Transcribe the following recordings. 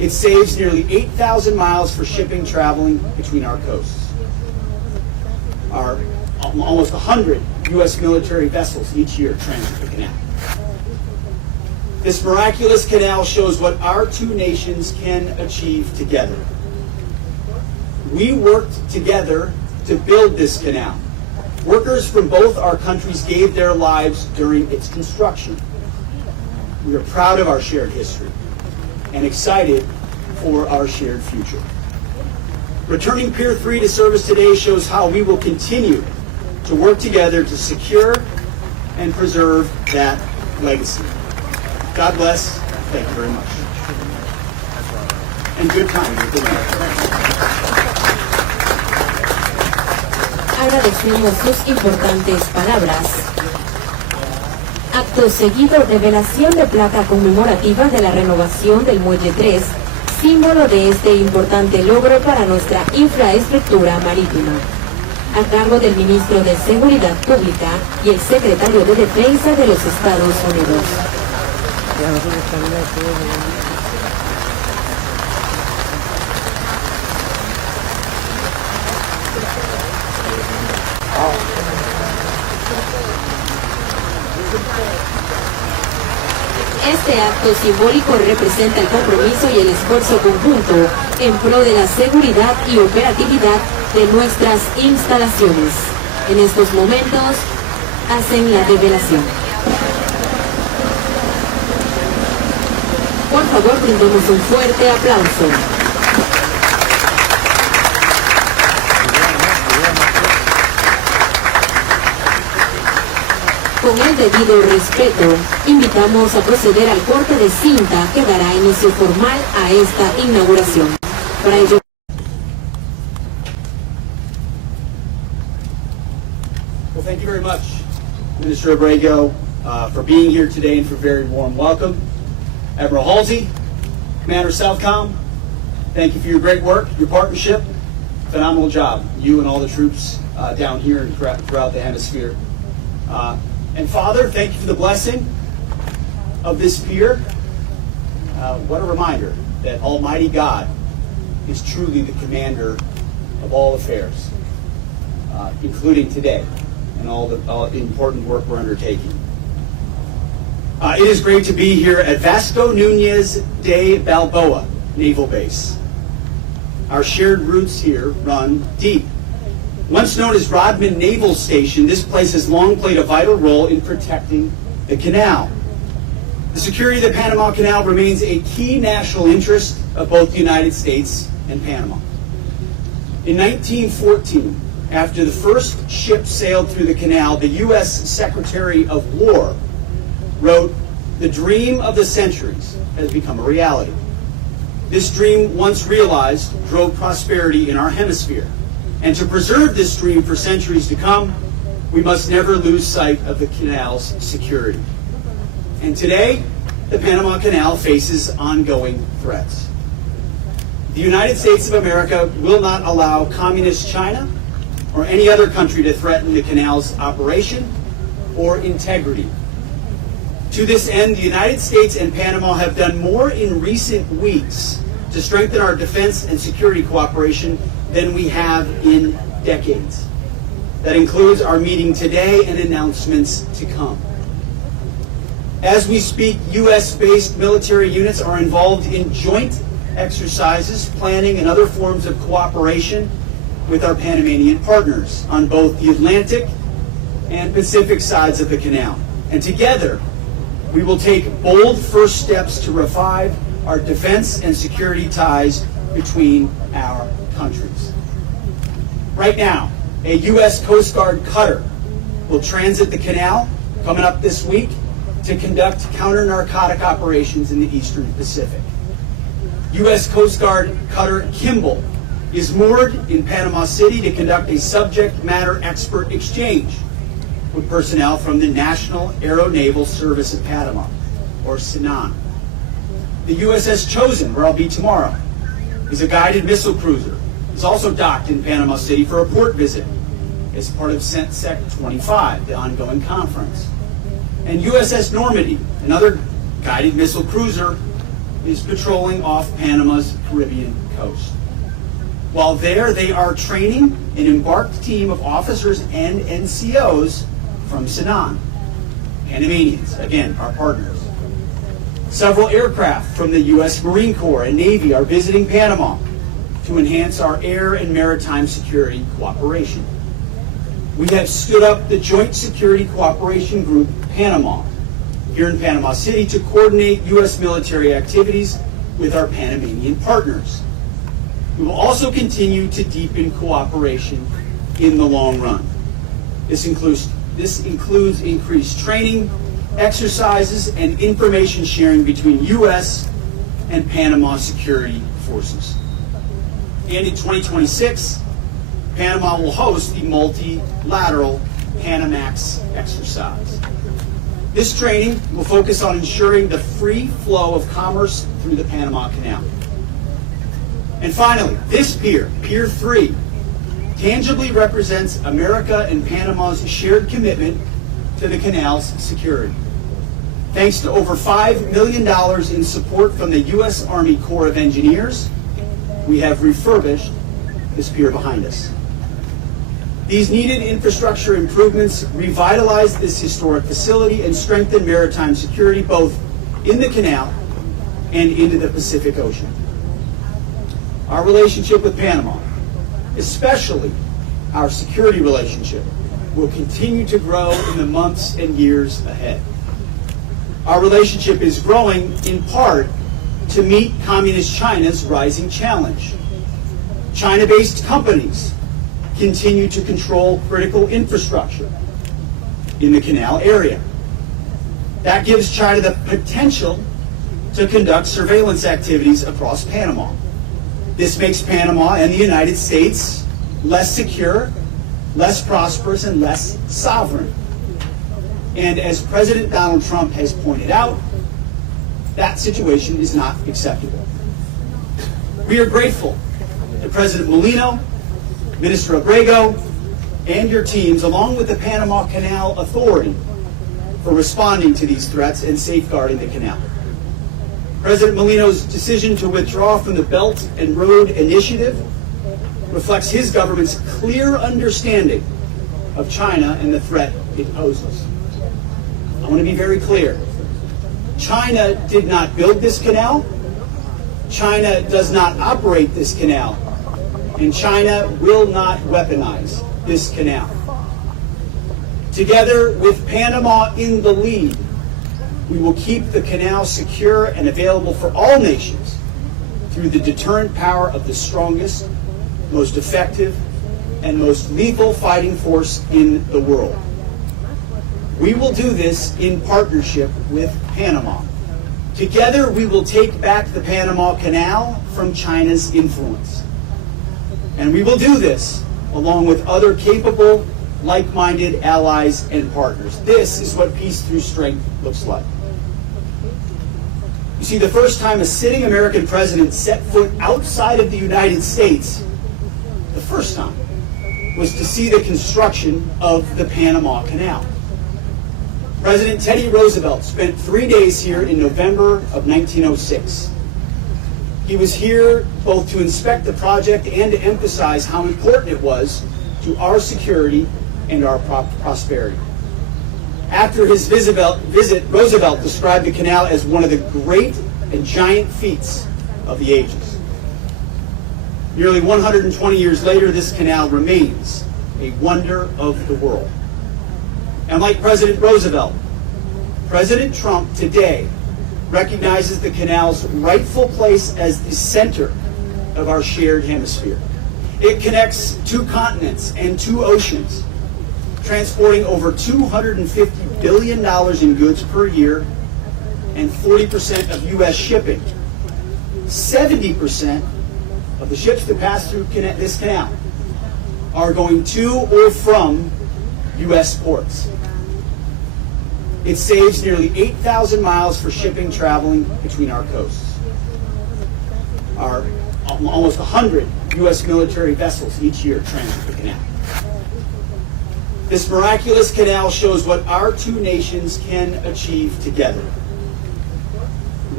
It saves nearly 8,000 miles for shipping traveling between our coasts. Our almost 100 U.S. military vessels each year transit the canal. This miraculous canal shows what our two nations can achieve together. We worked together to build this canal. Workers from both our countries gave their lives during its construction. We are proud of our shared history and excited for our shared future. Returning Pier 3 to service today shows how we will continue to work together to secure and preserve that legacy. God bless. Thank you very much. And good time. Agradecemos sus importantes palabras. Acto seguido, revelación de placa conmemorativa de la renovación del Muelle 3, símbolo de este importante logro para nuestra infraestructura marítima, a cargo del Ministro de Seguridad Pública y el Secretario de Defensa de los Estados Unidos. Este acto simbólico representa el compromiso y el esfuerzo conjunto en pro de la seguridad y operatividad de nuestras instalaciones. En estos momentos hacen la revelación. Por favor, brindemos un fuerte aplauso. Con el debido respeto, invitamos a proceder al corte de cinta que dará inicio formal a esta inauguración. Para ello, Well, thank you very much, Minister Abrego, for being here today and for a very warm welcome. Admiral Halsey, Commander Southcom, thank you for your great work, your partnership, phenomenal job, you and all the troops down here and throughout the hemisphere. And Father, thank you for the blessing of this pier. What a reminder that Almighty God is truly the commander of all affairs, including today and all the important work we're undertaking. It is great to be here at Vasco Núñez de Balboa Naval Base. Our shared roots here run deep. Once known as Rodman Naval Station, this place has long played a vital role in protecting the canal. The security of the Panama Canal remains a key national interest of both the United States and Panama. In 1914, after the first ship sailed through the canal, the U.S. Secretary of War wrote, "The dream of the centuries has become a reality." This dream, once realized, drove prosperity in our hemisphere. And to preserve this dream for centuries to come, we must never lose sight of the canal's security. And today, the Panama Canal faces ongoing threats. The United States of America will not allow communist China or any other country to threaten the canal's operation or integrity. To this end, the United States and Panama have done more in recent weeks to strengthen our defense and security cooperation than we have in decades. That includes our meeting today and announcements to come. As we speak, U.S.-based military units are involved in joint exercises, planning, and other forms of cooperation with our Panamanian partners on both the Atlantic and Pacific sides of the canal. And together, we will take bold first steps to revive our defense and security ties between our countries. Right now, a U.S. Coast Guard cutter will transit the canal coming up this week to conduct counter-narcotic operations in the Eastern Pacific. U.S. Coast Guard cutter Kimball is moored in Panama City to conduct a subject matter expert exchange with personnel from the National Aeronaval Service of Panama, or SANAN. The USS Chosen, where I'll be tomorrow, is a guided missile cruiser. It's also docked in Panama City for a port visit as part of CENTSEC 25, the ongoing conference. And USS Normandy, another guided missile cruiser, is patrolling off Panama's Caribbean coast. While there, they are training an embarked team of officers and NCOs from Sinan, Panamanians, again, our partners. Several aircraft from the U.S. Marine Corps and Navy are visiting Panama to enhance our air and maritime security cooperation. We have stood up the Joint Security Cooperation Group, Panama, here in Panama City to coordinate U.S. military activities with our Panamanian partners. We will also continue to deepen cooperation in the long run. This includes increased training, exercises, and information sharing between U.S. and Panama security forces. And in 2026, Panama will host the multilateral Panamax exercise. This training will focus on ensuring the free flow of commerce through the Panama Canal. And finally, this pier, Pier 3, tangibly represents America and Panama's shared commitment to the canal's security. Thanks to over $5 million in support from the U.S. Army Corps of Engineers, we have refurbished this pier behind us. These needed infrastructure improvements revitalize this historic facility and strengthen maritime security both in the canal and into the Pacific Ocean. Our relationship with Panama, especially our security relationship, will continue to grow in the months and years ahead. Our relationship is growing in part to meet Communist China's rising challenge. China-based companies continue to control critical infrastructure in the canal area. That gives China the potential to conduct surveillance activities across Panama. This makes Panama and the United States less secure, less prosperous, and less sovereign. And as President Donald Trump has pointed out, that situation is not acceptable. We are grateful to President Molino, Minister Abrego, and your teams, along with the Panama Canal Authority, for responding to these threats and safeguarding the canal. President Molino's decision to withdraw from the Belt and Road Initiative reflects his government's clear understanding of China and the threat it poses. I want to be very clear. China did not build this canal. China does not operate this canal. And China will not weaponize this canal. Together with Panama in the lead, we will keep the canal secure and available for all nations through the deterrent power of the strongest, most effective, and most lethal fighting force in the world. We will do this in partnership with Panama. Together, we will take back the Panama Canal from China's influence. And we will do this along with other capable, like-minded allies and partners. This is what peace through strength looks like. You see, the first time a sitting American president set foot outside of the United States, the first time, was to see the construction of the Panama Canal. President Teddy Roosevelt spent 3 days here in November of 1906. He was here both to inspect the project and to emphasize how important it was to our security and our prosperity. After his visit, Roosevelt described the canal as one of the great and giant feats of the ages. Nearly 120 years later, this canal remains a wonder of the world. And like President Roosevelt, President Trump today recognizes the canal's rightful place as the center of our shared hemisphere. It connects 2 continents and 2 oceans, transporting over $250 billion in goods per year and 40% of U.S. shipping. 70% of the ships that pass through this canal are going to or from U.S. ports. It saves nearly 8,000 miles for shipping traveling between our coasts. Our almost 100 U.S. military vessels each year transit the canal. This miraculous canal shows what our 2 nations can achieve together.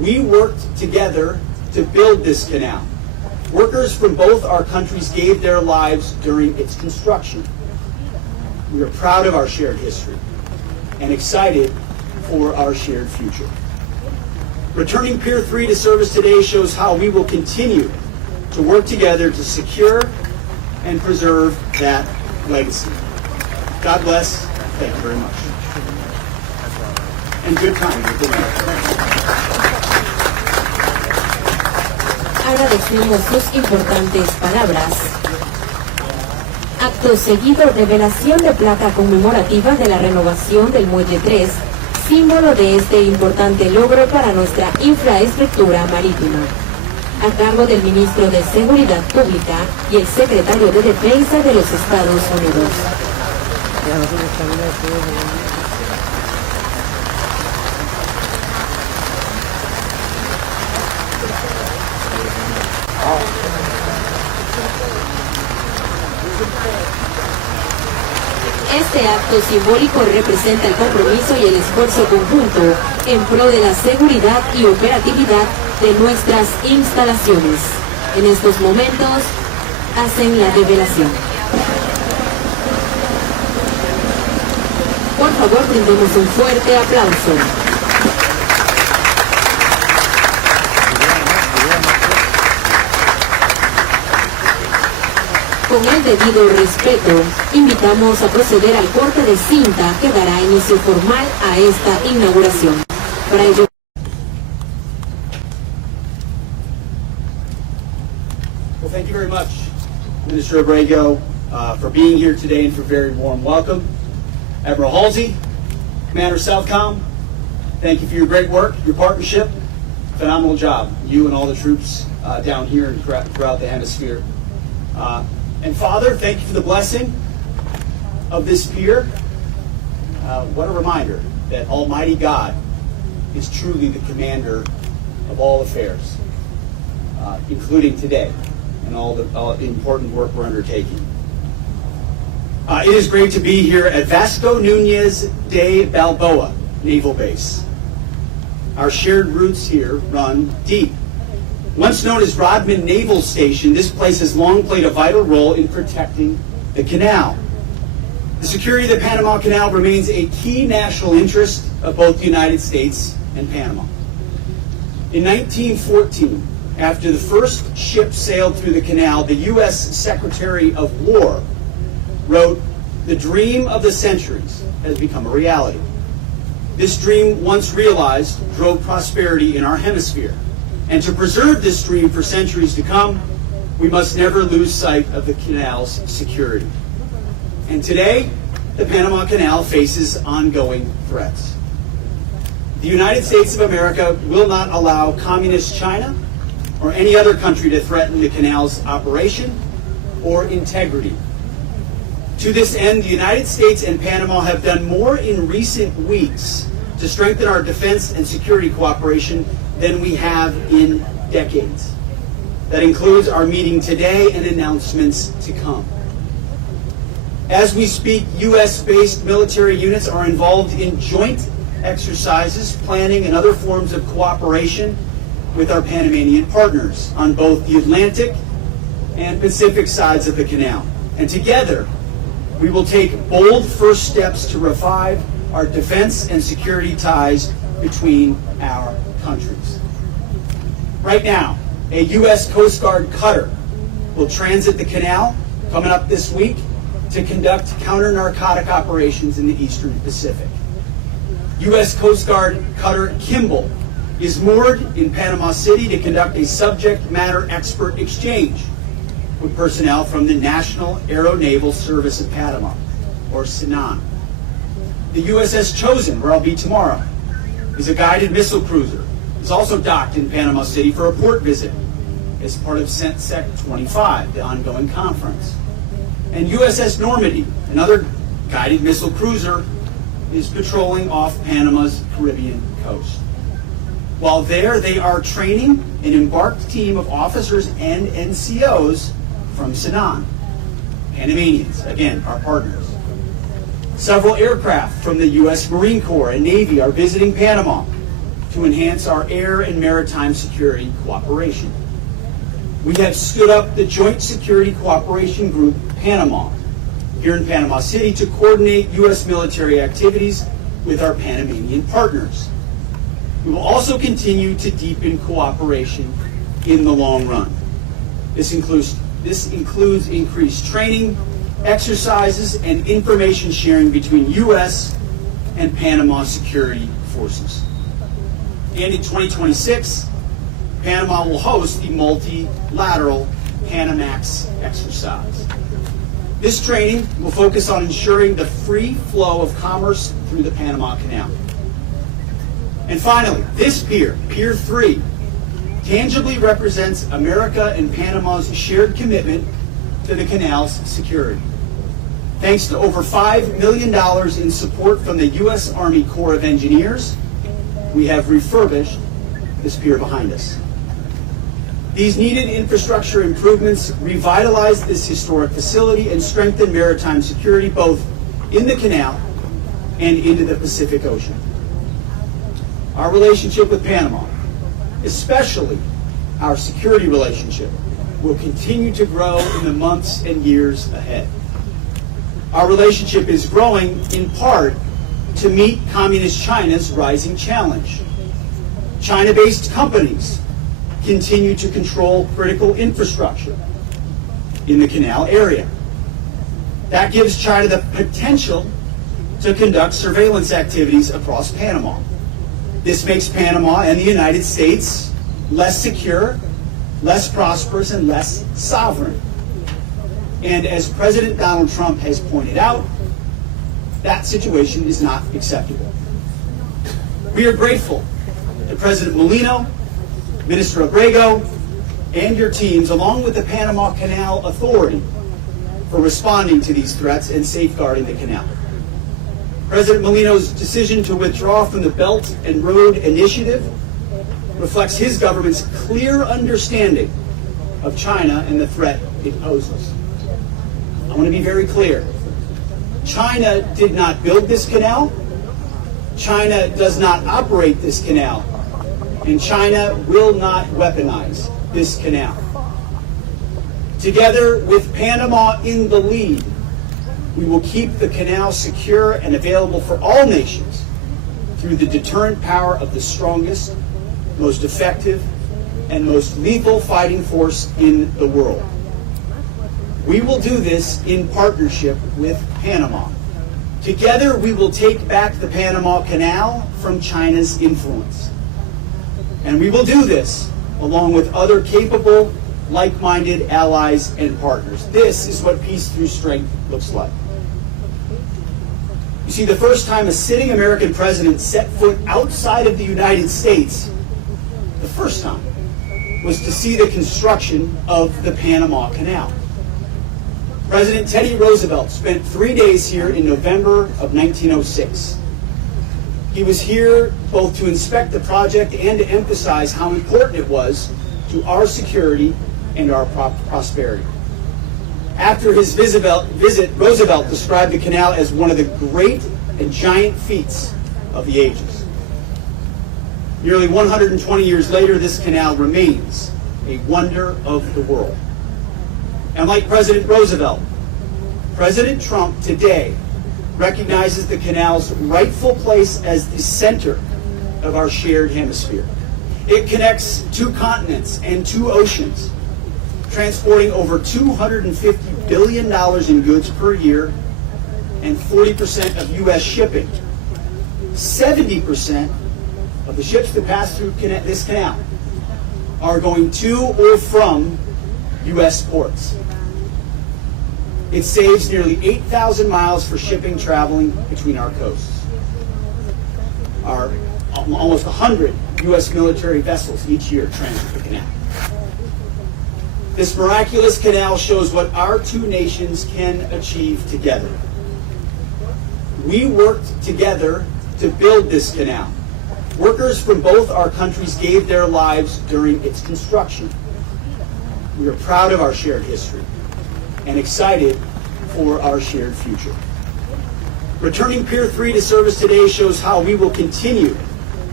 We worked together to build this canal. Workers from both our countries gave their lives during its construction. We are proud of our shared history and excited for our shared future. Returning Pier 3 to service today shows how we will continue to work together to secure and preserve that legacy. God bless. Thank you very much. And good timing. Agradecemos sus importantes palabras. Acto seguido, revelación de placa conmemorativa de la renovación del Muelle 3, símbolo de este importante logro para nuestra infraestructura marítima, a cargo del Ministro de Seguridad Pública y el Secretario de Defensa de los Estados Unidos. Este acto simbólico representa el compromiso y el esfuerzo conjunto en pro de la seguridad y operatividad de nuestras instalaciones. En estos momentos hacen la revelación. Por favor, brindemos un fuerte aplauso. Con el debido respeto, invitamos a proceder al corte de cinta que dará inicio formal a esta inauguración. Para ello, Well, thank you very much, Minister Abrego, for being here today and for a very warm welcome. Admiral Halsey, Commander Southcom, thank you for your great work, your partnership. Phenomenal job, you and all the troops down here and throughout the hemisphere. And Father, thank you for the blessing of this pier. What a reminder that Almighty God is truly the commander of all affairs, including today and all the important work we're undertaking. It is great to be here at Vasco Núñez de Balboa Naval Base. Our shared roots here run deep. Once known as Rodman Naval Station, this place has long played a vital role in protecting the canal. The security of the Panama Canal remains a key national interest of both the United States and Panama. In 1914, after the first ship sailed through the canal, the U.S. Secretary of War wrote, "The dream of the centuries has become a reality." This dream, once realized, drove prosperity in our hemisphere. And to preserve this dream for centuries to come, we must never lose sight of the canal's security. And today, the Panama Canal faces ongoing threats. The United States of America will not allow communist China or any other country to threaten the canal's operation or integrity. To this end, the United States and Panama have done more in recent weeks to strengthen our defense and security cooperation than we have in decades. That includes our meeting today and announcements to come. As we speak, U.S.-based military units are involved in joint exercises, planning, and other forms of cooperation with our Panamanian partners on both the Atlantic and Pacific sides of the canal. And together, we will take bold first steps to revive our defense and security ties between our countries. Right now, a U.S. Coast Guard cutter will transit the canal coming up this week to conduct counter-narcotic operations in the Eastern Pacific. U.S. Coast Guard cutter Kimball is moored in Panama City to conduct a subject matter expert exchange with personnel from the National Aeronaval Service of Panama, or SENAN. The USS Chosen, where I'll be tomorrow, is a guided missile cruiser. It's also docked in Panama City for a port visit as part of CENTSEC 25, the ongoing conference. And USS Normandy, another guided missile cruiser, is patrolling off Panama's Caribbean coast. While there, they are training an embarked team of officers and NCOs from SENAN, Panamanians, again, our partners. Several aircraft from the U.S. Marine Corps and Navy are visiting Panama to enhance our air and maritime security cooperation. We have stood up the Joint Security Cooperation Group, Panama, here in Panama City to coordinate U.S. military activities with our Panamanian partners. We will also continue to deepen cooperation in the long run. This includes increased training, exercises, and information sharing between U.S. and Panama security forces. And in 2026, Panama will host the multilateral Panamax exercise. This training will focus on ensuring the free flow of commerce through the Panama Canal. And finally, this pier, Pier 3, tangibly represents America and Panama's shared commitment to the canal's security. Thanks to over $5 million in support from the U.S. Army Corps of Engineers, we have refurbished this pier behind us. These needed infrastructure improvements revitalize this historic facility and strengthen maritime security both in the canal and into the Pacific Ocean. Our relationship with Panama, especially our security relationship, will continue to grow in the months and years ahead. Our relationship is growing in part to meet Communist China's rising challenge. China-based companies continue to control critical infrastructure in the canal area. That gives China the potential to conduct surveillance activities across Panama. This makes Panama and the United States less secure, less prosperous, and less sovereign. And as President Donald Trump has pointed out, that situation is not acceptable. We are grateful to President Molino, Minister Abrego, and your teams, along with the Panama Canal Authority, for responding to these threats and safeguarding the canal. President Molino's decision to withdraw from the Belt and Road Initiative reflects his government's clear understanding of China and the threat it poses. I want to be very clear. China did not build this canal. China does not operate this canal. And China will not weaponize this canal. Together with Panama in the lead, we will keep the canal secure and available for all nations through the deterrent power of the strongest, most effective, and most lethal fighting force in the world. We will do this in partnership with Panama. Together, we will take back the Panama Canal from China's influence. And we will do this along with other capable, like-minded allies and partners. This is what peace through strength looks like. You see, the first time a sitting American president set foot outside of the United States, the first time, was to see the construction of the Panama Canal. President Teddy Roosevelt spent 3 days here in November of 1906. He was here both to inspect the project and to emphasize how important it was to our security and our prosperity. After his visit, Roosevelt described the canal as one of the great and giant feats of the ages. Nearly 120 years later, this canal remains a wonder of the world. And like President Roosevelt, President Trump today recognizes the canal's rightful place as the center of our shared hemisphere. It connects 2 continents and 2 oceans, transporting over $250 billion in goods per year and 40% of U.S. shipping. 70% of the ships that pass through this canal are going to or from U.S. ports. It saves nearly 8,000 miles for shipping traveling between our coasts. Our almost 100 U.S. military vessels each year transit the canal. This miraculous canal shows what our 2 nations can achieve together. We worked together to build this canal. Workers from both our countries gave their lives during its construction. We are proud of our shared history and excited for our shared future. Returning Pier 3 to service today shows how we will continue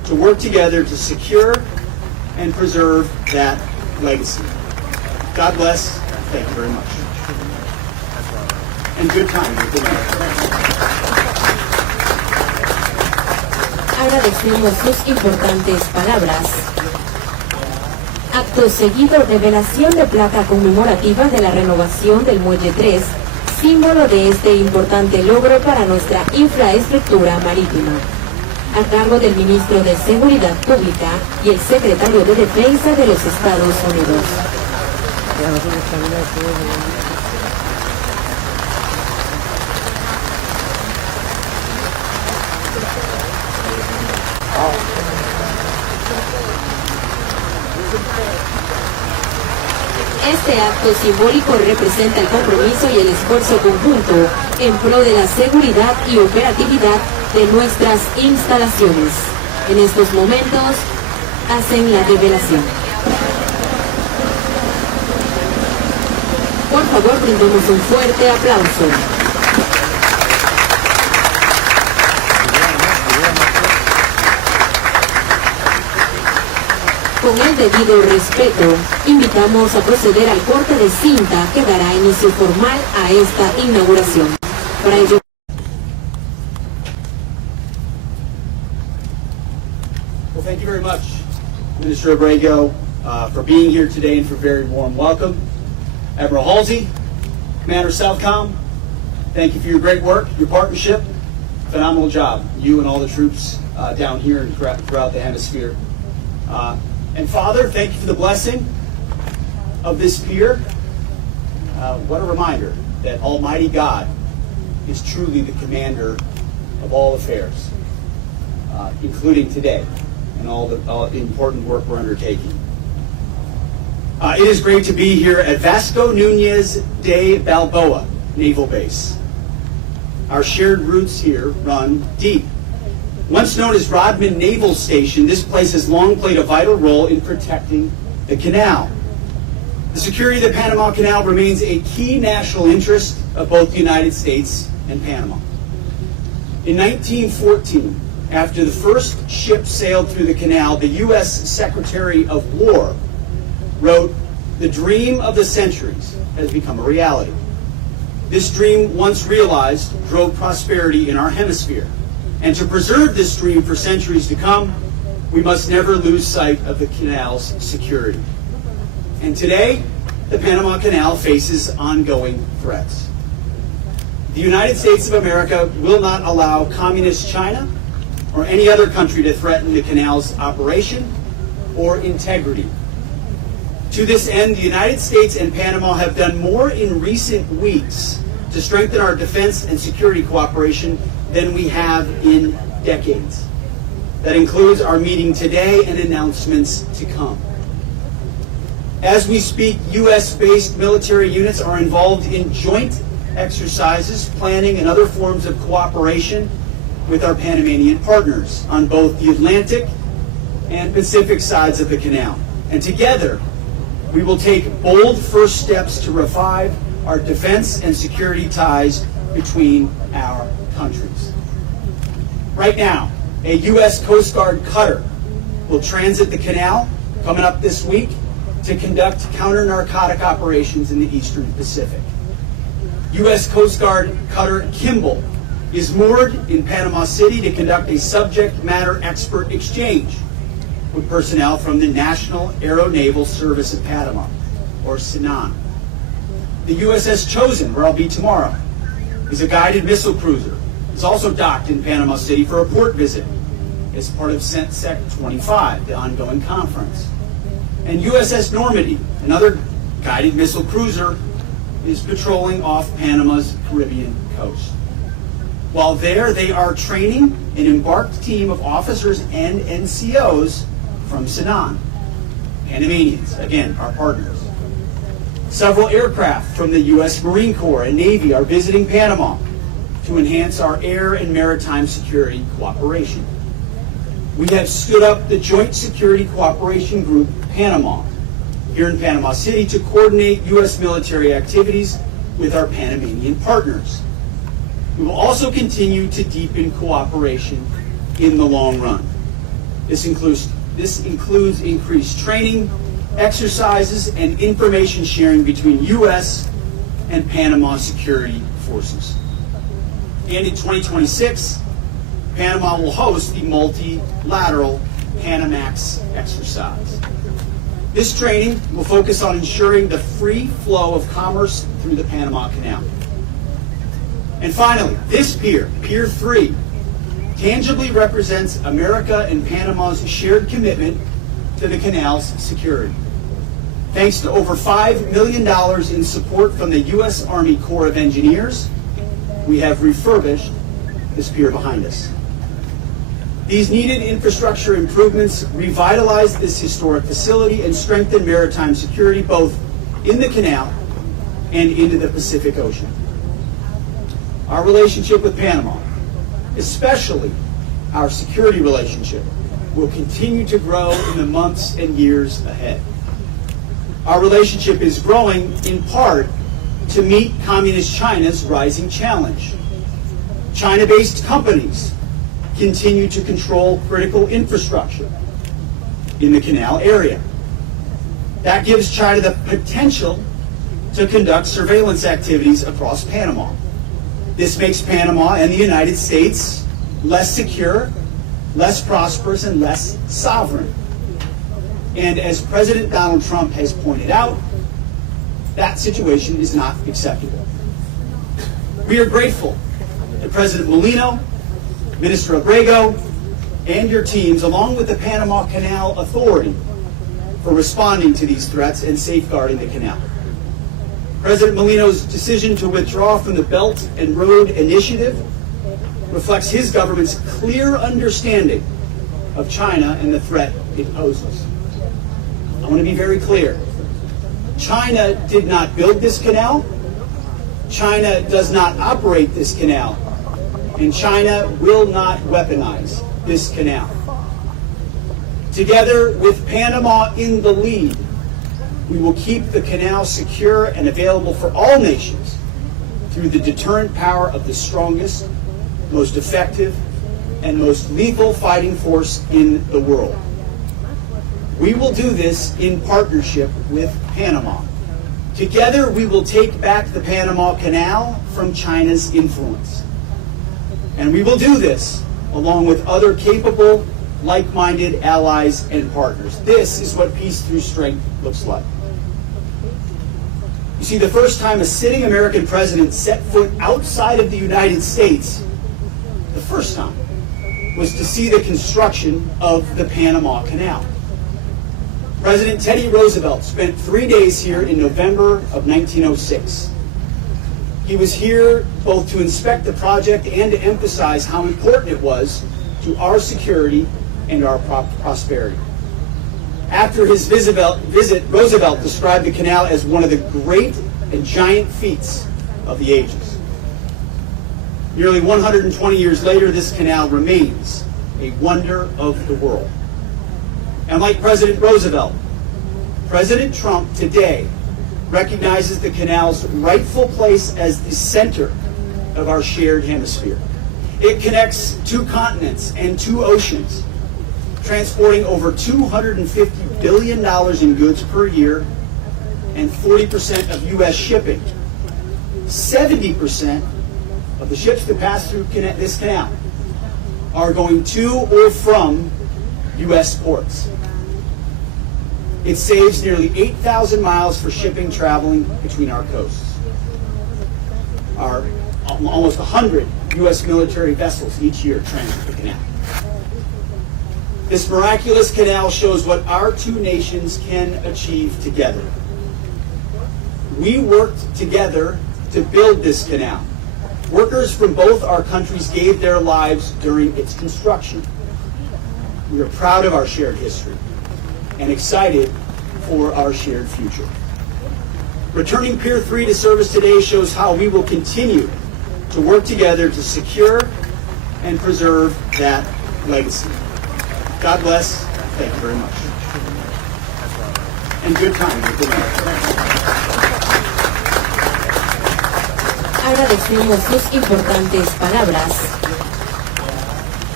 to work together to secure and preserve that legacy. God bless. Thank you very much. And good time. Agradecemos sus importantes palabras. Acto seguido, revelación de placa conmemorativa de la renovación del Muelle 3, símbolo de este importante logro para nuestra infraestructura marítima, a cargo del Ministro de Seguridad Pública y el Secretario de Defensa de los Estados Unidos. Este acto simbólico representa el compromiso y el esfuerzo conjunto en pro de la seguridad y operatividad de nuestras instalaciones. En estos momentos hacen la revelación. Por favor, brindemos un fuerte aplauso. Con el debido respeto, invitamos a proceder al corte de cinta que dará inicio formal a esta inauguración. Para ello, Well, thank you very much, Minister Abrego, for being here today and for a very warm welcome. Admiral Halsey, Commander Southcom, thank you for your great work, your partnership. Phenomenal job, you and all the troops down here and throughout the hemisphere. And Father, thank you for the blessing of this pier. What a reminder that Almighty God is truly the commander of all affairs, including today and all the important work we're undertaking. It is great to be here at Vasco Núñez de Balboa Naval Base. Our shared roots here run deep. Once known as Rodman Naval Station, this place has long played a vital role in protecting the canal. The security of the Panama Canal remains a key national interest of both the United States and Panama. In 1914, after the first ship sailed through the canal, the U.S. Secretary of War wrote, "The dream of the centuries has become a reality." This dream, once realized, drove prosperity in our hemisphere. And to preserve this dream for centuries to come, we must never lose sight of the canal's security. And today, the Panama Canal faces ongoing threats. The United States of America will not allow communist China or any other country to threaten the canal's operation or integrity. To this end, the United States and Panama have done more in recent weeks to strengthen our defense and security cooperation than we have in decades. That includes our meeting today and announcements to come. As we speak, U.S.-based military units are involved in joint exercises, planning, and other forms of cooperation with our Panamanian partners on both the Atlantic and Pacific sides of the canal. And together, we will take bold first steps to revive our defense and security ties between our countries. Right now, a U.S. Coast Guard cutter will transit the canal coming up this week to conduct counter-narcotic operations in the Eastern Pacific. U.S. Coast Guard cutter Kimball is moored in Panama City to conduct a subject matter expert exchange with personnel from the National Aeronaval Service of Panama, or SENAN. The USS Chosen, where I'll be tomorrow, is a guided missile cruiser. It's also docked in Panama City for a port visit as part of CENTSEC 25, the ongoing conference. And USS Normandy, another guided missile cruiser, is patrolling off Panama's Caribbean coast. While there, they are training an embarked team of officers and NCOs from SENAN, Panamanians, again, our partners. Several aircraft from the U.S. Marine Corps and Navy are visiting Panama to enhance our air and maritime security cooperation. We have stood up the Joint Security Cooperation Group, Panama, here in Panama City to coordinate U.S. military activities with our Panamanian partners. We will also continue to deepen cooperation in the long run. This includes increased training, exercises, and information sharing between U.S. and Panama security forces. And in 2026, Panama will host the multilateral Panamax exercise. This training will focus on ensuring the free flow of commerce through the Panama Canal. And finally, this pier, Pier 3, tangibly represents America and Panama's shared commitment to the canal's security. Thanks to over $5 million in support from the U.S. Army Corps of Engineers, we have refurbished this pier behind us. These needed infrastructure improvements revitalize this historic facility and strengthen maritime security both in the canal and into the Pacific Ocean. Our relationship with Panama, especially our security relationship, will continue to grow in the months and years ahead. Our relationship is growing in part to meet Communist China's rising challenge. China-based companies continue to control critical infrastructure in the canal area. That gives China the potential to conduct surveillance activities across Panama. This makes Panama and the United States less secure, less prosperous, and less sovereign. And as President Donald Trump has pointed out, that situation is not acceptable. We are grateful to President Molino, Minister Abrego, and your teams, along with the Panama Canal Authority, for responding to these threats and safeguarding the canal. President Molino's decision to withdraw from the Belt and Road Initiative reflects his government's clear understanding of China and the threat it poses. I want to be very clear. China did not build this canal. China does not operate this canal. And China will not weaponize this canal. Together with Panama in the lead, we will keep the canal secure and available for all nations through the deterrent power of the strongest, most effective, and most lethal fighting force in the world. We will do this in partnership with Panama. Together, we will take back the Panama Canal from China's influence. And we will do this along with other capable, like-minded allies and partners. This is what peace through strength looks like. You see, the first time a sitting American president set foot outside of the United States, the first time, was to see the construction of the Panama Canal. President Teddy Roosevelt spent 3 days here in November of 1906. He was here both to inspect the project and to emphasize how important it was to our security and our prosperity. After his visit, Roosevelt described the canal as one of the great and giant feats of the ages. Nearly 120 years later, this canal remains a wonder of the world. And like President Roosevelt, President Trump today recognizes the canal's rightful place as the center of our shared hemisphere. It connects 2 continents and 2 oceans, transporting over $250 billion in goods per year and 40% of U.S. shipping. 70% of the ships that pass through this canal are going to or from U.S. ports. It saves nearly 8,000 miles for shipping traveling between our coasts. Almost 100 U.S. military vessels each year transit the canal. This miraculous canal shows what our 2 nations can achieve together. We worked together to build this canal. Workers from both our countries gave their lives during its construction. We are proud of our shared history and excited for our shared future. Returning Pier 3 to service today shows how we will continue to work together to secure and preserve that legacy. God bless. Thank you very much. And good time. Good night. Agradecemos sus importantes palabras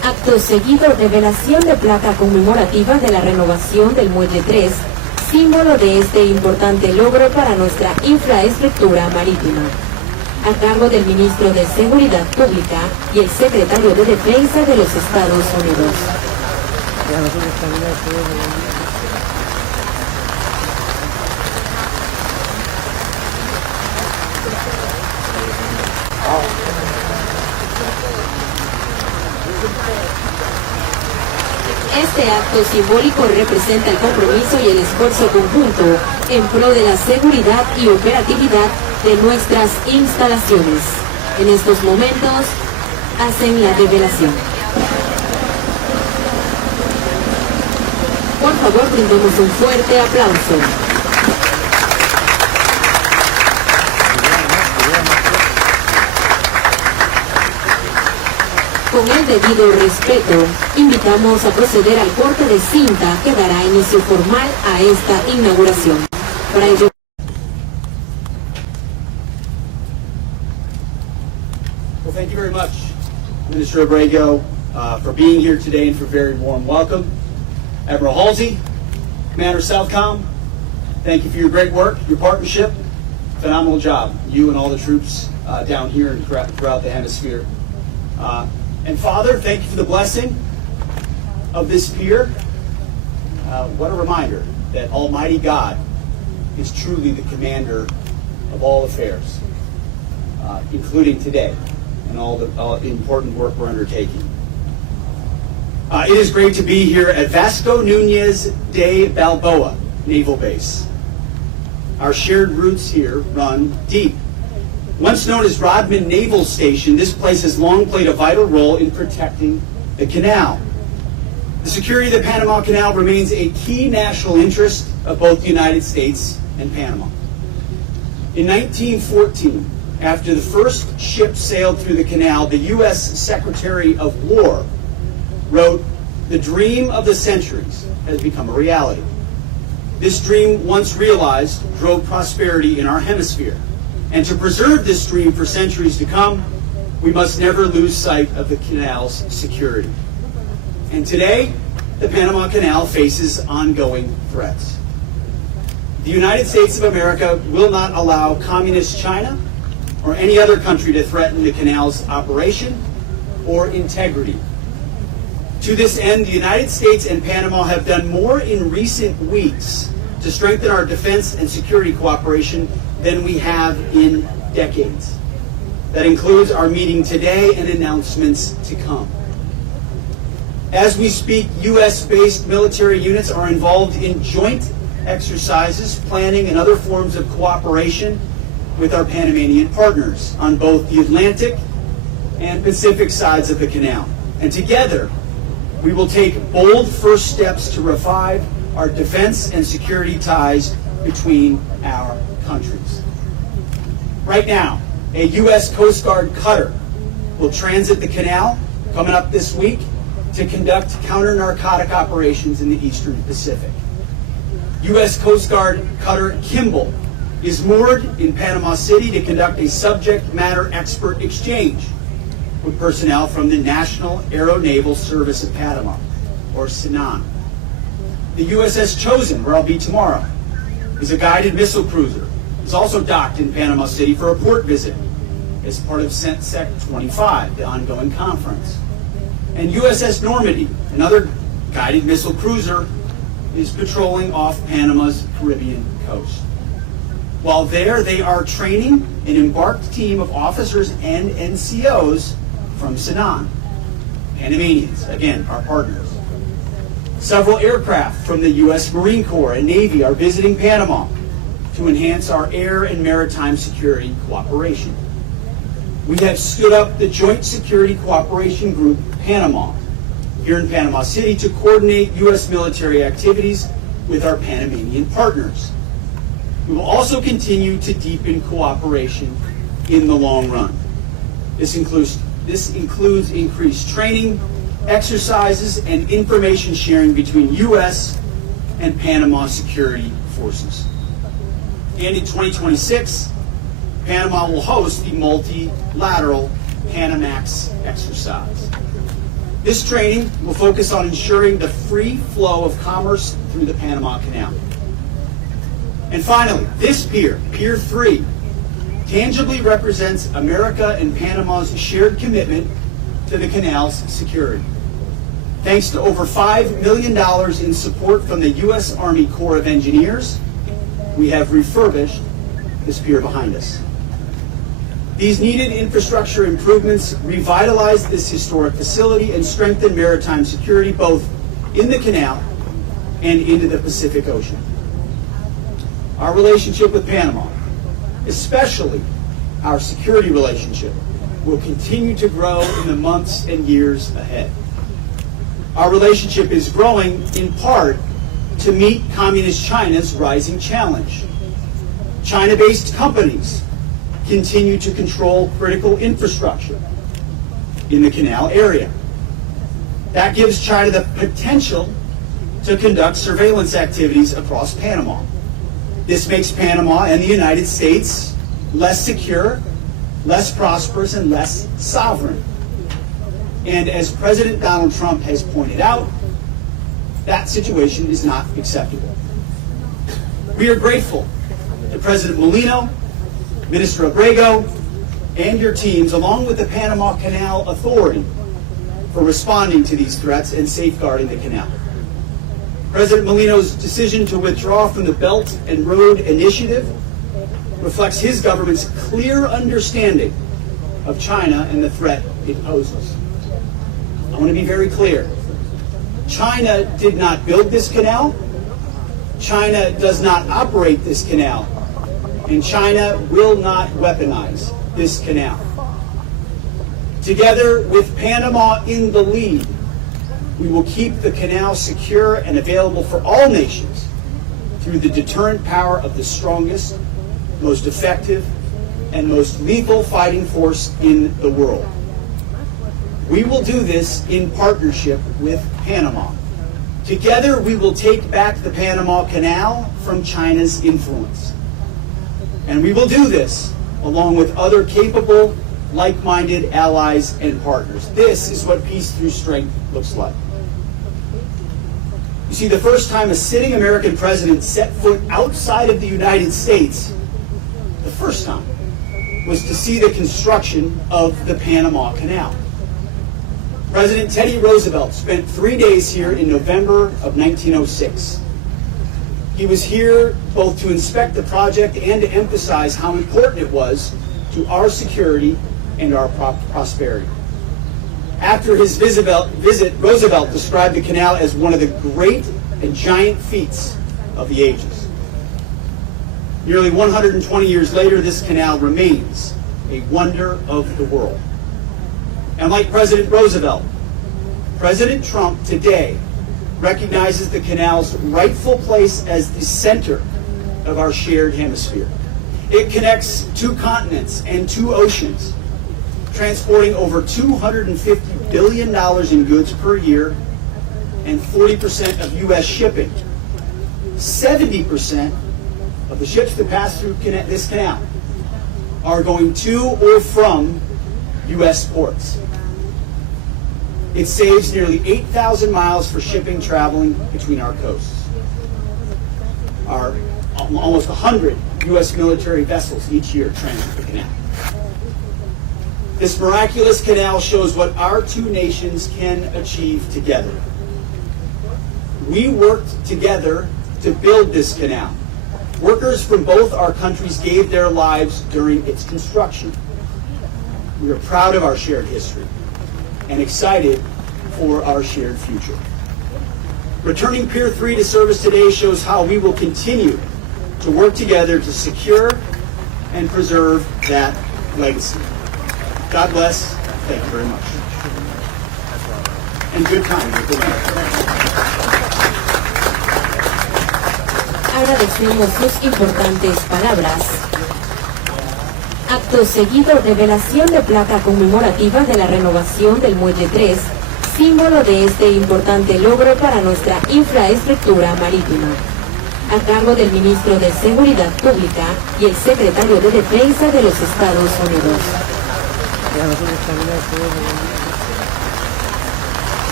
Acto seguido, revelación de placa conmemorativa de la renovación del Muelle 3, símbolo de este importante logro para nuestra infraestructura marítima. A cargo del Ministro de Seguridad Pública y el Secretario de Defensa de los Estados Unidos. Este acto simbólico representa el compromiso y el esfuerzo conjunto en pro de la seguridad y operatividad de nuestras instalaciones. En estos momentos hacen la revelación. Por favor, brindemos un fuerte aplauso. Con el debido respeto, invitamos a proceder al corte de cinta que dará inicio formal a esta inauguración. Para ello, Well, thank you very much, Minister Abrego, for being here today and for a very warm welcome. Admiral Halsey, Commander Southcom, thank you for your great work, your partnership. Phenomenal job, you and all the troops down here and throughout the hemisphere. And Father, thank you for the blessing of this pier. What a reminder that Almighty God is truly the commander of all affairs, including today and all the important work we're undertaking. It is great to be here at Vasco Núñez de Balboa Naval Base. Our shared roots here run deep. Once known as Rodman Naval Station, this place has long played a vital role in protecting the canal. The security of the Panama Canal remains a key national interest of both the United States and Panama. In 1914, after the first ship sailed through the canal, the U.S. Secretary of War wrote, "The dream of the centuries has become a reality." This dream, once realized, drove prosperity in our hemisphere. And to preserve this dream for centuries to come, we must never lose sight of the canal's security. And today, the Panama Canal faces ongoing threats. The United States of America will not allow communist China or any other country to threaten the canal's operation or integrity. To this end, the United States and Panama have done more in recent weeks to strengthen our defense and security cooperation than we have in decades. That includes our meeting today and announcements to come. As we speak, U.S.-based military units are involved in joint exercises, planning, and other forms of cooperation with our Panamanian partners on both the Atlantic and Pacific sides of the canal. And together, we will take bold first steps to revive our defense and security ties between our countries. Right now, a U.S. Coast Guard cutter will transit the canal coming up this week to conduct counter-narcotic operations in the Eastern Pacific. U.S. Coast Guard cutter Kimball is moored in Panama City to conduct a subject matter expert exchange with personnel from the National Aeronaval Service of Panama, or SENAN. The USS Chosen, where I'll be tomorrow, is a guided missile cruiser. It's also docked in Panama City for a port visit as part of CENTSEC 25, the ongoing conference. And USS Normandy, another guided missile cruiser, is patrolling off Panama's Caribbean coast. While there, they are training an embarked team of officers and NCOs from SENAN, Panamanians, again, our partners. Several aircraft from the U.S. Marine Corps and Navy are visiting Panama to enhance our air and maritime security cooperation. We have stood up the Joint Security Cooperation Group, Panama, here in Panama City to coordinate U.S. military activities with our Panamanian partners. We will also continue to deepen cooperation in the long run. This includes increased training, exercises, and information sharing between U.S. and Panama security forces. And in 2026, Panama will host the multilateral Panamax exercise. This training will focus on ensuring the free flow of commerce through the Panama Canal. And finally, this pier, Pier 3, tangibly represents America and Panama's shared commitment to the canal's security. Thanks to over $5 million in support from the U.S. Army Corps of Engineers, we have refurbished this pier behind us. These needed infrastructure improvements revitalize this historic facility and strengthen maritime security both in the canal and into the Pacific Ocean. Our relationship with Panama, especially our security relationship, will continue to grow in the months and years ahead. Our relationship is growing in part to meet Communist China's rising challenge. China-based companies continue to control critical infrastructure in the canal area. That gives China the potential to conduct surveillance activities across Panama. This makes Panama and the United States less secure, less prosperous, and less sovereign. And as President Donald Trump has pointed out, that situation is not acceptable. We are grateful to President Molino, Minister Abrego, and your teams, along with the Panama Canal Authority, for responding to these threats and safeguarding the canal. President Molino's decision to withdraw from the Belt and Road Initiative reflects his government's clear understanding of China and the threat it poses. I want to be very clear. China did not build this canal. China does not operate this canal. And China will not weaponize this canal. Together with Panama in the lead, we will keep the canal secure and available for all nations through the deterrent power of the strongest, most effective, and most lethal fighting force in the world. We will do this in partnership with Panama. Together, we will take back the Panama Canal from China's influence. And we will do this along with other capable, like-minded allies and partners. This is what peace through strength looks like. You see, the first time a sitting American president set foot outside of the United States, the first time, was to see the construction of the Panama Canal. President Teddy Roosevelt spent 3 days here in November of 1906. He was here both to inspect the project and to emphasize how important it was to our security and our prosperity. After his visit, Roosevelt described the canal as one of the great and giant feats of the ages. Nearly 120 years later, this canal remains a wonder of the world. And like President Roosevelt, President Trump today recognizes the canal's rightful place as the center of our shared hemisphere. It connects 2 continents and 2 oceans, transporting over $250 billion in goods per year and 40% of U.S. shipping. 70% of the ships that pass through this canal are going to or from U.S. ports. It saves nearly 8,000 miles for shipping traveling between our coasts. Almost 100 U.S. military vessels each year transit the canal. This miraculous canal shows what our 2 nations can achieve together. We worked together to build this canal. Workers from both our countries gave their lives during its construction. We are proud of our shared history and excited for our shared future. Returning Pier 3 to service today shows how we will continue to work together to secure and preserve that legacy. God bless. Thank you very much. And good time. Agradecemos sus importantes palabras. Acto seguido, revelación de placa conmemorativa de la renovación del Muelle 3, símbolo de este importante logro para nuestra infraestructura marítima, a cargo del Ministro de Seguridad Pública y el Secretario de Defensa de los Estados Unidos.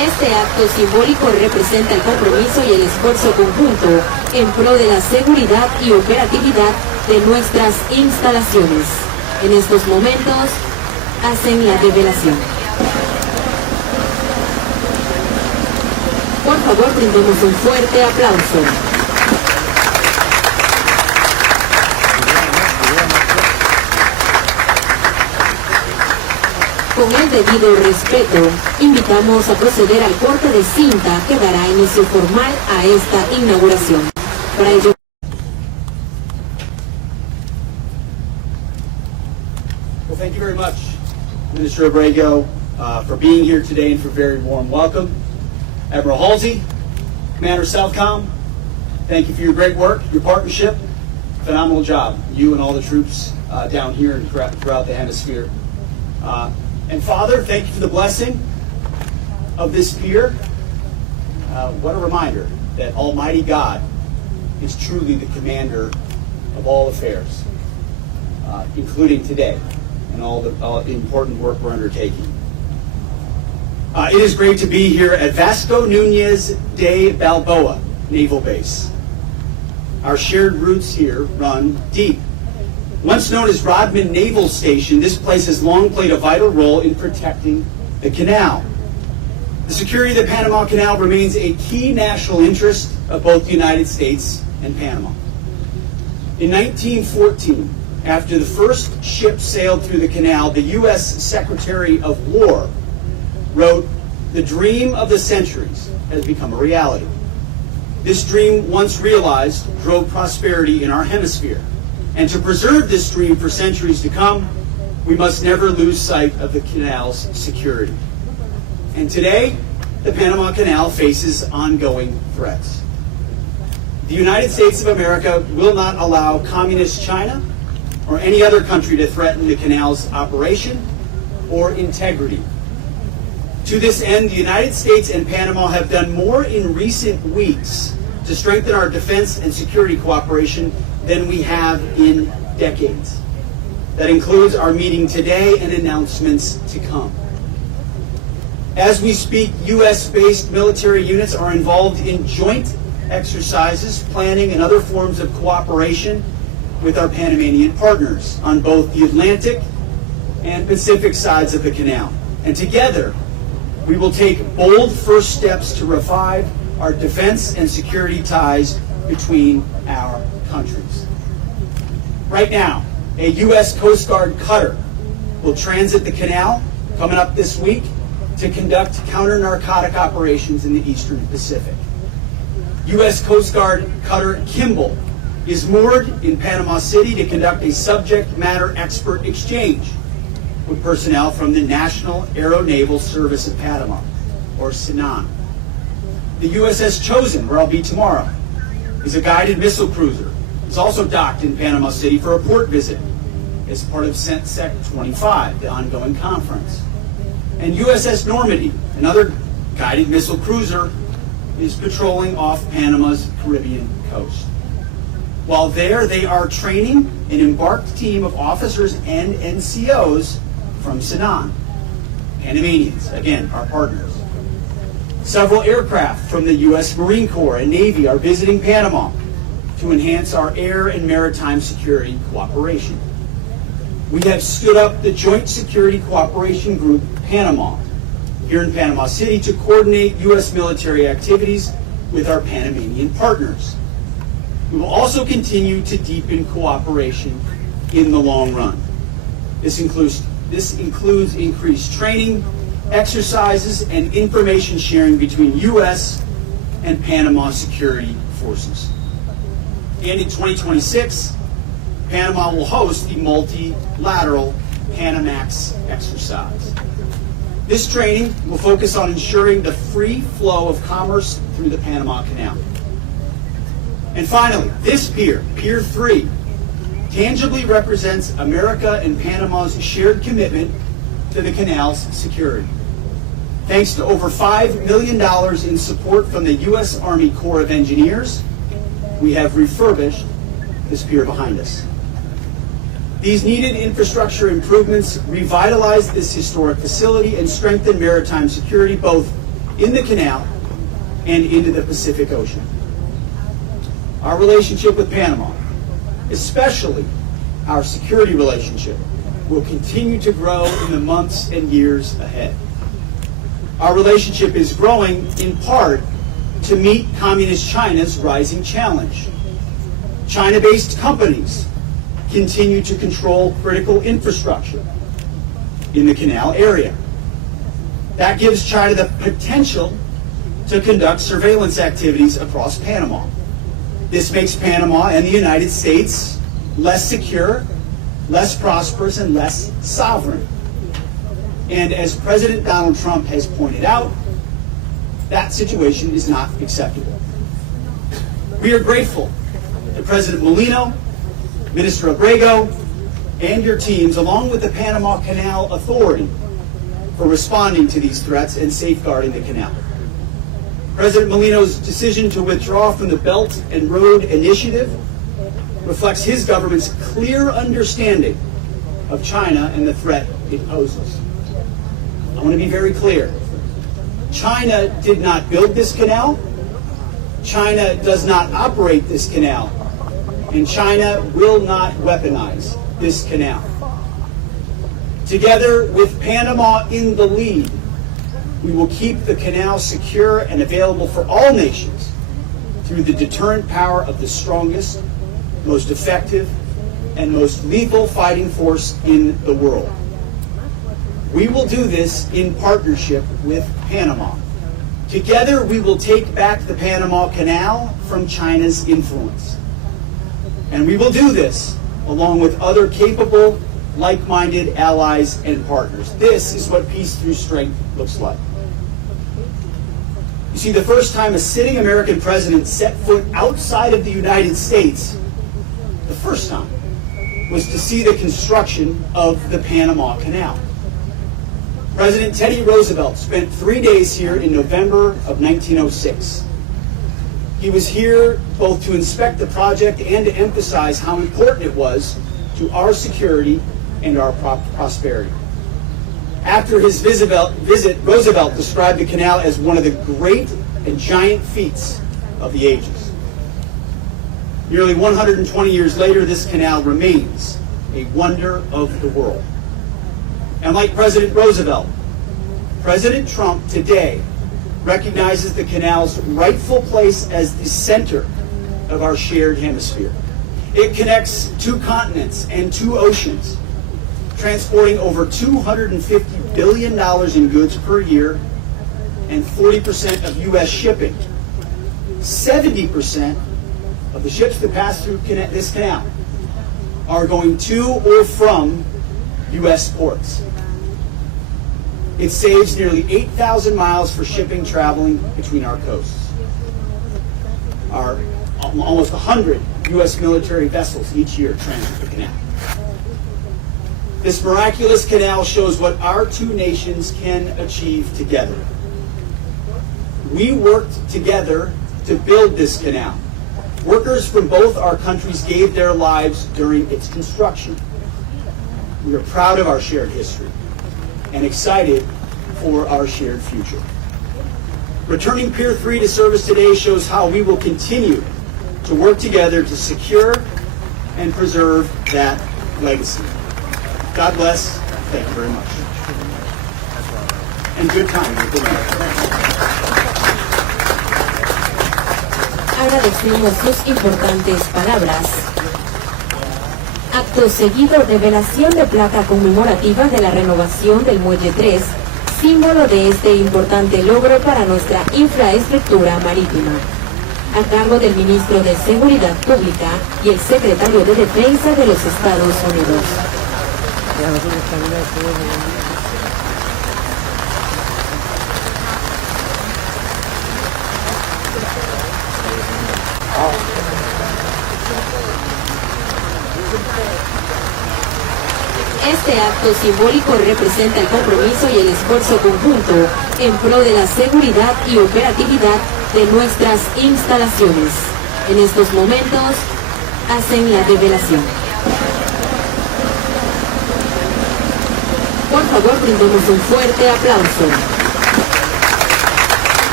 Este acto simbólico representa el compromiso y el esfuerzo conjunto en pro de la seguridad y operatividad de nuestras instalaciones. En estos momentos hacen la revelación. Por favor, brindemos un fuerte aplauso. Con el debido respeto, invitamos a proceder al corte de cinta que dará inicio formal a esta inauguración. Para ello, Well, thank you very much, Minister Abrego, for being here today and for a very warm welcome. Admiral Halsey, Commander Southcom, thank you for your great work, your partnership. Phenomenal job, you and all the troops down here and throughout the hemisphere. And Father, thank you for the blessing of this pier. What a reminder that Almighty God is truly the commander of all affairs, including today and all the important work we're undertaking. It is great to be here at Vasco Núñez de Balboa Naval Base. Our shared roots here run deep. Once known as Rodman Naval Station, this place has long played a vital role in protecting the canal. The security of the Panama Canal remains a key national interest of both the United States and Panama. In 1914, after the first ship sailed through the canal, the U.S. Secretary of War wrote, "The dream of the centuries has become a reality." This dream, once realized, drove prosperity in our hemisphere. And to preserve this dream for centuries to come, we must never lose sight of the canal's security. And today, the Panama Canal faces ongoing threats. The United States of America will not allow communist China or any other country to threaten the canal's operation or integrity. To this end, the United States and Panama have done more in recent weeks to strengthen our defense and security cooperation than we have in decades. That includes our meeting today and announcements to come. As we speak, U.S.-based military units are involved in joint exercises, planning, and other forms of cooperation with our Panamanian partners on both the Atlantic and Pacific sides of the canal. And together, we will take bold first steps to revive our defense and security ties between our countries. Right now, a U.S. Coast Guard cutter will transit the canal coming up this week to conduct counter-narcotic operations in the Eastern Pacific. U.S. Coast Guard cutter Kimball is moored in Panama City to conduct a subject matter expert exchange with personnel from the National Aeronaval Service of Panama, or SENAN. The USS Chosen, where I'll be tomorrow, is a guided missile cruiser. It's also docked in Panama City for a port visit as part of CENTSEC 25, the ongoing conference. And USS Normandy, another guided missile cruiser, is patrolling off Panama's Caribbean coast. While there, they are training an embarked team of officers and NCOs from SENAN, Panamanians, again, our partners. Several aircraft from the U.S. Marine Corps and Navy are visiting Panama to enhance our air and maritime security cooperation. We have stood up the Joint Security Cooperation Group, Panama, here in Panama City to coordinate U.S. military activities with our Panamanian partners. We will also continue to deepen cooperation in the long run. This includes increased training, exercises, and information sharing between U.S. and Panama security forces. And in 2026, Panama will host the multilateral Panamax exercise. This training will focus on ensuring the free flow of commerce through the Panama Canal. And finally, this pier, Pier 3, tangibly represents America and Panama's shared commitment to the canal's security. Thanks to over $5 million in support from the U.S. Army Corps of Engineers, we have refurbished this pier behind us. These needed infrastructure improvements revitalize this historic facility and strengthen maritime security both in the canal and into the Pacific Ocean. Our relationship with Panama, especially our security relationship, will continue to grow in the months and years ahead. Our relationship is growing in part to meet Communist China's rising challenge. China-based companies continue to control critical infrastructure in the canal area. That gives China the potential to conduct surveillance activities across Panama. This makes Panama and the United States less secure, less prosperous, and less sovereign. And as President Donald Trump has pointed out, that situation is not acceptable. We are grateful to President Molino, Minister Abrego, and your teams, along with the Panama Canal Authority, for responding to these threats and safeguarding the canal. President Molino's decision to withdraw from the Belt and Road Initiative reflects his government's clear understanding of China and the threat it poses. I want to be very clear. China did not build this canal. China does not operate this canal. And China will not weaponize this canal. Together with Panama in the lead, we will keep the canal secure and available for all nations through the deterrent power of the strongest, most effective, and most lethal fighting force in the world. We will do this in partnership with Panama. Together, we will take back the Panama Canal from China's influence. And we will do this along with other capable, like-minded allies and partners. This is what peace through strength looks like. You see, the first time a sitting American president set foot outside of the United States, the first time, was to see the construction of the Panama Canal. President Teddy Roosevelt spent 3 days here in November of 1906. He was here both to inspect the project and to emphasize how important it was to our security and our prosperity. After his visit, Roosevelt described the canal as one of the great and giant feats of the ages. Nearly 120 years later, this canal remains a wonder of the world. And like President Roosevelt, President Trump today recognizes the canal's rightful place as the center of our shared hemisphere. It connects 2 continents and 2 oceans, transporting over $250 billion in goods per year and 40% of U.S. shipping. 70% of the ships that pass through this canal are going to or from U.S. ports. It saves nearly 8,000 miles for shipping traveling between our coasts. Almost 100 U.S. military vessels each year transit the canal. This miraculous canal shows what our 2 nations can achieve together. We worked together to build this canal. Workers from both our countries gave their lives during its construction. We are proud of our shared history and excited for our shared future. Returning Pier 3 to service today shows how we will continue to work together to secure and preserve that legacy. God bless. Thank you very much. And good time. Agradecemos sus importantes palabras. Acto seguido, revelación de placa conmemorativa de la renovación del Muelle 3, símbolo de este importante logro para nuestra infraestructura marítima, a cargo del Ministro de Seguridad Pública y el Secretario de Defensa de los Estados Unidos. Este acto simbólico representa el compromiso y el esfuerzo conjunto en pro de la seguridad y operatividad de nuestras instalaciones. En estos momentos hacen la revelación. Por favor, brindemos un fuerte aplauso.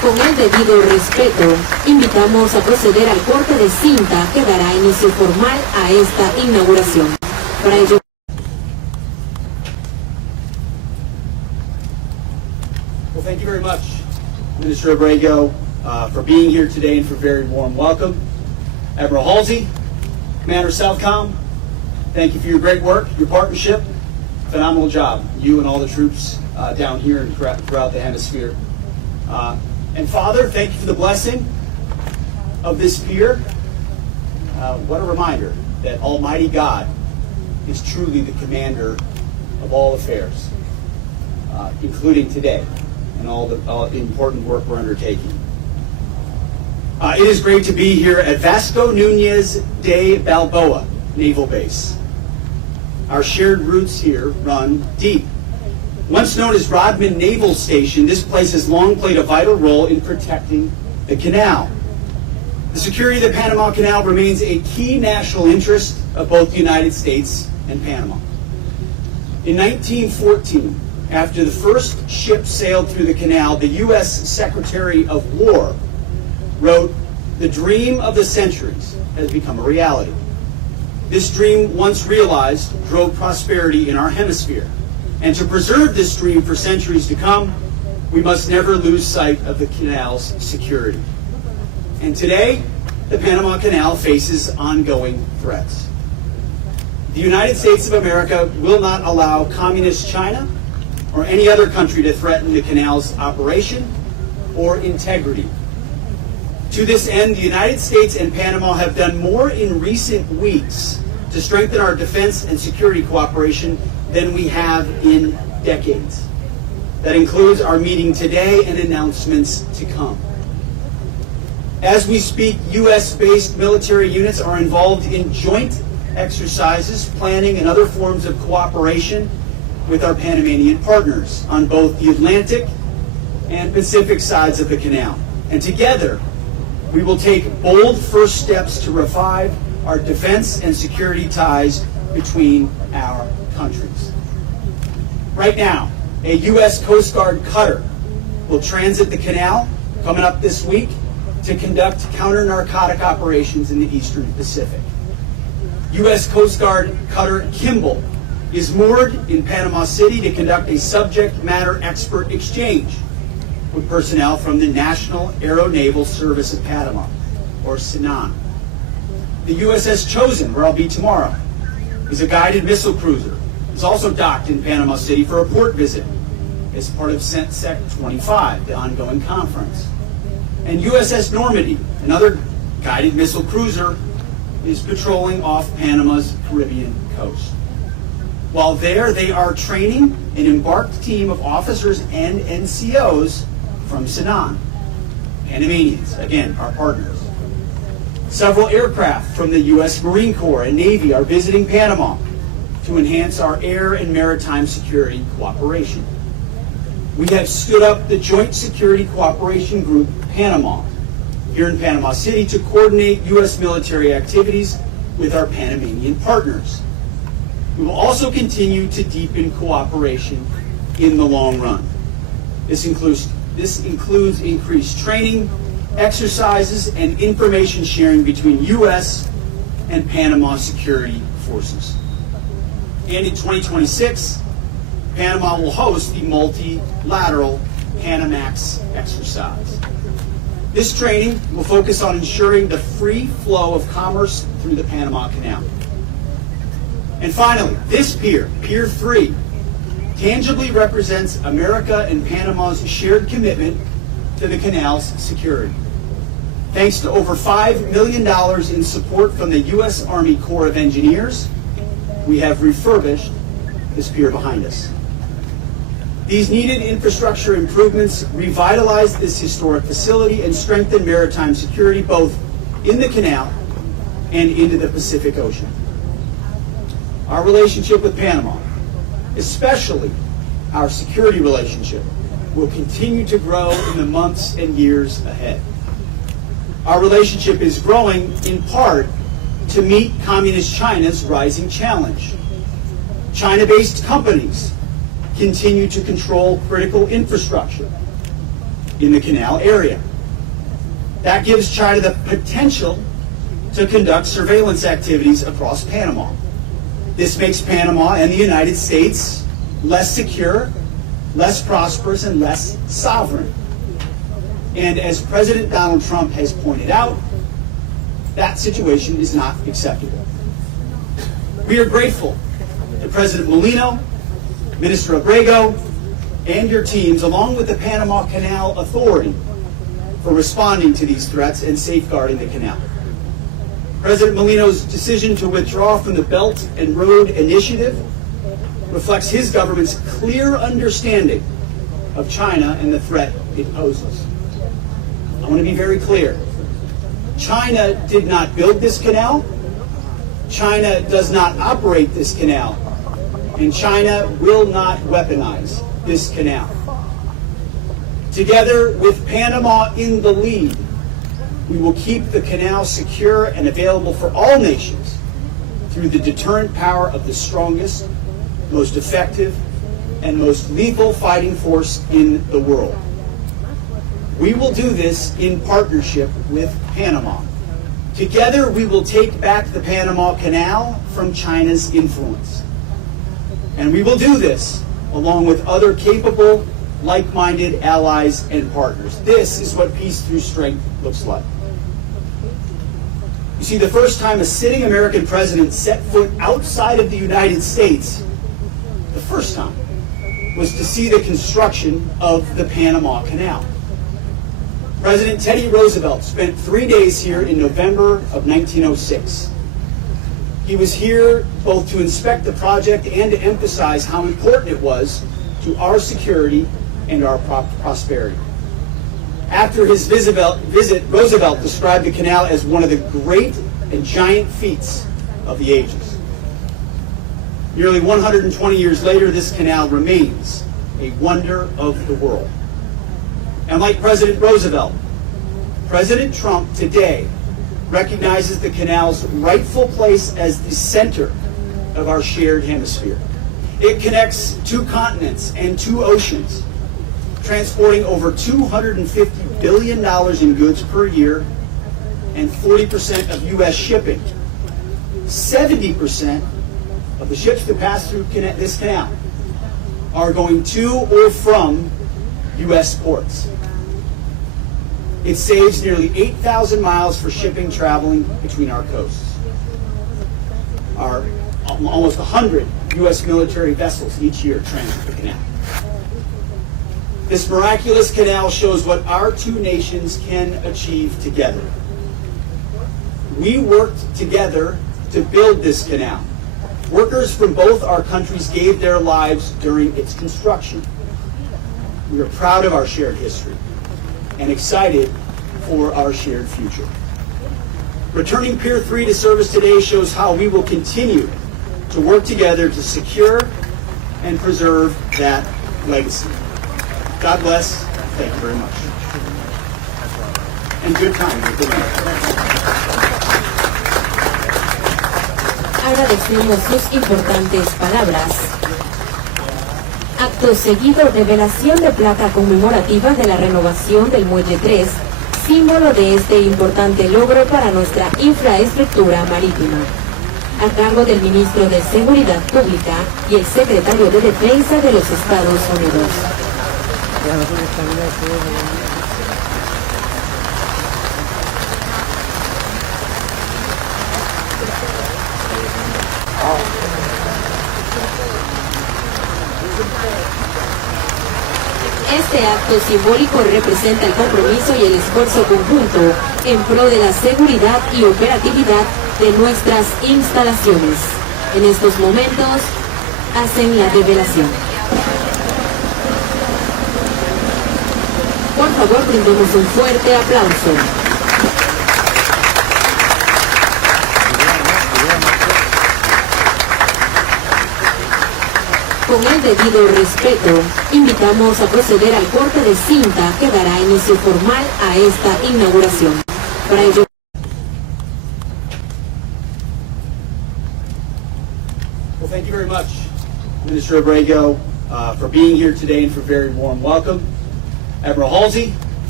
Con el debido respeto, invitamos a proceder al corte de cinta que dará inicio formal a esta inauguración. Para ello, Well, thank you very much, Minister Abrego, for being here today and for a very warm welcome. Admiral Halsey, Commander Southcom, thank you for your great work, your partnership. Phenomenal job, you and all the troops down here and throughout the hemisphere. And Father, thank you for the blessing of this pier. What a reminder that Almighty God is truly the commander of all affairs, including today and all the important work we're undertaking. It is great to be here at Vasco Núñez de Balboa Naval Base. Our shared roots here run deep. Once known as Rodman Naval Station, this place has long played a vital role in protecting the canal. The security of the Panama Canal remains a key national interest of both the United States and Panama. In 1914, after the first ship sailed through the canal, the U.S. Secretary of War wrote, "The dream of the centuries has become a reality." This dream, once realized, drove prosperity in our hemisphere. And to preserve this dream for centuries to come, we must never lose sight of the canal's security. And today, the Panama Canal faces ongoing threats. The United States of America will not allow Communist China or any other country to threaten the canal's operation or integrity. To this end, the United States and Panama have done more in recent weeks to strengthen our defense and security cooperation than we have in decades. That includes our meeting today and announcements to come. As we speak, U.S.-based military units are involved in joint exercises, planning, and other forms of cooperation with our Panamanian partners on both the Atlantic and Pacific sides of the canal. And together, we will take bold first steps to revive our defense and security ties between our countries. Right now, a U.S. Coast Guard cutter will transit the canal coming up this week to conduct counter-narcotic operations in the Eastern Pacific. U.S. Coast Guard cutter Kimball is moored in Panama City to conduct a subject matter expert exchange with personnel from the National Aeronaval Service of Panama, or SENAN. The USS Chosen, where I'll be tomorrow, is a guided missile cruiser. It's also docked in Panama City for a port visit as part of CENTSEC 25, the ongoing conference. And USS Normandy, another guided missile cruiser, is patrolling off Panama's Caribbean coast. While there, they are training an embarked team of officers and NCOs from SENAN, Panamanians, again, our partners. Several aircraft from the U.S. Marine Corps and Navy are visiting Panama to enhance our air and maritime security cooperation. We have stood up the Joint Security Cooperation Group, Panama, here in Panama City to coordinate U.S. military activities with our Panamanian partners. We will also continue to deepen cooperation in the long run. This includes increased training, exercises, and information sharing between U.S. and Panama security forces. And in 2026, Panama will host the multilateral Panamax exercise. This training will focus on ensuring the free flow of commerce through the Panama Canal. And finally, this pier, Pier 3, tangibly represents America and Panama's shared commitment to the canal's security. Thanks to over $5 million in support from the U.S. Army Corps of Engineers, we have refurbished this pier behind us. These needed infrastructure improvements revitalize this historic facility and strengthen maritime security both in the canal and into the Pacific Ocean. Our relationship with Panama, especially our security relationship, will continue to grow in the months and years ahead. Our relationship is growing in part to meet Communist China's rising challenge. China-based companies continue to control critical infrastructure, in the Canal area. That gives China the potential to conduct surveillance activities across Panama. This makes Panama and the United States less secure, less prosperous, and less sovereign. And as President Donald Trump has pointed out, that situation is not acceptable. We are grateful to President Molino, Minister Abrego, and your teams, along with the Panama Canal Authority, for responding to these threats and safeguarding the canal. President Molino's decision to withdraw from the Belt and Road Initiative reflects his government's clear understanding of China and the threat it poses. I want to be very clear. China did not build this canal. China does not operate this canal. And China will not weaponize this canal. Together with Panama in the lead, we will keep the canal secure and available for all nations through the deterrent power of the strongest, most effective, and most lethal fighting force in the world. We will do this in partnership with Panama. Together, we will take back the Panama Canal from China's influence. And we will do this along with other capable, like-minded allies and partners. This is what peace through strength looks like. You see, the first time a sitting American president set foot outside of the United States, the first time, was to see the construction of the Panama Canal. President Teddy Roosevelt spent 3 days here in November of 1906. He was here both to inspect the project and to emphasize how important it was to our security and our prosperity. After his visit, Roosevelt described the canal as one of the great and giant feats of the ages. Nearly 120 years later, this canal remains a wonder of the world. And like President Roosevelt, President Trump today recognizes the canal's rightful place as the center of our shared hemisphere. It connects 2 continents and 2 oceans, transporting over $250 billion in goods per year and 40% of U.S. shipping. 70% of the ships that pass through this canal are going to or from U.S. ports. It saves nearly 8,000 miles for shipping traveling between our coasts. Our almost 100 U.S. military vessels each year transit the canal. This miraculous canal shows what our 2 nations can achieve together. We worked together to build this canal. Workers from both our countries gave their lives during its construction. We are proud of our shared history and excited for our shared future. Returning Pier 3 to service today shows how we will continue to work together to secure and preserve that legacy. God bless. Thank you very much. And good time. Agradecemos sus importantes palabras. Acto seguido, revelación de placa conmemorativa de la renovación del Muelle 3, símbolo de este importante logro para nuestra infraestructura marítima, a cargo del Ministro de Seguridad Pública y el Secretario de Defensa de los Estados Unidos. Este acto simbólico representa el compromiso y el esfuerzo conjunto en pro de la seguridad y operatividad de nuestras instalaciones. En estos momentos hacen la revelación. Por favor, brindemos un fuerte aplauso. Con el debido respeto, invitamos a proceder al corte de cinta que dará inicio formal a esta inauguración. Para ello, Well, thank you very much, Minister Abrego, for being here today and for a very warm welcome. Admiral Halsey,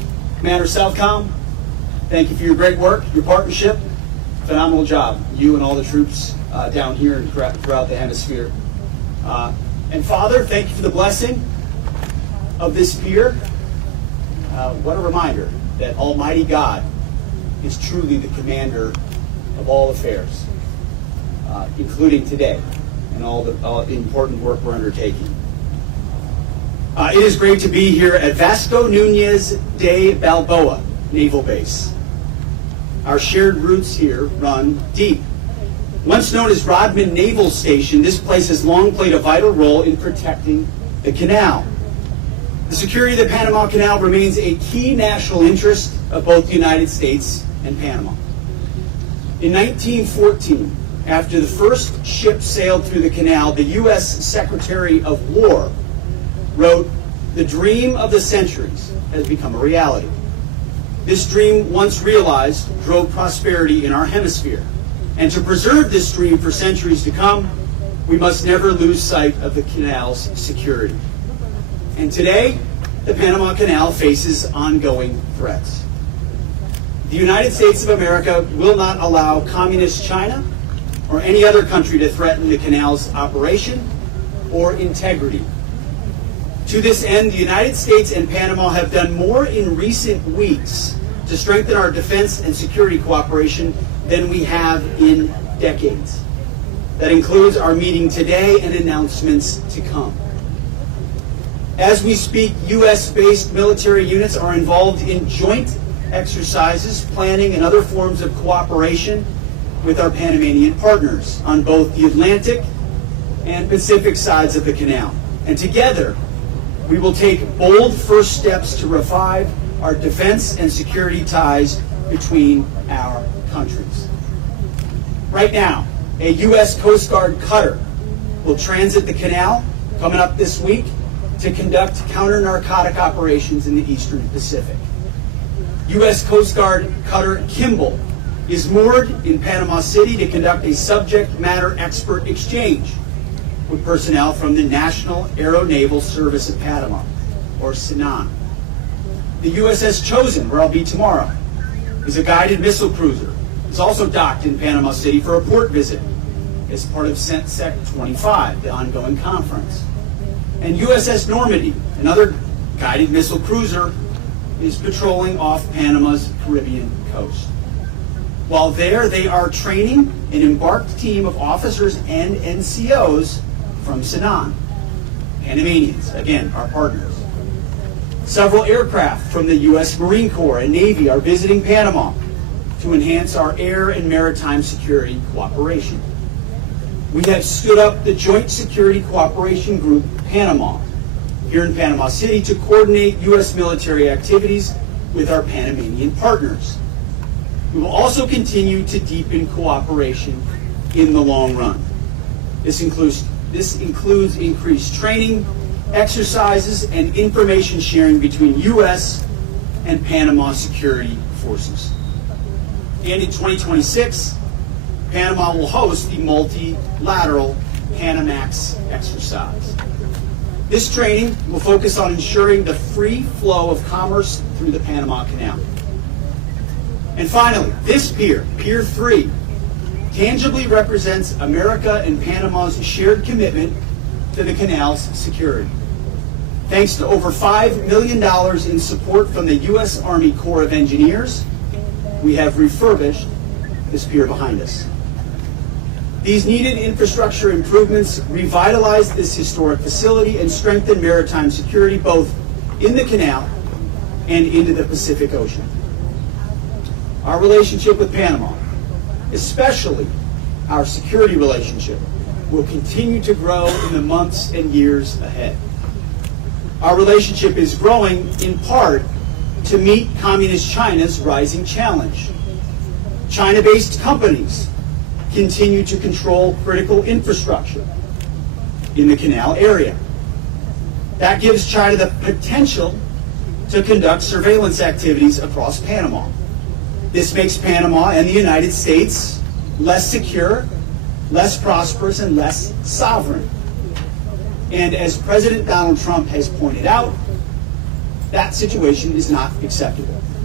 Commander Southcom, thank you for your great work, your partnership. Phenomenal job, you and all the troops down here and throughout the hemisphere. And Father, thank you for the blessing of this pier. What a reminder that Almighty God is truly the commander of all affairs, including today and all the important work we're undertaking. It is great to be here at Vasco Núñez de Balboa Naval Base. Our shared roots here run deep. Once known as Rodman Naval Station, this place has long played a vital role in protecting the canal. The security of the Panama Canal remains a key national interest of both the United States and Panama. In 1914, after the first ship sailed through the canal, the U.S. Secretary of War wrote, "The dream of the centuries has become a reality." This dream, once realized, drove prosperity in our hemisphere. And to preserve this dream for centuries to come, we must never lose sight of the canal's security. And today, the Panama Canal faces ongoing threats. The United States of America will not allow Communist China or any other country to threaten the canal's operation or integrity. To this end, the United States and Panama have done more in recent weeks to strengthen our defense and security cooperation than we have in decades. That includes our meeting today and announcements to come. As we speak, U.S.-based military units are involved in joint exercises, planning, and other forms of cooperation with our Panamanian partners on both the Atlantic and Pacific sides of the canal. And together, we will take bold first steps to revive our defense and security ties between our countries. Right now, a U.S. Coast Guard cutter will transit the canal coming up this week to conduct counter-narcotic operations in the Eastern Pacific. U.S. Coast Guard cutter Kimball is moored in Panama City to conduct a subject matter expert exchange with personnel from the National Aeronaval Service of Panama, or SENAN. The USS Chosen, where I'll be tomorrow, is a guided missile cruiser. It's also docked in Panama City for a port visit as part of CENTSEC 25, the ongoing conference. And USS Normandy, another guided missile cruiser, is patrolling off Panama's Caribbean coast. While there, they are training an embarked team of officers and NCOs from SENAN, Panamanians, again, our partners. Several aircraft from the U.S. Marine Corps and Navy are visiting Panama to enhance our air and maritime security cooperation. We have stood up the Joint Security Cooperation Group, Panama, here in Panama City to coordinate U.S. military activities with our Panamanian partners. We will also continue to deepen cooperation in the long run. This includes increased training, exercises, and information sharing between U.S. and Panama security forces. And in 2026, Panama will host the multilateral Panamax exercise. This training will focus on ensuring the free flow of commerce through the Panama Canal. And finally, this pier, Pier 3, tangibly represents America and Panama's shared commitment to the canal's security. Thanks to over $5 million in support from the U.S. Army Corps of Engineers, we have refurbished this pier behind us. These needed infrastructure improvements revitalize this historic facility and strengthen maritime security both in the canal and into the Pacific Ocean. Our relationship with Panama, especially our security relationship, will continue to grow in the months and years ahead. Our relationship is growing in part to meet Communist China's rising challenge. China-based companies continue to control critical infrastructure in the canal area. That gives China the potential to conduct surveillance activities across Panama. This makes Panama and the United States less secure, less prosperous, and less sovereign. And as President Donald Trump has pointed out, that situation is not acceptable.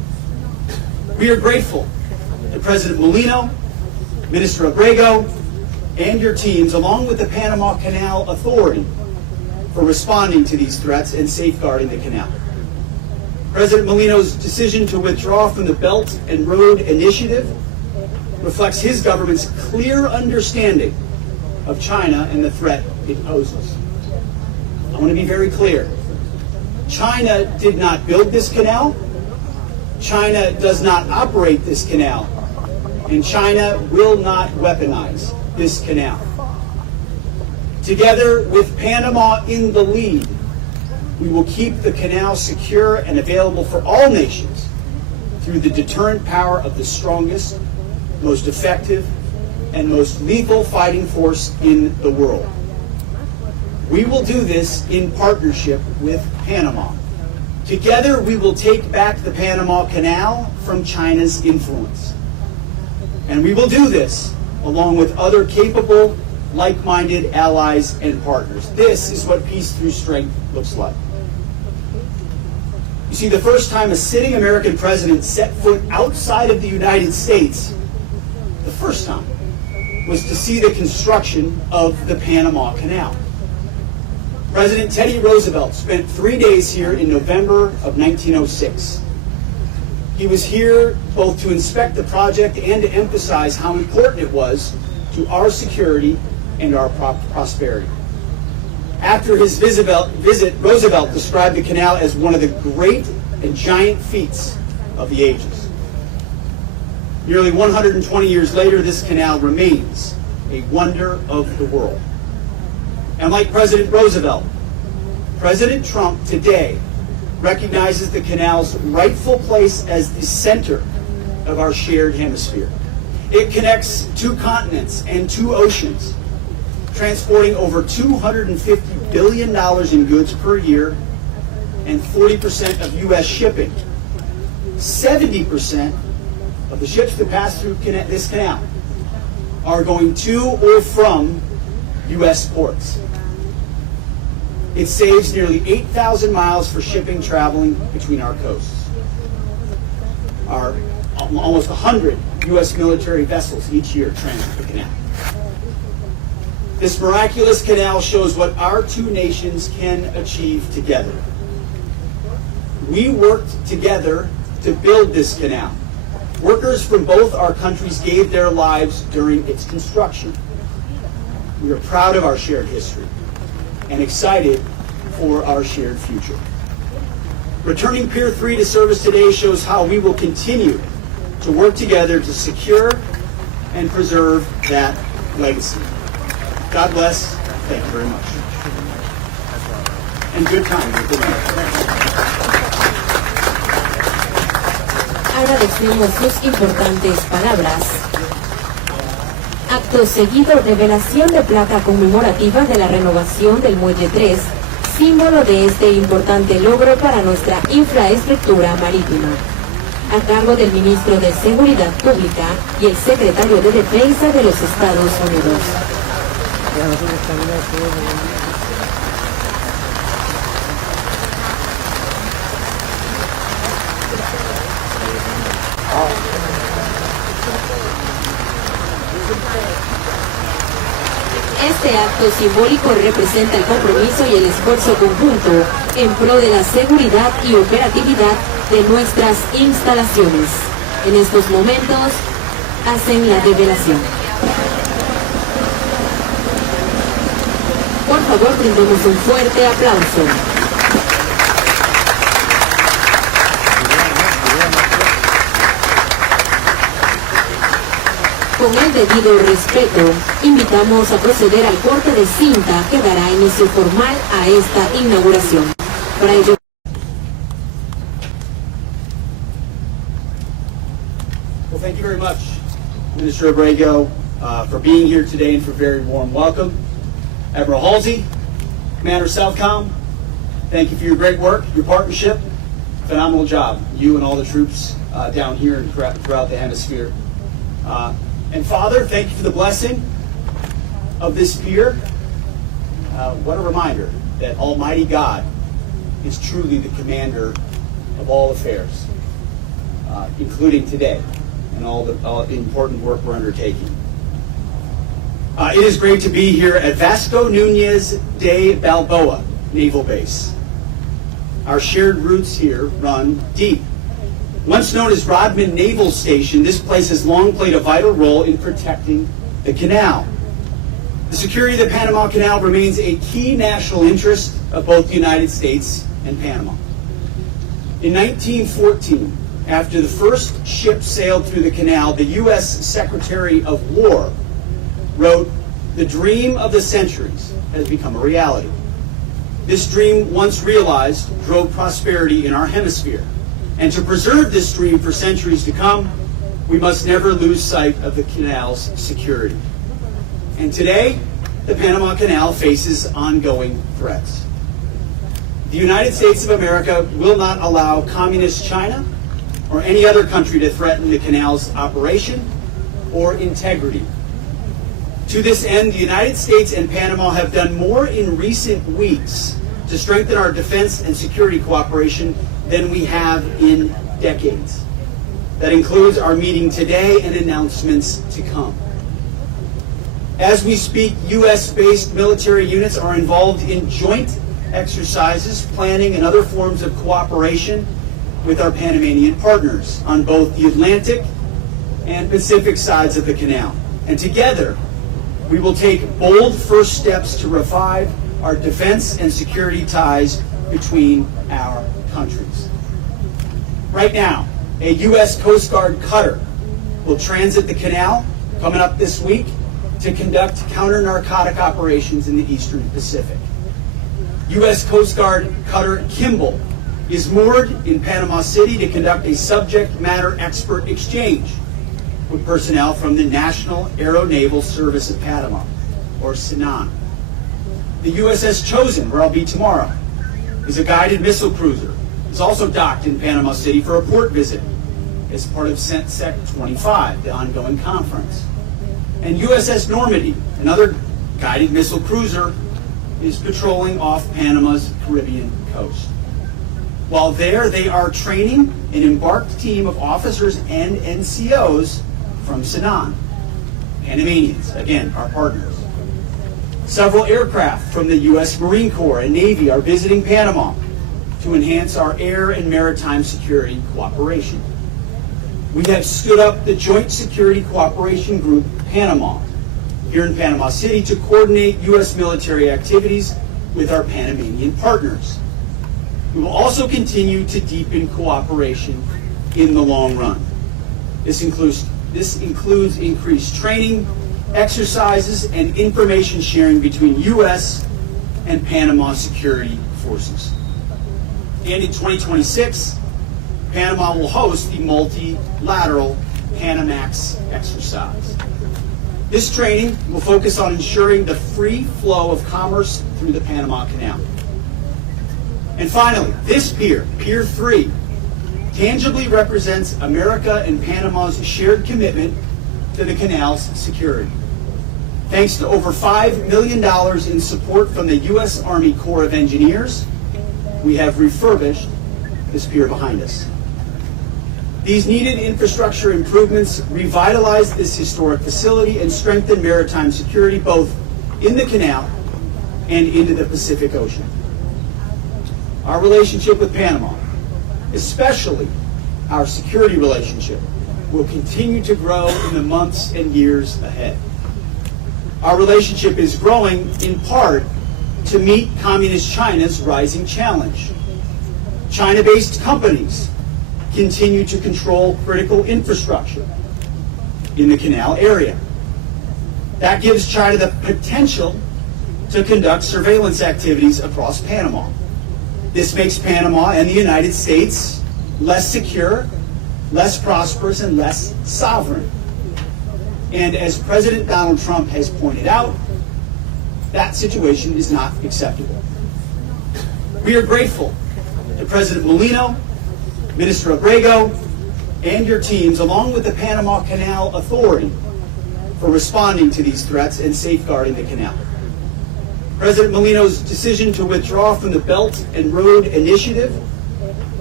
We are grateful to President Molino, Minister Abrego, and your teams, along with the Panama Canal Authority, for responding to these threats and safeguarding the canal. President Molino's decision to withdraw from the Belt and Road Initiative reflects his government's clear understanding of China and the threat it poses. I want to be very clear. China did not build this canal. China does not operate this canal. And China will not weaponize this canal. Together with Panama in the lead, we will keep the canal secure and available for all nations through the deterrent power of the strongest, most effective, and most lethal fighting force in the world. We will do this in partnership with Panama. Together, we will take back the Panama Canal from China's influence. And we will do this along with other capable, like-minded allies and partners. This is what peace through strength looks like. You see, the first time a sitting American president set foot outside of the United States, the first time, was to see the construction of the Panama Canal. President Teddy Roosevelt spent 3 days here in November of 1906. He was here both to inspect the project and to emphasize how important it was to our security and our prosperity. After his visit, Roosevelt described the canal as one of the great and giant feats of the ages. Nearly 120 years later, this canal remains a wonder of the world. And like President Roosevelt, President Trump today recognizes the canal's rightful place as the center of our shared hemisphere. It connects 2 continents and 2 oceans, transporting over $250 billion in goods per year and 40% of U.S. shipping. 70% of the ships that pass through this canal are going to or from U.S. ports. It saves nearly 8,000 miles for shipping traveling between our coasts. Almost 100 U.S. military vessels each year transit the canal. This miraculous canal shows what our 2 nations can achieve together. We worked together to build this canal. Workers from both our countries gave their lives during its construction. We are proud of our shared history and excited for our shared future. Returning Pier 3 to service today shows how we will continue to work together to secure and preserve that legacy. God bless. Thank you very much. And good time. Agradecemos sus importantes palabras. Acto seguido, revelación de placa conmemorativa de la renovación del Muelle 3, símbolo de este importante logro para nuestra infraestructura marítima, a cargo del Ministro de Seguridad Pública y el Secretario de Defensa de los Estados Unidos. Este acto simbólico representa el compromiso y el esfuerzo conjunto en pro de la seguridad y operatividad de nuestras instalaciones. En estos momentos hacen la revelación. Por favor, brindemos un fuerte aplauso. Con el debido respeto, invitamos a proceder al corte de cinta que dará inicio formal a esta inauguración. Para ello, Well, thank you very much, Minister Abrego, for being here today and for a very warm welcome. Admiral Halsey, Commander Southcom, thank you for your great work, your partnership. Phenomenal job, you and all the troops down here and throughout the hemisphere. And Father, thank you for the blessing of this pier. What a reminder that Almighty God is truly the commander of all affairs. including today, and all the important work we're undertaking. It is great to be here at Vasco Núñez de Balboa Naval Base. Our shared roots here run deep. Once known as Rodman Naval Station, this place has long played a vital role in protecting the canal. The security of the Panama Canal remains a key national interest of both the United States and Panama. In 1914, after the first ship sailed through the canal, the U.S. Secretary of War wrote, "The dream of the centuries has become a reality." This dream, once realized, drove prosperity in our hemisphere. And to preserve this dream for centuries to come, we must never lose sight of the canal's security. And today, the Panama Canal faces ongoing threats. The United States of America will not allow Communist China or any other country to threaten the canal's operation or integrity. To this end, the United States and Panama have done more in recent weeks to strengthen our defense and security cooperation than we have in decades. That includes our meeting today and announcements to come. As we speak, U.S.-based military units are involved in joint exercises, planning, and other forms of cooperation with our Panamanian partners on both the Atlantic and Pacific sides of the canal. And together, we will take bold first steps to revive our defense and security ties between our countries. Right now, a U.S. Coast Guard cutter will transit the canal coming up this week to conduct counter-narcotic operations in the Eastern Pacific. U.S. Coast Guard cutter Kimball is moored in Panama City to conduct a subject matter expert exchange with personnel from the National Aeronaval Service of Panama, or SENAN. The USS Chosen, where I'll be tomorrow, is a guided missile cruiser. It's also docked in Panama City for a port visit as part of CENTSEC 25, the ongoing conference. And USS Normandy, another guided missile cruiser, is patrolling off Panama's Caribbean coast. While there, they are training an embarked team of officers and NCOs from SENAN, Panamanians, again, our partners. Several aircraft from the U.S. Marine Corps and Navy are visiting Panama to enhance our air and maritime security cooperation. We have stood up the Joint Security Cooperation Group, Panama, here in Panama City to coordinate U.S. military activities with our Panamanian partners. We will also continue to deepen cooperation in the long run. This includes increased training, exercises, and information sharing between U.S. and Panama security forces. And in 2026, Panama will host the multilateral Panamax exercise. This training will focus on ensuring the free flow of commerce through the Panama Canal. And finally, this pier, Pier 3, tangibly represents America and Panama's shared commitment to the canal's security. Thanks to over $5 million in support from the U.S. Army Corps of Engineers, we have refurbished this pier behind us. These needed infrastructure improvements revitalize this historic facility and strengthen maritime security both in the canal and into the Pacific Ocean. Our relationship with Panama, especially our security relationship, will continue to grow in the months and years ahead. Our relationship is growing in part to meet Communist China's rising challenge. China-based companies continue to control critical infrastructure in the canal area. That gives China the potential to conduct surveillance activities across Panama. This makes Panama and the United States less secure, less prosperous, and less sovereign. And as President Donald Trump has pointed out, that situation is not acceptable. We are grateful to President Molino, Minister Abrego, and your teams, along with the Panama Canal Authority, for responding to these threats and safeguarding the canal. President Molino's decision to withdraw from the Belt and Road Initiative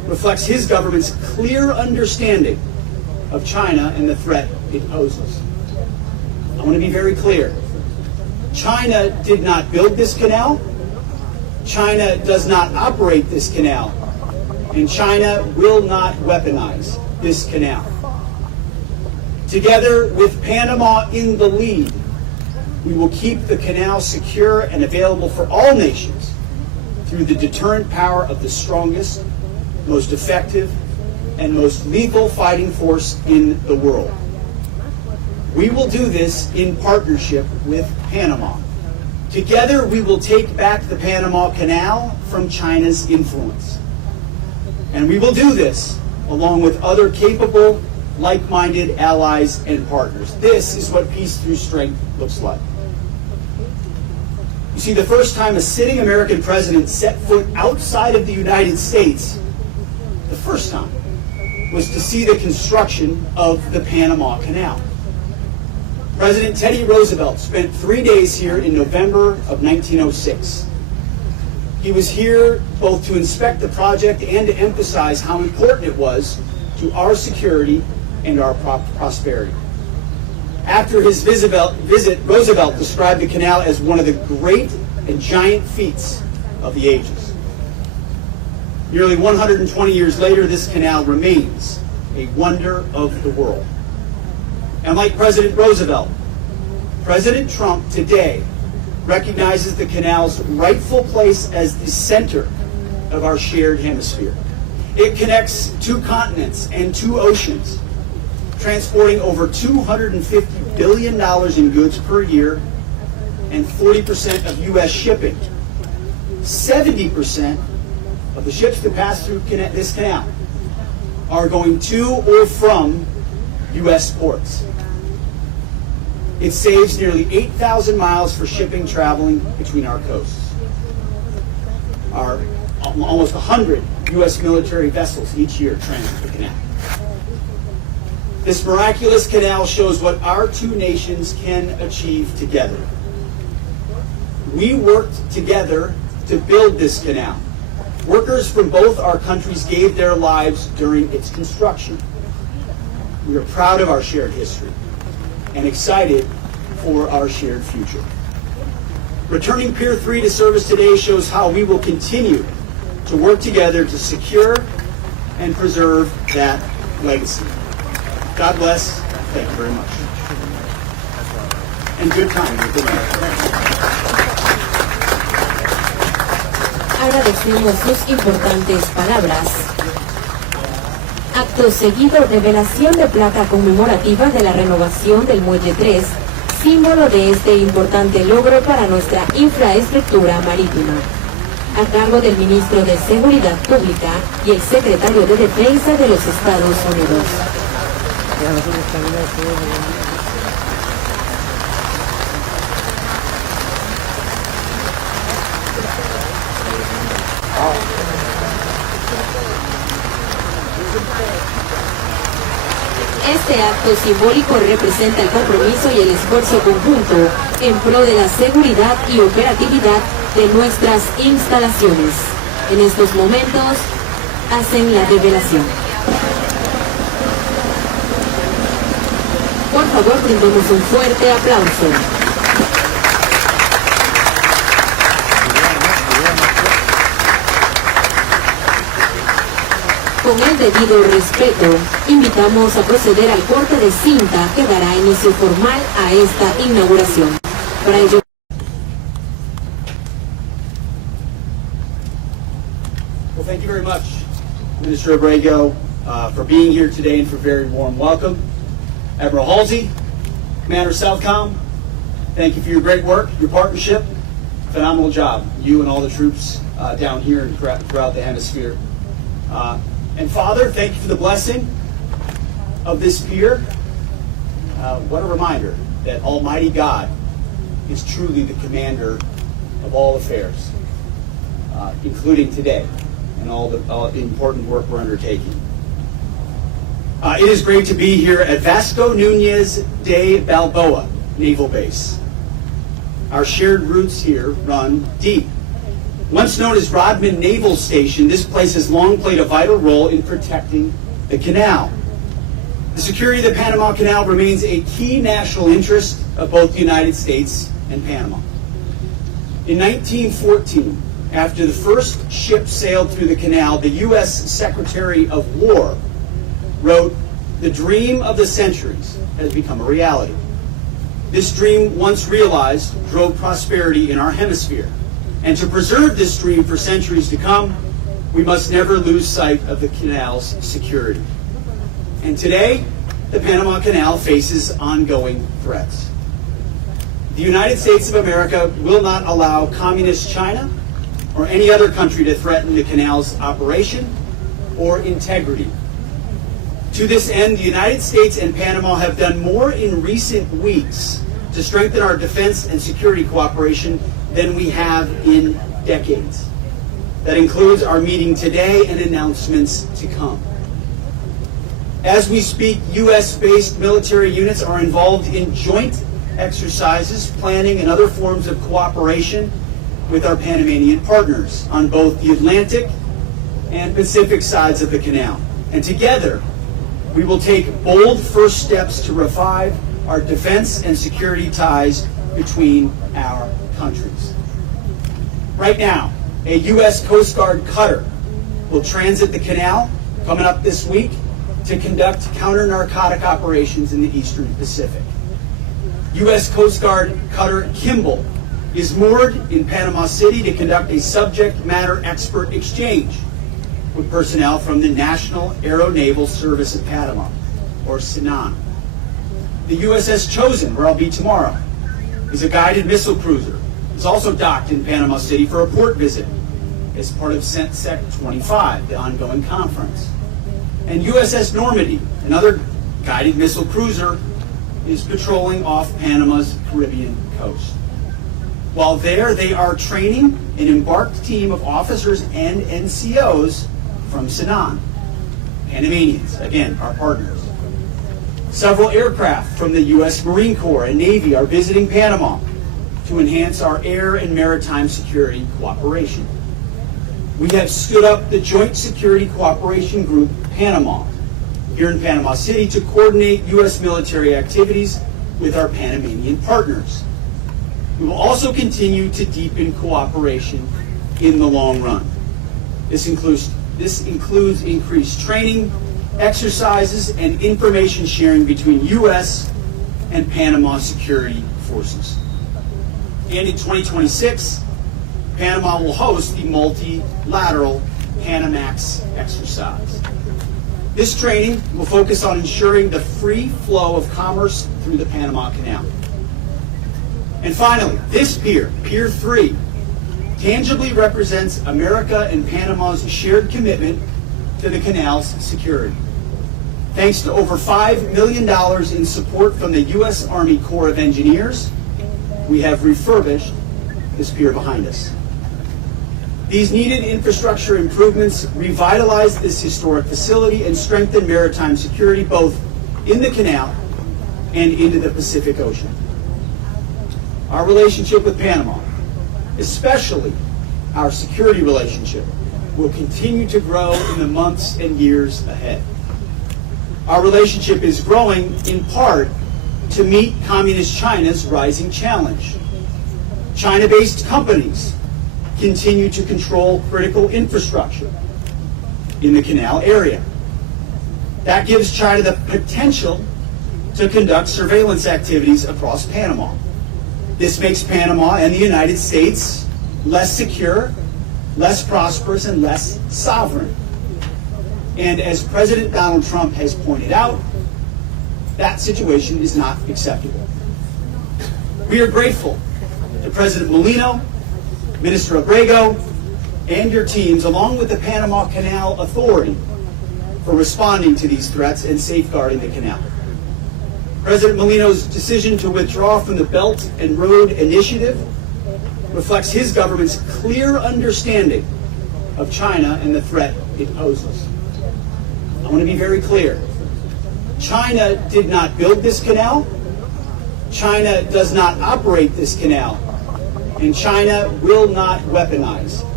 reflects his government's clear understanding of China and the threat it poses. I want to be very clear. China did not build this canal. China does not operate this canal. And China will not weaponize this canal. Together with Panama in the lead, we will keep the canal secure and available for all nations through the deterrent power of the strongest, most effective, and most lethal fighting force in the world. We will do this in partnership with Panama. Together, we will take back the Panama Canal from China's influence. And we will do this along with other capable, like-minded allies and partners. This is what peace through strength looks like. You see, the first time a sitting American president set foot outside of the United States, the first time, was to see the construction of the Panama Canal. President Teddy Roosevelt spent 3 days here in November of 1906. He was here both to inspect the project and to emphasize how important it was to our security and our prosperity. After his visit, Roosevelt described the canal as one of the great and giant feats of the ages. Nearly 120 years later, this canal remains a wonder of the world. And like President Roosevelt, President Trump today recognizes the canal's rightful place as the center of our shared hemisphere. It connects 2 continents and 2 oceans, transporting over $250 billion in goods per year and 40% of U.S. shipping. 70% of the ships that pass through this canal are going to or from U.S. ports. It saves nearly 8,000 miles for shipping traveling between our coasts. Our almost 100 U.S. military vessels each year transit the canal. This miraculous canal shows what our 2 nations can achieve together. We worked together to build this canal. Workers from both our countries gave their lives during its construction. We are proud of our shared history and excited for our shared future. Returning Pier 3 to service today shows how we will continue to work together to secure and preserve that legacy. God bless. Thank you very much. And good time. Good night. Agradecemos sus importantes palabras. Acto seguido, revelación de placa conmemorativa de la renovación del Muelle 3, símbolo de este importante logro para nuestra infraestructura marítima, a cargo del Ministro de Seguridad Pública y el Secretario de Defensa de los Estados Unidos. Este acto simbólico representa el compromiso y el esfuerzo conjunto en pro de la seguridad y operatividad de nuestras instalaciones. En estos momentos hacen la revelación. Por favor, brindemos un fuerte aplauso. Con el debido respeto, invitamos a proceder al corte de cinta que dará inicio formal a esta inauguración. Para ello, Well, thank you very much, Minister Abrego, for being here today and for a very warm welcome. Admiral Halsey, Commander Southcom, thank you for your great work, your partnership. Phenomenal job, you and all the troops down here and throughout the hemisphere. And Father, thank you for the blessing of this pier. What a reminder that Almighty God is truly the commander of all affairs, including today and all the important work we're undertaking. It is great to be here at Vasco Núñez de Balboa Naval Base. Our shared roots here run deep, Once known as Rodman Naval Station, this place has long played a vital role in protecting the canal. The security of the Panama Canal remains a key national interest of both the United States and Panama. In 1914, after the first ship sailed through the canal, the U.S. Secretary of War wrote, "The dream of the centuries has become a reality." This dream, once realized, drove prosperity in our hemisphere. And to preserve this dream for centuries to come, we must never lose sight of the canal's security. And today, the Panama Canal faces ongoing threats. The United States of America will not allow communist China or any other country to threaten the canal's operation or integrity. To this end, the United States and Panama have done more in recent weeks to strengthen our defense and security cooperation than we have in decades. That includes our meeting today and announcements to come. As we speak, U.S.-based military units are involved in joint exercises, planning, and other forms of cooperation with our Panamanian partners on both the Atlantic and Pacific sides of the canal. And together, we will take bold first steps to revive our defense and security ties between our countries. Right now, a U.S. Coast Guard cutter will transit the canal coming up this week to conduct counter-narcotic operations in the Eastern Pacific. U.S. Coast Guard cutter Kimball is moored in Panama City to conduct a subject matter expert exchange with personnel from the National Aeronaval Service of Panama, or SENAN. The USS Chosen, where I'll be tomorrow, is a guided missile cruiser. It's also docked in Panama City for a port visit as part of CENTSEC 25, the ongoing conference. And USS Normandy, another guided missile cruiser, is patrolling off Panama's Caribbean coast. While there, they are training an embarked team of officers and NCOs from SENAN, Panamanians, again, our partners. Several aircraft from the U.S. Marine Corps and Navy are visiting Panama to enhance our air and maritime security cooperation. We have stood up the Joint Security Cooperation Group, Panama, here in Panama City to coordinate U.S. military activities with our Panamanian partners. We will also continue to deepen cooperation in the long run. This includes increased training, exercises, and information sharing between U.S. and Panama security forces. And in 2026, Panama will host the multilateral Panamax exercise. This training will focus on ensuring the free flow of commerce through the Panama Canal. And finally, this pier, Pier 3, tangibly represents America and Panama's shared commitment to the canal's security. Thanks to over $5 million in support from the U.S. Army Corps of Engineers, we have refurbished this pier behind us. These needed infrastructure improvements revitalize this historic facility and strengthen maritime security both in the canal and into the Pacific Ocean. Our relationship with Panama, especially our security relationship, will continue to grow in the months and years ahead. Our relationship is growing in part to meet Communist China's rising challenge. China-based companies continue to control critical infrastructure in the canal area. That gives China the potential to conduct surveillance activities across Panama. This makes Panama and the United States less secure, less prosperous, and less sovereign. And as President Donald Trump has pointed out, that situation is not acceptable. We are grateful to President Molino, Minister Abrego, and your teams, along with the Panama Canal Authority, for responding to these threats and safeguarding the canal. President Molino's decision to withdraw from the Belt and Road Initiative reflects his government's clear understanding of China and the threat it poses. I want to be very clear. China did not build this canal. China does not operate this canal. And China will not weaponize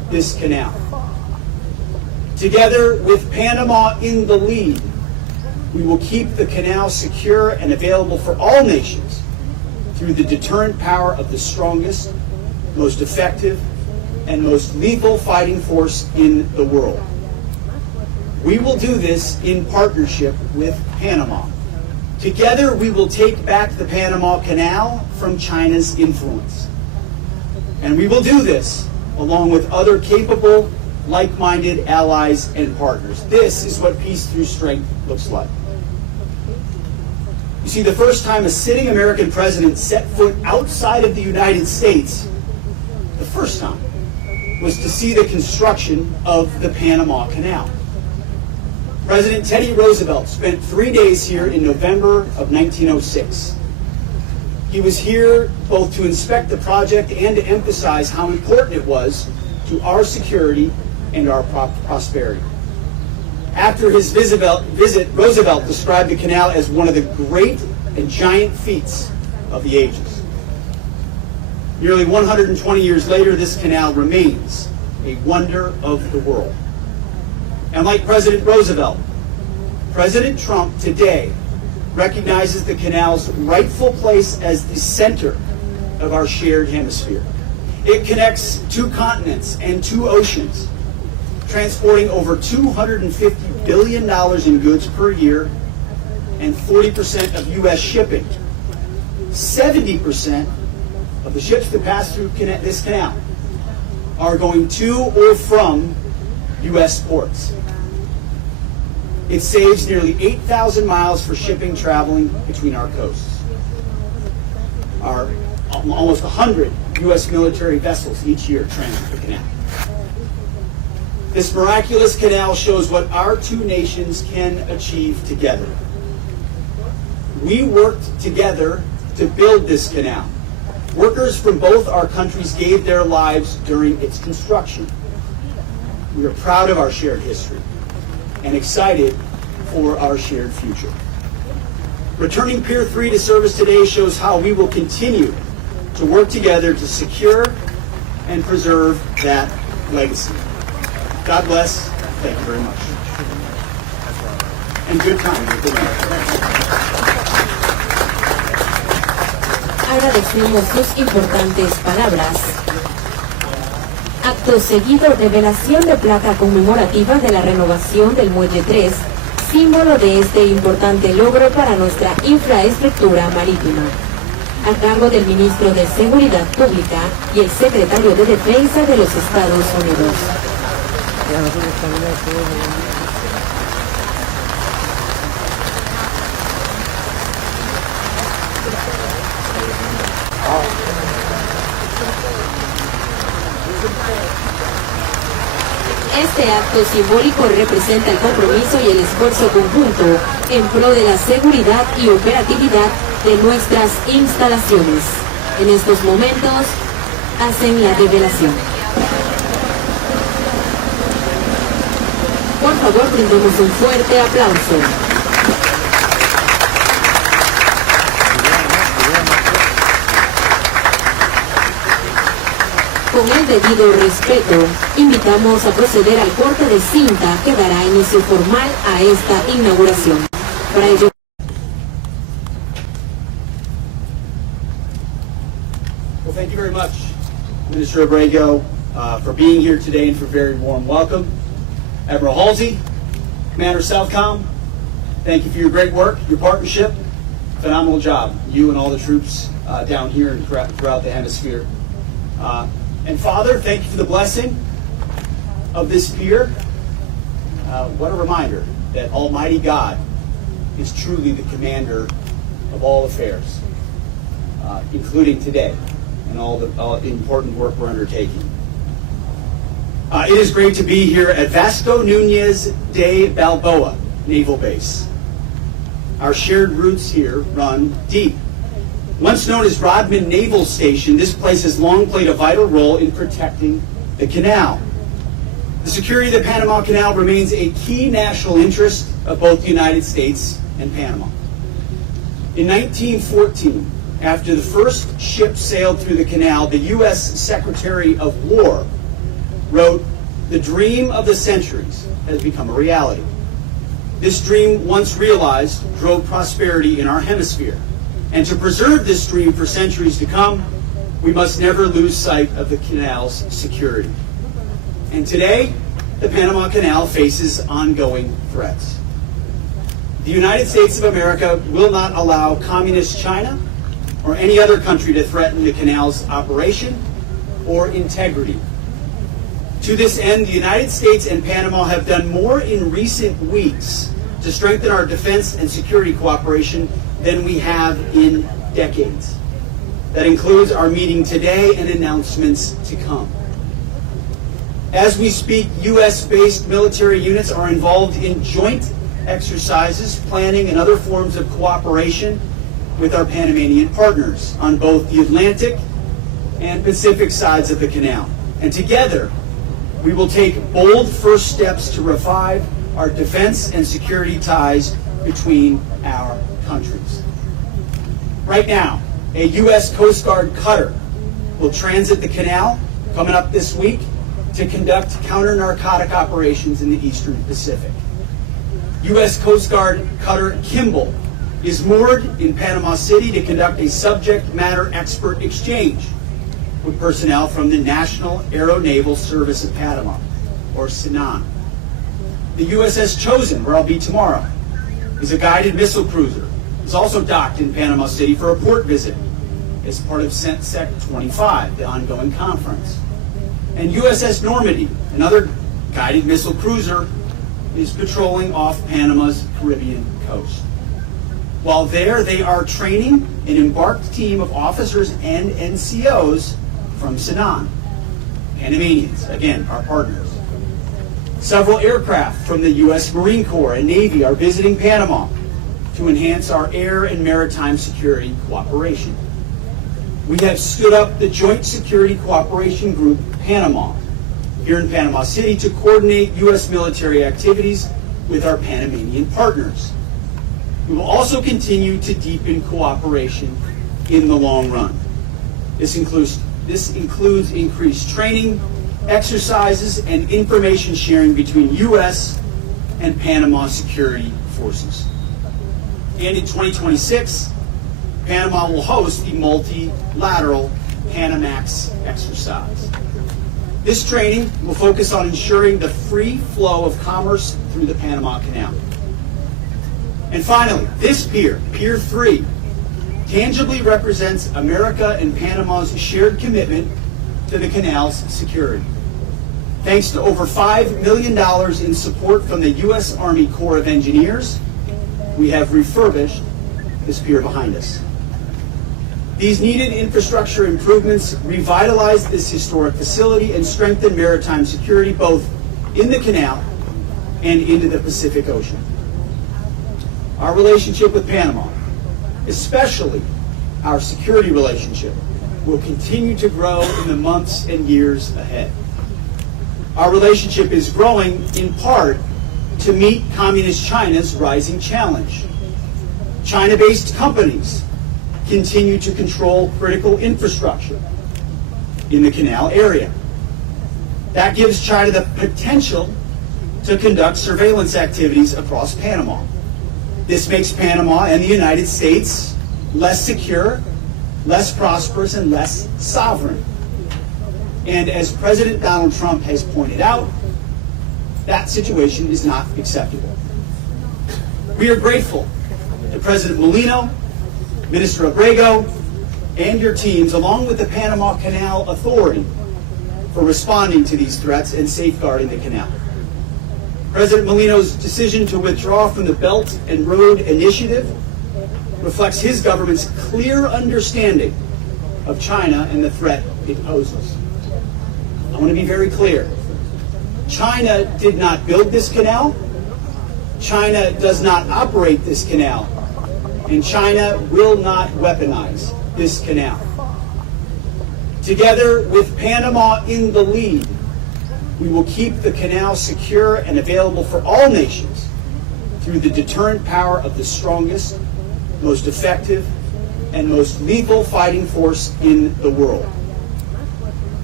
this canal. Together with Panama in the lead, we will keep the canal secure and available for all nations through the deterrent power of the strongest, most effective, and most lethal fighting force in the world. We will do this in partnership with Panama. Together, we will take back the Panama Canal from China's influence. And we will do this along with other capable, like-minded allies and partners. This is what peace through strength looks like. You see, the first time a sitting American president set foot outside of the United States, the first time, was to see the construction of the Panama Canal. President Teddy Roosevelt spent 3 days here in November of 1906. He was here both to inspect the project and to emphasize how important it was to our security and our prosperity. After his visit, Roosevelt described the canal as one of the great and giant feats of the ages. Nearly 120 years later, this canal remains a wonder of the world. And like President Roosevelt, President Trump today recognizes the canal's rightful place as the center of our shared hemisphere. It connects 2 continents and 2 oceans, transporting over $250 billion in goods per year and 40% of U.S. shipping. 70% of the ships that pass through this canal are going to or from U.S. ports. It saves nearly 8,000 miles for shipping traveling between our coasts. Almost 100 U.S. military vessels each year transit the canal. This miraculous canal shows what our 2 nations can achieve together. We worked together to build this canal. Workers from both our countries gave their lives during its construction. We are proud of our shared history and excited for our shared future. Returning Pier 3 to service today shows how we will continue to work together to secure and preserve that legacy. God bless. Thank you very much. And good time. Agradecemos sus importantes palabras. Acto seguido, revelación de placa conmemorativa de la renovación del Muelle 3, símbolo de este importante logro para nuestra infraestructura marítima, a cargo del Ministro de Seguridad Pública y el Secretario de Defensa de los Estados Unidos. Este acto simbólico representa el compromiso y el esfuerzo conjunto en pro de la seguridad y operatividad de nuestras instalaciones. En estos momentos hacen la revelación. Por favor, brindemos un fuerte aplauso. Con el debido respeto, invitamos a proceder al corte de cinta que dará inicio formal a esta inauguración. Para ello, Well, thank you very much, Minister Abrego, for being here today and for a very warm welcome. Admiral Halsey, Commander Southcom, thank you for your great work, your partnership. Phenomenal job, you and all the troops down here and throughout the hemisphere. And Father, thank you for the blessing of this pier. What a reminder that Almighty God is truly the commander of all affairs, including today and all the important work we're undertaking. It is great to be here at Vasco Núñez de Balboa Naval Base. Our shared roots here run deep. Once known as Rodman Naval Station, this place has long played a vital role in protecting the canal. The security of the Panama Canal remains a key national interest of both the United States and Panama. In 1914, after the first ship sailed through the canal, the U.S. Secretary of War wrote, "The dream of the centuries has become a reality. This dream, once realized, drove prosperity in our hemisphere. And to preserve this dream for centuries to come, we must never lose sight of the canal's security." And today, the Panama Canal faces ongoing threats. The United States of America will not allow communist China or any other country to threaten the canal's operation or integrity. To this end, the United States and Panama have done more in recent weeks to strengthen our defense and security cooperation than we have in decades. That includes our meeting today and announcements to come. As we speak, U.S.-based military units are involved in joint exercises, planning, and other forms of cooperation with our Panamanian partners on both the Atlantic and Pacific sides of the canal. And together, we will take bold first steps to revive our defense and security ties between our countries. Right now, a U.S. Coast Guard cutter will transit the canal coming up this week to conduct counter-narcotic operations in the Eastern Pacific. U.S. Coast Guard cutter Kimball is moored in Panama City to conduct a subject matter expert exchange with personnel from the National Aeronaval Service of Panama, or CNAN. The USS Chosen, where I'll be tomorrow, is a guided missile cruiser. It's also docked in Panama City for a port visit as part of CENTSEC 25, the ongoing conference. And USS Normandy, another guided missile cruiser, is patrolling off Panama's Caribbean coast. While there, they are training an embarked team of officers and NCOs from CNAN, Panamanians, again, our partners. Several aircraft from the U.S. Marine Corps and Navy are visiting Panama to enhance our air and maritime security cooperation. We have stood up the Joint Security Cooperation Group, Panama, here in Panama City to coordinate U.S. military activities with our Panamanian partners. We will also continue to deepen cooperation in the long run. This includes increased training, exercises, and information sharing between U.S. and Panama security forces. And in 2026, Panama will host the multilateral Panamax exercise. This training will focus on ensuring the free flow of commerce through the Panama Canal. And finally, this pier, Pier 3, tangibly represents America and Panama's shared commitment to the canal's security. Thanks to over $5 million in support from the U.S. Army Corps of Engineers, we have refurbished this pier behind us. These needed infrastructure improvements revitalize this historic facility and strengthen maritime security both in the canal and into the Pacific Ocean. Our relationship with Panama, especially our security relationship, will continue to grow in the months and years ahead. Our relationship is growing in part to meet Communist China's rising challenge. China-based companies continue to control critical infrastructure in the canal area. That gives China the potential to conduct surveillance activities across Panama. This makes Panama and the United States less secure, less prosperous, and less sovereign. And as President Donald Trump has pointed out, that situation is not acceptable. We are grateful to President Molino, Minister Abrego, and your teams, along with the Panama Canal Authority, for responding to these threats and safeguarding the canal. President Molino's decision to withdraw from the Belt and Road Initiative reflects his government's clear understanding of China and the threat it poses. I want to be very clear. China did not build this canal. China does not operate this canal. And China will not weaponize this canal. Together with Panama in the lead, we will keep the canal secure and available for all nations through the deterrent power of the strongest, most effective, and most lethal fighting force in the world.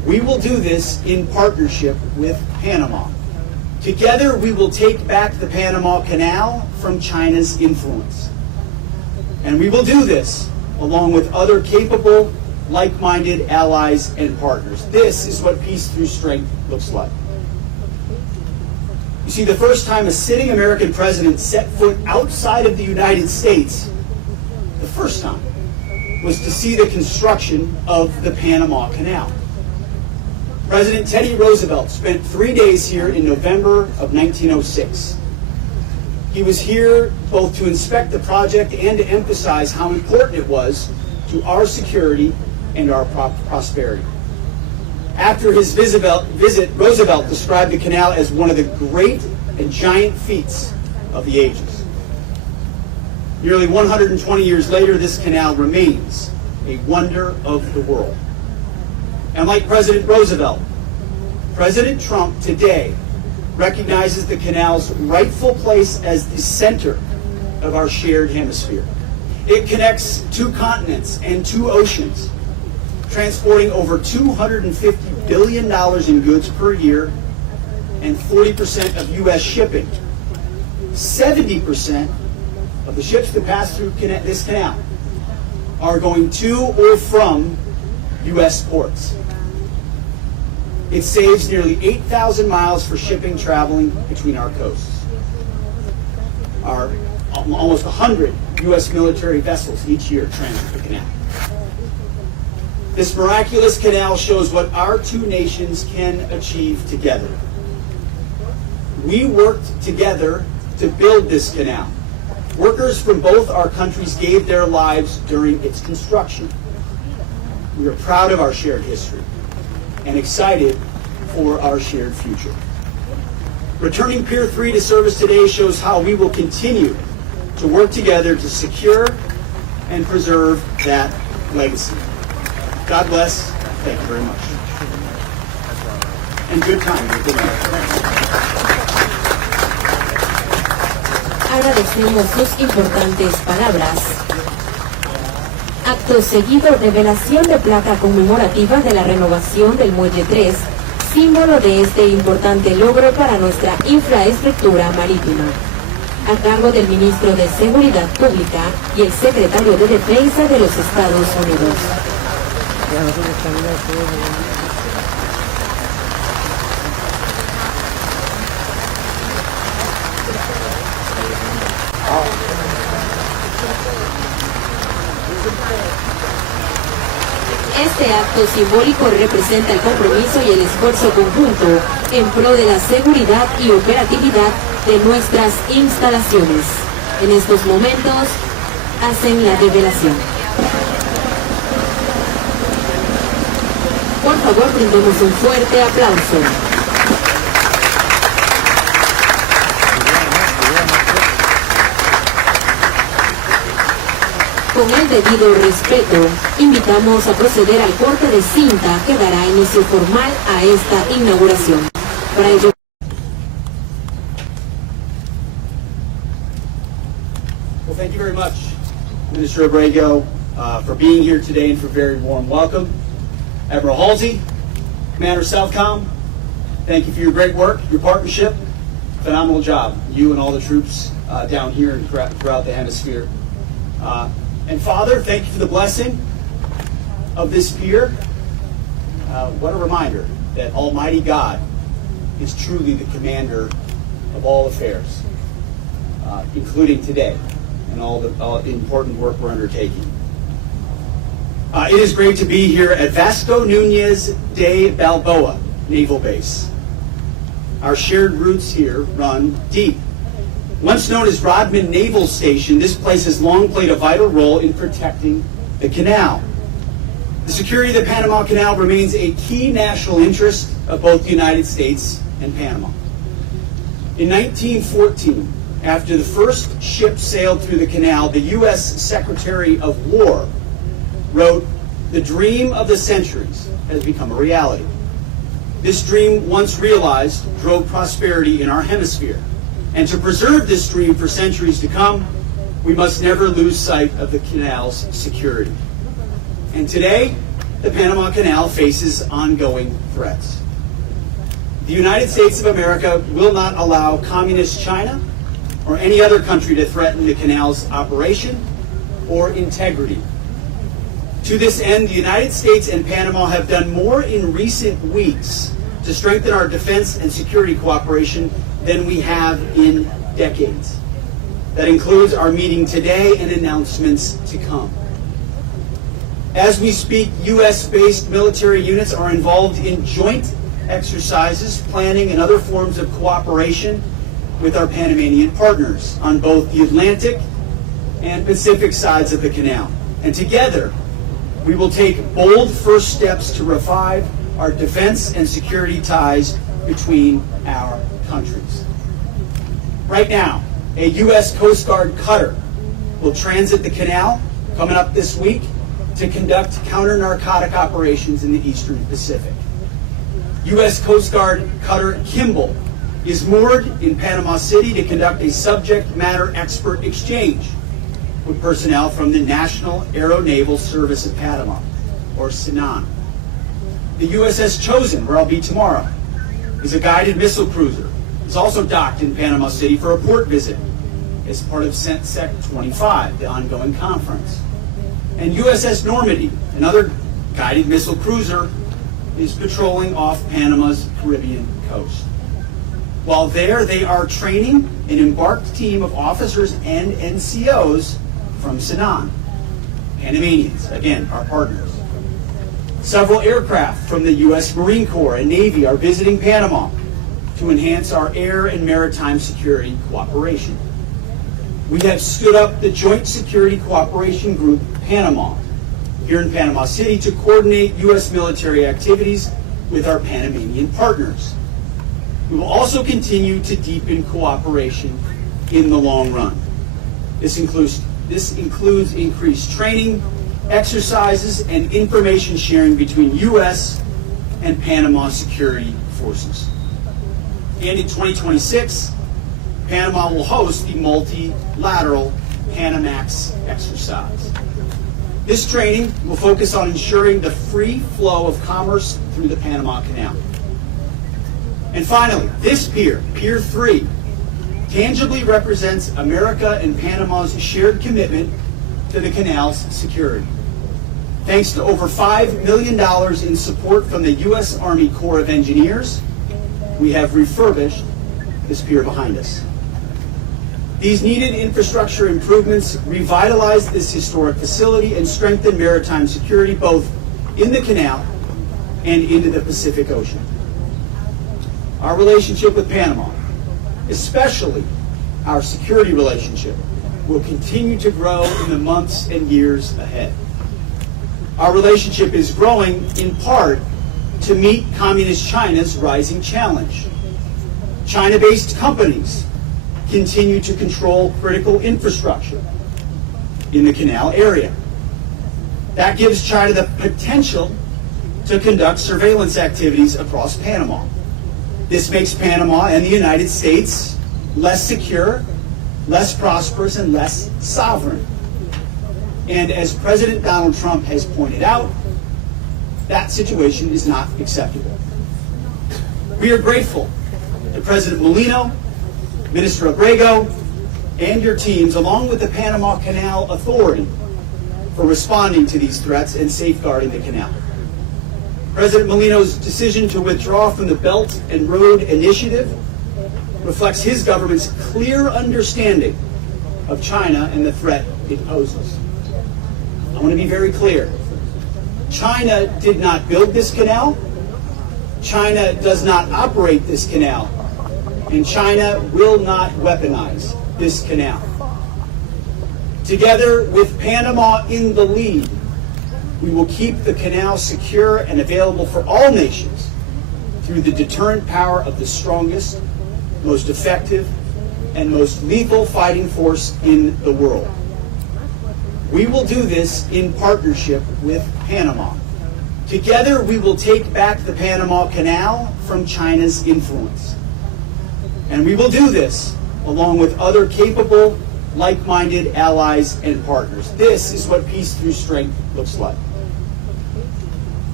We will do this in partnership with Panama. Together, we will take back the Panama Canal from China's influence. And we will do this along with other capable, like-minded allies and partners. This is what peace through strength looks like. You see, the first time a sitting American president set foot outside of the United States, the first time, was to see the construction of the Panama Canal. President Teddy Roosevelt spent 3 days here in November of 1906. He was here both to inspect the project and to emphasize how important it was to our security and our prosperity. After his visit, Roosevelt described the canal as one of the great and giant feats of the ages. Nearly 120 years later, this canal remains a wonder of the world. And like President Roosevelt, President Trump today recognizes the canal's rightful place as the center of our shared hemisphere. It connects 2 continents and 2 oceans, transporting over $250 billion in goods per year and 40% of U.S. shipping. 70% of the ships that pass through this canal are going to or from U.S. ports. It saves nearly 8,000 miles for shipping traveling between our coasts. Almost 100 U.S. military vessels each year transit the canal. This miraculous canal shows what our 2 nations can achieve together. We worked together to build this canal. Workers from both our countries gave their lives during its construction. We are proud of our shared history and excited for our shared future. Returning Pier 3 to service today shows how we will continue to work together to secure and preserve that legacy. God bless. Thank you very much. And good time. Good night. Agradecemos sus importantes palabras. Acto seguido, revelación de placa conmemorativa de la renovación del Muelle 3, símbolo de este importante logro para nuestra infraestructura marítima, a cargo del Ministro de Seguridad Pública y el Secretario de Defensa de los Estados Unidos. Este acto simbólico representa el compromiso y el esfuerzo conjunto en pro de la seguridad y operatividad de nuestras instalaciones. En estos momentos hacen la revelación. Por favor, brindemos un fuerte aplauso. Con el debido respeto, invitamos a proceder al corte de cinta que dará inicio formal a esta inauguración. Para ello, Well, thank you very much, Minister Abrego, for being here today and for a very warm welcome. Admiral Halsey, Commander Southcom, thank you for your great work, your partnership. Phenomenal job, you and all the troops down here and throughout the hemisphere. And Father, thank you for the blessing of this pier. What a reminder that Almighty God is truly the commander of all affairs, including today and all the important work we're undertaking. It is great to be here at Vasco Núñez de Balboa Naval Base. Our shared roots here run deep. Once known as Rodman Naval Station, this place has long played a vital role in protecting the canal. The security of the Panama Canal remains a key national interest of both the United States and Panama. In 1914, after the first ship sailed through the canal, the U.S. Secretary of War wrote, "The dream of the centuries has become a reality." This dream, once realized, drove prosperity in our hemisphere. And to preserve this dream for centuries to come, we must never lose sight of the canal's security. And today, the Panama Canal faces ongoing threats. The United States of America will not allow communist China or any other country to threaten the canal's operation or integrity. To this end, the United States and Panama have done more in recent weeks to strengthen our defense and security cooperation than we have in decades. That includes our meeting today and announcements to come. As we speak, U.S.-based military units are involved in joint exercises, planning, and other forms of cooperation with our Panamanian partners on both the Atlantic and Pacific sides of the canal. And together, we will take bold first steps to revive our defense and security ties between our countries. Right now, a U.S. Coast Guard cutter will transit the canal coming up this week to conduct counter-narcotic operations in the Eastern Pacific. U.S. Coast Guard cutter Kimball is moored in Panama City to conduct a subject matter expert exchange with personnel from the National Aeronaval Service of Panama, or SENAN. The USS Chosen, where I'll be tomorrow, is a guided missile cruiser. It's also docked in Panama City for a port visit as part of CENTSEC 25, the ongoing conference. And USS Normandy, another guided missile cruiser, is patrolling off Panama's Caribbean coast. While there, they are training an embarked team of officers and NCOs from SENAN, Panamanians, again, our partners. Several aircraft from the U.S. Marine Corps and Navy are visiting Panama to enhance our air and maritime security cooperation. We have stood up the Joint Security Cooperation Group, Panama, here in Panama City to coordinate U.S. military activities with our Panamanian partners. We will also continue to deepen cooperation in the long run. This includes increased training, exercises, and information sharing between U.S. and Panama security forces. And in 2026, Panama will host the multilateral Panamax exercise. This training will focus on ensuring the free flow of commerce through the Panama Canal. And finally, this pier, Pier 3, tangibly represents America and Panama's shared commitment to the canal's security. Thanks to over $5 million in support from the U.S. Army Corps of Engineers, we have refurbished this pier behind us. These needed infrastructure improvements revitalize this historic facility and strengthen maritime security both in the canal and into the Pacific Ocean. Our relationship with Panama, especially our security relationship, will continue to grow in the months and years ahead. Our relationship is growing in part to meet Communist China's rising challenge. China-based companies continue to control critical infrastructure in the canal area. That gives China the potential to conduct surveillance activities across Panama. This makes Panama and the United States less secure, less prosperous, and less sovereign. And as President Donald Trump has pointed out, that situation is not acceptable. We are grateful to President Molino, Minister Abrego, and your teams, along with the Panama Canal Authority, for responding to these threats and safeguarding the canal. President Molino's decision to withdraw from the Belt and Road Initiative reflects his government's clear understanding of China and the threat it poses. I want to be very clear. China did not build this canal. China does not operate this canal. And China will not weaponize this canal. Together with Panama in the lead, we will keep the canal secure and available for all nations through the deterrent power of the strongest, most effective, and most lethal fighting force in the world. We will do this in partnership with Panama. Together, we will take back the Panama Canal from China's influence. And we will do this along with other capable, like-minded allies and partners. This is what peace through strength looks like.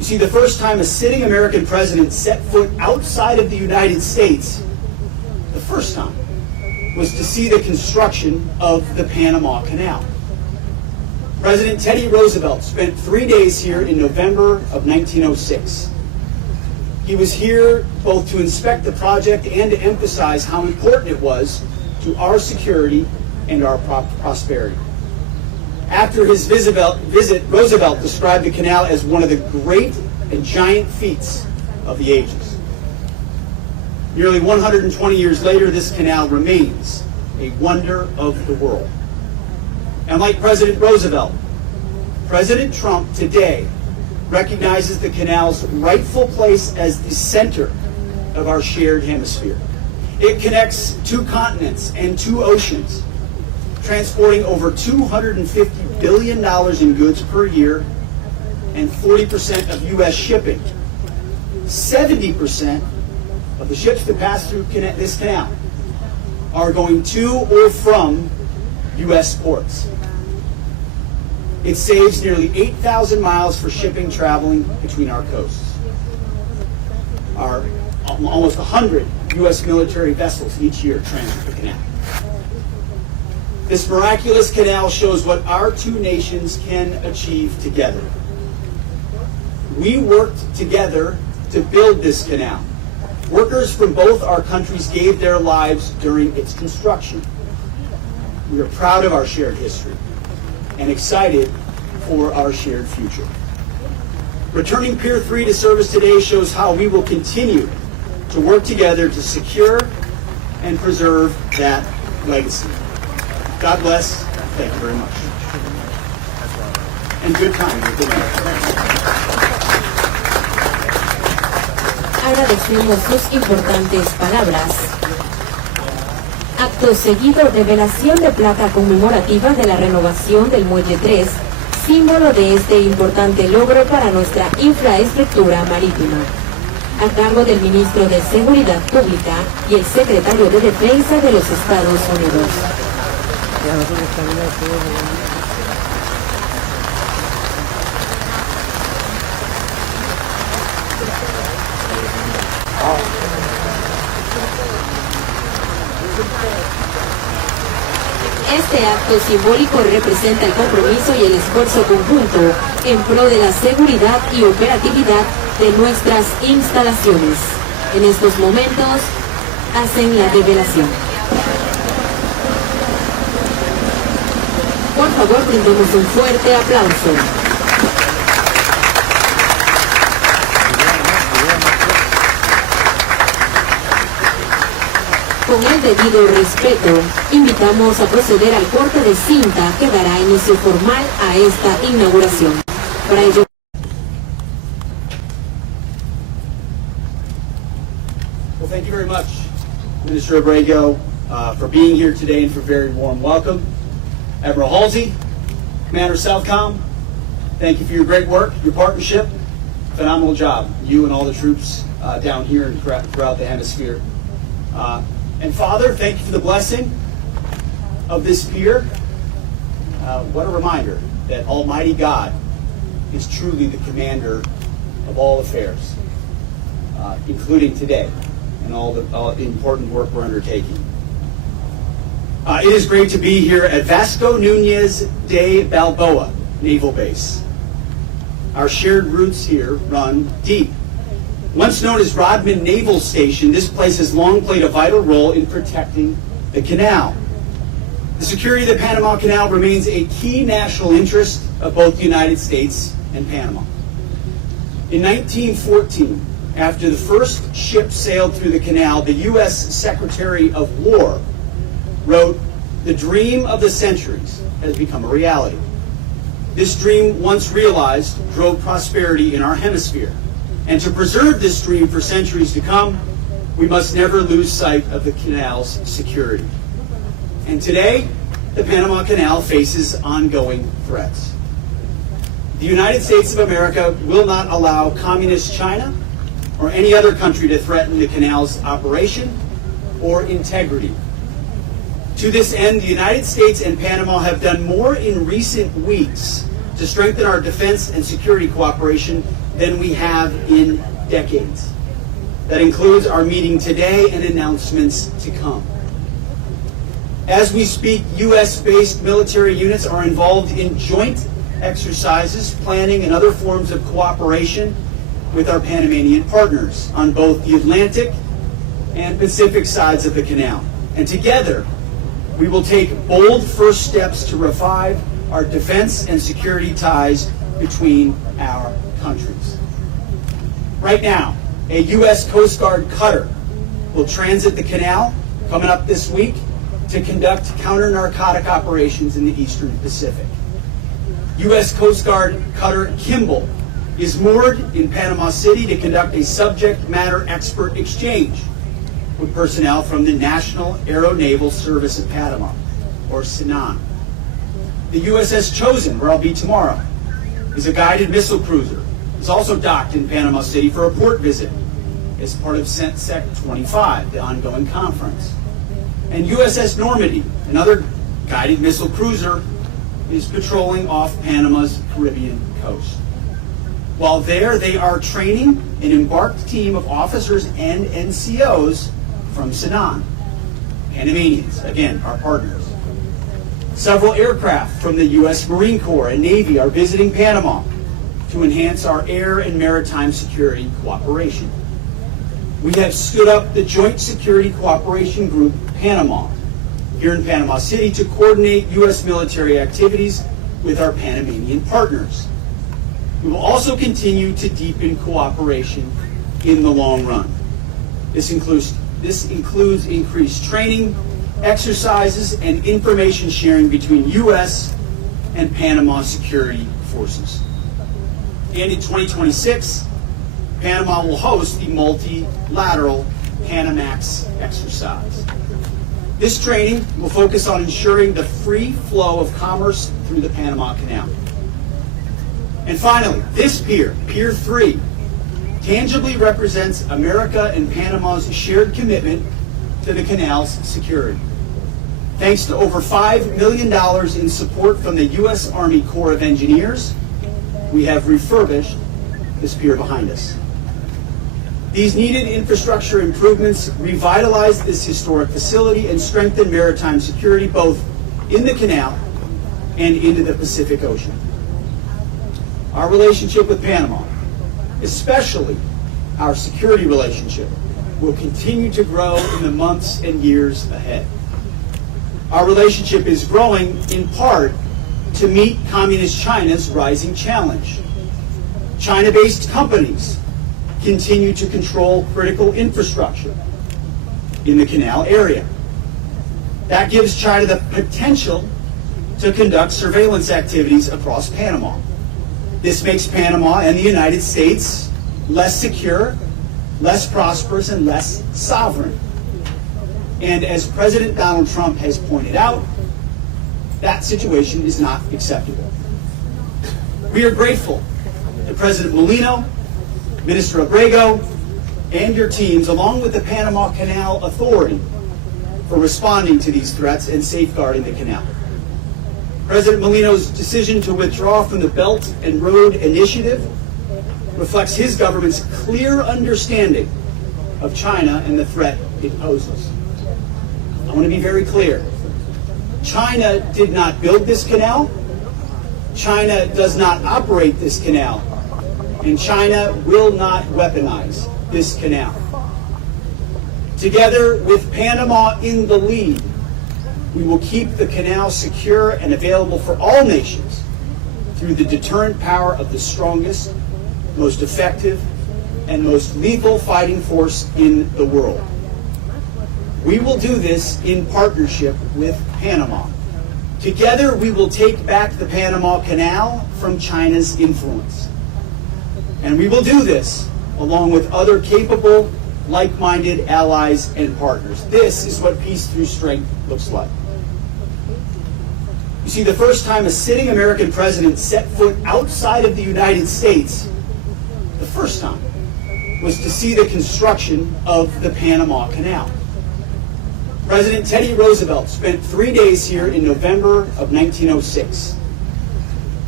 You see, the first time a sitting American president set foot outside of the United States, the first time, was to see the construction of the Panama Canal. President Teddy Roosevelt spent 3 days here in November of 1906. He was here both to inspect the project and to emphasize how important it was to our security and our prosperity. After his visit, Roosevelt described the canal as one of the great and giant feats of the ages. Nearly 120 years later, this canal remains a wonder of the world. And like President Roosevelt, President Trump today recognizes the canal's rightful place as the center of our shared hemisphere. It connects 2 continents and 2 oceans, transporting over $250 billion in goods per year and 40% of U.S. shipping. 70% of the ships that pass through this canal are going to or from U.S. ports. It saves nearly 8,000 miles for shipping traveling between our coasts. Our almost 100 U.S. military vessels each year transit the canal. This miraculous canal shows what our 2 nations can achieve together. We worked together to build this canal. Workers from both our countries gave their lives during its construction. We are proud of our shared history and excited for our shared future. Returning Pier 3 to service today shows how we will continue to work together to secure and preserve that legacy. God bless. Thank you very much. And good time. Agradecemos sus importantes palabras. Acto seguido, revelación de placa conmemorativa de la renovación del Muelle 3, símbolo de este importante logro para nuestra infraestructura marítima, a cargo del Ministro de Seguridad Pública y el Secretario de Defensa de los Estados Unidos. Este acto simbólico representa el compromiso y el esfuerzo conjunto en pro de la seguridad y operatividad de nuestras instalaciones. En estos momentos hacen la revelación. Por favor, brindemos un fuerte aplauso. Con el debido respeto, invitamos a proceder al corte de cinta que dará inicio formal a esta inauguración. Para ello, Well, thank you very much, Minister Abrego, for being here today and for a very warm welcome. Admiral Halsey, Commander Southcom, thank you for your great work, your partnership. Phenomenal job, you and all the troops down here and throughout the hemisphere. And Father, thank you for the blessing of this pier. What a reminder that Almighty God is truly the commander of all affairs, including today and all the important work we're undertaking. It is great to be here at Vasco Núñez de Balboa Naval Base. Our shared roots here run deep. Once known as Rodman Naval Station, this place has long played a vital role in protecting the canal. The security of the Panama Canal remains a key national interest of both the United States and Panama. In 1914, after the first ship sailed through the canal, the U.S. Secretary of War wrote, "The dream of the centuries has become a reality." This dream, once realized, drove prosperity in our hemisphere. And to preserve this dream for centuries to come, we must never lose sight of the canal's security. And today, the Panama Canal faces ongoing threats. The United States of America will not allow communist China or any other country to threaten the canal's operation or integrity. To this end, the United States and Panama have done more in recent weeks to strengthen our defense and security cooperation than we have in decades. That includes our meeting today and announcements to come. As we speak, U.S.-based military units are involved in joint exercises, planning, and other forms of cooperation with our Panamanian partners on both the Atlantic and Pacific sides of the canal. And together, we will take bold first steps to revive our defense and security ties between our countries. Right now, a U.S. Coast Guard cutter will transit the canal coming up this week to conduct counter-narcotic operations in the Eastern Pacific. U.S. Coast Guard cutter Kimball is moored in Panama City to conduct a subject matter expert exchange with personnel from the National Aeronaval Service of Panama, or SENAN. The USS Chosen, where I'll be tomorrow, is a guided missile cruiser. It's also docked in Panama City for a port visit as part of CENTSEC 25, the ongoing conference. And USS Normandy, another guided missile cruiser, is patrolling off Panama's Caribbean coast. While there, they are training an embarked team of officers and NCOs from SENAN, Panamanians, again, our partners. Several aircraft from the U.S. Marine Corps and Navy are visiting Panama to enhance our air and maritime security cooperation. We have stood up the Joint Security Cooperation Group, Panama, here in Panama City to coordinate U.S. military activities with our Panamanian partners. We will also continue to deepen cooperation in the long run. This includes increased training, exercises, and information sharing between U.S. and Panama security forces. And in 2026, Panama will host the multilateral Panamax exercise. This training will focus on ensuring the free flow of commerce through the Panama Canal. And finally, this pier, Pier 3, tangibly represents America and Panama's shared commitment to the canal's security. Thanks to over $5 million in support from the U.S. Army Corps of Engineers, we have refurbished this pier behind us. These needed infrastructure improvements revitalize this historic facility and strengthen maritime security both in the canal and into the Pacific Ocean. Our relationship with Panama, especially our security relationship, will continue to grow in the months and years ahead. Our relationship is growing in part to meet Communist China's rising challenge. China-based companies continue to control critical infrastructure in the canal area. That gives China the potential to conduct surveillance activities across Panama. This makes Panama and the United States less secure, less prosperous, and less sovereign. And as President Donald Trump has pointed out, that situation is not acceptable. We are grateful to President Molino, Minister Abrego, and your teams, along with the Panama Canal Authority, for responding to these threats and safeguarding the canal. President Molino's decision to withdraw from the Belt and Road Initiative reflects his government's clear understanding of China and the threat it poses. I want to be very clear. China did not build this canal. China does not operate this canal. And China will not weaponize this canal. Together with Panama in the lead, we will keep the canal secure and available for all nations through the deterrent power of the strongest, most effective, and most lethal fighting force in the world. We will do this in partnership with Panama. Together, we will take back the Panama Canal from China's influence. And we will do this along with other capable, like-minded allies and partners. This is what peace through strength looks like. You see, the first time a sitting American president set foot outside of the United States, the first time, was to see the construction of the Panama Canal. President Teddy Roosevelt spent 3 days here in November of 1906.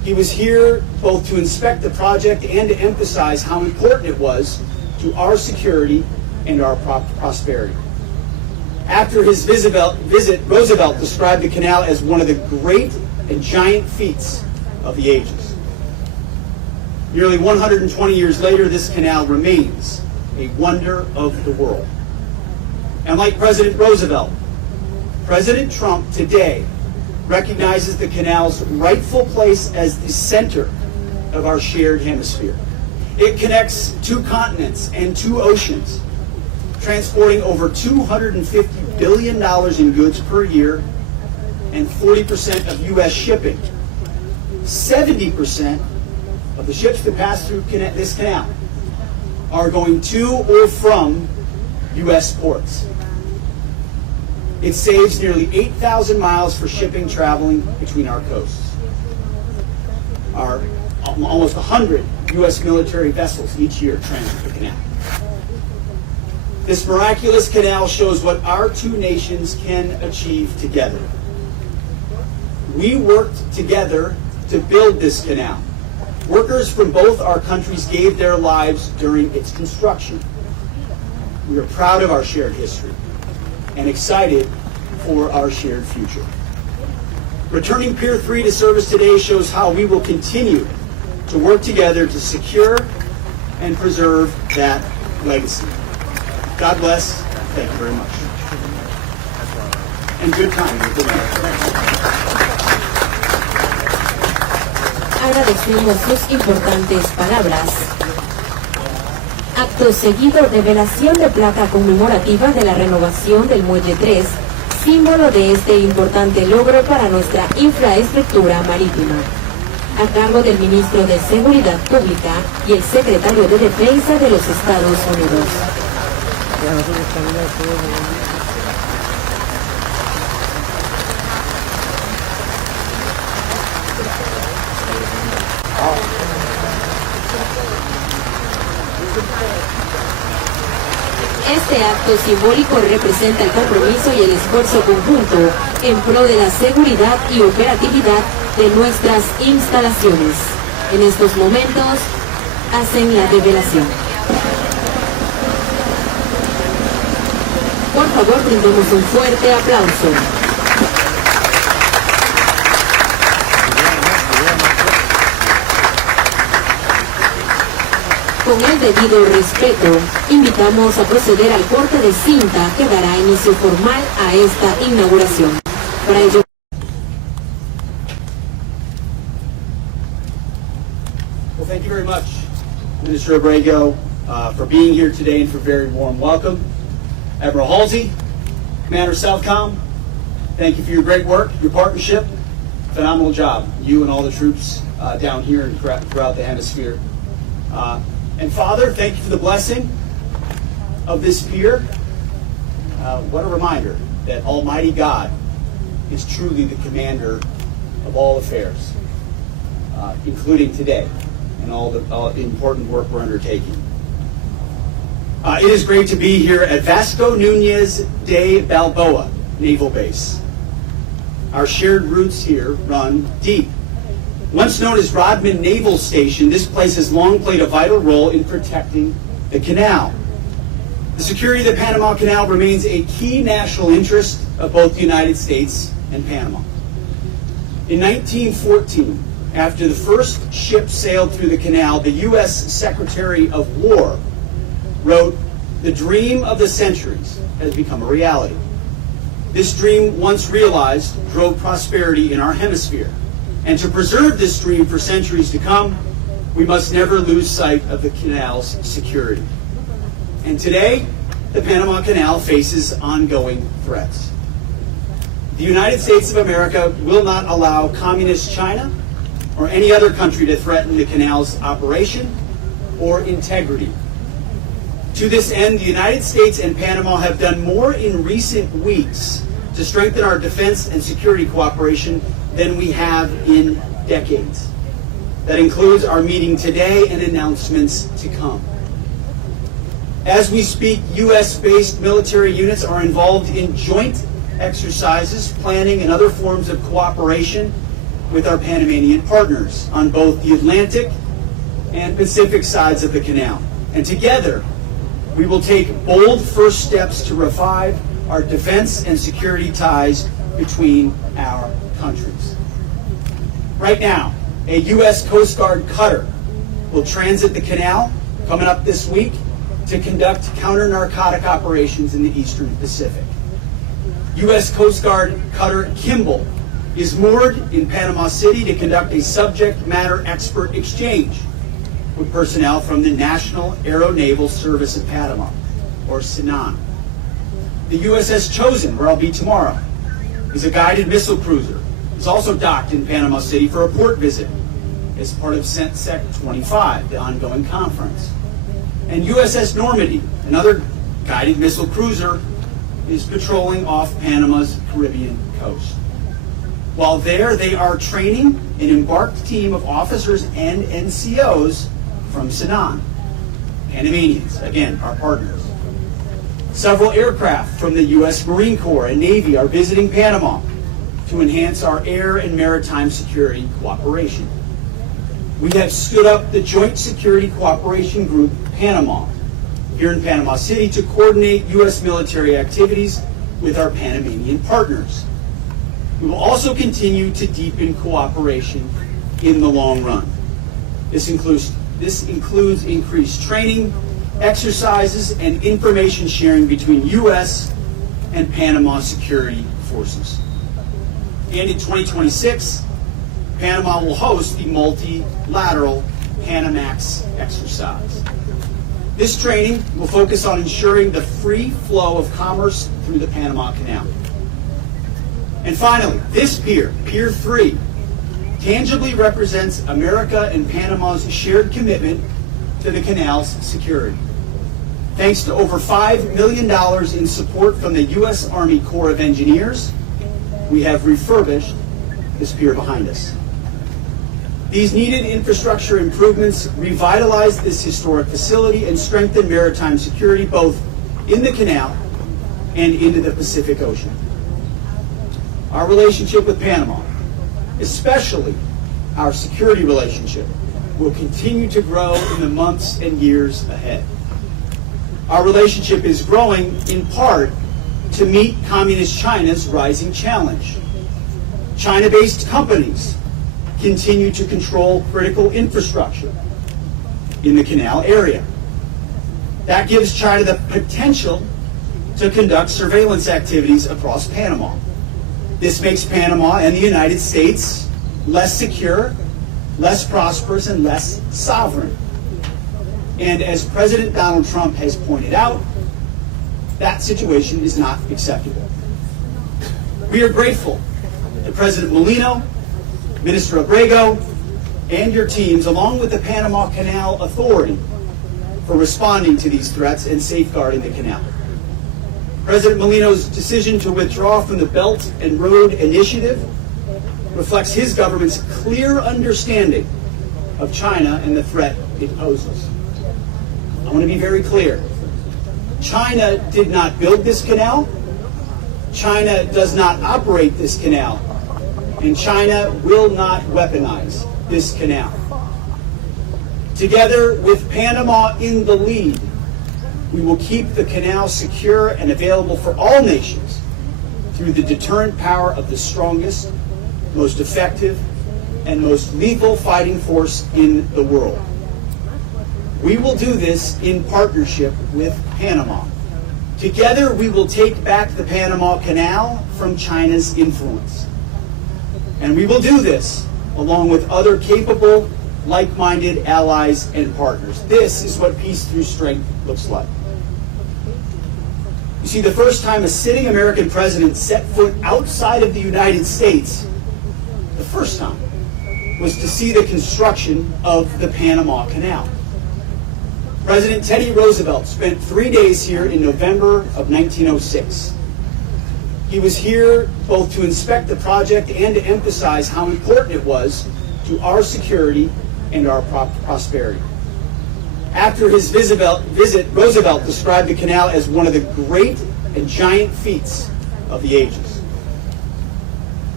He was here both to inspect the project and to emphasize how important it was to our security and our prosperity. After his visit, Roosevelt described the canal as one of the great and giant feats of the ages. Nearly 120 years later, this canal remains a wonder of the world. And like President Roosevelt, President Trump today recognizes the canal's rightful place as the center of our shared hemisphere. It connects 2 continents and 2 oceans, transporting over $250 billion in goods per year and 40% of U.S. shipping. 70% of the ships that pass through this canal are going to or from U.S. ports. It saves nearly 8,000 miles for shipping traveling between our coasts. Almost 100 U.S. military vessels each year transit the canal. This miraculous canal shows what our 2 nations can achieve together. We worked together to build this canal. Workers from both our countries gave their lives during its construction. We are proud of our shared history and excited for our shared future. Returning Pier 3 to service today shows how we will continue to work together to secure and preserve that legacy. God bless. Thank you very much. And good time. Agradecemos sus importantes palabras. Acto seguido, revelación de placa conmemorativa de la renovación del Muelle 3, símbolo de este importante logro para nuestra infraestructura marítima, a cargo del Ministro de Seguridad Pública y el Secretario de Defensa de los Estados Unidos. Este acto simbólico representa el compromiso y el esfuerzo conjunto en pro de la seguridad y operatividad de nuestras instalaciones. En estos momentos hacen la revelación. Por favor, brindemos un fuerte aplauso. Con el debido respeto, invitamos a proceder al corte de cinta que dará inicio formal a esta inauguración. Para ello, Well, thank you very much, Minister Abrego, for being here today and for a very warm welcome. Admiral Halsey, Commander Southcom, thank you for your great work, your partnership, phenomenal job, you and all the troops down here and throughout the hemisphere. And Father, thank you for the blessing of this pier. What a reminder that Almighty God is truly the commander of all affairs, including today and all the important work we're undertaking. It is great to be here at Vasco Núñez de Balboa Naval Base. Our shared roots here run deep. Once known as Rodman Naval Station, this place has long played a vital role in protecting the canal. The security of the Panama Canal remains a key national interest of both the United States and Panama. In 1914, after the first ship sailed through the canal, the U.S. Secretary of War wrote, "The dream of the centuries has become a reality." This dream, once realized, drove prosperity in our hemisphere. And to preserve this dream for centuries to come, we must never lose sight of the canal's security. And today, the Panama Canal faces ongoing threats. The United States of America will not allow communist China or any other country to threaten the canal's operation or integrity. To this end, the United States and Panama have done more in recent weeks to strengthen our defense and security cooperation than we have in decades. That includes our meeting today and announcements to come. As we speak, U.S.-based military units are involved in joint exercises, planning, and other forms of cooperation with our Panamanian partners on both the Atlantic and Pacific sides of the canal. And together, we will take bold first steps to revive our defense and security ties between our countries. Right now, a U.S. Coast Guard cutter will transit the canal coming up this week to conduct counter-narcotic operations in the Eastern Pacific. U.S. Coast Guard cutter Kimball is moored in Panama City to conduct a subject matter expert exchange with personnel from the National Aeronaval Service of Panama, or SENAN. The USS Chosen, where I'll be tomorrow, is a guided missile cruiser. It's also docked in Panama City for a port visit as part of CENTSEC 25, the ongoing conference. And USS Normandy, another guided missile cruiser, is patrolling off Panama's Caribbean coast. While there, they are training an embarked team of officers and NCOs from SENAN, Panamanians, again, our partners. Several aircraft from the U.S. Marine Corps and Navy are visiting Panama to enhance our air and maritime security cooperation. We have stood up the Joint Security Cooperation Group, Panama, here in Panama City to coordinate U.S. military activities with our Panamanian partners. We will also continue to deepen cooperation in the long run. This includes increased training, exercises, and information sharing between U.S. and Panama security forces. And in 2026, Panama will host the multilateral Panamax exercise. This training will focus on ensuring the free flow of commerce through the Panama Canal. And finally, this pier, Pier 3, tangibly represents America and Panama's shared commitment to the canal's security. Thanks to over $5 million in support from the U.S. Army Corps of Engineers, we have refurbished this pier behind us. These needed infrastructure improvements revitalize this historic facility and strengthen maritime security both in the canal and into the Pacific Ocean. Our relationship with Panama, especially our security relationship, will continue to grow in the months and years ahead. Our relationship is growing in part to meet Communist China's rising challenge. China-based companies continue to control critical infrastructure in the canal area. That gives China the potential to conduct surveillance activities across Panama. This makes Panama and the United States less secure, less prosperous, and less sovereign. And as President Donald Trump has pointed out, that situation is not acceptable. We are grateful to President Molino, Minister Abrego, and your teams, along with the Panama Canal Authority, for responding to these threats and safeguarding the canal. President Molino's decision to withdraw from the Belt and Road Initiative reflects his government's clear understanding of China and the threat it poses. I want to be very clear. China did not build this canal. China does not operate this canal. And China will not weaponize this canal. Together with Panama in the lead, we will keep the canal secure and available for all nations through the deterrent power of the strongest, most effective, and most lethal fighting force in the world. We will do this in partnership with Panama. Together, we will take back the Panama Canal from China's influence. And we will do this along with other capable, like-minded allies and partners. This is what peace through strength looks like. You see, the first time a sitting American president set foot outside of the United States, the first time, was to see the construction of the Panama Canal. President Teddy Roosevelt spent 3 days here in November of 1906. He was here both to inspect the project and to emphasize how important it was to our security and our prosperity. After his visit, Roosevelt described the canal as one of the great and giant feats of the ages.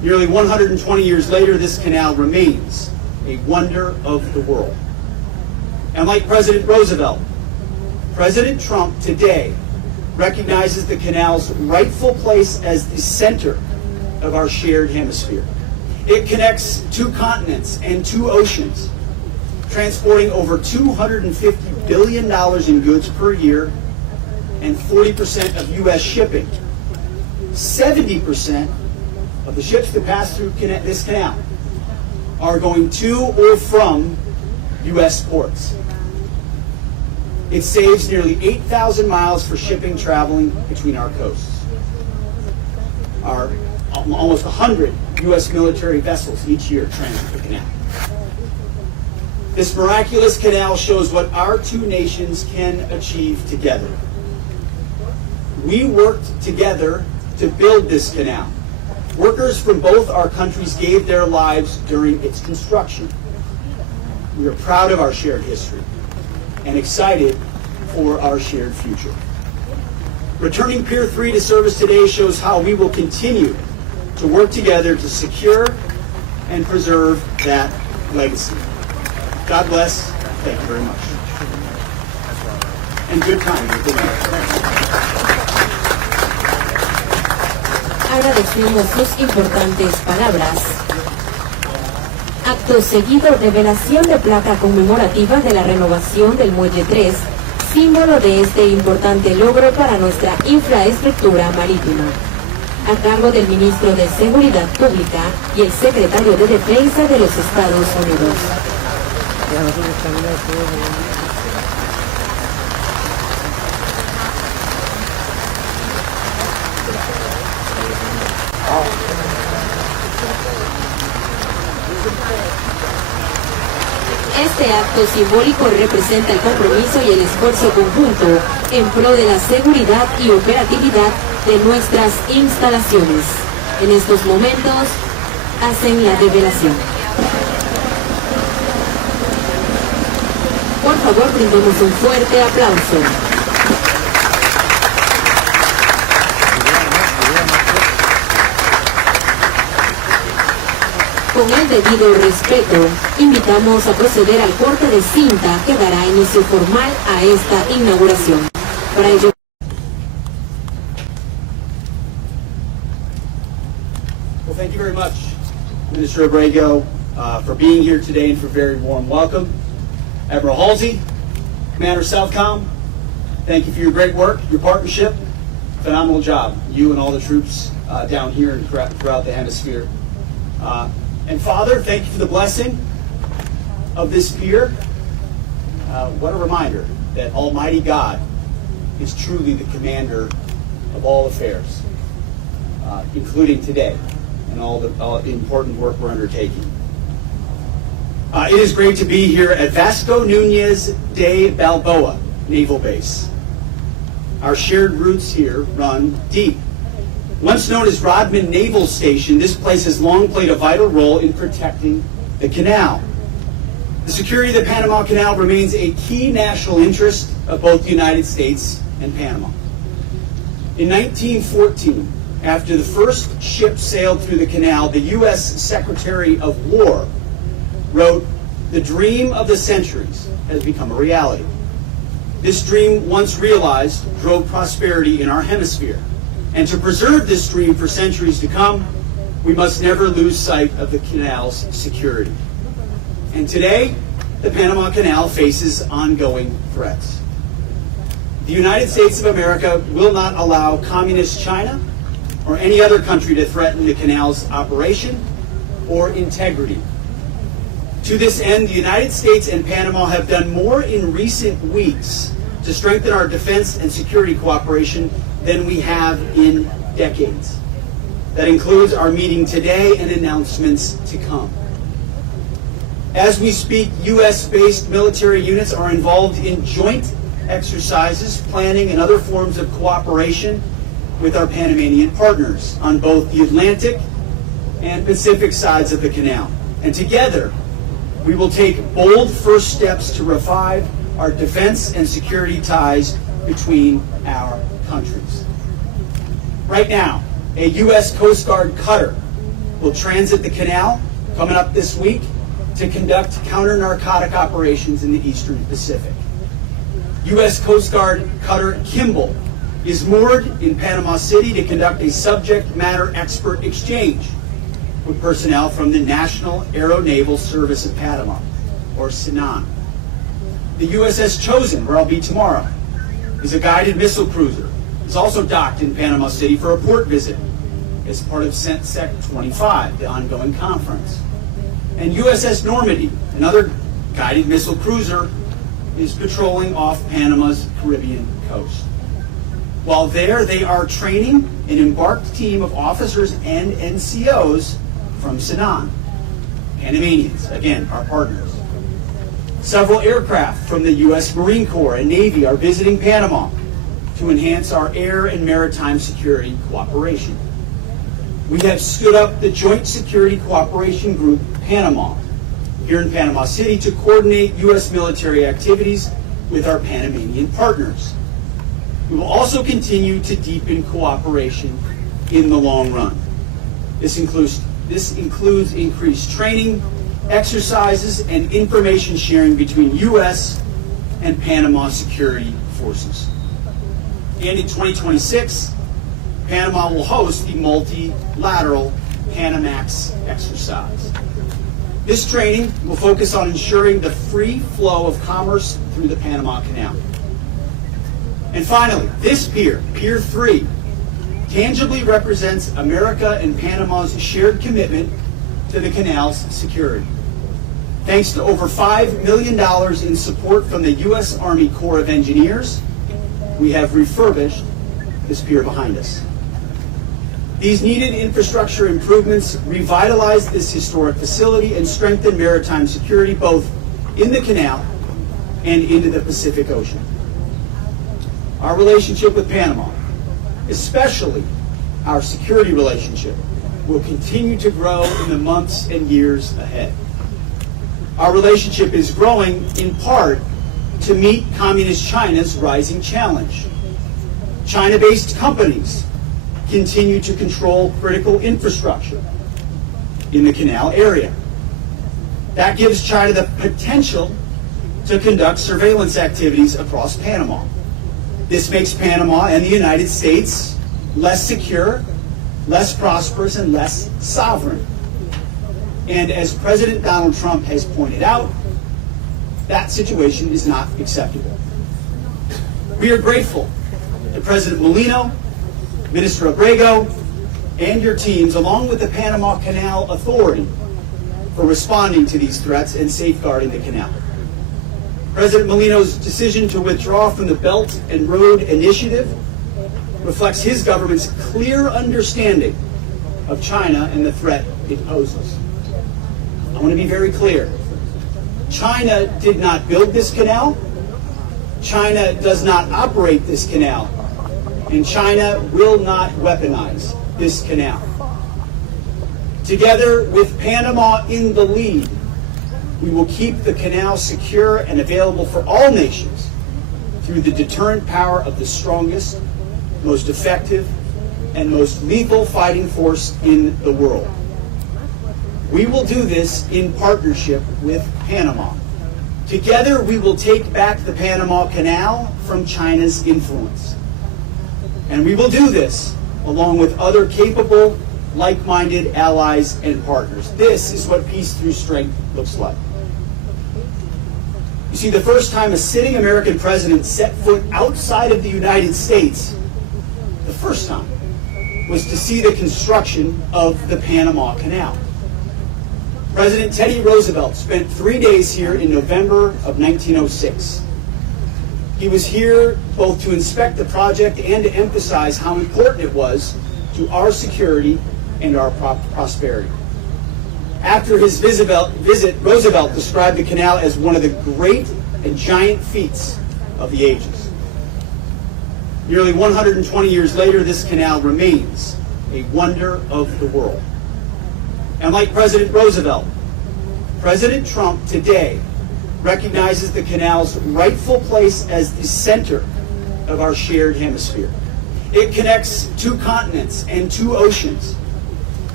Nearly 120 years later, this canal remains a wonder of the world. And like President Roosevelt, President Trump today recognizes the canal's rightful place as the center of our shared hemisphere. It connects 2 continents and 2 oceans, transporting over $250 billion in goods per year and 40% of U.S. shipping. 70% of the ships that pass through this canal are going to or from U.S. ports. It saves nearly 8,000 miles for shipping traveling between our coasts. Our almost 100 U.S. military vessels each year transit the canal. This miraculous canal shows what our 2 nations can achieve together. We worked together to build this canal. Workers from both our countries gave their lives during its construction. We are proud of our shared history and excited for our shared future. Returning Pier 3 to service today shows how we will continue to work together to secure and preserve that legacy. God bless. Thank you very much. And good timing. Good night. Agradecemos sus importantes palabras. Acto seguido, revelación de placa conmemorativa de la renovación del Muelle 3, símbolo de este importante logro para nuestra infraestructura marítima, a cargo del Ministro de Seguridad Pública y el Secretario de Defensa de los Estados Unidos. Este acto simbólico representa el compromiso y el esfuerzo conjunto en pro de la seguridad y operatividad de nuestras instalaciones. En estos momentos hacen la revelación. Por favor, brindemos un fuerte aplauso. Con el debido respeto, invitamos a proceder al corte de cinta que dará inicio formal a esta inauguración. Para ello, Well, thank you very much, Minister Abrego, for being here today and for a very warm welcome. Admiral Halsey, Commander Southcom, thank you for your great work, your partnership. Phenomenal job, you and all the troops down here and throughout the hemisphere. And Father, thank you for the blessing of this pier. What a reminder that Almighty God is truly the commander of all affairs, including today and all the important work we're undertaking. It is great to be here at Vasco Núñez de Balboa Naval Base. Our shared roots here run deep. Once known as Rodman Naval Station, this place has long played a vital role in protecting the canal. The security of the Panama Canal remains a key national interest of both the United States and Panama. In 1914, after the first ship sailed through the canal, the U.S. Secretary of War wrote, "The dream of the centuries has become a reality." This dream, once realized, drove prosperity in our hemisphere. And to preserve this dream for centuries to come, we must never lose sight of the canal's security. And today, the Panama Canal faces ongoing threats. The United States of America will not allow communist China or any other country to threaten the canal's operation or integrity. To this end, the United States and Panama have done more in recent weeks to strengthen our defense and security cooperation than we have in decades. That includes our meeting today and announcements to come. As we speak, U.S.-based military units are involved in joint exercises, planning, and other forms of cooperation with our Panamanian partners on both the Atlantic and Pacific sides of the canal. And together, we will take bold first steps to revive our defense and security ties between our countries. Right now, a U.S. Coast Guard cutter will transit the canal coming up this week to conduct counter-narcotic operations in the Eastern Pacific. U.S. Coast Guard cutter Kimball is moored in Panama City to conduct a subject matter expert exchange with personnel from the National Aeronaval Service of Panama, or SENAN. The USS Chosen, where I'll be tomorrow, is a guided missile cruiser. It's also docked in Panama City for a port visit as part of CENTSEC 25, the ongoing conference. And USS Normandy, another guided missile cruiser, is patrolling off Panama's Caribbean coast. While there, they are training an embarked team of officers and NCOs from SENAN, Panamanians, again, our partners. Several aircraft from the U.S. Marine Corps and Navy are visiting Panama to enhance our air and maritime security cooperation. We have stood up the Joint Security Cooperation Group, Panama, here in Panama City to coordinate U.S. military activities with our Panamanian partners. We will also continue to deepen cooperation in the long run. This includes increased training, exercises, and information sharing between U.S. and Panama security forces. And in 2026, Panama will host the multilateral Panamax exercise. This training will focus on ensuring the free flow of commerce through the Panama Canal. And finally, this pier, Pier 3, tangibly represents America and Panama's shared commitment to the canal's security. Thanks to over $5 million in support from the U.S. Army Corps of Engineers, we have refurbished this pier behind us. These needed infrastructure improvements revitalize this historic facility and strengthen maritime security both in the canal and into the Pacific Ocean. Our relationship with Panama, especially our security relationship, will continue to grow in the months and years ahead. Our relationship is growing in part to meet Communist China's rising challenge. China-based companies continue to control critical infrastructure in the canal area. That gives China the potential to conduct surveillance activities across Panama. This makes Panama and the United States less secure, less prosperous, and less sovereign. And as President Donald Trump has pointed out, that situation is not acceptable. We are grateful to President Molino, Minister Abrego, and your teams, along with the Panama Canal Authority, for responding to these threats and safeguarding the canal. President Molino's decision to withdraw from the Belt and Road Initiative reflects his government's clear understanding of China and the threat it poses. I want to be very clear. China did not build this canal. China does not operate this canal. And China will not weaponize this canal. Together with Panama in the lead, we will keep the canal secure and available for all nations through the deterrent power of the strongest, most effective, and most lethal fighting force in the world. We will do this in partnership with Panama. Together, we will take back the Panama Canal from China's influence. And we will do this along with other capable, like-minded allies and partners. This is what peace through strength looks like. You see, the first time a sitting American president set foot outside of the United States, the first time, was to see the construction of the Panama Canal. President Teddy Roosevelt spent 3 days here in November of 1906. He was here both to inspect the project and to emphasize how important it was to our security and our prosperity. After his visit, Roosevelt described the canal as one of the great and giant feats of the ages. Nearly 120 years later, this canal remains a wonder of the world. And like President Roosevelt, President Trump today recognizes the canal's rightful place as the center of our shared hemisphere. It connects 2 continents and 2 oceans.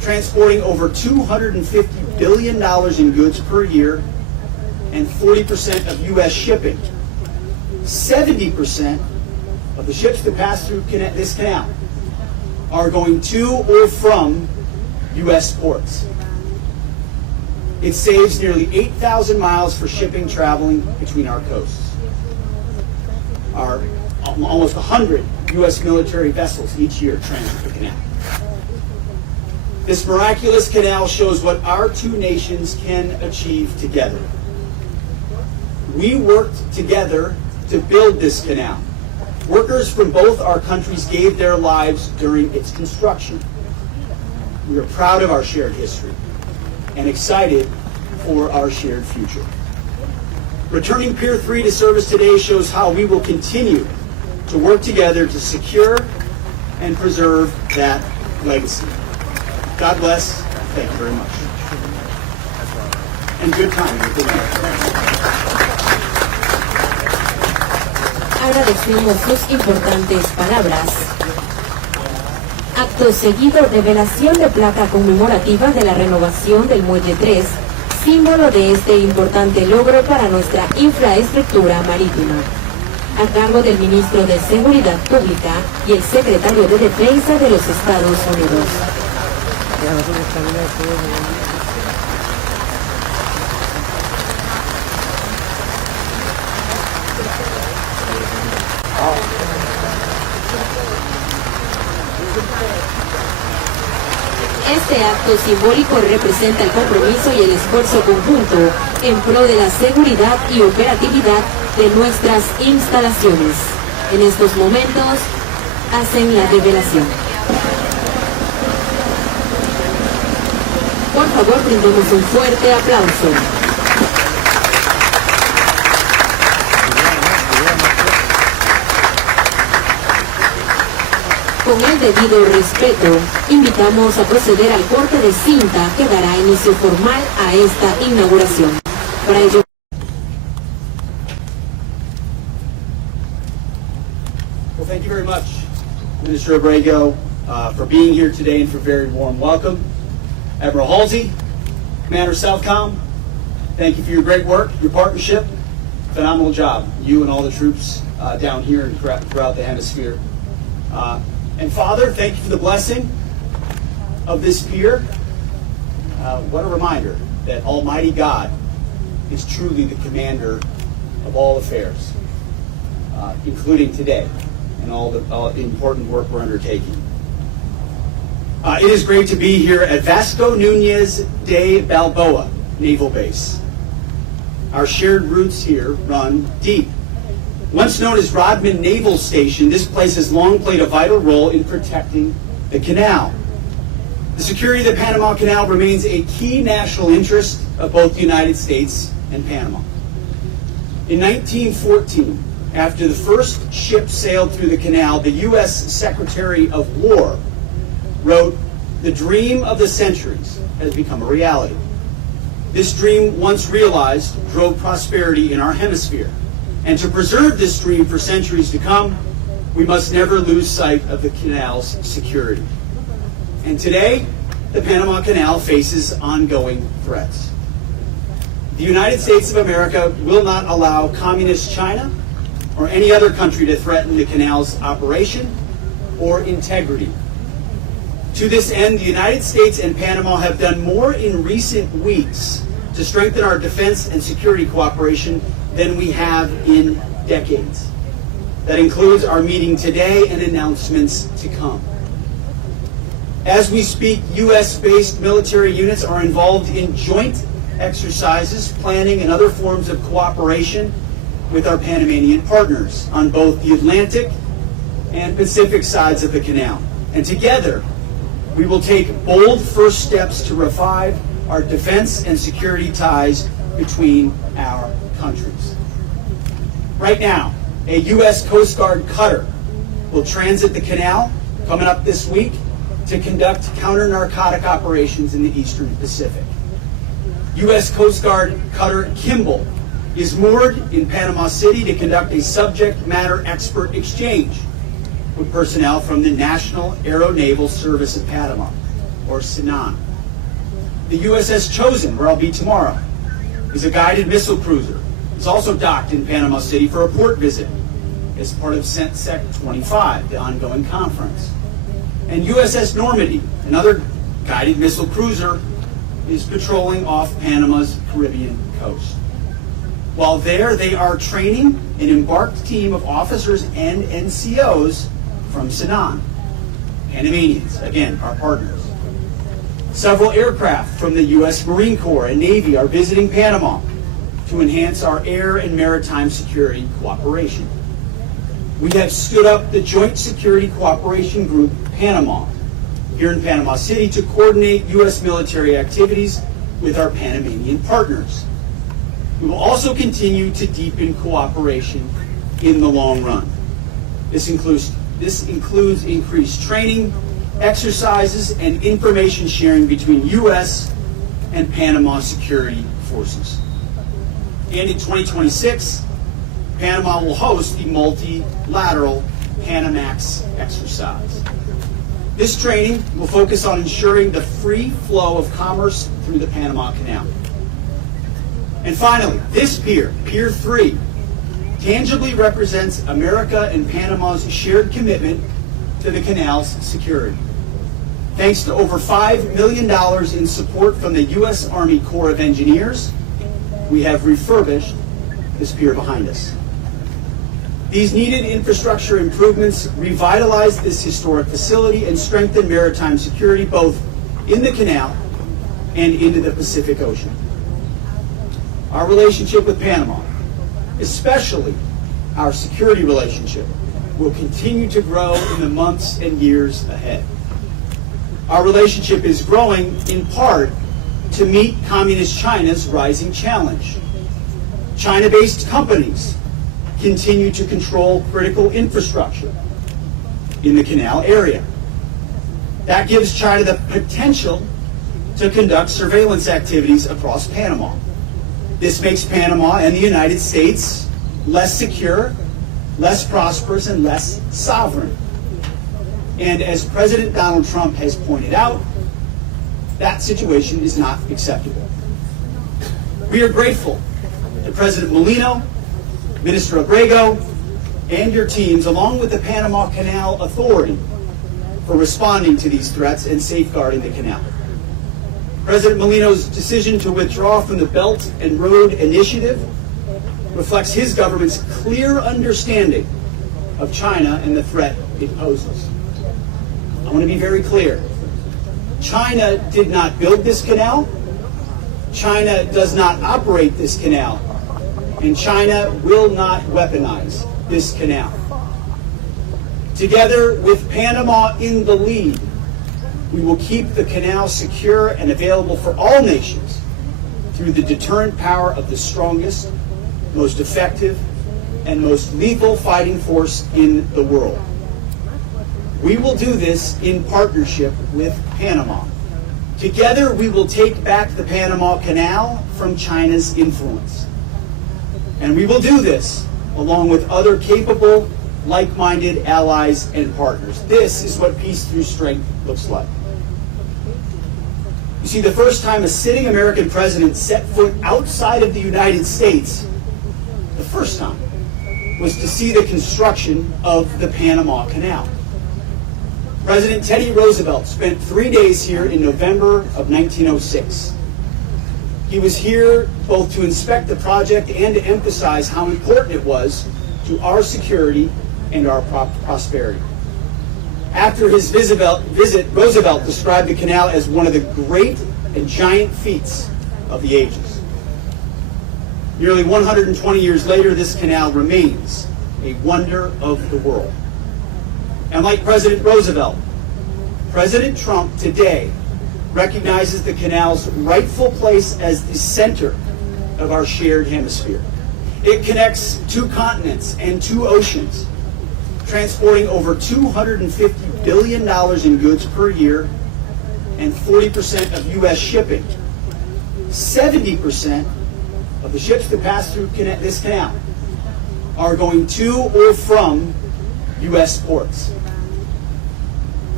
transporting over $250 billion in goods per year and 40% of U.S. shipping. 70% of the ships that pass through this canal are going to or from U.S. ports. It saves nearly 8,000 miles for shipping traveling between our coasts. Almost 100 U.S. military vessels each year transit the canal. This miraculous canal shows what our two nations can achieve together. We worked together to build this canal. Workers from both our countries gave their lives during its construction. We are proud of our shared history and excited for our shared future. Returning Pier 3 to service today shows how we will continue to work together to secure and preserve that legacy. God bless. Thank you very much. And good time. Agradecemos sus importantes palabras. Acto seguido, revelación de placa conmemorativa de la renovación del Muelle 3, símbolo de este importante logro para nuestra infraestructura marítima, a cargo del Ministro de Seguridad Pública y el Secretario de Defensa de los Estados Unidos. Este acto simbólico representa el compromiso y el esfuerzo conjunto en pro de la seguridad y operatividad de nuestras instalaciones. En estos momentos hacen la revelación. Por favor, brindemos un fuerte aplauso. Con el debido respeto, invitamos a proceder al corte de cinta que dará inicio formal a esta inauguración. Para ello, Well, thank you very much, Minister Abrego, for being here today and for a very warm welcome. Admiral Halsey, Commander Southcom, thank you for your great work, your partnership. Phenomenal job, you and all the troops down here and throughout the hemisphere. And Father, thank you for the blessing of this pier. What a reminder that Almighty God is truly the commander of all affairs, including today and all the important work we're undertaking. It is great to be here at Vasco Núñez de Balboa Naval Base. Our shared roots here run deep. Once known as Rodman Naval Station, this place has long played a vital role in protecting the canal. The security of the Panama Canal remains a key national interest of both the United States and Panama. In 1914, after the first ship sailed through the canal, the U.S. Secretary of War wrote, "The dream of the centuries has become a reality." This dream, once realized, drove prosperity in our hemisphere. And to preserve this dream for centuries to come, we must never lose sight of the canal's security. And today, the Panama Canal faces ongoing threats. The United States of America will not allow communist China or any other country to threaten the canal's operation or integrity. To this end, the United States and Panama have done more in recent weeks to strengthen our defense and security cooperation than we have in decades. That includes our meeting today and announcements to come. As we speak, U.S.-based military units are involved in joint exercises, planning, and other forms of cooperation with our Panamanian partners on both the Atlantic and Pacific sides of the canal. And together, we will take bold first steps to revive our defense and security ties between our countries. Right now, a U.S. Coast Guard cutter will transit the canal coming up this week to conduct counter-narcotic operations in the Eastern Pacific. U.S. Coast Guard cutter Kimball is moored in Panama City to conduct a subject matter expert exchange with personnel from the National Aeronaval Service of Panama. or Sinan. The USS Chosen, where I'll be tomorrow, is a guided missile cruiser. It's also docked in Panama City for a port visit as part of CENTSEC 25, the ongoing conference. And USS Normandy, another guided missile cruiser, is patrolling off Panama's Caribbean coast. While there, they are training an embarked team of officers and NCOs from Sinan, Panamanians, again, our partners. Several aircraft from the U.S. Marine Corps and Navy are visiting Panama to enhance our air and maritime security cooperation. We have stood up the Joint Security Cooperation Group, Panama, here in Panama City to coordinate U.S. military activities with our Panamanian partners. We will also continue to deepen cooperation in the long run. This includes increased training, exercises, and information sharing between U.S. and Panama security forces. And in 2026, Panama will host the multilateral Panamax exercise. This training will focus on ensuring the free flow of commerce through the Panama Canal. And finally, this pier, Pier 3, tangibly represents America and Panama's shared commitment to the canal's security. Thanks to over $5 million in support from the U.S. Army Corps of Engineers, we have refurbished this pier behind us. These needed infrastructure improvements revitalize this historic facility and strengthen maritime security both in the canal and into the Pacific Ocean. Our relationship with Panama, especially our security relationship, will continue to grow in the months and years ahead. Our relationship is growing in part to meet Communist China's rising challenge. China-based companies continue to control critical infrastructure in the canal area. That gives China the potential to conduct surveillance activities across Panama. This makes Panama and the United States less secure, less prosperous, and less sovereign. And as President Donald Trump has pointed out, that situation is not acceptable. We are grateful to President Molino, Minister Abrego, and your teams, along with the Panama Canal Authority, for responding to these threats and safeguarding the canal. President Molino's decision to withdraw from the Belt and Road Initiative reflects his government's clear understanding of China and the threat it poses. I want to be very clear. China did not build this canal. China does not operate this canal. And China will not weaponize this canal. Together with Panama in the lead, we will keep the canal secure and available for all nations through the deterrent power of the strongest, most effective, and most lethal fighting force in the world. We will do this in partnership with Panama. Together, we will take back the Panama Canal from China's influence. And we will do this along with other capable, like-minded allies and partners. This is what peace through strength looks like. You see, the first time a sitting American president set foot outside of the United States, the first time, was to see the construction of the Panama Canal. President Teddy Roosevelt spent 3 days here in November of 1906. He was here both to inspect the project and to emphasize how important it was to our security and our prosperity. After his visit, Roosevelt described the canal as one of the great and giant feats of the ages. Nearly 120 years later, this canal remains a wonder of the world. And like President Roosevelt, President Trump today recognizes the canal's rightful place as the center of our shared hemisphere. It connects 2 continents and 2 oceans, transporting over $250 billion in goods per year and 40% of U.S. shipping. 70% of the ships that pass through this canal are going to or from U.S. ports.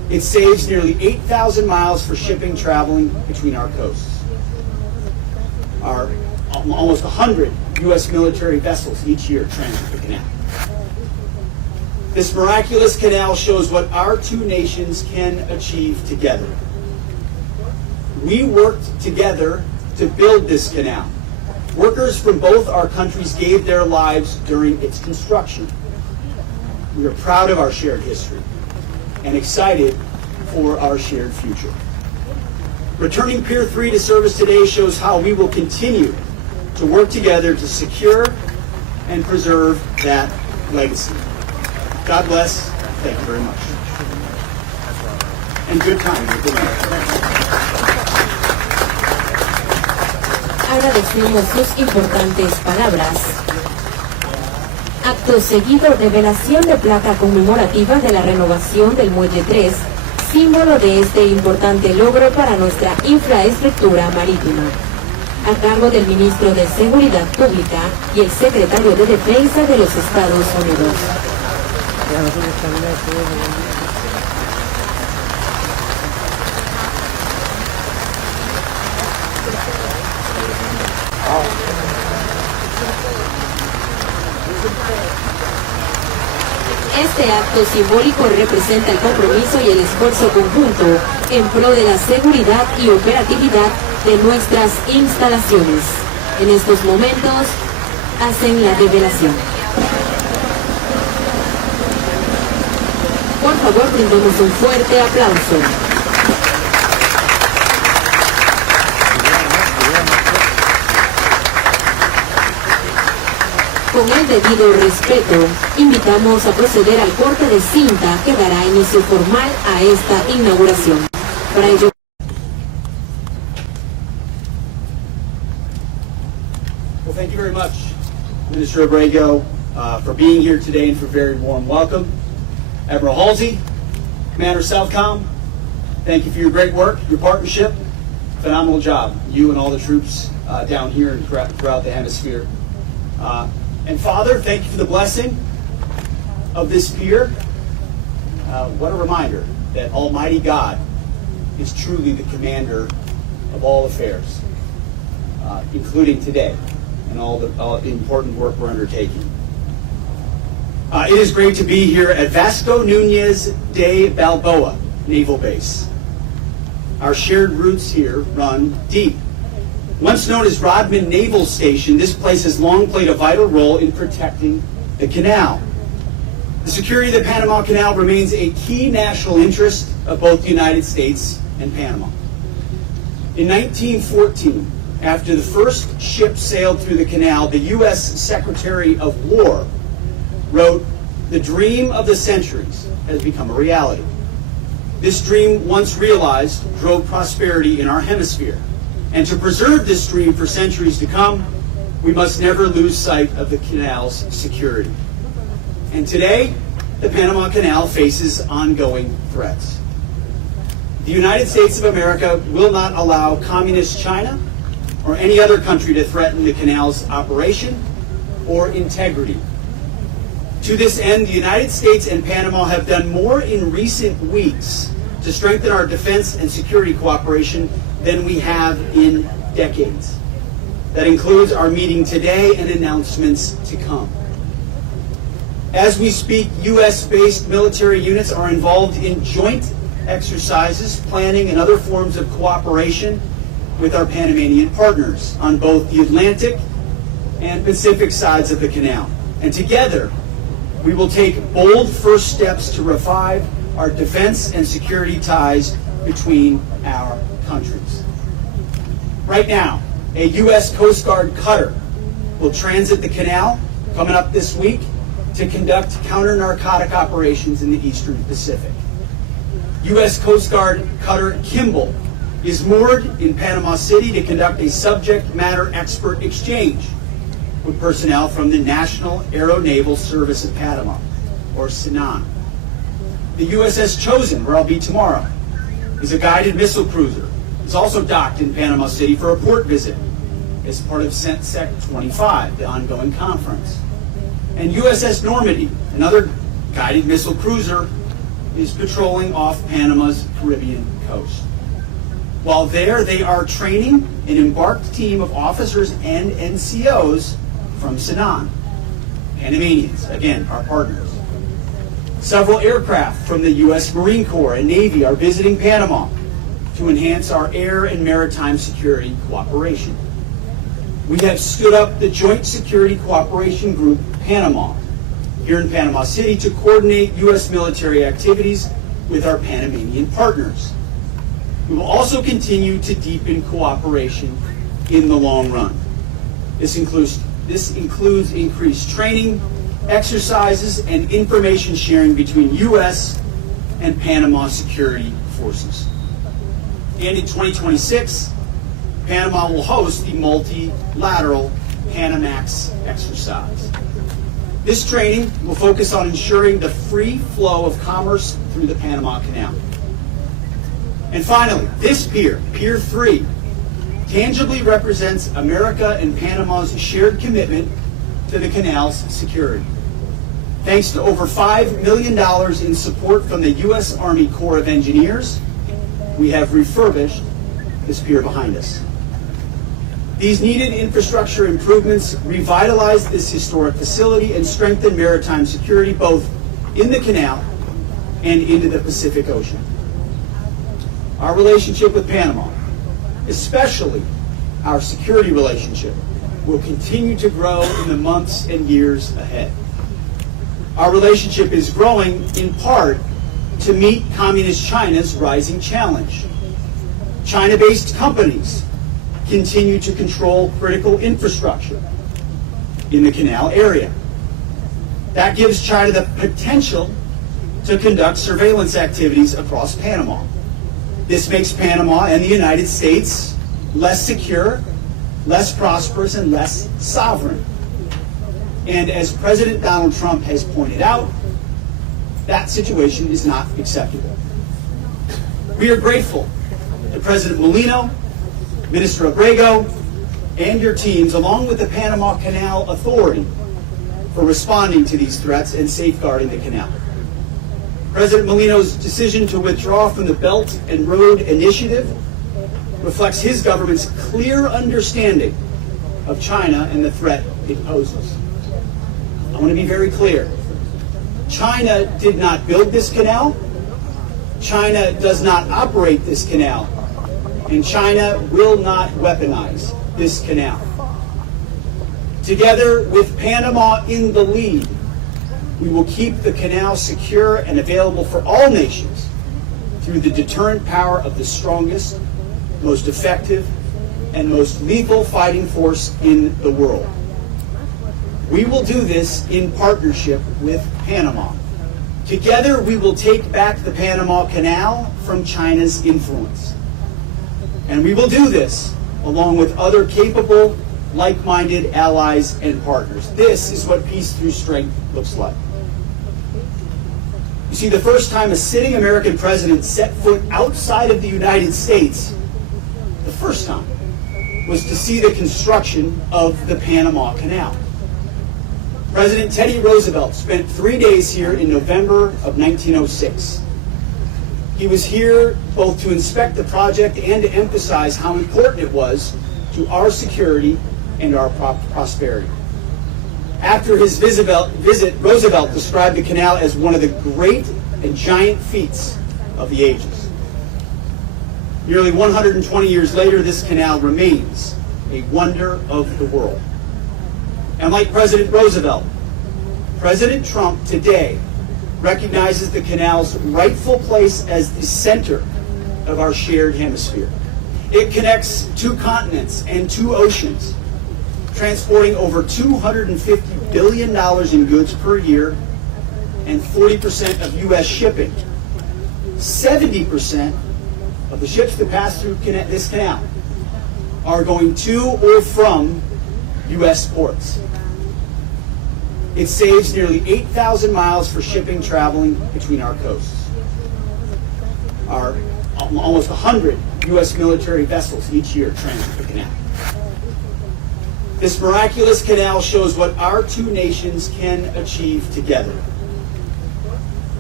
It saves nearly 8,000 miles for shipping traveling between our coasts. Our almost 100 U.S. military vessels each year transit the canal. This miraculous canal shows what our two nations can achieve together. We worked together to build this canal. Workers from both our countries gave their lives during its construction. We are proud of our shared history and excited for our shared future. Returning Pier 3 to service today shows how we will continue to work together to secure and preserve that legacy. God bless. Thank you very much. And good time. Good night. Agradecemos sus importantes palabras. Acto seguido, revelación de placa conmemorativa de la renovación del Muelle 3, símbolo de este importante logro para nuestra infraestructura marítima, a cargo del Ministro de Seguridad Pública y el Secretario de Defensa de los Estados Unidos. Este acto simbólico representa el compromiso y el esfuerzo conjunto en pro de la seguridad y operatividad de nuestras instalaciones. En estos momentos hacen la revelación. Por favor, brindemos un fuerte aplauso. Con el debido respeto, invitamos a proceder al corte de cinta que dará inicio formal a esta inauguración. Para ello, Well, thank you very much, Minister Abrego, for being here today and for a very warm welcome. Admiral Halsey, Commander Southcom, thank you for your great work, your partnership. Phenomenal job, you and all the troops down here and throughout the hemisphere. And Father, thank you for the blessing of this pier. What a reminder that Almighty God is truly the commander of all affairs, including today and all the important work we're undertaking. It is great to be here at Vasco Núñez de Balboa Naval Base. Our shared roots here run deep. Once known as Rodman Naval Station, this place has long played a vital role in protecting the canal. The security of the Panama Canal remains a key national interest of both the United States and Panama. In 1914, after the first ship sailed through the canal, the U.S. Secretary of War wrote, "The dream of the centuries has become a reality." This dream, once realized, drove prosperity in our hemisphere. And to preserve this dream for centuries to come, we must never lose sight of the canal's security. And today, the Panama Canal faces ongoing threats. The United States of America will not allow communist China or any other country to threaten the canal's operation or integrity. To this end, the United States and Panama have done more in recent weeks to strengthen our defense and security cooperation than we have in decades. That includes our meeting today and announcements to come. As we speak, U.S.-based military units are involved in joint exercises, planning, and other forms of cooperation with our Panamanian partners on both the Atlantic and Pacific sides of the canal. And together, we will take bold first steps to revive our defense and security ties between our countries. Right now, a U.S. Coast Guard cutter will transit the canal coming up this week to conduct counter-narcotic operations in the Eastern Pacific. U.S. Coast Guard cutter Kimball is moored in Panama City to conduct a subject matter expert exchange with personnel from the National Aeronaval Service of Panama, or SNAN. The USS Chosen, where I'll be tomorrow, is a guided missile cruiser. It's also docked in Panama City for a port visit as part of CENTSEC 25, the ongoing conference. And USS Normandy, another guided missile cruiser, is patrolling off Panama's Caribbean coast. While there, they are training an embarked team of officers and NCOs from Sinan, Panamanians, again, our partners. Several aircraft from the U.S. Marine Corps and Navy are visiting Panama to enhance our air and maritime security cooperation. We have stood up the Joint Security Cooperation Group, Panama, here in Panama City to coordinate U.S. military activities with our Panamanian partners. We will also continue to deepen cooperation in the long run. This includes increased training, exercises, and information sharing between U.S. and Panama security forces. And in 2026, Panama will host the multilateral Panamax exercise. This training will focus on ensuring the free flow of commerce through the Panama Canal. And finally, this pier, Pier 3, tangibly represents America and Panama's shared commitment to the canal's security. Thanks to over $5 million in support from the U.S. Army Corps of Engineers, we have refurbished this pier behind us. These needed infrastructure improvements revitalize this historic facility and strengthen maritime security both in the canal and into the Pacific Ocean. Our relationship with Panama, especially our security relationship, will continue to grow in the months and years ahead. Our relationship is growing in part to meet Communist China's rising challenge. China-based companies continue to control critical infrastructure in the canal area. That gives China the potential to conduct surveillance activities across Panama. This makes Panama and the United States less secure, less prosperous, and less sovereign. And as President Donald Trump has pointed out, that situation is not acceptable. We are grateful to President Molino, Minister Abrego, and your teams, along with the Panama Canal Authority, for responding to these threats and safeguarding the canal. President Molino's decision to withdraw from the Belt and Road Initiative reflects his government's clear understanding of China and the threat it poses. I want to be very clear. China did not build this canal. China does not operate this canal. And China will not weaponize this canal. Together with Panama in the lead, we will keep the canal secure and available for all nations through the deterrent power of the strongest, most effective, and most lethal fighting force in the world. We will do this in partnership with Panama. Together, we will take back the Panama Canal from China's influence. And we will do this along with other capable, like-minded allies and partners. This is what peace through strength looks like. You see, the first time a sitting American president set foot outside of the United States, the first time, was to see the construction of the Panama Canal. President Teddy Roosevelt spent 3 days here in November of 1906. He was here both to inspect the project and to emphasize how important it was to our security and our prosperity. After his visit, Roosevelt described the canal as one of the great and giant feats of the ages. Nearly 120 years later, this canal remains a wonder of the world. And like President Roosevelt, President Trump today recognizes the canal's rightful place as the center of our shared hemisphere. It connects 2 continents and 2 oceans, transporting over $250 billion in goods per year and 40% of U.S. shipping. 70% of the ships that pass through this canal are going to or from U.S. ports. It saves nearly 8,000 miles for shipping traveling between our coasts. Our almost 100 U.S. military vessels each year transit the canal. This miraculous canal shows what our 2 nations can achieve together.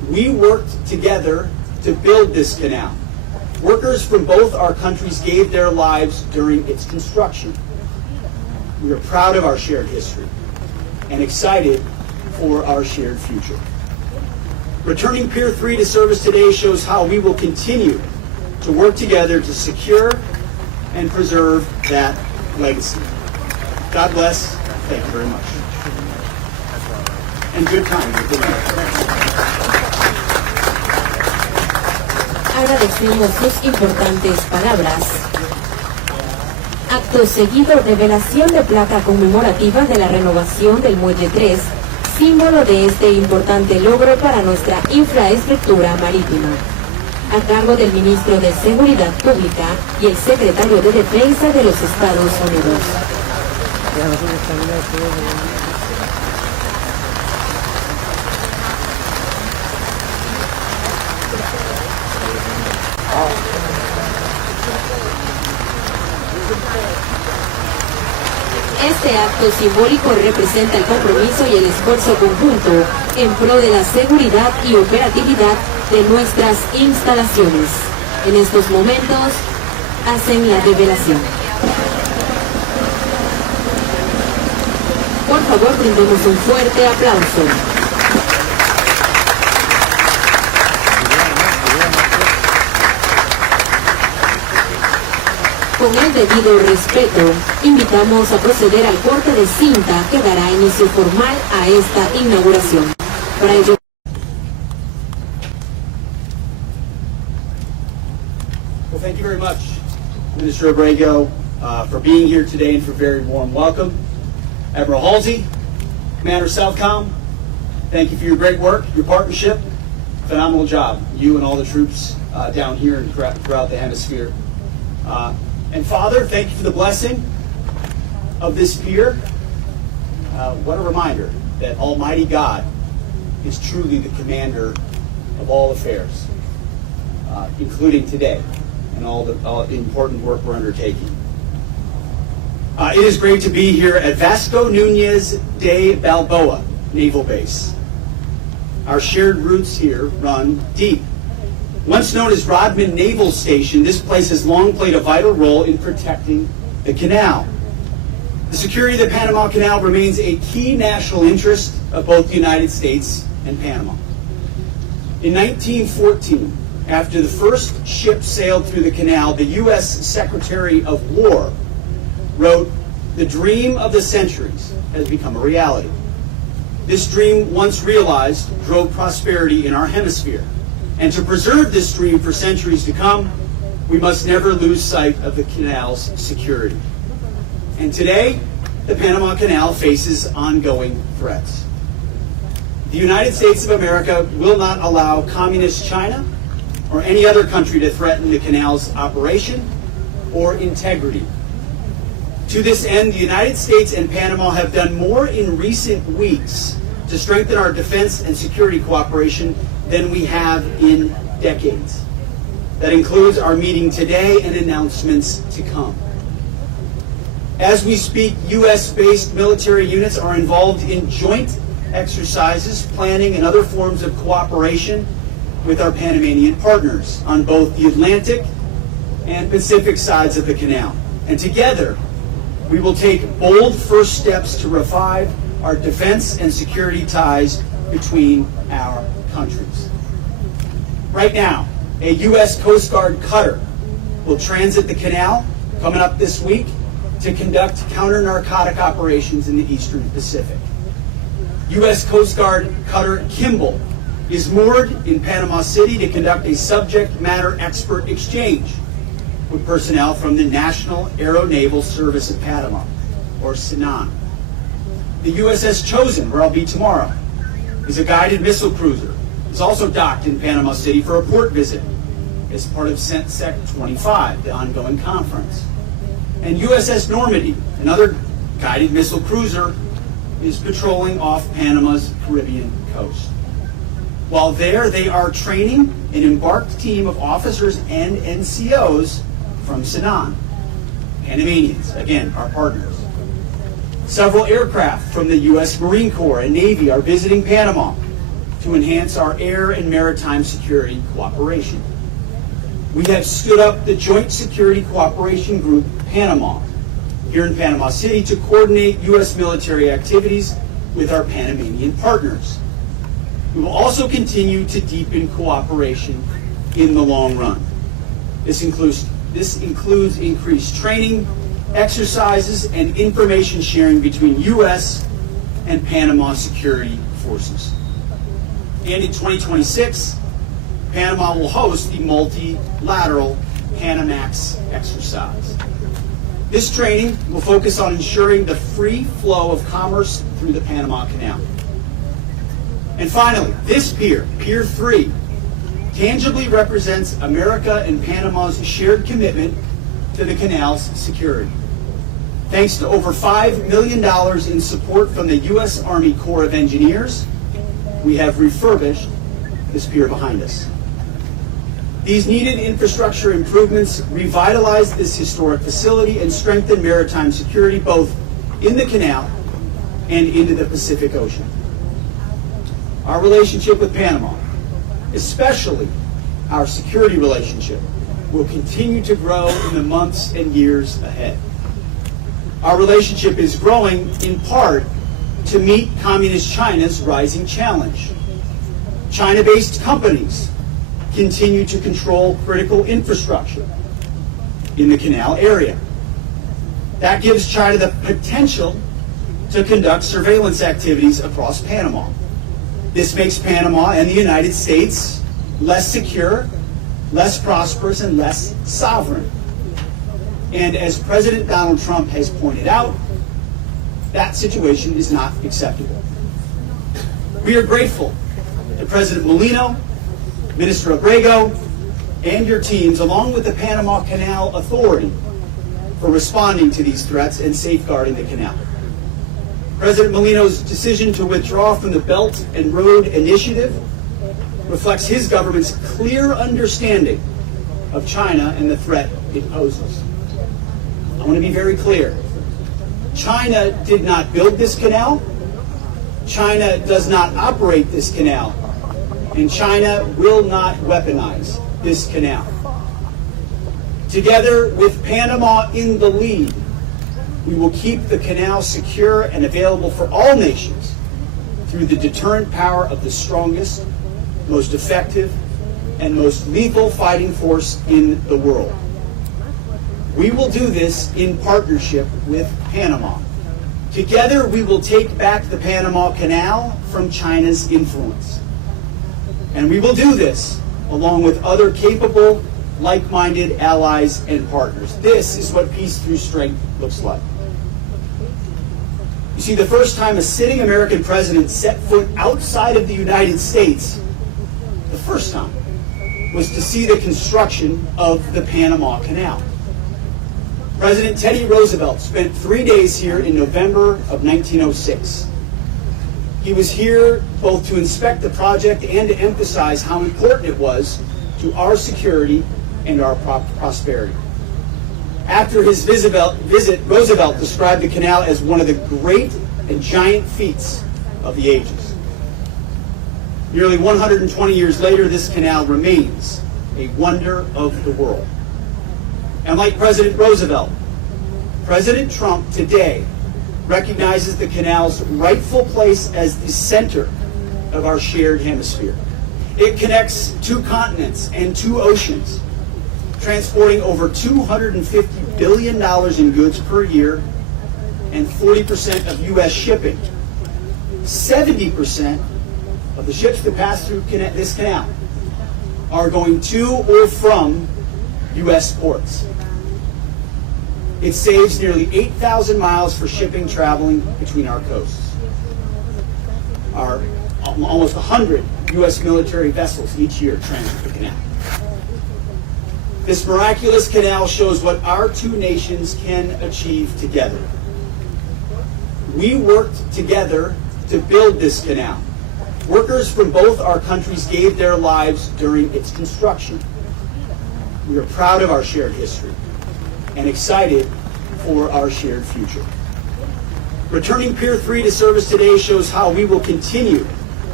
we worked together to build this canal. Workers from both our countries gave their lives during its construction. We are proud of our shared history and excited for our shared future. Returning Pier 3 to service today shows how we will continue to work together to secure and preserve that legacy. God bless. Thank you very much. And good time. Agradecemos sus importantes palabras. Acto seguido, revelación de placa conmemorativa de la renovación del Muelle 3, símbolo de este importante logro para nuestra infraestructura marítima, a cargo del Ministro de Seguridad Pública y el Secretario de Defensa de los Estados Unidos. Este acto simbólico representa el compromiso y el esfuerzo conjunto en pro de la seguridad y operatividad de nuestras instalaciones. En estos momentos hacen la revelación. Por favor, brindemos un fuerte aplauso. Con el debido respeto, invitamos a proceder al corte de cinta que dará inicio formal a esta inauguración. Para ello, Well, thank you very much, Minister Abrego, for being here today and for a very warm welcome. Admiral Halsey, Commander Southcom, thank you for your great work, your partnership. Phenomenal job, you and all the troops down here and throughout the hemisphere. And Father, thank you for the blessing of this pier. What a reminder that Almighty God is truly the commander of all affairs, including today and all the important work we're undertaking. It is great to be here at Vasco Núñez de Balboa Naval Base. Our shared roots here run deep. Once known as Rodman Naval Station, this place has long played a vital role in protecting the canal. The security of the Panama Canal remains a key national interest of both the United States and Panama. In 1914, after the first ship sailed through the canal, the U.S. Secretary of War wrote, "The dream of the centuries has become a reality." This dream, once realized, drove prosperity in our hemisphere. And to preserve this dream for centuries to come, we must never lose sight of the canal's security. And today, the Panama Canal faces ongoing threats. The United States of America will not allow communist China or any other country to threaten the canal's operation or integrity. To this end, the United States and Panama have done more in recent weeks to strengthen our defense and security cooperation than we have in decades. That includes our meeting today and announcements to come. As we speak, U.S.-based military units are involved in joint exercises, planning, and other forms of cooperation with our Panamanian partners on both the Atlantic and Pacific sides of the canal. And together, we will take bold first steps to revive our defense and security ties between our countries. Right now, a U.S. Coast Guard cutter will transit the canal coming up this week to conduct counter-narcotic operations in the Eastern Pacific. U.S. Coast Guard cutter Kimball is moored in Panama City to conduct a subject matter expert exchange with personnel from the National Aeronaval Service of Panama, or SANAN. The USS Chosen, where I'll be tomorrow, is a guided missile cruiser. It's also docked in Panama City for a port visit as part of CENTSEC 25, the ongoing conference. And USS Normandy, another guided missile cruiser, is patrolling off Panama's Caribbean coast. While there, they are training an embarked team of officers and NCOs from SANAN, Panamanians, again, our partners. Several aircraft from the U.S. Marine Corps and Navy are visiting Panama to enhance our air and maritime security cooperation. We have stood up the Joint Security Cooperation Group, Panama, here in Panama City to coordinate U.S. military activities with our Panamanian partners. We will also continue to deepen cooperation in the long run. This includes increased training, exercises, and information sharing between U.S. and Panama security forces. And in 2026, Panama will host the multilateral Panamax exercise. This training will focus on ensuring the free flow of commerce through the Panama Canal. And finally, this pier, Pier 3, tangibly represents America and Panama's shared commitment to the canal's security. Thanks to over $5 million in support from the U.S. Army Corps of Engineers, we have refurbished this pier behind us. These needed infrastructure improvements revitalize this historic facility and strengthen maritime security both in the canal and into the Pacific Ocean. Our relationship with Panama, especially our security relationship, will continue to grow in the months and years ahead. Our relationship is growing in part to meet Communist China's rising challenge. China-based companies continue to control critical infrastructure in the canal area. That gives China the potential to conduct surveillance activities across Panama. This makes Panama and the United States less secure, less prosperous, and less sovereign. And as President Donald Trump has pointed out, that situation is not acceptable. We are grateful to President Molino, Minister Abrego, and your teams, along with the Panama Canal Authority, for responding to these threats and safeguarding the canal. President Molino's decision to withdraw from the Belt and Road Initiative reflects his government's clear understanding of China and the threat it poses. I want to be very clear. China did not build this canal. China does not operate this canal. And China will not weaponize this canal. Together with Panama in the lead, we will keep the canal secure and available for all nations through the deterrent power of the strongest, most effective, and most lethal fighting force in the world. We will do this in partnership with Panama. Together, we will take back the Panama Canal from China's influence. And we will do this along with other capable, like-minded allies and partners. This is what peace through strength looks like. You see, the first time a sitting American president set foot outside of the United States, the first time, was to see the construction of the Panama Canal. President Teddy Roosevelt spent 3 days here in November of 1906. He was here both to inspect the project and to emphasize how important it was to our security and our prosperity. After his visit, Roosevelt described the canal as one of the great and giant feats of the ages. Nearly 120 years later, this canal remains a wonder of the world. And like President Roosevelt, President Trump today recognizes the canal's rightful place as the center of our shared hemisphere. It connects 2 continents and 2 oceans, transporting over $250 billion in goods per year and 40% of U.S. shipping. 70% of the ships that pass through this canal are going to or from U.S. ports. It saves nearly 8,000 miles for shipping traveling between our coasts. Almost 100 U.S. military vessels each year transit the canal. This miraculous canal shows what our 2 nations can achieve together. We worked together to build this canal. Workers from both our countries gave their lives during its construction. We are proud of our shared history and excited for our shared future. Returning Pier 3 to service today shows how we will continue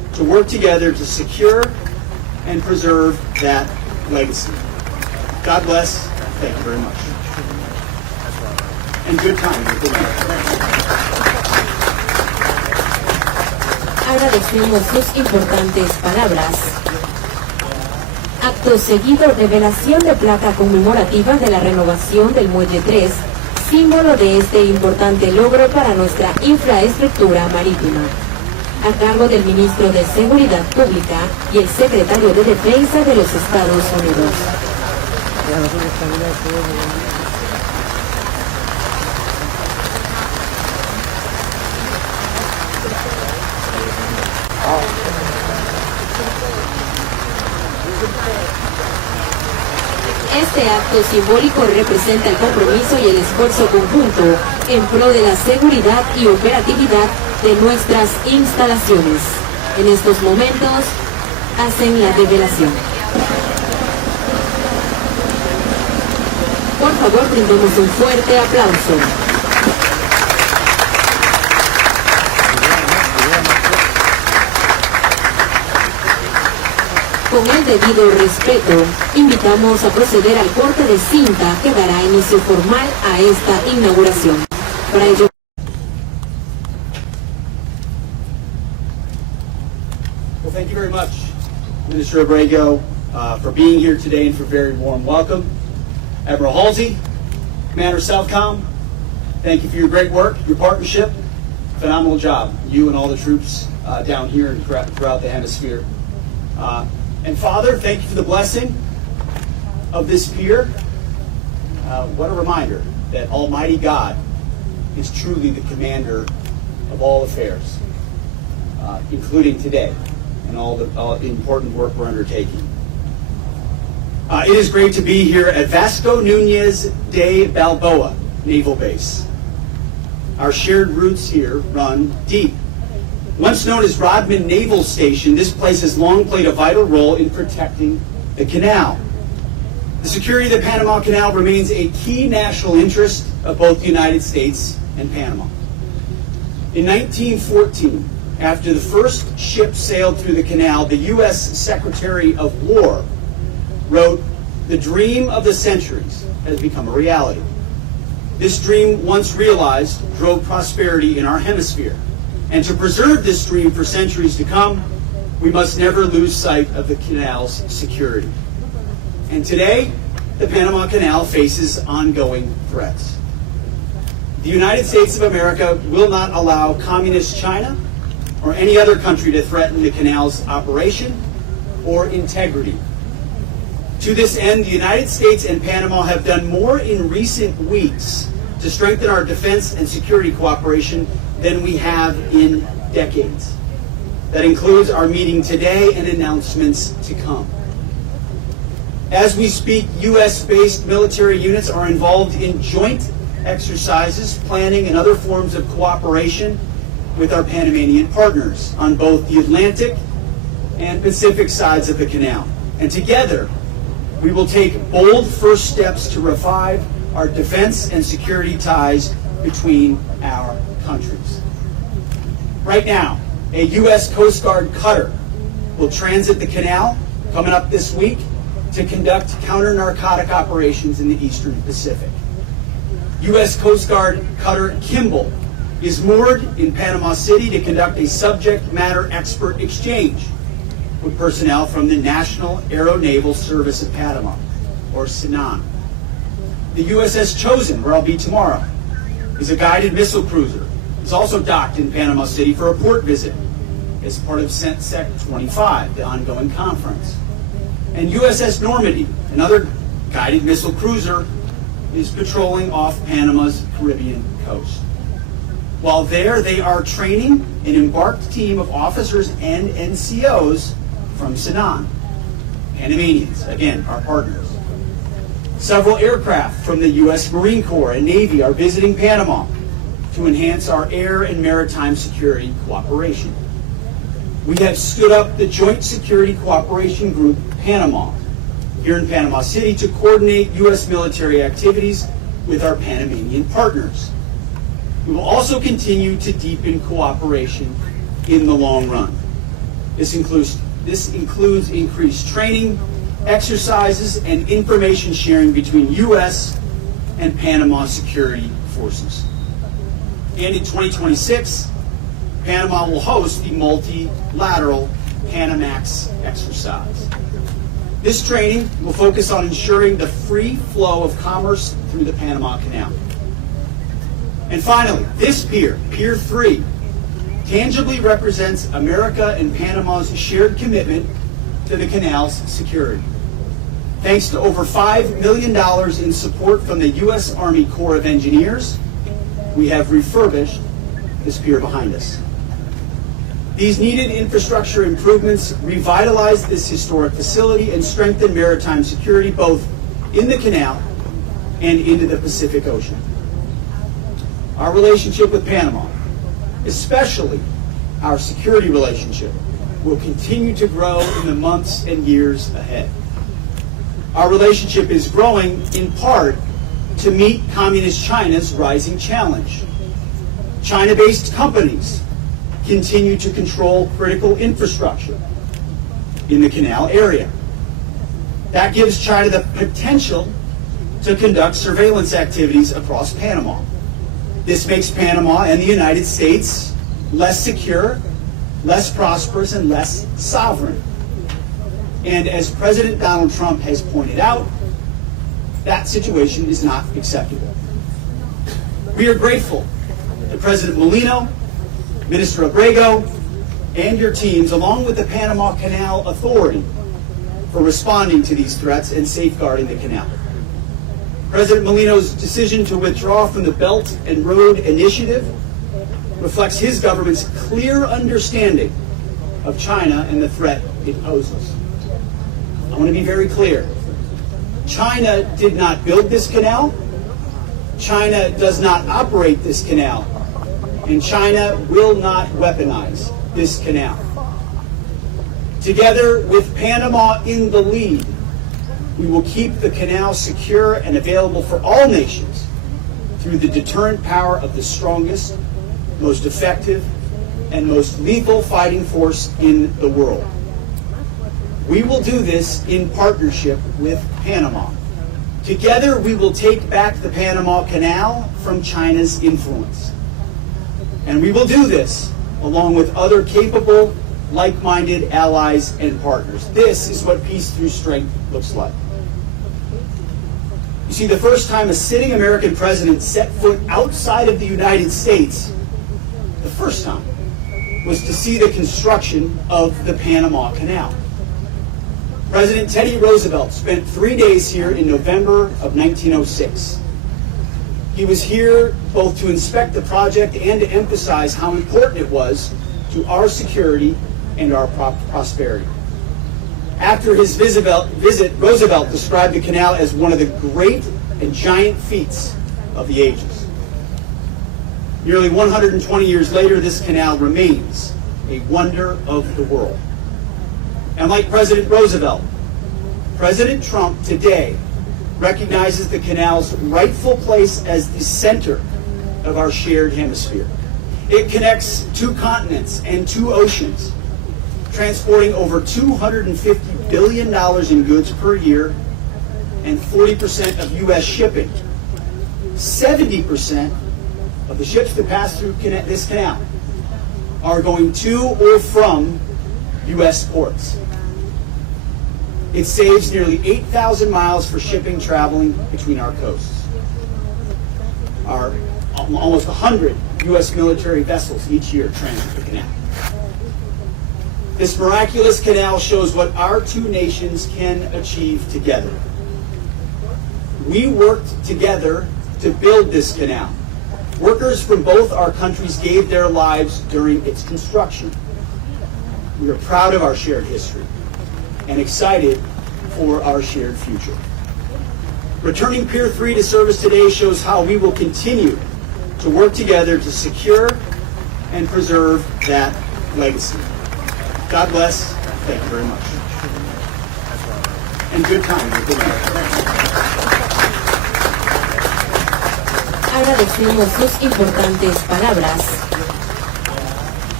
to work together to secure and preserve that legacy. God bless. Thank you very much. And good time. Agradecemos sus importantes palabras. Acto seguido, revelación de placa conmemorativa de la renovación del Muelle 3, símbolo de este importante logro para nuestra infraestructura marítima, a cargo del Ministro de Seguridad Pública y el Secretario de Defensa de los Estados Unidos. Este acto simbólico representa el compromiso y el esfuerzo conjunto en pro de la seguridad y operatividad de nuestras instalaciones. En estos momentos hacen la revelación. Por favor, brindemos un fuerte aplauso. Con el debido respeto, invitamos a proceder al corte de cinta que dará inicio formal a esta inauguración. Para ello, Well, thank you very much, Minister Abrego, for being here today and for a very warm welcome. Admiral Halsey, Commander Southcom, thank you for your great work, your partnership. Phenomenal job, you and all the troops down here and throughout the hemisphere. And Father, thank you for the blessing of this pier. What a reminder that Almighty God is truly the commander of all affairs, including today and all the important work we're undertaking. It is great to be here at Vasco Núñez de Balboa Naval Base. Our shared roots here run deep. Once known as Rodman Naval Station, this place has long played a vital role in protecting the canal. The security of the Panama Canal remains a key national interest of both the United States and Panama. In 1914, after the first ship sailed through the canal, the U.S. Secretary of War wrote, "The dream of the centuries has become a reality." This dream, once realized, drove prosperity in our hemisphere. And to preserve this dream for centuries to come, we must never lose sight of the canal's security. And today, the Panama Canal faces ongoing threats. The United States of America will not allow communist China or any other country to threaten the canal's operation or integrity. To this end, the United States and Panama have done more in recent weeks to strengthen our defense and security cooperation than we have in decades. That includes our meeting today and announcements to come. As we speak, U.S.-based military units are involved in joint exercises, planning, and other forms of cooperation with our Panamanian partners on both the Atlantic and Pacific sides of the canal. And together, we will take bold first steps to revive our defense and security ties between our countries. Right now, a U.S. Coast Guard cutter will transit the canal coming up this week to conduct counter-narcotic operations in the Eastern Pacific. U.S. Coast Guard cutter Kimball is moored in Panama City to conduct a subject matter expert exchange with personnel from the National Aeronaval Service of Panama, or SENAN. The USS Chosen, where I'll be tomorrow, is a guided missile cruiser. It's also docked in Panama City for a port visit as part of SEC 25, the ongoing conference. And USS Normandy, another guided missile cruiser, is patrolling off Panama's Caribbean coast. While there, they are training an embarked team of officers and NCOs from SENAN, Panamanians, again, our partners. Several aircraft from the U.S. Marine Corps and Navy are visiting Panama to enhance our air and maritime security cooperation. We have stood up the Joint Security Cooperation Group, Panama, here in Panama City to coordinate U.S. military activities with our Panamanian partners. We will also continue to deepen cooperation in the long run. This includes increased training, exercises, and information sharing between U.S. and Panama security forces. And in 2026, Panama will host the multilateral Panamax exercise. This training will focus on ensuring the free flow of commerce through the Panama Canal. And finally, this pier, Pier 3, tangibly represents America and Panama's shared commitment to the canal's security. Thanks to over $5 million in support from the U.S. Army Corps of Engineers, we have refurbished this pier behind us. These needed infrastructure improvements revitalize this historic facility and strengthen maritime security both in the canal and into the Pacific Ocean. Our relationship with Panama, especially our security relationship, will continue to grow in the months and years ahead. Our relationship is growing in part to meet Communist China's rising challenge. China-based companies continue to control critical infrastructure in the canal area. That gives China the potential to conduct surveillance activities across Panama. This makes Panama and the United States less secure, less prosperous, and less sovereign. And as President Donald Trump has pointed out, that situation is not acceptable. We are grateful to President Molino, Minister Abrego, and your teams, along with the Panama Canal Authority, for responding to these threats and safeguarding the canal. President Molino's decision to withdraw from the Belt and Road Initiative reflects his government's clear understanding of China and the threat it poses. I want to be very clear. China did not build this canal. China does not operate this canal. And China will not weaponize this canal. Together with Panama in the lead, we will keep the canal secure and available for all nations through the deterrent power of the strongest, most effective, and most lethal fighting force in the world. We will do this in partnership with Panama. Together, we will take back the Panama Canal from China's influence. And we will do this along with other capable, like-minded allies and partners. This is what peace through strength looks like. You see, the first time a sitting American president set foot outside of the United States, the first time, was to see the construction of the Panama Canal. President Teddy Roosevelt spent 3 days here in November of 1906. He was here both to inspect the project and to emphasize how important it was to our security and our prosperity. After his visit, Roosevelt described the canal as one of the great and giant feats of the ages. Nearly 120 years later, this canal remains a wonder of the world. And like President Roosevelt, President Trump today recognizes the canal's rightful place as the center of our shared hemisphere. It connects 2 continents and 2 oceans, transporting over $250 billion in goods per year and 40% of U.S. shipping. 70% of the ships that pass through this canal are going to or from U.S. ports. It saves nearly 8,000 miles for shipping traveling between our coasts. Our almost 100 U.S. military vessels each year transit the canal. This miraculous canal shows what our 2 nations can achieve together. We worked together to build this canal. Workers from both our countries gave their lives during its construction. We are proud of our shared history and excited for our shared future. Returning Pier 3 to service today shows how we will continue to work together to secure and preserve that legacy. God bless. Thank you very much. And good time. Agradecemos sus importantes palabras.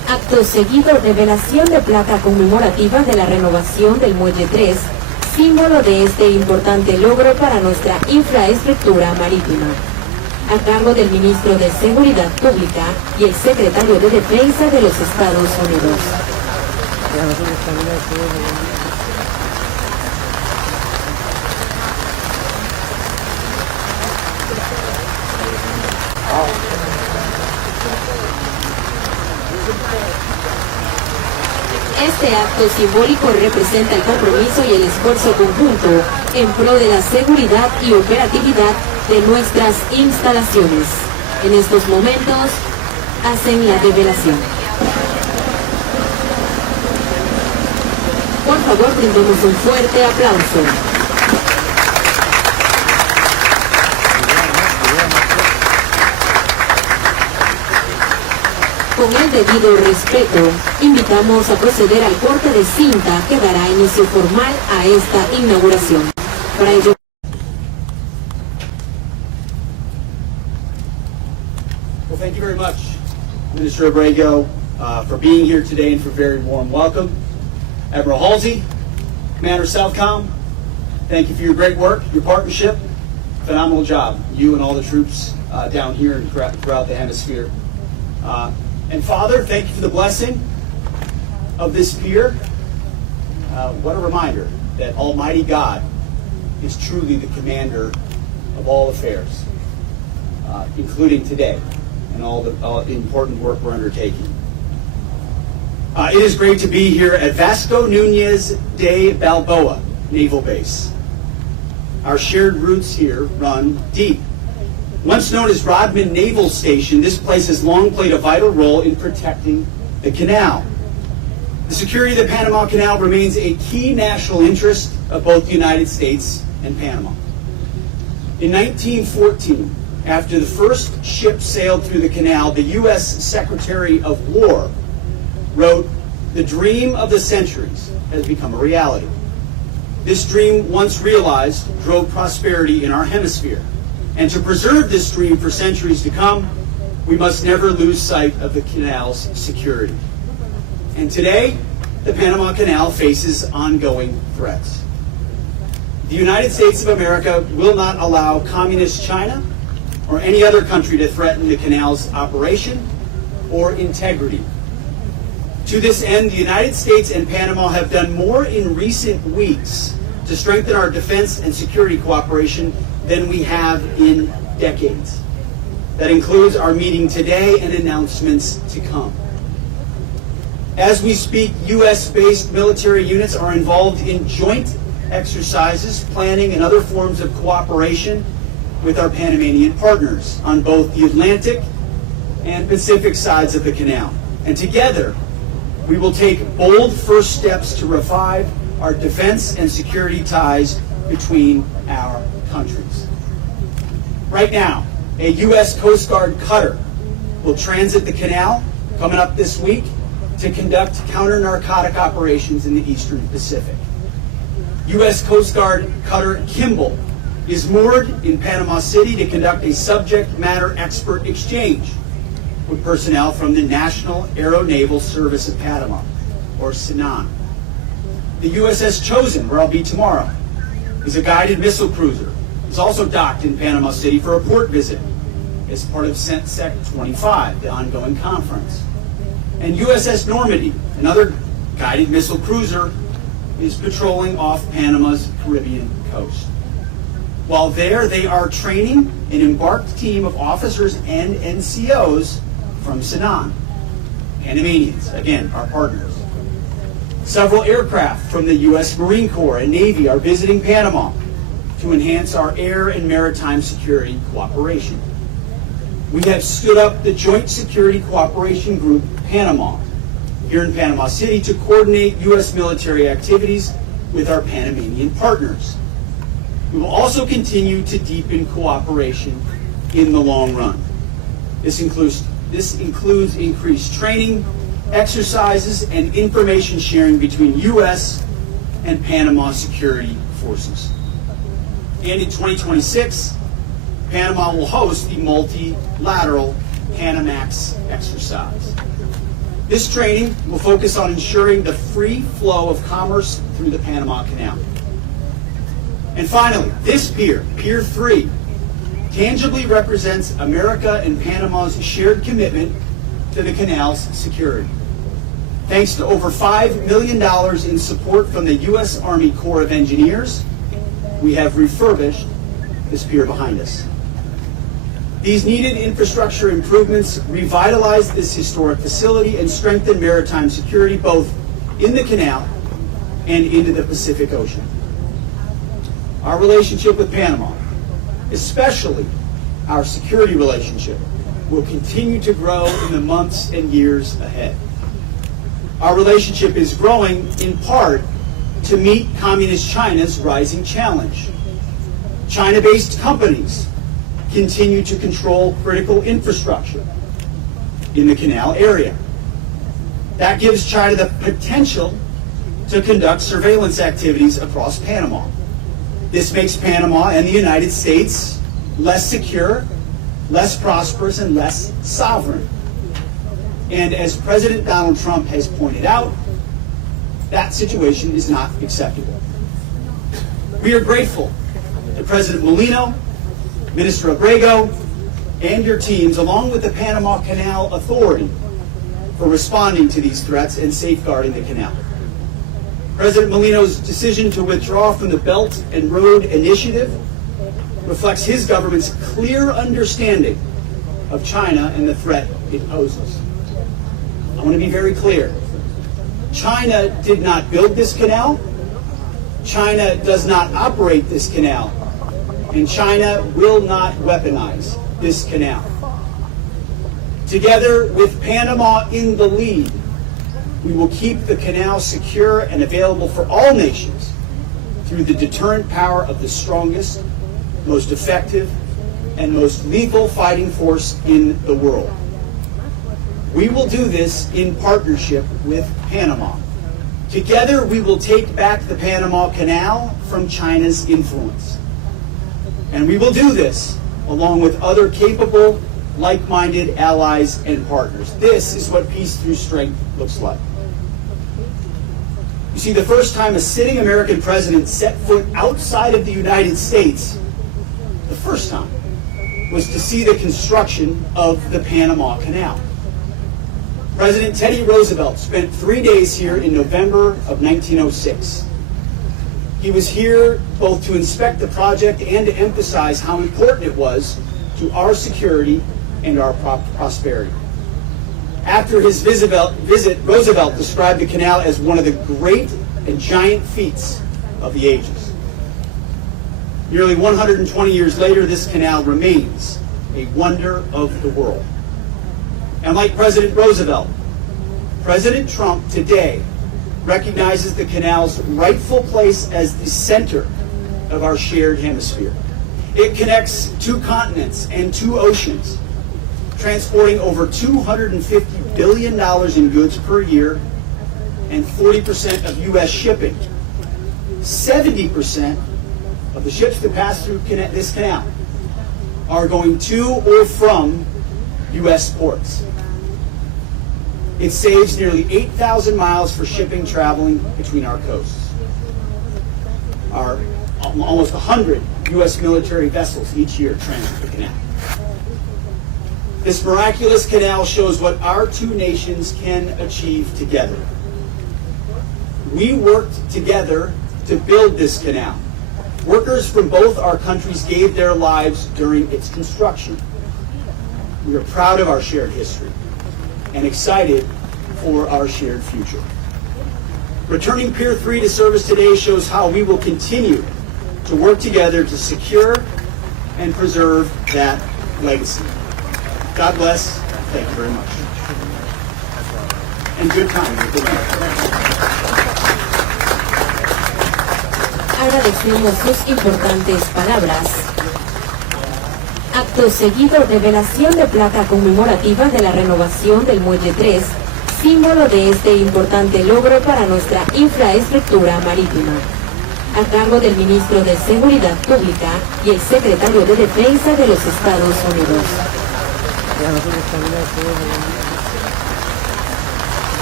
Acto seguido, develación de placa conmemorativa de la renovación del Muelle 3, símbolo de este importante logro para nuestra infraestructura marítima. A cargo del Ministro de Seguridad Pública y el Secretario de Defensa de los Estados Unidos. Este acto simbólico representa el compromiso y el esfuerzo conjunto en pro de la seguridad y operatividad de nuestras instalaciones. En estos momentos hacen la develación. Por favor, brindemos un fuerte aplauso. Con el debido respeto, invitamos a proceder al corte de cinta que dará inicio formal a esta inauguración. Para ello, Well, thank you very much, Minister Abrego, for being here today and for a very warm welcome. Admiral Halsey, Commander Southcom, thank you for your great work, your partnership. Phenomenal job, you and all the troops down here and throughout the hemisphere. And Father, thank you for the blessing of this pier. What a reminder that Almighty God is truly the commander of all affairs, including today and all the important work we're undertaking. It is great to be here at Vasco Núñez de Balboa Naval Base. Our shared roots here run deep. Once known as Rodman Naval Station, this place has long played a vital role in protecting the canal. The security of the Panama Canal remains a key national interest of both the United States and Panama. In 1914, after the first ship sailed through the canal, the U.S. Secretary of War wrote, "The dream of the centuries has become a reality." This dream, once realized, drove prosperity in our hemisphere. And to preserve this dream for centuries to come, we must never lose sight of the canal's security. And today, the Panama Canal faces ongoing threats. The United States of America will not allow communist China or any other country to threaten the canal's operation or integrity. To this end, the United States and Panama have done more in recent weeks to strengthen our defense and security cooperation than we have in decades. That includes our meeting today and announcements to come. As we speak, U.S.-based military units are involved in joint exercises, planning, and other forms of cooperation with our Panamanian partners on both the Atlantic and Pacific sides of the canal. And together, we will take bold first steps to revive our defense and security ties between our countries. Right now, a U.S. Coast Guard cutter will transit the canal coming up this week to conduct counter-narcotic operations in the Eastern Pacific. U.S. Coast Guard cutter Kimball is moored in Panama City to conduct a subject matter expert exchange with personnel from the National Aeronaval Service of Panama, or SENAN. The USS Chosen, where I'll be tomorrow, is a guided missile cruiser. It's also docked in Panama City for a port visit as part of CENTSEC 25, the ongoing conference. And USS Normandy, another guided missile cruiser, is patrolling off Panama's Caribbean coast. While there, they are training an embarked team of officers and NCOs from SENAN, Panamanians, again, our partners. Several aircraft from the U.S. Marine Corps and Navy are visiting Panama to enhance our air and maritime security cooperation. We have stood up the Joint Security Cooperation Group, Panama, here in Panama City to coordinate U.S. military activities with our Panamanian partners. We will also continue to deepen cooperation in the long run. This includes increased training, exercises, and information sharing between U.S. and Panama security forces. And in 2026, Panama will host the multilateral Panamax exercise. This training will focus on ensuring the free flow of commerce through the Panama Canal. And finally, this pier, Pier 3, tangibly represents America and Panama's shared commitment to the canal's security. Thanks to over $5 million in support from the U.S. Army Corps of Engineers, we have refurbished this pier behind us. These needed infrastructure improvements revitalize this historic facility and strengthen maritime security both in the canal and into the Pacific Ocean. Our relationship with Panama, especially our security relationship, will continue to grow in the months and years ahead. Our relationship is growing in part to meet Communist China's rising challenge. China-based companies continue to control critical infrastructure in the canal area. That gives China the potential to conduct surveillance activities across Panama. This makes Panama and the United States less secure, less prosperous, and less sovereign. And as President Donald Trump has pointed out, that situation is not acceptable. We are grateful to President Molino, Minister Abrego, and your teams, along with the Panama Canal Authority, for responding to these threats and safeguarding the canal. President Molino's decision to withdraw from the Belt and Road Initiative reflects his government's clear understanding of China and the threat it poses. I want to be very clear. China did not build this canal. China does not operate this canal. And China will not weaponize this canal. Together with Panama in the lead, we will keep the canal secure and available for all nations through the deterrent power of the strongest, most effective, and most lethal fighting force in the world. We will do this in partnership with Panama. Together, we will take back the Panama Canal from China's influence. And we will do this along with other capable, like-minded allies and partners. This is what peace through strength looks like. You see, the first time a sitting American president set foot outside of the United States, the first time, was to see the construction of the Panama Canal. President Teddy Roosevelt spent 3 days here in November of 1906. He was here both to inspect the project and to emphasize how important it was to our security and our prosperity. After his visit, Roosevelt described the canal as one of the great and giant feats of the ages. Nearly 120 years later, this canal remains a wonder of the world. And like President Roosevelt, President Trump today recognizes the canal's rightful place as the center of our shared hemisphere. It connects 2 continents and 2 oceans, transporting over $250 billion in goods per year and 40% of U.S. shipping. 70% of the ships that pass through this canal are going to or from U.S. ports. It saves nearly 8,000 miles for shipping traveling between our coasts. Almost 100 U.S. military vessels each year transit the canal. This miraculous canal shows what our 2 nations can achieve together. We worked together to build this canal. Workers from both our countries gave their lives during its construction. We are proud of our shared history and excited for our shared future. Returning Pier 3 to service today shows how we will continue to work together to secure and preserve that legacy. God bless. Thank you very much. And good time. Agradecemos sus importantes palabras. Acto seguido, revelación de placa conmemorativa de la renovación del Muelle 3, símbolo de este importante logro para nuestra infraestructura marítima, a cargo del Ministro de Seguridad Pública y el Secretario de Defensa de los Estados Unidos.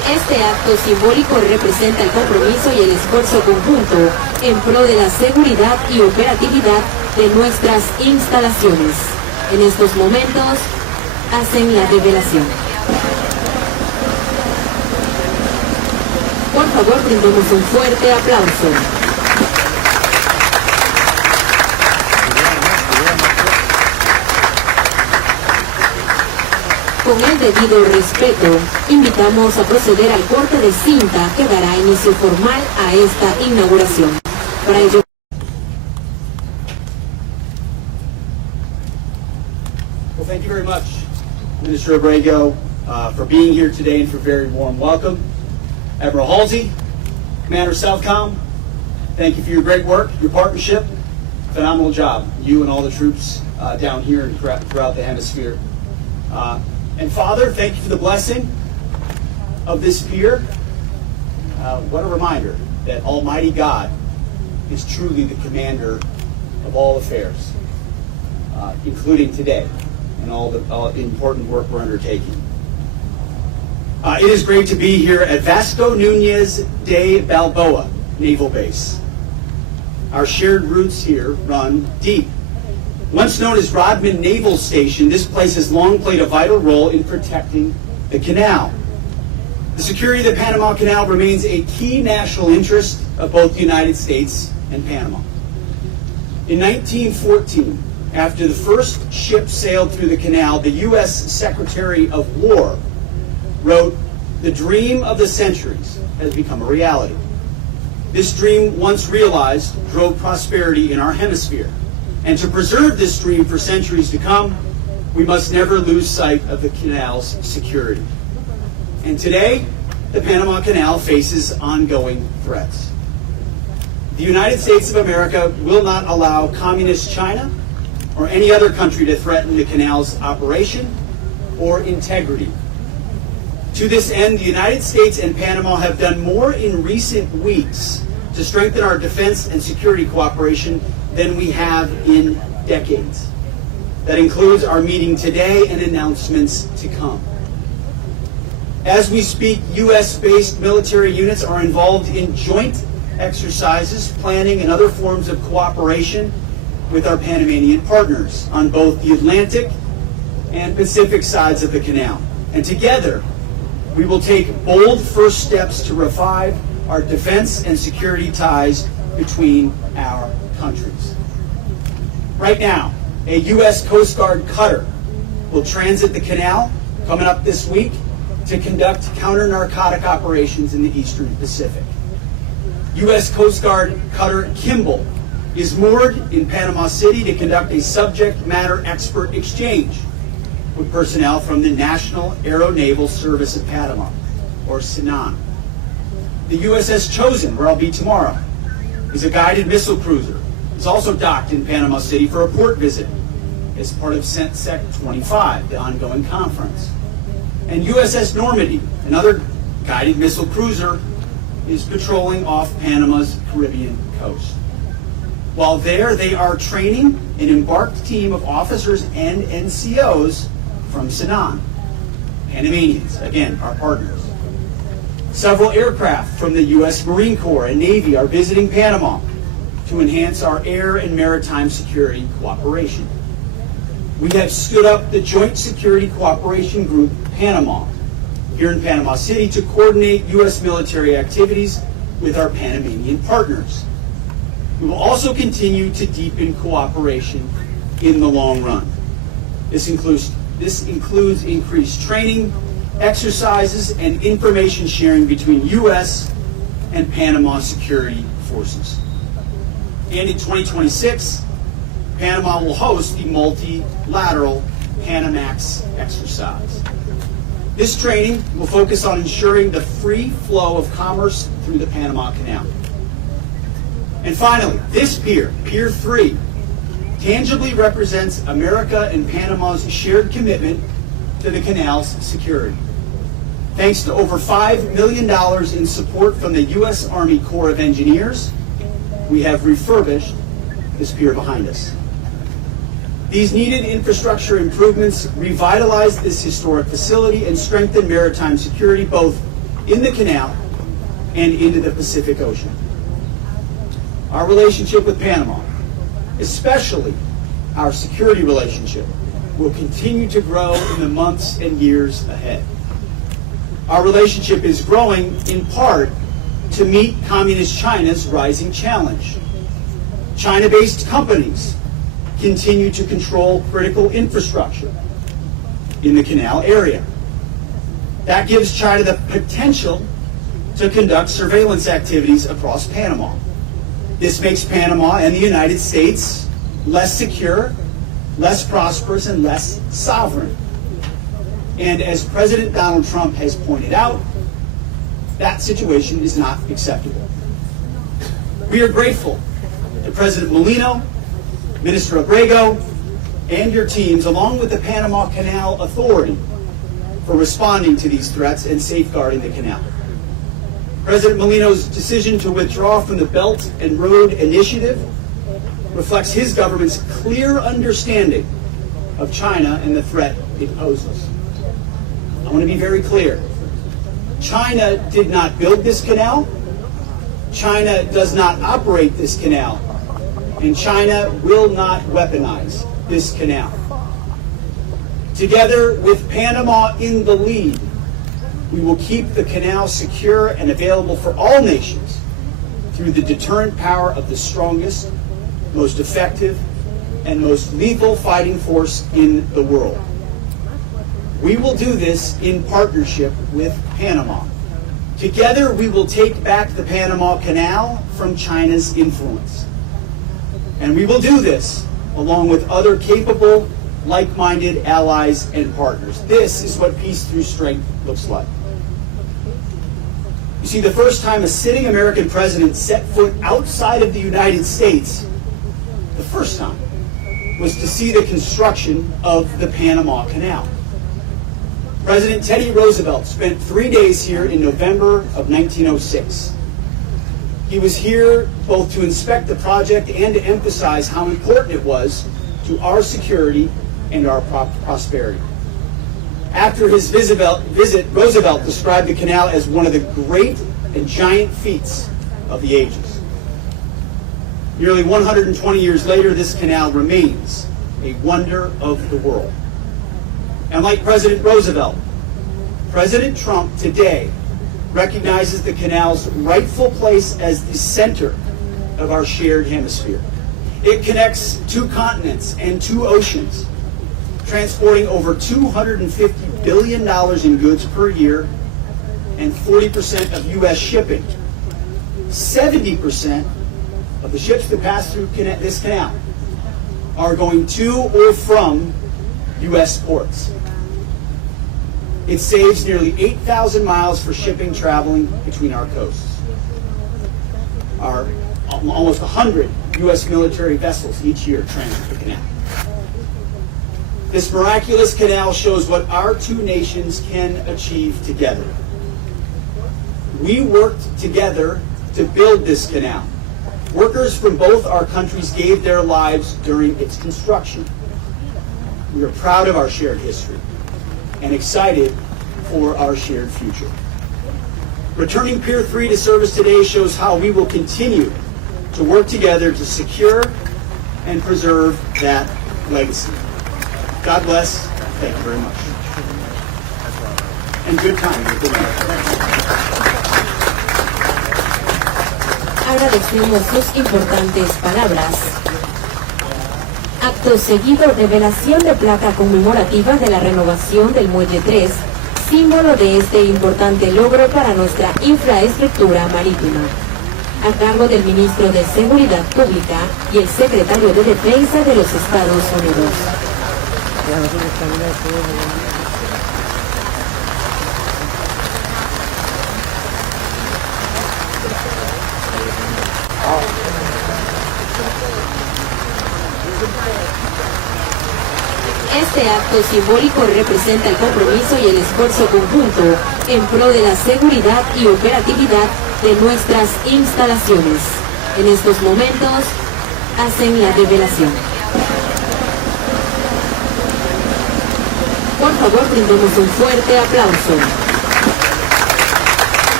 Este acto simbólico representa el compromiso y el esfuerzo conjunto en pro de la seguridad y operatividad de nuestras instalaciones. En estos momentos hacen la revelación. Por favor, brindemos un fuerte aplauso. Con el debido respeto, invitamos a proceder al corte de cinta que dará inicio formal a esta inauguración. Para ello, Well, thank you very much, Minister Abrego, for being here today and for a very warm welcome. Admiral Halsey, Commander Southcom, thank you for your great work, your partnership. Phenomenal job, you and all the troops down here and throughout the hemisphere. And Father, thank you for the blessing of this pier. What a reminder that Almighty God is truly the commander of all affairs, including today and all the important work we're undertaking. It is great to be here at Vasco Núñez de Balboa Naval Base. Our shared roots here run deep. Once known as Rodman Naval Station, this place has long played a vital role in protecting the canal. The security of the Panama Canal remains a key national interest of both the United States and Panama. In 1914, after the first ship sailed through the canal, the U.S. Secretary of War wrote, "The dream of the centuries has become a reality." This dream, once realized, drove prosperity in our hemisphere. And to preserve this dream for centuries to come, we must never lose sight of the canal's security. And today, the Panama Canal faces ongoing threats. The United States of America will not allow communist China or any other country to threaten the canal's operation or integrity. To this end, the United States and Panama have done more in recent weeks to strengthen our defense and security cooperation than we have in decades. That includes our meeting today and announcements to come. As we speak, U.S.-based military units are involved in joint exercises, planning, and other forms of cooperation with our Panamanian partners on both the Atlantic and Pacific sides of the canal. And together, we will take bold first steps to revive our defense and security ties between our countries. Right now, a U.S. Coast Guard cutter will transit the canal coming up this week to conduct counter-narcotic operations in the Eastern Pacific. U.S. Coast Guard cutter Kimball is moored in Panama City to conduct a subject matter expert exchange with personnel from the National Aeronaval Service of Panama, or SENAN. The USS Chosen, where I'll be tomorrow, is a guided missile cruiser. It's also docked in Panama City for a port visit as part of CENTSEC 25, the ongoing conference. And USS Normandy, another guided missile cruiser, is patrolling off Panama's Caribbean coast. While there, they are training an embarked team of officers and NCOs from SENAN, Panamanians, again, our partners. Several aircraft from the U.S. Marine Corps and Navy are visiting Panama to enhance our air and maritime security cooperation. We have stood up the Joint Security Cooperation Group, Panama, here in Panama City to coordinate U.S. military activities with our Panamanian partners. We will also continue to deepen cooperation in the long run. This includes increased training, exercises, and information sharing between U.S. and Panama security forces. And in 2026, Panama will host the multilateral Panamax exercise. This training will focus on ensuring the free flow of commerce through the Panama Canal. And finally, this pier, Pier 3, tangibly represents America and Panama's shared commitment to the canal's security. Thanks to over $5 million in support from the U.S. Army Corps of Engineers, we have refurbished this pier behind us. These needed infrastructure improvements revitalize this historic facility and strengthen maritime security both in the canal and into the Pacific Ocean. Our relationship with Panama, especially our security relationship, will continue to grow in the months and years ahead. Our relationship is growing in part to meet Communist China's rising challenge. China-based companies continue to control critical infrastructure in the canal area. That gives China the potential to conduct surveillance activities across Panama. This makes Panama and the United States less secure, less prosperous, and less sovereign. And as President Donald Trump has pointed out, that situation is not acceptable. We are grateful to President Molino, Minister Abrego, and your teams, along with the Panama Canal Authority, for responding to these threats and safeguarding the canal. President Molino's decision to withdraw from the Belt and Road Initiative reflects his government's clear understanding of China and the threat it poses. I want to be very clear. China did not build this canal. China does not operate this canal. And China will not weaponize this canal. Together with Panama in the lead, we will keep the canal secure and available for all nations through the deterrent power of the strongest, most effective, and most lethal fighting force in the world. We will do this in partnership with Panama. Together, we will take back the Panama Canal from China's influence. And we will do this along with other capable, like-minded allies and partners. This is what peace through strength looks like. You see, the first time a sitting American president set foot outside of the United States, the first time, was to see the construction of the Panama Canal. President Teddy Roosevelt spent 3 days here in November of 1906. He was here both to inspect the project and to emphasize how important it was to our security and our prosperity. After his visit, Roosevelt described the canal as one of the great and giant feats of the ages. Nearly 120 years later, this canal remains a wonder of the world. And like President Roosevelt, President Trump today recognizes the canal's rightful place as the center of our shared hemisphere. It connects 2 continents and 2 oceans, transporting over $250 billion in goods per year and 40% of U.S. shipping. 70% of the ships that pass through this canal are going to or from U.S. ports. It saves nearly 8,000 miles for shipping traveling between our coasts. Our almost 100 U.S. military vessels each year transit the canal. This miraculous canal shows what our 2 nations can achieve together. We worked together to build this canal. Workers from both our countries gave their lives during its construction. We are proud of our shared history and excited for our shared future. Returning Pier 3 to service today shows how we will continue to work together to secure and preserve that legacy. God bless. Thank you very much. And good time. Good night. Agradecemos sus importantes palabras. Acto seguido, revelación de placa conmemorativa de la renovación del Muelle 3, símbolo de este importante logro para nuestra infraestructura marítima, a cargo del Ministro de Seguridad Pública y el Secretario de Defensa de los Estados Unidos. Este acto simbólico representa el compromiso y el esfuerzo conjunto en pro de la seguridad y operatividad de nuestras instalaciones. En estos momentos hacen la revelación. Por favor, brindemos un fuerte aplauso.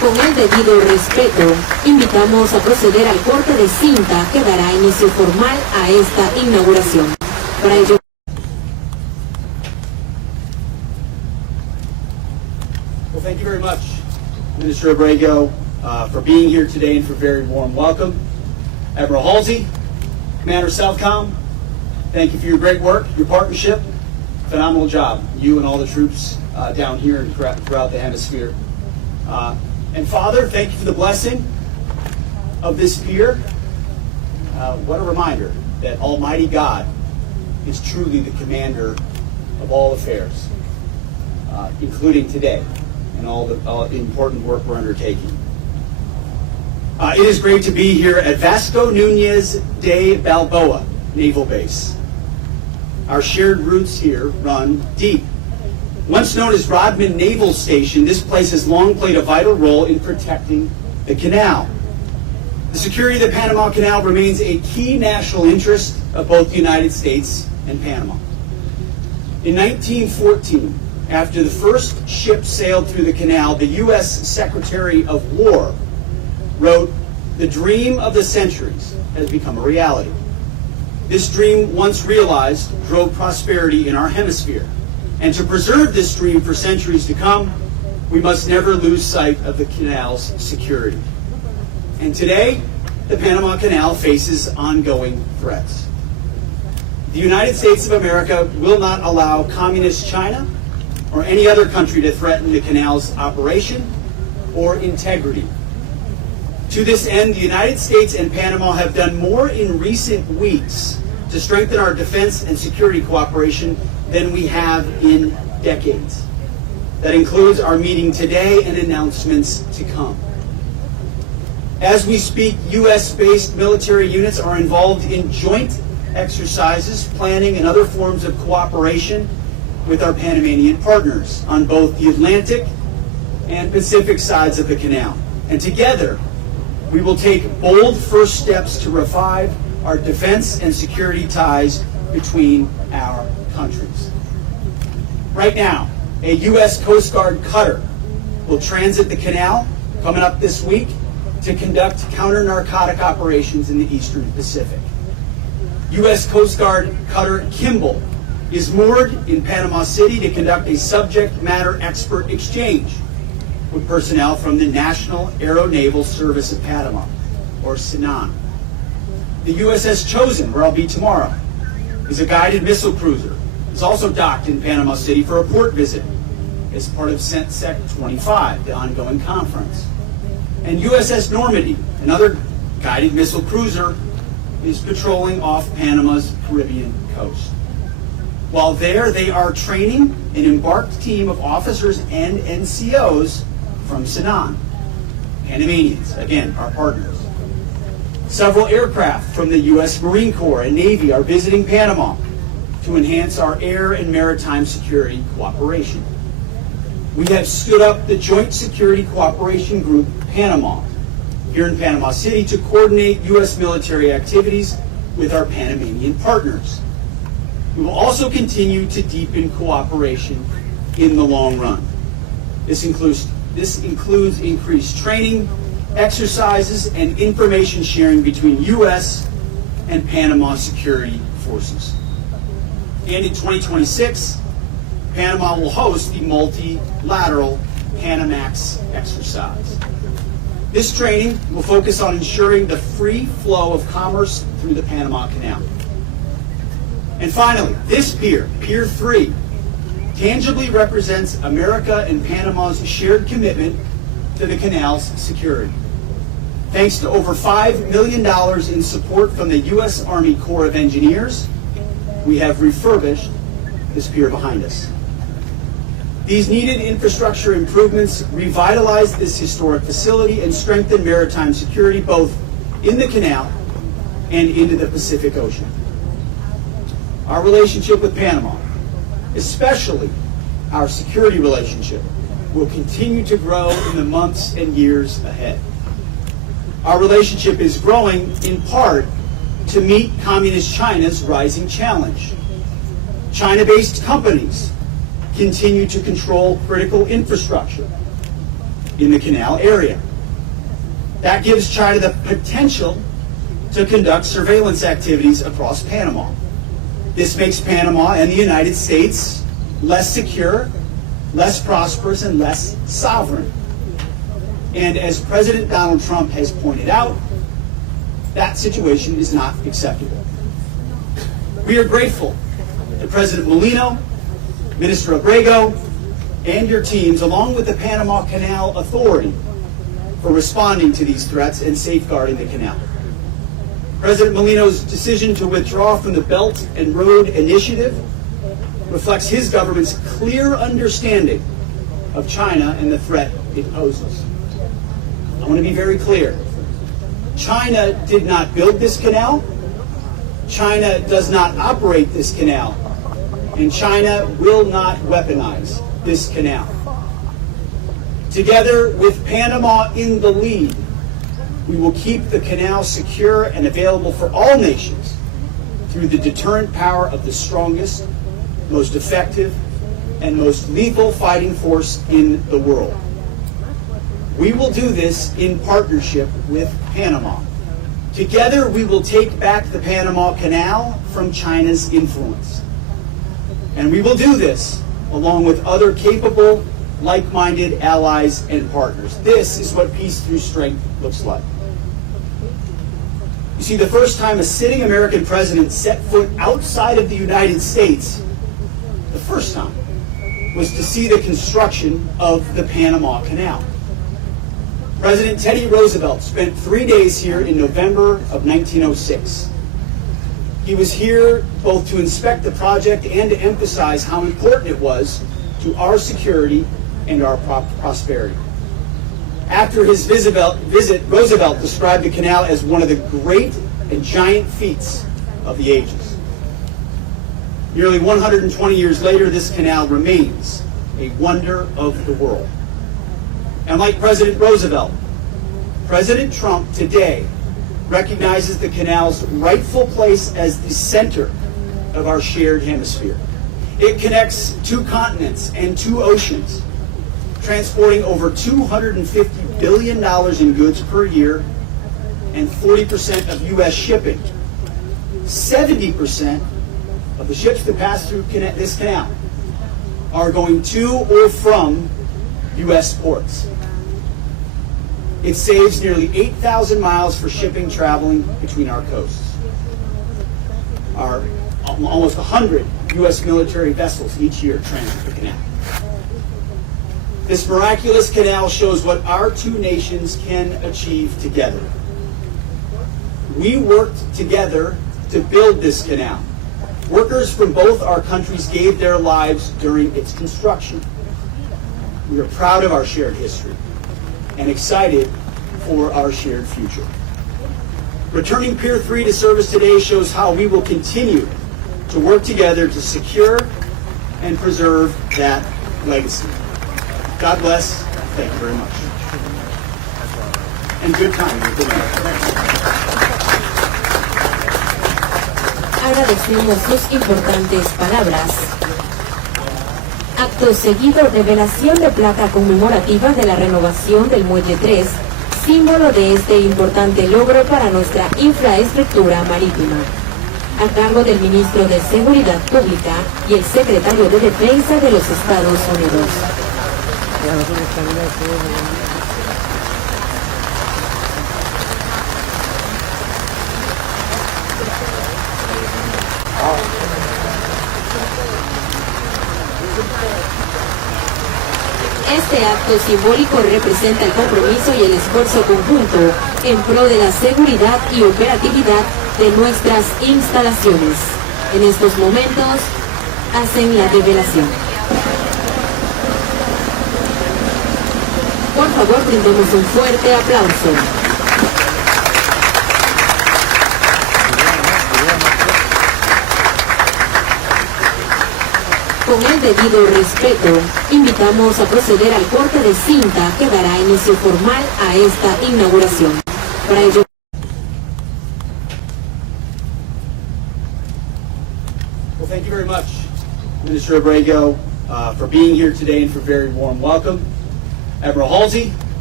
Con el debido respeto, invitamos a proceder al corte de cinta que dará inicio formal a esta inauguración. Para ello, Well, thank you very much, Minister Abrego, for being here today and for a very warm welcome. Admiral Halsey, Commander Southcom, thank you for your great work, your partnership. Phenomenal job, you and all the troops down here and throughout the hemisphere. And Father, thank you for the blessing of this pier. What a reminder that Almighty God is truly the commander of all affairs, including today and all the important work we're undertaking. It is great to be here at Vasco Núñez de Balboa Naval Base. Our shared roots here run deep. Once known as Rodman Naval Station, this place has long played a vital role in protecting the canal. The security of the Panama Canal remains a key national interest of both the United States and Panama. In 1914, after the first ship sailed through the canal, the U.S. Secretary of War wrote, "The dream of the centuries has become a reality." This dream, once realized, drove prosperity in our hemisphere. And to preserve this dream for centuries to come, we must never lose sight of the canal's security. And today, the Panama Canal faces ongoing threats. The United States of America will not allow Communist China or any other country to threaten the canal's operation or integrity. To this end, the United States and Panama have done more in recent weeks to strengthen our defense and security cooperation than we have in decades. That includes our meeting today and announcements to come. As we speak, U.S.-based military units are involved in joint exercises, planning, and other forms of cooperation with our Panamanian partners on both the Atlantic and Pacific sides of the canal. And together, we will take bold first steps to revive our defense and security ties between our countries. Right now, a U.S. Coast Guard cutter will transit the canal coming up this week to conduct counter-narcotic operations in the Eastern Pacific. U.S. Coast Guard cutter Kimball is moored in Panama City to conduct a subject matter expert exchange with personnel from the National Aeronaval Service of Panama, or SENAN. The USS Chosen, where I'll be tomorrow, is a guided missile cruiser. It's also docked in Panama City for a port visit as part of CENTSEC 25, the ongoing conference. And USS Normandy, another guided missile cruiser, is patrolling off Panama's Caribbean coast. While there, they are training an embarked team of officers and NCOs from SENAN, Panamanians, again, our partners. Several aircraft from the U.S. Marine Corps and Navy are visiting Panama to enhance our air and maritime security cooperation. We have stood up the Joint Security Cooperation Group, Panama, here in Panama City to coordinate U.S. military activities with our Panamanian partners. We will also continue to deepen cooperation in the long run. This includes increased training, exercises, and information sharing between U.S. and Panama security forces. And in 2026, Panama will host the multilateral Panamax exercise. This training will focus on ensuring the free flow of commerce through the Panama Canal. And finally, this pier, Pier 3, tangibly represents America and Panama's shared commitment to the canal's security. Thanks to over $5 million in support from the U.S. Army Corps of Engineers, we have refurbished this pier behind us. These needed infrastructure improvements revitalize this historic facility and strengthen maritime security both in the canal and into the Pacific Ocean. Our relationship with Panama, especially our security relationship, will continue to grow in the months and years ahead. Our relationship is growing in part to meet Communist China's rising challenge. China-based companies continue to control critical infrastructure. in the Canal area. That gives China the potential to conduct surveillance activities across Panama. This makes Panama and the United States less secure, less prosperous, and less sovereign. And as President Donald Trump has pointed out, that situation is not acceptable. We are grateful to President Molino, Minister Abrego, and your teams, along with the Panama Canal Authority, for responding to these threats and safeguarding the canal. President Molino's decision to withdraw from the Belt and Road Initiative reflects his government's clear understanding of China and the threat it poses. I want to be very clear. China did not build this canal. China does not operate this canal. And China will not weaponize this canal. Together with Panama in the lead, we will keep the canal secure and available for all nations through the deterrent power of the strongest, most effective, and most lethal fighting force in the world. We will do this in partnership with Panama. Together, we will take back the Panama Canal from China's influence. And we will do this along with other capable, like-minded allies and partners. This is what peace through strength looks like. You see, the first time a sitting American president set foot outside of the United States, the first time, was to see the construction of the Panama Canal. President Teddy Roosevelt spent 3 days here in November of 1906. He was here both to inspect the project and to emphasize how important it was to our security and our prosperity. After his visit, Roosevelt described the canal as one of the great and giant feats of the ages. Nearly 120 years later, this canal remains a wonder of the world. And like President Roosevelt, President Trump today recognizes the canal's rightful place as the center of our shared hemisphere. It connects 2 continents and 2 oceans, transporting over $250 billion in goods per year and 40% of U.S. shipping. 70% of the ships that pass through this canal are going to or from U.S. ports. It saves nearly 8,000 miles for shipping traveling between our coasts. Almost 100 U.S. military vessels each year transit the canal. This miraculous canal shows what our 2 nations can achieve together. We worked together to build this canal. Workers from both our countries gave their lives during its construction. We are proud of our shared history and excited for our shared future. Returning Pier 3 to service today shows how we will continue to work together to secure and preserve that legacy. God bless. Thank you very much. And good time. Agradecemos sus importantes palabras. Acto seguido, revelación de placa conmemorativa de la renovación del Muelle 3, símbolo de este importante logro para nuestra infraestructura marítima, a cargo del Ministro de Seguridad Pública y el Secretario de Defensa de los Estados Unidos. Este acto simbólico representa el compromiso y el esfuerzo conjunto en pro de la seguridad y operatividad de nuestras instalaciones. En estos momentos hacen la revelación. Por favor, brindemos un fuerte aplauso. Con el debido respeto, invitamos a proceder al corte de cinta que dará inicio formal a esta inauguración. Para ello, Well, thank you very much, Minister Abrego, for being here today and for a very warm welcome. Admiral Halsey,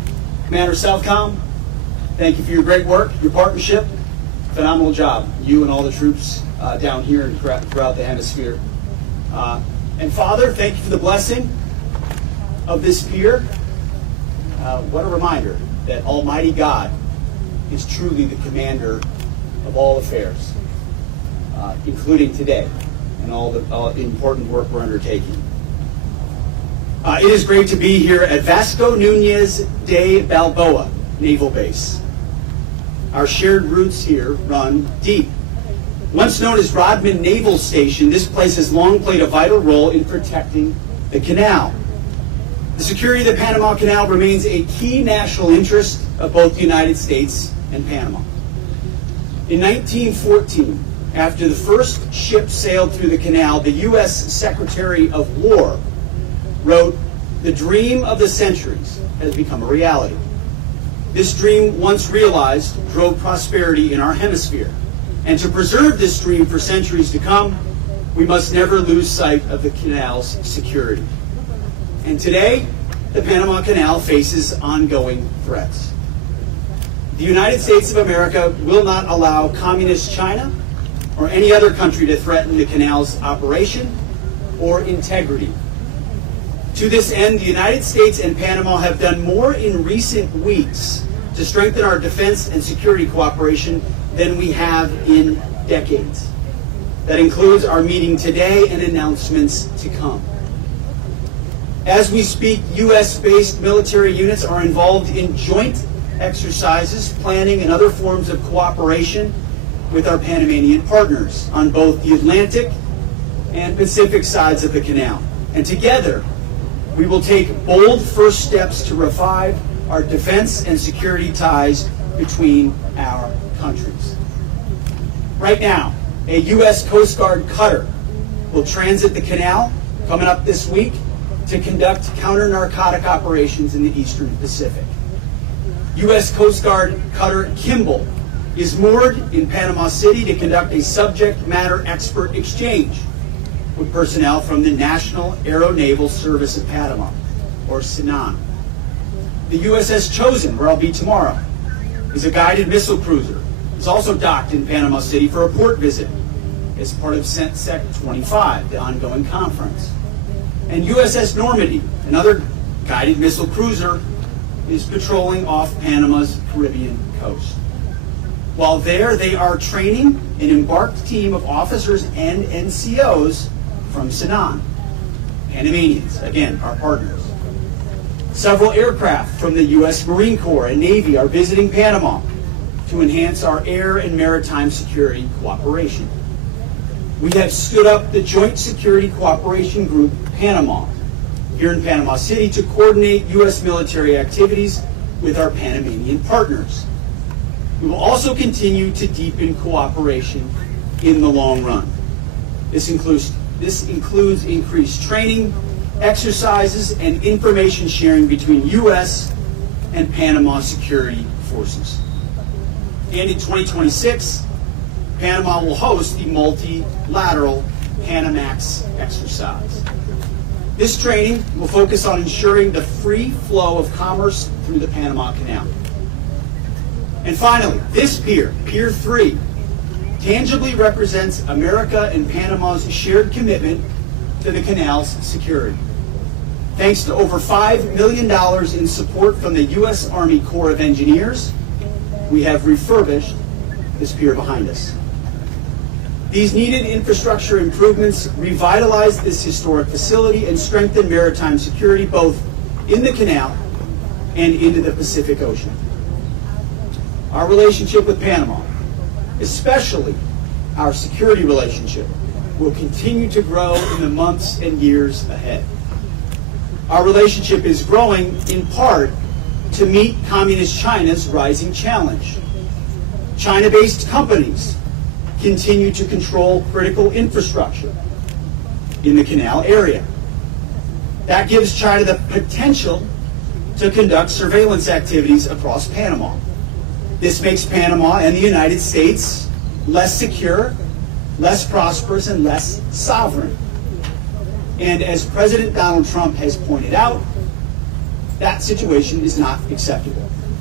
Commander Southcom, thank you for your great work, your partnership. Phenomenal job, you and all the troops down here and throughout the hemisphere. And Father, thank you for the blessing of this pier. What a reminder that Almighty God is truly the commander of all affairs, including today and all the important work we're undertaking. It is great to be here at Vasco Núñez de Balboa Naval Base. Our shared roots here run deep. Once known as Rodman Naval Station, this place has long played a vital role in protecting the canal. The security of the Panama Canal remains a key national interest of both the United States and Panama. In 1914, after the first ship sailed through the canal, the U.S. Secretary of War wrote, "The dream of the centuries has become a reality." This dream, once realized, drove prosperity in our hemisphere. And to preserve this dream for centuries to come, we must never lose sight of the canal's security. And today, the Panama Canal faces ongoing threats. The United States of America will not allow communist China or any other country to threaten the canal's operation or integrity. To this end, the United States and Panama have done more in recent weeks to strengthen our defense and security cooperation than we have in decades. That includes our meeting today and announcements to come. As we speak, U.S.-based military units are involved in joint exercises, planning, and other forms of cooperation with our Panamanian partners on both the Atlantic and Pacific sides of the canal. And together, we will take bold first steps to revive our defense and security ties between our countries. Right now, a U.S. Coast Guard cutter will transit the canal coming up this week to conduct counter-narcotic operations in the Eastern Pacific. U.S. Coast Guard cutter Kimball is moored in Panama City to conduct a subject matter expert exchange with personnel from the National Aeronaval Service of Panama, or SENAN. The USS Chosen, where I'll be tomorrow, is a guided missile cruiser. It's also docked in Panama City for a port visit as part of CENTSEC 25, the ongoing conference. And USS Normandy, another guided missile cruiser, is patrolling off Panama's Caribbean coast. While there, they are training an embarked team of officers and NCOs from SENAN, Panamanians, again, our partners. Several aircraft from the U.S. Marine Corps and Navy are visiting Panama to enhance our air and maritime security cooperation. We have stood up the Joint Security Cooperation Group, Panama, here in Panama City to coordinate U.S. military activities with our Panamanian partners. We will also continue to deepen cooperation in the long run. This includes increased training, exercises, and information sharing between U.S. and Panama security forces. And in 2026, Panama will host the multilateral Panamax exercise. This training will focus on ensuring the free flow of commerce through the Panama Canal. And finally, this pier, Pier 3, tangibly represents America and Panama's shared commitment to the canal's security. Thanks to over $5 million in support from the U.S. Army Corps of Engineers, we have refurbished this pier behind us. These needed infrastructure improvements revitalize this historic facility and strengthen maritime security both in the canal and into the Pacific Ocean. Our relationship with Panama, especially our security relationship, will continue to grow in the months and years ahead. Our relationship is growing in part to meet Communist China's rising challenge. China-based companies continue to control critical infrastructure in the canal area. That gives China the potential to conduct surveillance activities across Panama. This makes Panama and the United States less secure, less prosperous, and less sovereign. And as President Donald Trump has pointed out, that situation is not acceptable.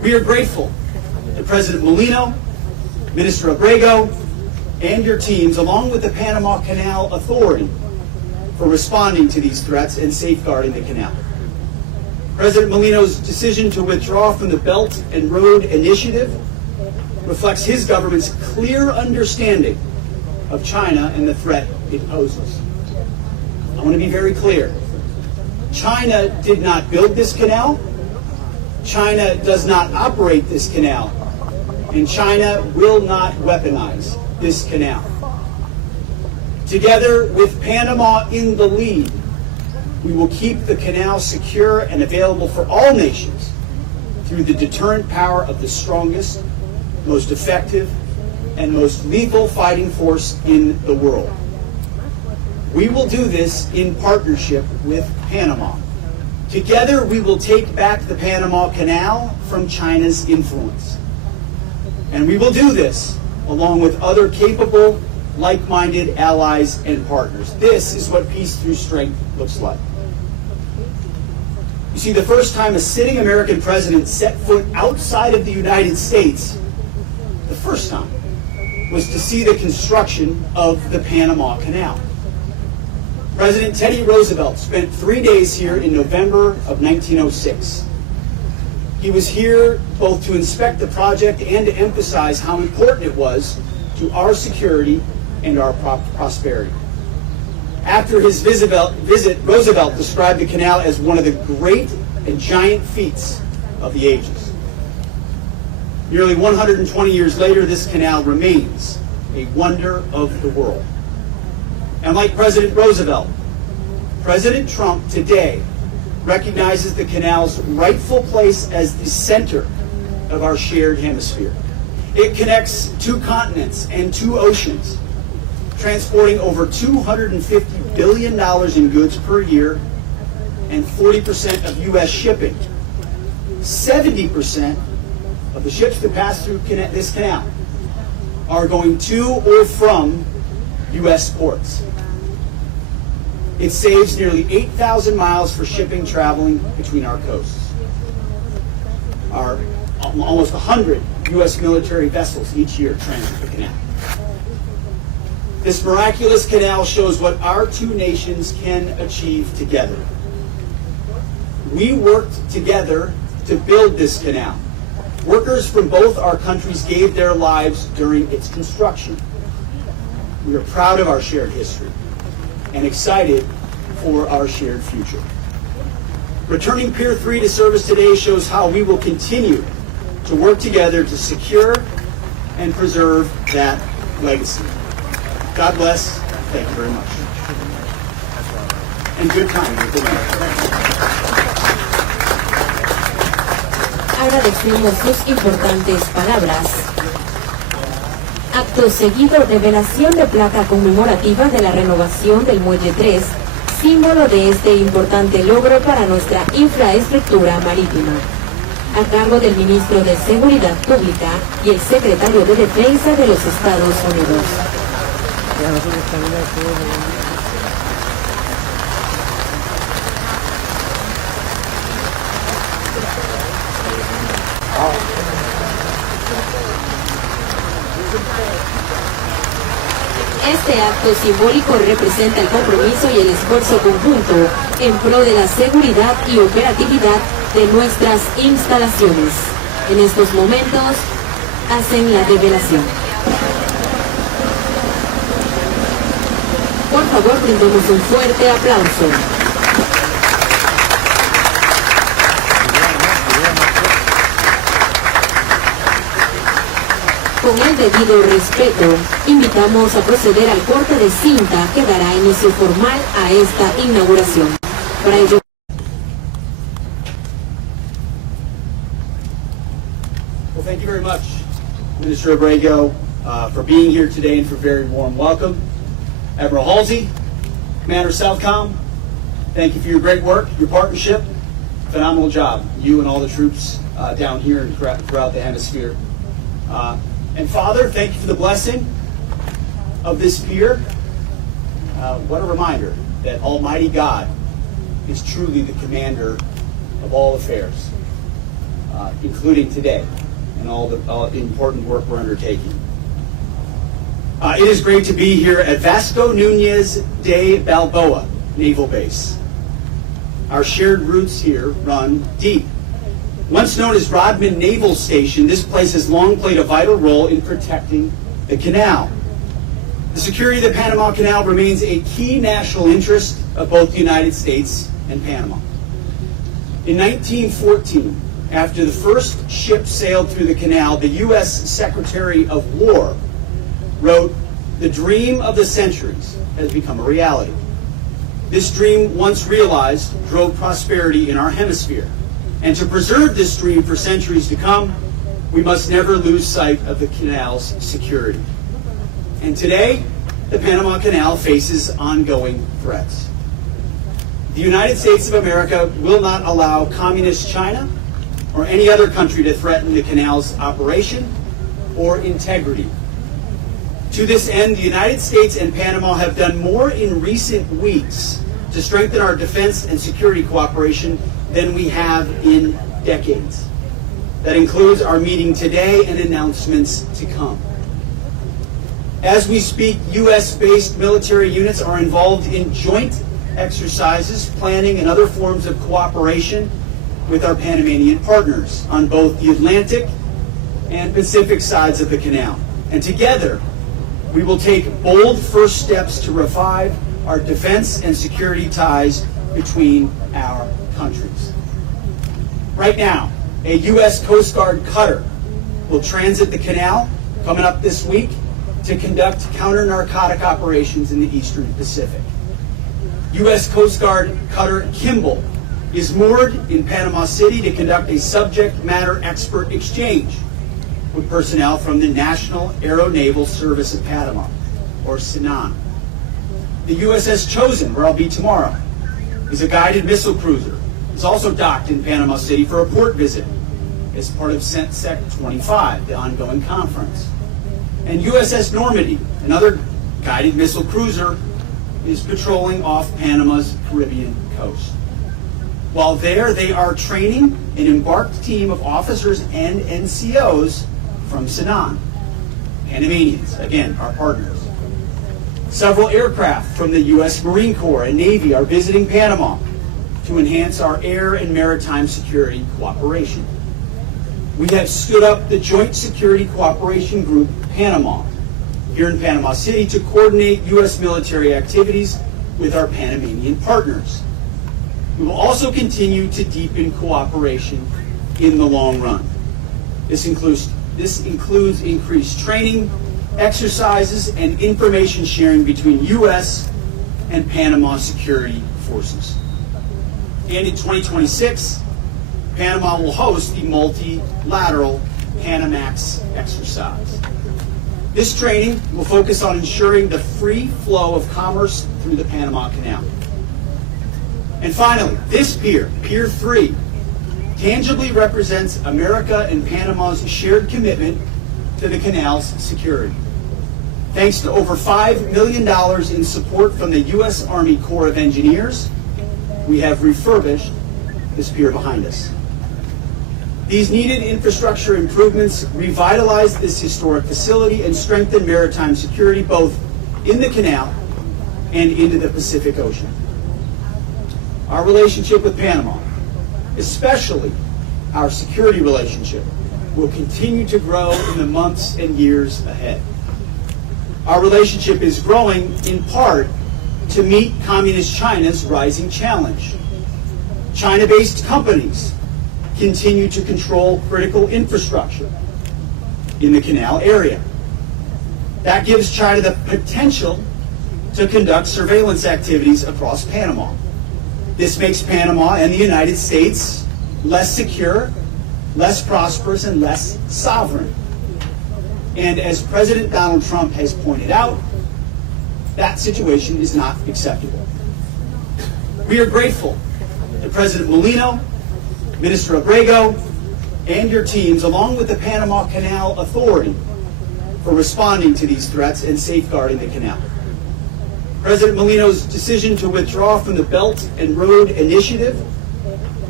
We are grateful to President Molino, Minister Abrego, and your teams, along with the Panama Canal Authority, for responding to these threats and safeguarding the canal. President Molino's decision to withdraw from the Belt and Road Initiative reflects his government's clear understanding of China and the threat it poses. I want to be very clear. China did not build this canal. China does not operate this canal. And China will not weaponize this canal. Together with Panama in the lead, we will keep the canal secure and available for all nations through the deterrent power of the strongest, most effective, and most lethal fighting force in the world. We will do this in partnership with Panama. Together, we will take back the Panama Canal from China's influence. And we will do this along with other capable, like-minded allies and partners. This is what peace through strength looks like. You see, the first time a sitting American president set foot outside of the United States, the first time, was to see the construction of the Panama Canal. President Teddy Roosevelt spent 3 days here in November of 1906. He was here both to inspect the project and to emphasize how important it was to our security and our prosperity. After his visit, Roosevelt described the canal as one of the great and giant feats of the ages. Nearly 120 years later, this canal remains a wonder of the world. And like President Roosevelt, President Trump today recognizes the canal's rightful place as the center of our shared hemisphere. It connects 2 continents and 2 oceans, transporting over $250 billion in goods per year and 40% of U.S. shipping. 70% of the ships that pass through this canal are going to or from U.S. ports. It saves nearly 8,000 miles for shipping traveling between our coasts. Almost 100 U.S. military vessels each year transit the canal. This miraculous canal shows what our 2 nations can achieve together. We worked together to build this canal. Workers from both our countries gave their lives during its construction. We are proud of our shared history and excited for our shared future. Returning Pier 3 to service today shows how we will continue to work together to secure and preserve that legacy. God bless. Thank you very much. And good time. Agradecemos sus importantes palabras. Acto seguido, revelación de placa conmemorativa de la renovación del Muelle 3, símbolo de este importante logro para nuestra infraestructura marítima, a cargo del Ministro de Seguridad Pública y el Secretario de Defensa de los Estados Unidos. Este acto simbólico representa el compromiso y el esfuerzo conjunto en pro de la seguridad y operatividad de nuestras instalaciones. En estos momentos hacen la revelación. Por favor, brindemos un fuerte aplauso. Con el debido respeto, invitamos a proceder al corte de cinta que dará inicio formal a esta inauguración. Para ello, Well, thank you very much, Minister Abrego, for being here today and for a very warm welcome. Admiral Halsey, Commander Southcom, thank you for your great work, your partnership. Phenomenal job, you and all the troops down here and throughout the hemisphere. And Father, thank you for the blessing of this pier. What a reminder that Almighty God is truly the commander of all affairs. including today, and all the important work we're undertaking. It is great to be here at Vasco Núñez de Balboa Naval Base. Our shared roots here run deep. Once known as Rodman Naval Station, this place has long played a vital role in protecting the canal. The security of the Panama Canal remains a key national interest of both the United States and Panama. In 1914, after the first ship sailed through the canal, the U.S. Secretary of War wrote, "The dream of the centuries has become a reality. This dream, once realized, drove prosperity in our hemisphere. And to preserve this dream for centuries to come, we must never lose sight of the canal's security." And today, the Panama Canal faces ongoing threats. The United States of America will not allow Communist China or any other country to threaten the canal's operation or integrity. To this end, the United States and Panama have done more in recent weeks to strengthen our defense and security cooperation than we have in decades. That includes our meeting today and announcements to come. As we speak, U.S.-based military units are involved in joint exercises, planning, and other forms of cooperation with our Panamanian partners on both the Atlantic and Pacific sides of the canal. And together, we will take bold first steps to revive our defense and security ties between our countries. Right now, a U.S. Coast Guard cutter will transit the canal coming up this week to conduct counter-narcotic operations in the Eastern Pacific. U.S. Coast Guard cutter Kimball is moored in Panama City to conduct a subject matter expert exchange with personnel from the National Aeronaval Service of Panama, or SENAN. The USS Chosen, where I'll be tomorrow, is a guided missile cruiser. It's also docked in Panama City for a port visit as part of CENTSEC 25, the ongoing conference. And USS Normandy, another guided missile cruiser, is patrolling off Panama's Caribbean coast. While there, they are training an embarked team of officers and NCOs from SENAN, Panamanians, again, our partners. Several aircraft from the U.S. Marine Corps and Navy are visiting Panama to enhance our air and maritime security cooperation. We have stood up the Joint Security Cooperation Group, Panama, here in Panama City to coordinate U.S. military activities with our Panamanian partners. We will also continue to deepen cooperation in the long run. This includes increased training, exercises, and information sharing between U.S. and Panama security forces. And in 2026, Panama will host the multilateral Panamax exercise. This training will focus on ensuring the free flow of commerce through the Panama Canal. And finally, this pier, Pier 3, tangibly represents America and Panama's shared commitment to the canal's security. Thanks to over $5 million in support from the U.S. Army Corps of Engineers, we have refurbished this pier behind us. These needed infrastructure improvements revitalize this historic facility and strengthen maritime security both in the canal and into the Pacific Ocean. Our relationship with Panama, especially our security relationship, will continue to grow in the months and years ahead. Our relationship is growing in part to meet Communist China's rising challenge. China-based companies continue to control critical infrastructure in the canal area. That gives China the potential to conduct surveillance activities across Panama. This makes Panama and the United States less secure, less prosperous, and less sovereign. And as President Donald Trump has pointed out, that situation is not acceptable. We are grateful to President Molino, Minister Abrego, and your teams, along with the Panama Canal Authority, for responding to these threats and safeguarding the canal. President Molino's decision to withdraw from the Belt and Road Initiative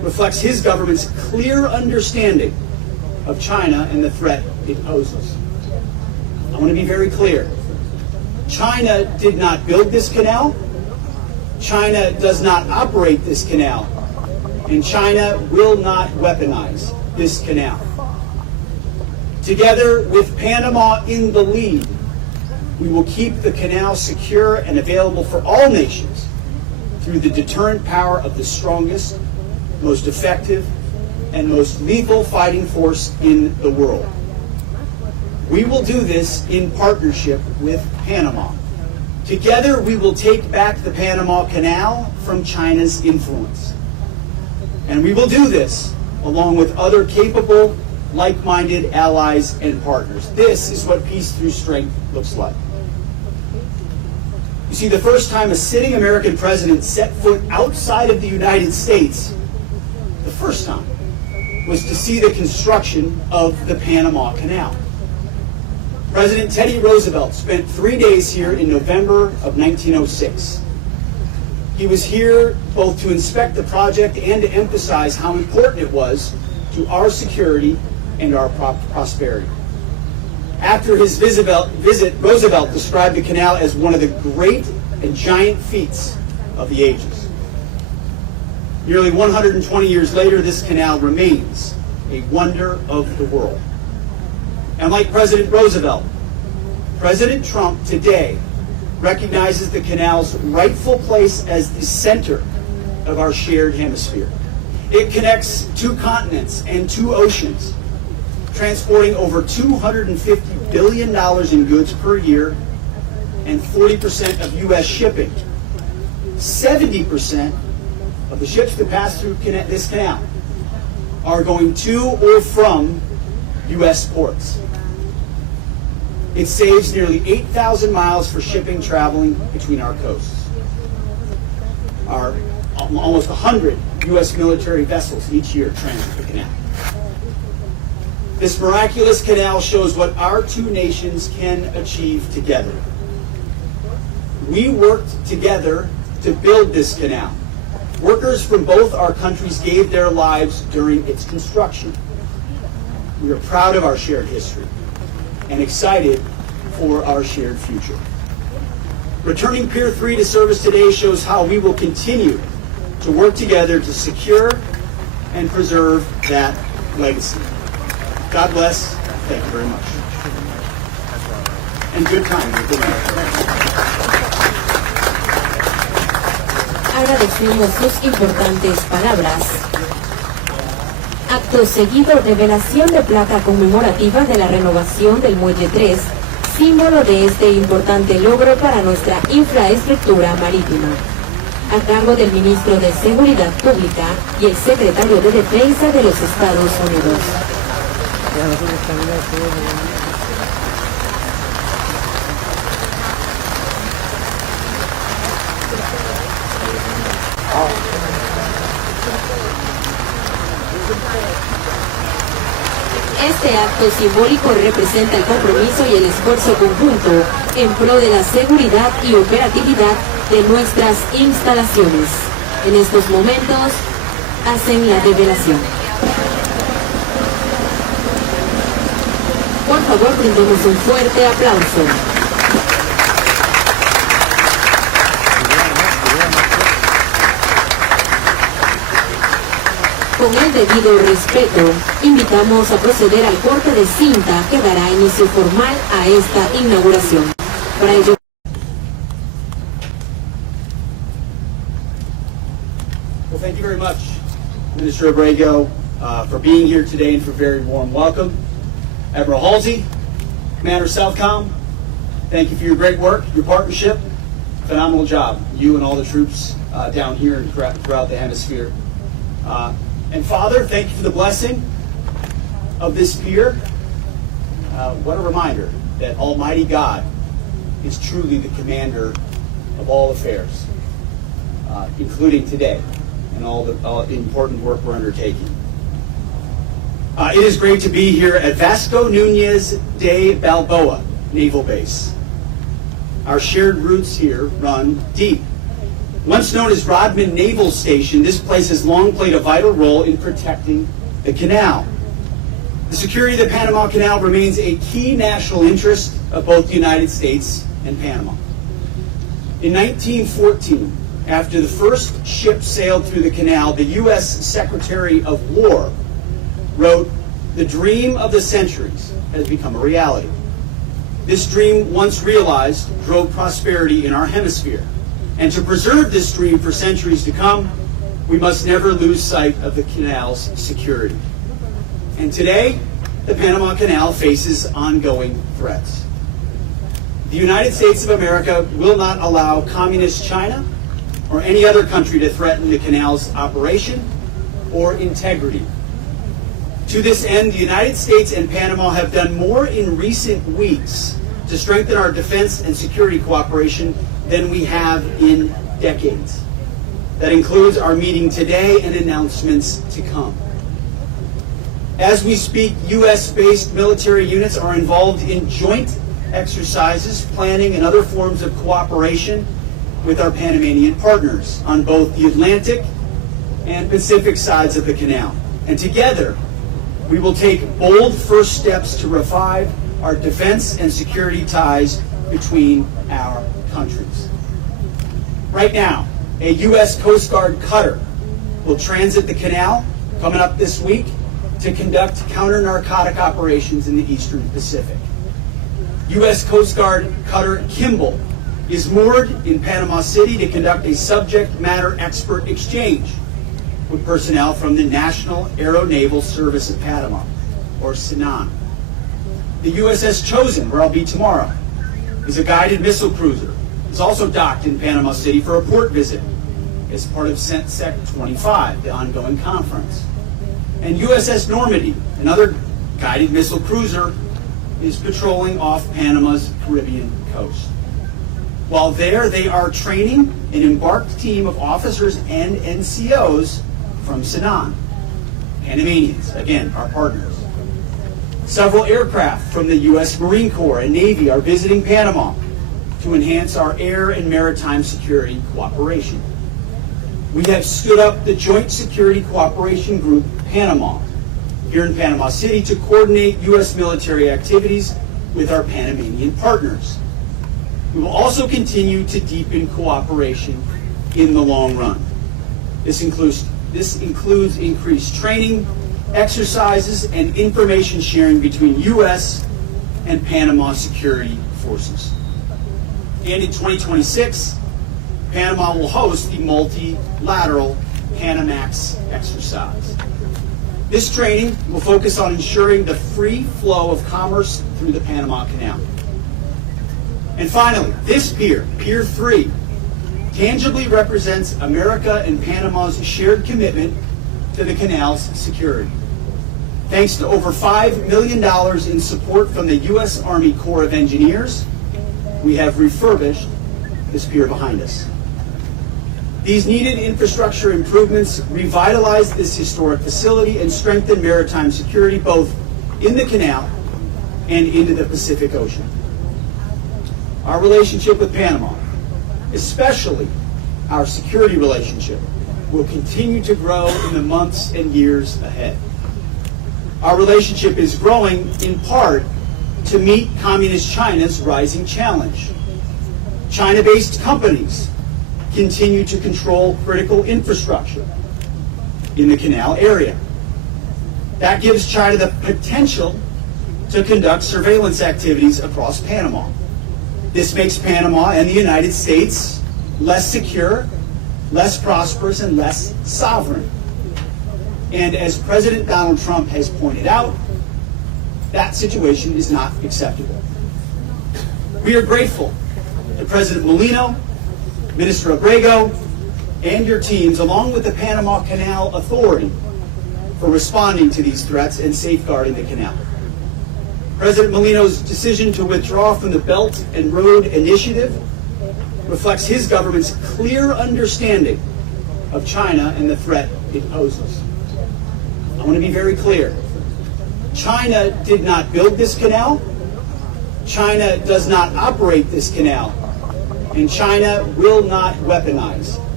reflects his government's clear understanding of China and the threat it poses. I want to be very clear. China did not build this canal. China does not operate this canal. And China will not weaponize this canal. Together with Panama in the lead, we will keep the canal secure and available for all nations through the deterrent power of the strongest, most effective, and most lethal fighting force in the world. We will do this in partnership with Panama. Together, we will take back the Panama Canal from China's influence. And we will do this along with other capable, like-minded allies and partners. This is what peace through strength looks like. You see, the first time a sitting American president set foot outside of the United States, the first time, was to see the construction of the Panama Canal. President Teddy Roosevelt spent 3 days here in November of 1906. He was here both to inspect the project and to emphasize how important it was to our security and our prosperity. After his visit, Roosevelt described the canal as one of the great and giant feats of the ages. Nearly 120 years later, this canal remains a wonder of the world. And like President Roosevelt, President Trump today recognizes the canal's rightful place as the center of our shared hemisphere. It connects 2 continents and 2 oceans, transporting over $250 billion in goods per year and 40% of U.S. shipping. 70% of the ships that pass through this canal are going to or from U.S. ports. It saves nearly 8,000 miles for shipping traveling between our coasts. Almost 100 U.S. military vessels each year transit the canal. This miraculous canal shows what our 2 nations can achieve together. We worked together to build this canal. Workers from both our countries gave their lives during its construction. We are proud of our shared history and excited for our shared future. Returning Pier 3 to service today shows how we will continue to work together to secure and preserve that legacy. God bless. Thank you very much. And good timing. Good night. Agradecemos sus importantes palabras. Acto seguido, revelación de placa conmemorativa de la renovación del Muelle 3, símbolo de este importante logro para nuestra infraestructura marítima, a cargo del Ministro de Seguridad Pública y el Secretario de Defensa de los Estados Unidos. Este acto simbólico representa el compromiso y el esfuerzo conjunto en pro de la seguridad y operatividad de nuestras instalaciones. En estos momentos hacen la revelación. Por favor, brindemos un fuerte aplauso. Con el debido respeto, invitamos a proceder al corte de cinta que dará inicio formal a esta inauguración. Para ello, Well, thank you very much, Minister Abrego, for being here today and for a very warm welcome. Admiral Halsey, Commander Southcom, thank you for your great work, your partnership. Phenomenal job, you and all the troops down here and throughout the hemisphere. And Father, thank you for the blessing of this pier. What a reminder that Almighty God is truly the commander of all affairs, including today and all the important work we're undertaking. It is great to be here at Vasco Núñez de Balboa Naval Base. Our shared roots here run deep. Once known as Rodman Naval Station, this place has long played a vital role in protecting the canal. The security of the Panama Canal remains a key national interest of both the United States and Panama. In 1914, after the first ship sailed through the canal, the U.S. Secretary of War wrote, "The dream of the centuries has become a reality." This dream, once realized, drove prosperity in our hemisphere. And to preserve this dream for centuries to come, we must never lose sight of the canal's security. And today, the Panama Canal faces ongoing threats. The United States of America will not allow communist China or any other country to threaten the canal's operation or integrity. To this end, the United States and Panama have done more in recent weeks to strengthen our defense and security cooperation than we have in decades. That includes our meeting today and announcements to come. As we speak, U.S.-based military units are involved in joint exercises, planning, and other forms of cooperation with our Panamanian partners on both the Atlantic and Pacific sides of the canal. And together, we will take bold first steps to revive our defense and security ties between our countries. Right now, a U.S. Coast Guard cutter will transit the canal coming up this week to conduct counter-narcotic operations in the Eastern Pacific. U.S. Coast Guard cutter Kimball is moored in Panama City to conduct a subject matter expert exchange with personnel from the National Aeronaval Service of Panama, or SENAN. The USS Chosen, where I'll be tomorrow, is a guided missile cruiser. It's also docked in Panama City for a port visit as part of CENTSEC 25, the ongoing conference. And USS Normandy, another guided missile cruiser, is patrolling off Panama's Caribbean coast. While there, they are training an embarked team of officers and NCOs from SENAN, Panamanians, again, our partners. Several aircraft from the U.S. Marine Corps and Navy are visiting Panama to enhance our air and maritime security cooperation. We have stood up the Joint Security Cooperation Group, Panama, here in Panama City to coordinate U.S. military activities with our Panamanian partners. We will also continue to deepen cooperation in the long run. This includes increased training, exercises, and information sharing between U.S. and Panama security forces. And in 2026, Panama will host the multilateral Panamax exercise. This training will focus on ensuring the free flow of commerce through the Panama Canal. And finally, this pier, Pier 3, tangibly represents America and Panama's shared commitment to the canal's security. Thanks to over $5 million in support from the U.S. Army Corps of Engineers, we have refurbished this pier behind us. These needed infrastructure improvements revitalize this historic facility and strengthen maritime security both in the canal and into the Pacific Ocean. Our relationship with Panama, especially our security relationship, will continue to grow in the months and years ahead. Our relationship is growing in part to meet Communist China's rising challenge. China-based companies continue to control critical infrastructure in the canal area. That gives China the potential to conduct surveillance activities across Panama. This makes Panama and the United States less secure, less prosperous, and less sovereign. And as President Donald Trump has pointed out, that situation is not acceptable. We are grateful to President Molino, Minister Abrego, and your teams, along with the Panama Canal Authority, for responding to these threats and safeguarding the canal. President Molino's decision to withdraw from the Belt and Road Initiative reflects his government's clear understanding of China and the threat it poses. I want to be very clear. China did not build this canal. China does not operate this canal. And China will not weaponize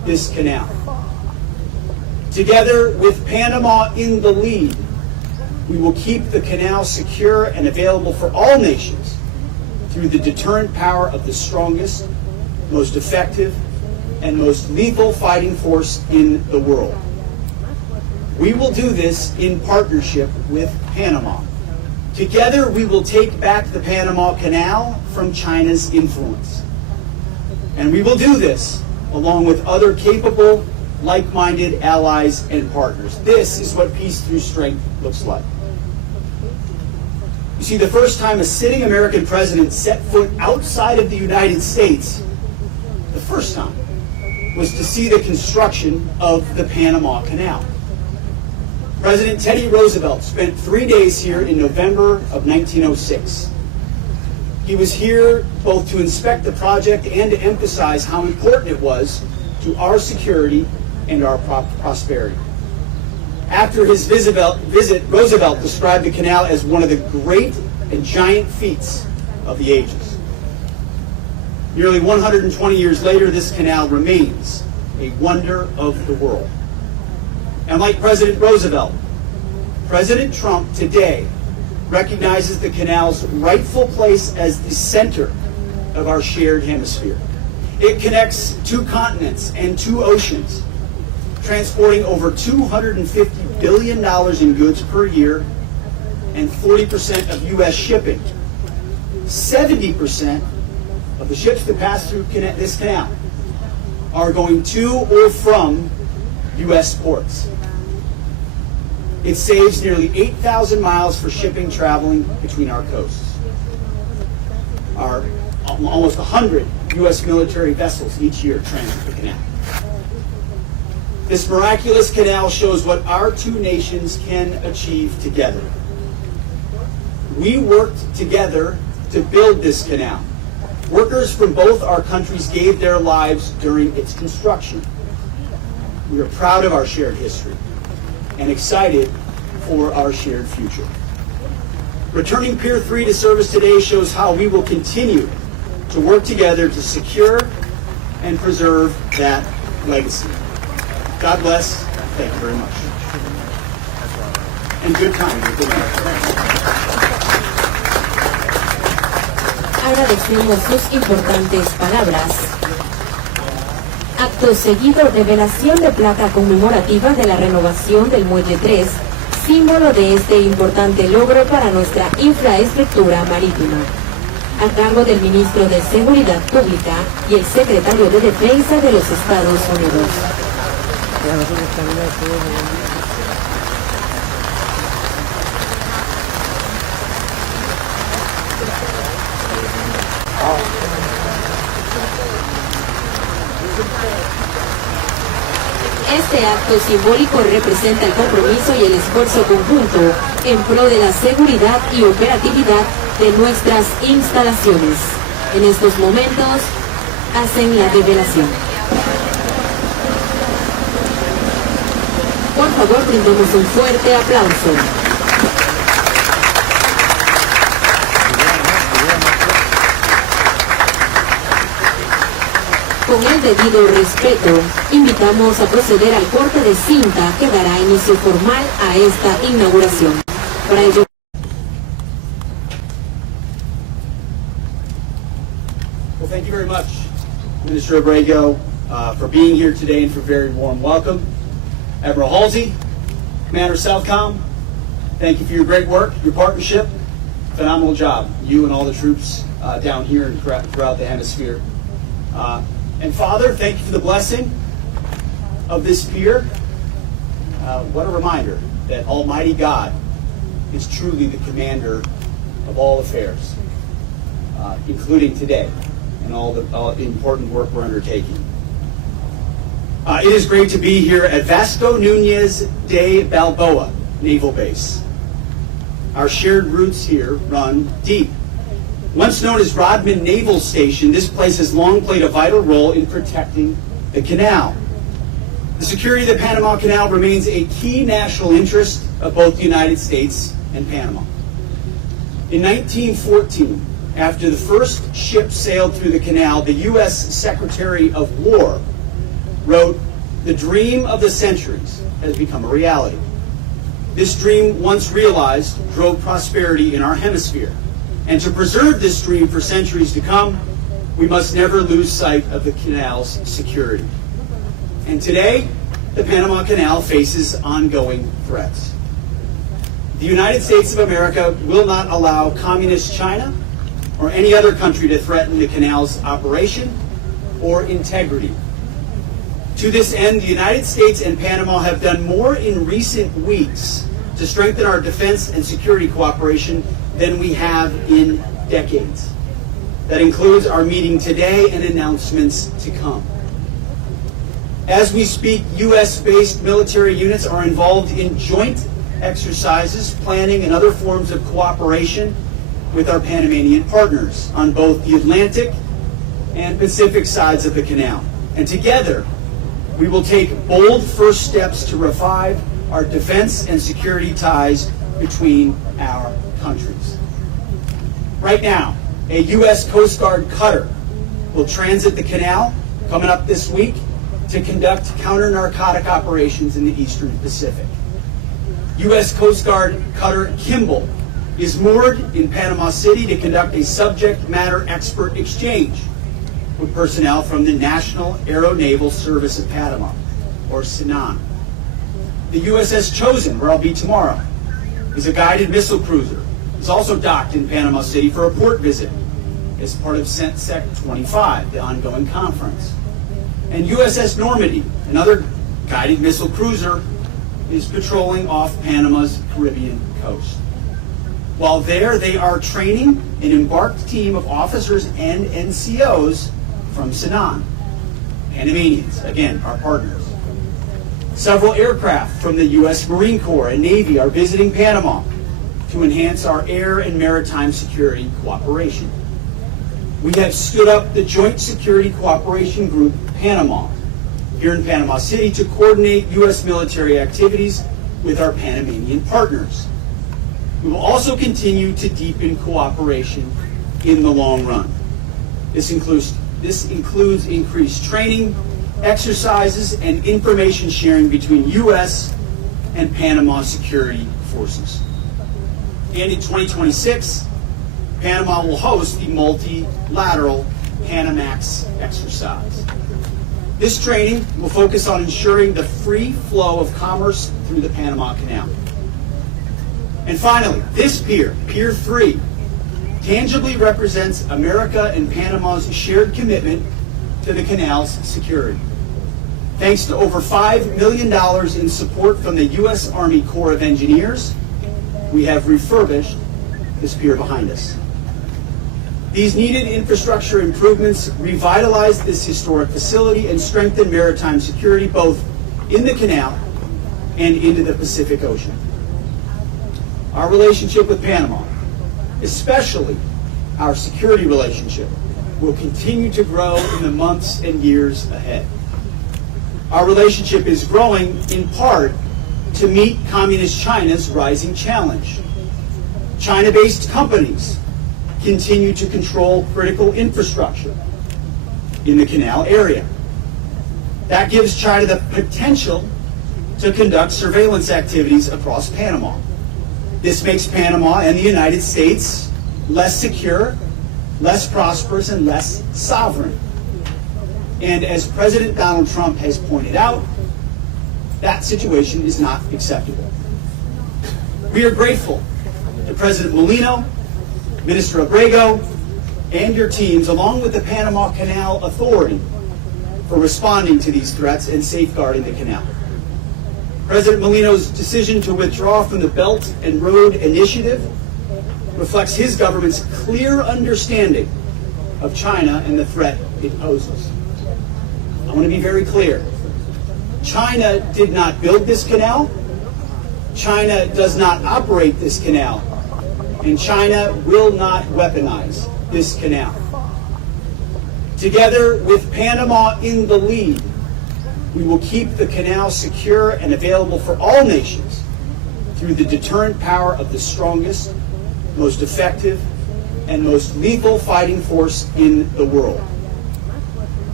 this canal. Together with Panama in the lead, we will keep the canal secure and available for all nations through the deterrent power of the strongest, most effective, and most lethal fighting force in the world. We will do this in partnership with Panama. Together, we will take back the Panama Canal from China's influence. And we will do this along with other capable, like-minded allies and partners. This is what peace through strength looks like. You see, the first time a sitting American president set foot outside of the United States, the first time, was to see the construction of the Panama Canal. President Teddy Roosevelt spent 3 days here in November of 1906. He was here both to inspect the project and to emphasize how important it was to our security and our prosperity. After his visit, Roosevelt described the canal as one of the great and giant feats of the ages. Nearly 120 years later, this canal remains a wonder of the world. And like President Roosevelt, President Trump today recognizes the canal's rightful place as the center of our shared hemisphere. It connects 2 continents and 2 oceans, transporting over $250 billion in goods per year and 40% of U.S. shipping. 70% of the ships that pass through this canal are going to or from U.S. ports. It saves nearly 8,000 miles for shipping traveling between our coasts. Almost 100 U.S. military vessels each year transit the canal. This miraculous canal shows what our 2 nations can achieve together. We worked together to build this canal. Workers from both our countries gave their lives during its construction. We are proud of our shared history and excited for our shared future. Returning Pier 3 to service today shows how we will continue to work together to secure and preserve that legacy. God bless. Thank you very much. And good time. Agradecemos sus importantes palabras. Acto seguido, revelación de placa conmemorativa de la renovación del Muelle 3, símbolo de este importante logro para nuestra infraestructura marítima, a cargo del Ministro de Seguridad Pública y el Secretario de Defensa de los Estados Unidos. Este acto simbólico representa el compromiso y el esfuerzo conjunto en pro de la seguridad y operatividad de nuestras instalaciones. En estos momentos hacen la revelación. Por favor, brindemos un fuerte aplauso. Con el debido respeto, invitamos a proceder al corte de cinta que dará inicio formal a esta inauguración. Para ello, Well, thank you very much, Minister Abrego, for being here today and for a very warm welcome. Admiral Halsey, Commander Southcom, thank you for your great work, your partnership. Phenomenal job, you and all the troops down here and throughout the hemisphere. And Father, thank you for the blessing of this pier. What a reminder that Almighty God is truly the commander of all affairs, including today and all the important work we're undertaking. It is great to be here at Vasco Núñez de Balboa Naval Base. Our shared roots here run deep. Once known as Rodman Naval Station, this place has long played a vital role in protecting the canal. The security of the Panama Canal remains a key national interest of both the United States and Panama. In 1914, after the first ship sailed through the canal, the U.S. Secretary of War wrote, "The dream of the centuries has become a reality. This dream, once realized, drove prosperity in our hemisphere. And to preserve this dream for centuries to come, we must never lose sight of the canal's security." And today, the Panama Canal faces ongoing threats. The United States of America will not allow communist China or any other country to threaten the canal's operation or integrity. To this end, the United States and Panama have done more in recent weeks to strengthen our defense and security cooperation than we have in decades. That includes our meeting today and announcements to come. As we speak, U.S.-based military units are involved in joint exercises, planning, and other forms of cooperation with our Panamanian partners on both the Atlantic and Pacific sides of the canal. And together, we will take bold first steps to revive our defense and security ties between our countries. Right now, a U.S. Coast Guard cutter will transit the canal coming up this week to conduct counter-narcotic operations in the Eastern Pacific. U.S. Coast Guard cutter Kimball is moored in Panama City to conduct a subject matter expert exchange with personnel from the National Aeronaval Service of Panama, or SENAN. The USS Chosen, where I'll be tomorrow, is a guided missile cruiser. It's also docked in Panama City for a port visit as part of CENTSEC 25, the ongoing conference. And USS Normandy, another guided missile cruiser, is patrolling off Panama's Caribbean coast. While there, they are training an embarked team of officers and NCOs from SENAN, Panamanians, again, our partners. Several aircraft from the U.S. Marine Corps and Navy are visiting Panama to enhance our air and maritime security cooperation. We have stood up the Joint Security Cooperation Group, Panama, here in Panama City to coordinate U.S. military activities with our Panamanian partners. We will also continue to deepen cooperation in the long run. This includes increased training, exercises, and information sharing between U.S. and Panama security forces. And in 2026, Panama will host the multilateral Panamax exercise. This training will focus on ensuring the free flow of commerce through the Panama Canal. And finally, this pier, Pier 3, tangibly represents America and Panama's shared commitment to the canal's security. Thanks to over $5 million in support from the U.S. Army Corps of Engineers, we have refurbished this pier behind us. These needed infrastructure improvements revitalize this historic facility and strengthen maritime security both in the canal and into the Pacific Ocean. Our relationship with Panama, especially our security relationship, will continue to grow in the months and years ahead. Our relationship is growing in part to meet Communist China's rising challenge. China-based companies continue to control critical infrastructure in the canal area. That gives China the potential to conduct surveillance activities across Panama. This makes Panama and the United States less secure, less prosperous, and less sovereign. And as President Donald Trump has pointed out, that situation is not acceptable. We are grateful to President Molino, Minister Abrego, and your teams, along with the Panama Canal Authority, for responding to these threats and safeguarding the canal. President Molino's decision to withdraw from the Belt and Road Initiative reflects his government's clear understanding of China and the threat it poses. I want to be very clear. China did not build this canal. China does not operate this canal. And China will not weaponize this canal. Together with Panama in the lead, we will keep the canal secure and available for all nations through the deterrent power of the strongest, most effective, and most lethal fighting force in the world.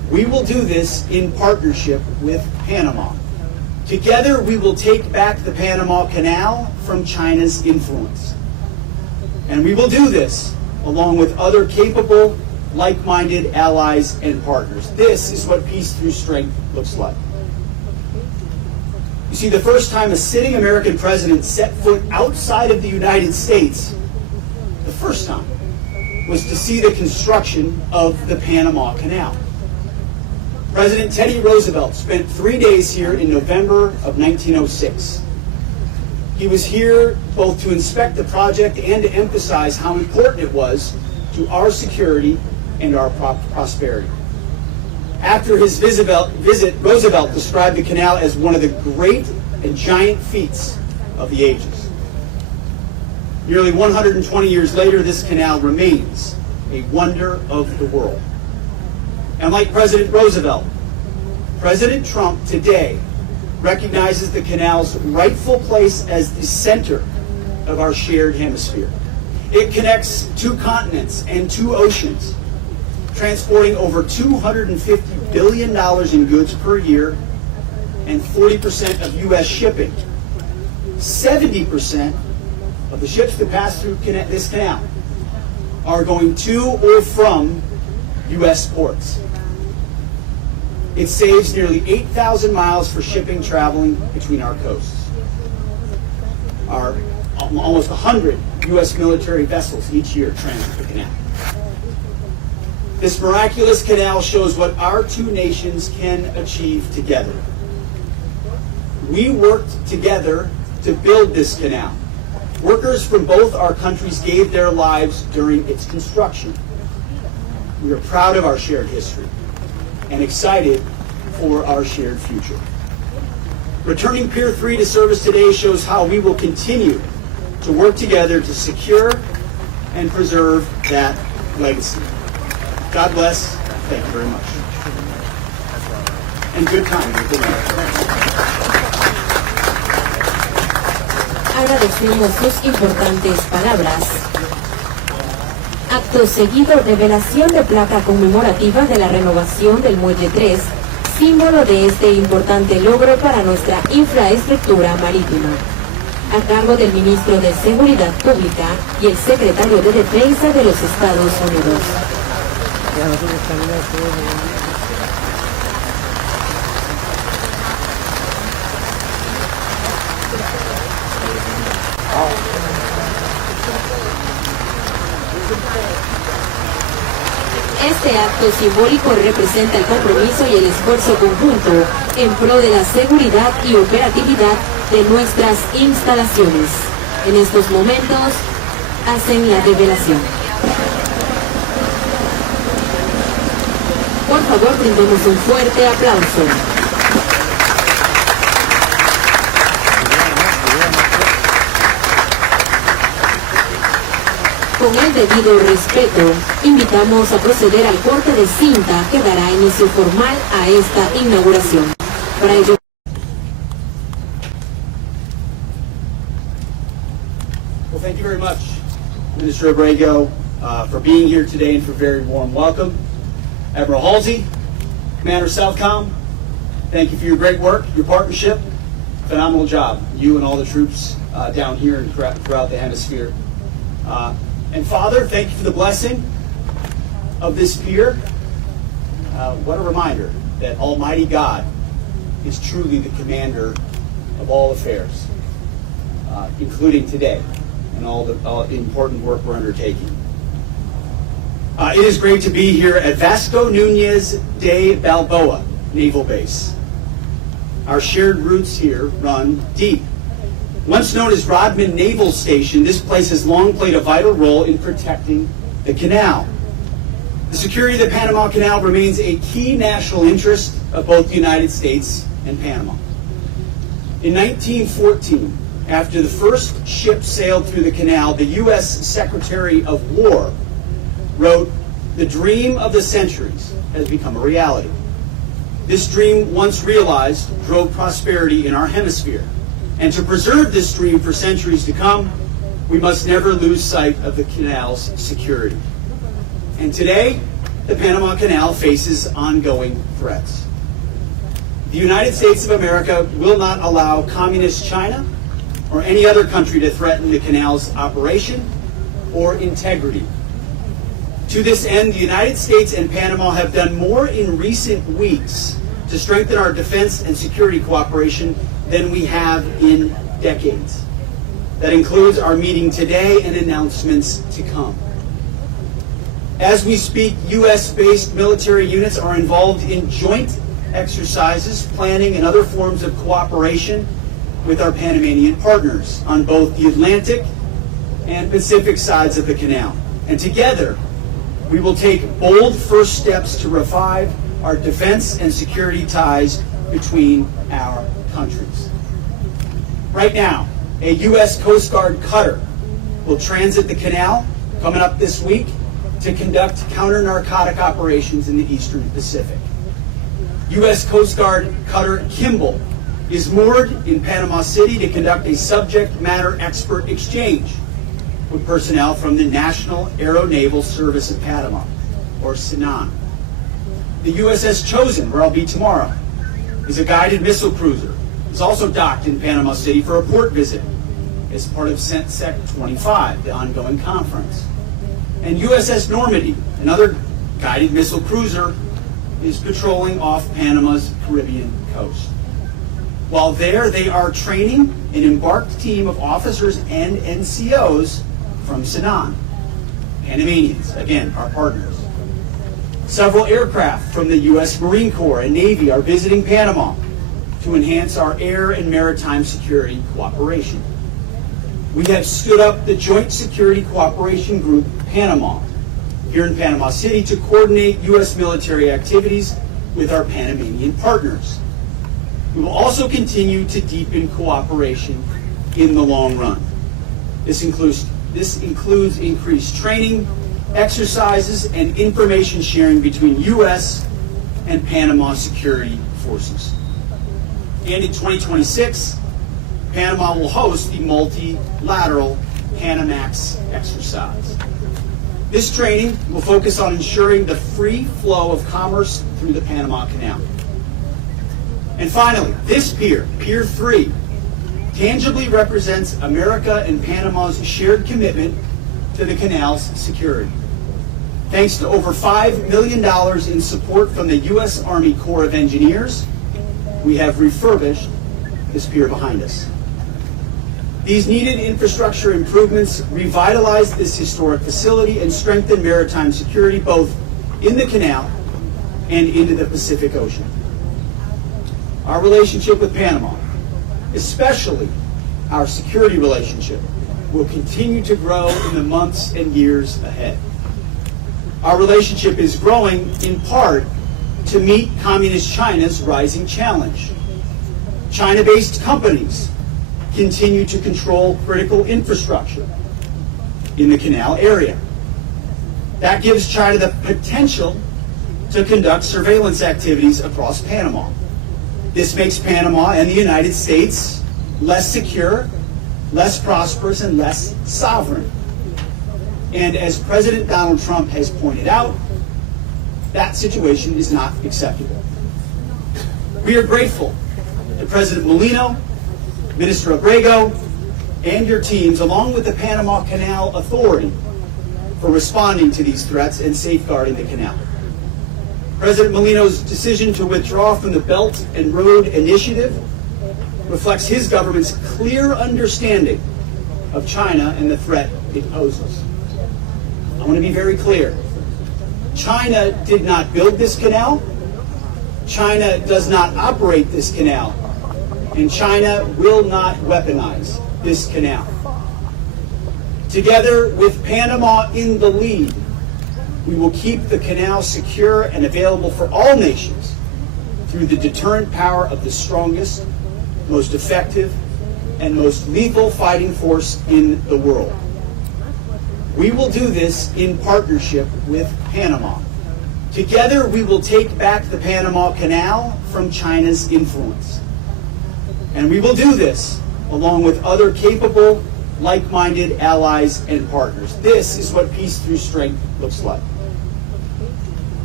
We will do this in partnership with Panama. Together, we will take back the Panama Canal from China's influence. And we will do this along with other capable, like-minded allies and partners. This is what peace through strength looks like. You see, the first time a sitting American president set foot outside of the United States, the first time, was to see the construction of the Panama Canal. President Teddy Roosevelt spent 3 days here in November of 1906. He was here both to inspect the project and to emphasize how important it was to our security and our prosperity. After his visit, Roosevelt described the canal as one of the great and giant feats of the ages. Nearly 120 years later, this canal remains a wonder of the world. And like President Roosevelt, President Trump today recognizes the canal's rightful place as the center of our shared hemisphere. It connects 2 continents and 2 oceans, transporting over $250 billion in goods per year and 40% of U.S. shipping. 70% of the ships that pass through this canal are going to or from U.S. ports. It saves nearly 8,000 miles for shipping traveling between our coasts. Almost 100 U.S. military vessels each year transit the canal. This miraculous canal shows what our 2 nations can achieve together. We worked together to build this canal. Workers from both our countries gave their lives during its construction. We are proud of our shared history and excited for our shared future. Returning Pier 3 to service today shows how we will continue to work together to secure and preserve that legacy. God bless. Thank you very much. And good time. Good night. Agradecemos sus importantes palabras. Acto seguido, revelación de placa conmemorativa de la renovación del Muelle 3, símbolo de este importante logro para nuestra infraestructura marítima, a cargo del Ministro de Seguridad Pública y el Secretario de Defensa de los Estados Unidos. Este acto simbólico representa el compromiso y el esfuerzo conjunto en pro de la seguridad y operatividad de nuestras instalaciones. En estos momentos hacen la revelación. Por favor, brindemos un fuerte aplauso. Con el debido respeto, invitamos a proceder al corte de cinta que dará inicio formal a esta inauguración. Para ello, Well, thank you very much, Minister Abrego, for being here today and for a very warm welcome. Admiral Halsey, Commander Southcom, thank you for your great work, your partnership. Phenomenal job, you and all the troops down here and throughout the hemisphere. And Father, thank you for the blessing of this pier. What a reminder that Almighty God is truly the commander of all affairs, including today and all the important work we're undertaking. It is great to be here at Vasco Núñez de Balboa Naval Base. Our shared roots here run deep. Once known as Rodman Naval Station, this place has long played a vital role in protecting the canal. The security of the Panama Canal remains a key national interest of both the United States and Panama. In 1914, after the first ship sailed through the canal, the U.S. Secretary of War wrote, "The dream of the centuries has become a reality." This dream, once realized, drove prosperity in our hemisphere. And to preserve this dream for centuries to come, we must never lose sight of the canal's security. And today, the Panama Canal faces ongoing threats. The United States of America will not allow communist China or any other country to threaten the canal's operation or integrity. To this end, the United States and Panama have done more in recent weeks to strengthen our defense and security cooperation than we have in decades. That includes our meeting today and announcements to come. As we speak, U.S.-based military units are involved in joint exercises, planning, and other forms of cooperation with our Panamanian partners on both the Atlantic and Pacific sides of the canal. And together, we will take bold first steps to revive our defense and security ties between our countries. Right now, a U.S. Coast Guard cutter will transit the canal coming up this week to conduct counter-narcotic operations in the Eastern Pacific. U.S. Coast Guard cutter Kimball is moored in Panama City to conduct a subject matter expert exchange with personnel from the National Aeronaval Service of Panama, or SENAN. The USS Chosen, where I'll be tomorrow, is a guided missile cruiser. It's also docked in Panama City for a port visit as part of CENTSEC 25, the ongoing conference. And USS Normandy, another guided missile cruiser, is patrolling off Panama's Caribbean coast. While there, they are training an embarked team of officers and NCOs from SENAN, Panamanians, again, our partners. Several aircraft from the U.S. Marine Corps and Navy are visiting Panama to enhance our air and maritime security cooperation. We have stood up the Joint Security Cooperation Group, Panama, here in Panama City to coordinate U.S. military activities with our Panamanian partners. We will also continue to deepen cooperation in the long run. This includes increased training, exercises, and information sharing between U.S. and Panama security forces. And in 2026, Panama will host the multilateral Panamax exercise. This training will focus on ensuring the free flow of commerce through the Panama Canal. And finally, this pier, Pier 3, tangibly represents America and Panama's shared commitment to the canal's security. Thanks to over $5 million in support from the U.S. Army Corps of Engineers, we have refurbished this pier behind us. These needed infrastructure improvements revitalize this historic facility and strengthen maritime security both in the canal and into the Pacific Ocean. Our relationship with Panama, especially our security relationship, will continue to grow in the months and years ahead. Our relationship is growing in part to meet Communist China's rising challenge. China-based companies continue to control critical infrastructure in the canal area. That gives China the potential to conduct surveillance activities across Panama. This makes Panama and the United States less secure, less prosperous, and less sovereign. And as President Donald Trump has pointed out, that situation is not acceptable. We are grateful to President Molino, Minister Abrego, and your teams, along with the Panama Canal Authority, for responding to these threats and safeguarding the canal. President Molino's decision to withdraw from the Belt and Road Initiative reflects his government's clear understanding of China and the threat it poses. I want to be very clear. China did not build this canal. China does not operate this canal. And China will not weaponize this canal. Together with Panama in the lead, we will keep the canal secure and available for all nations through the deterrent power of the strongest, most effective, and most lethal fighting force in the world. We will do this in partnership with Panama. Together, we will take back the Panama Canal from China's influence. And we will do this along with other capable, like-minded allies and partners. This is what peace through strength looks like.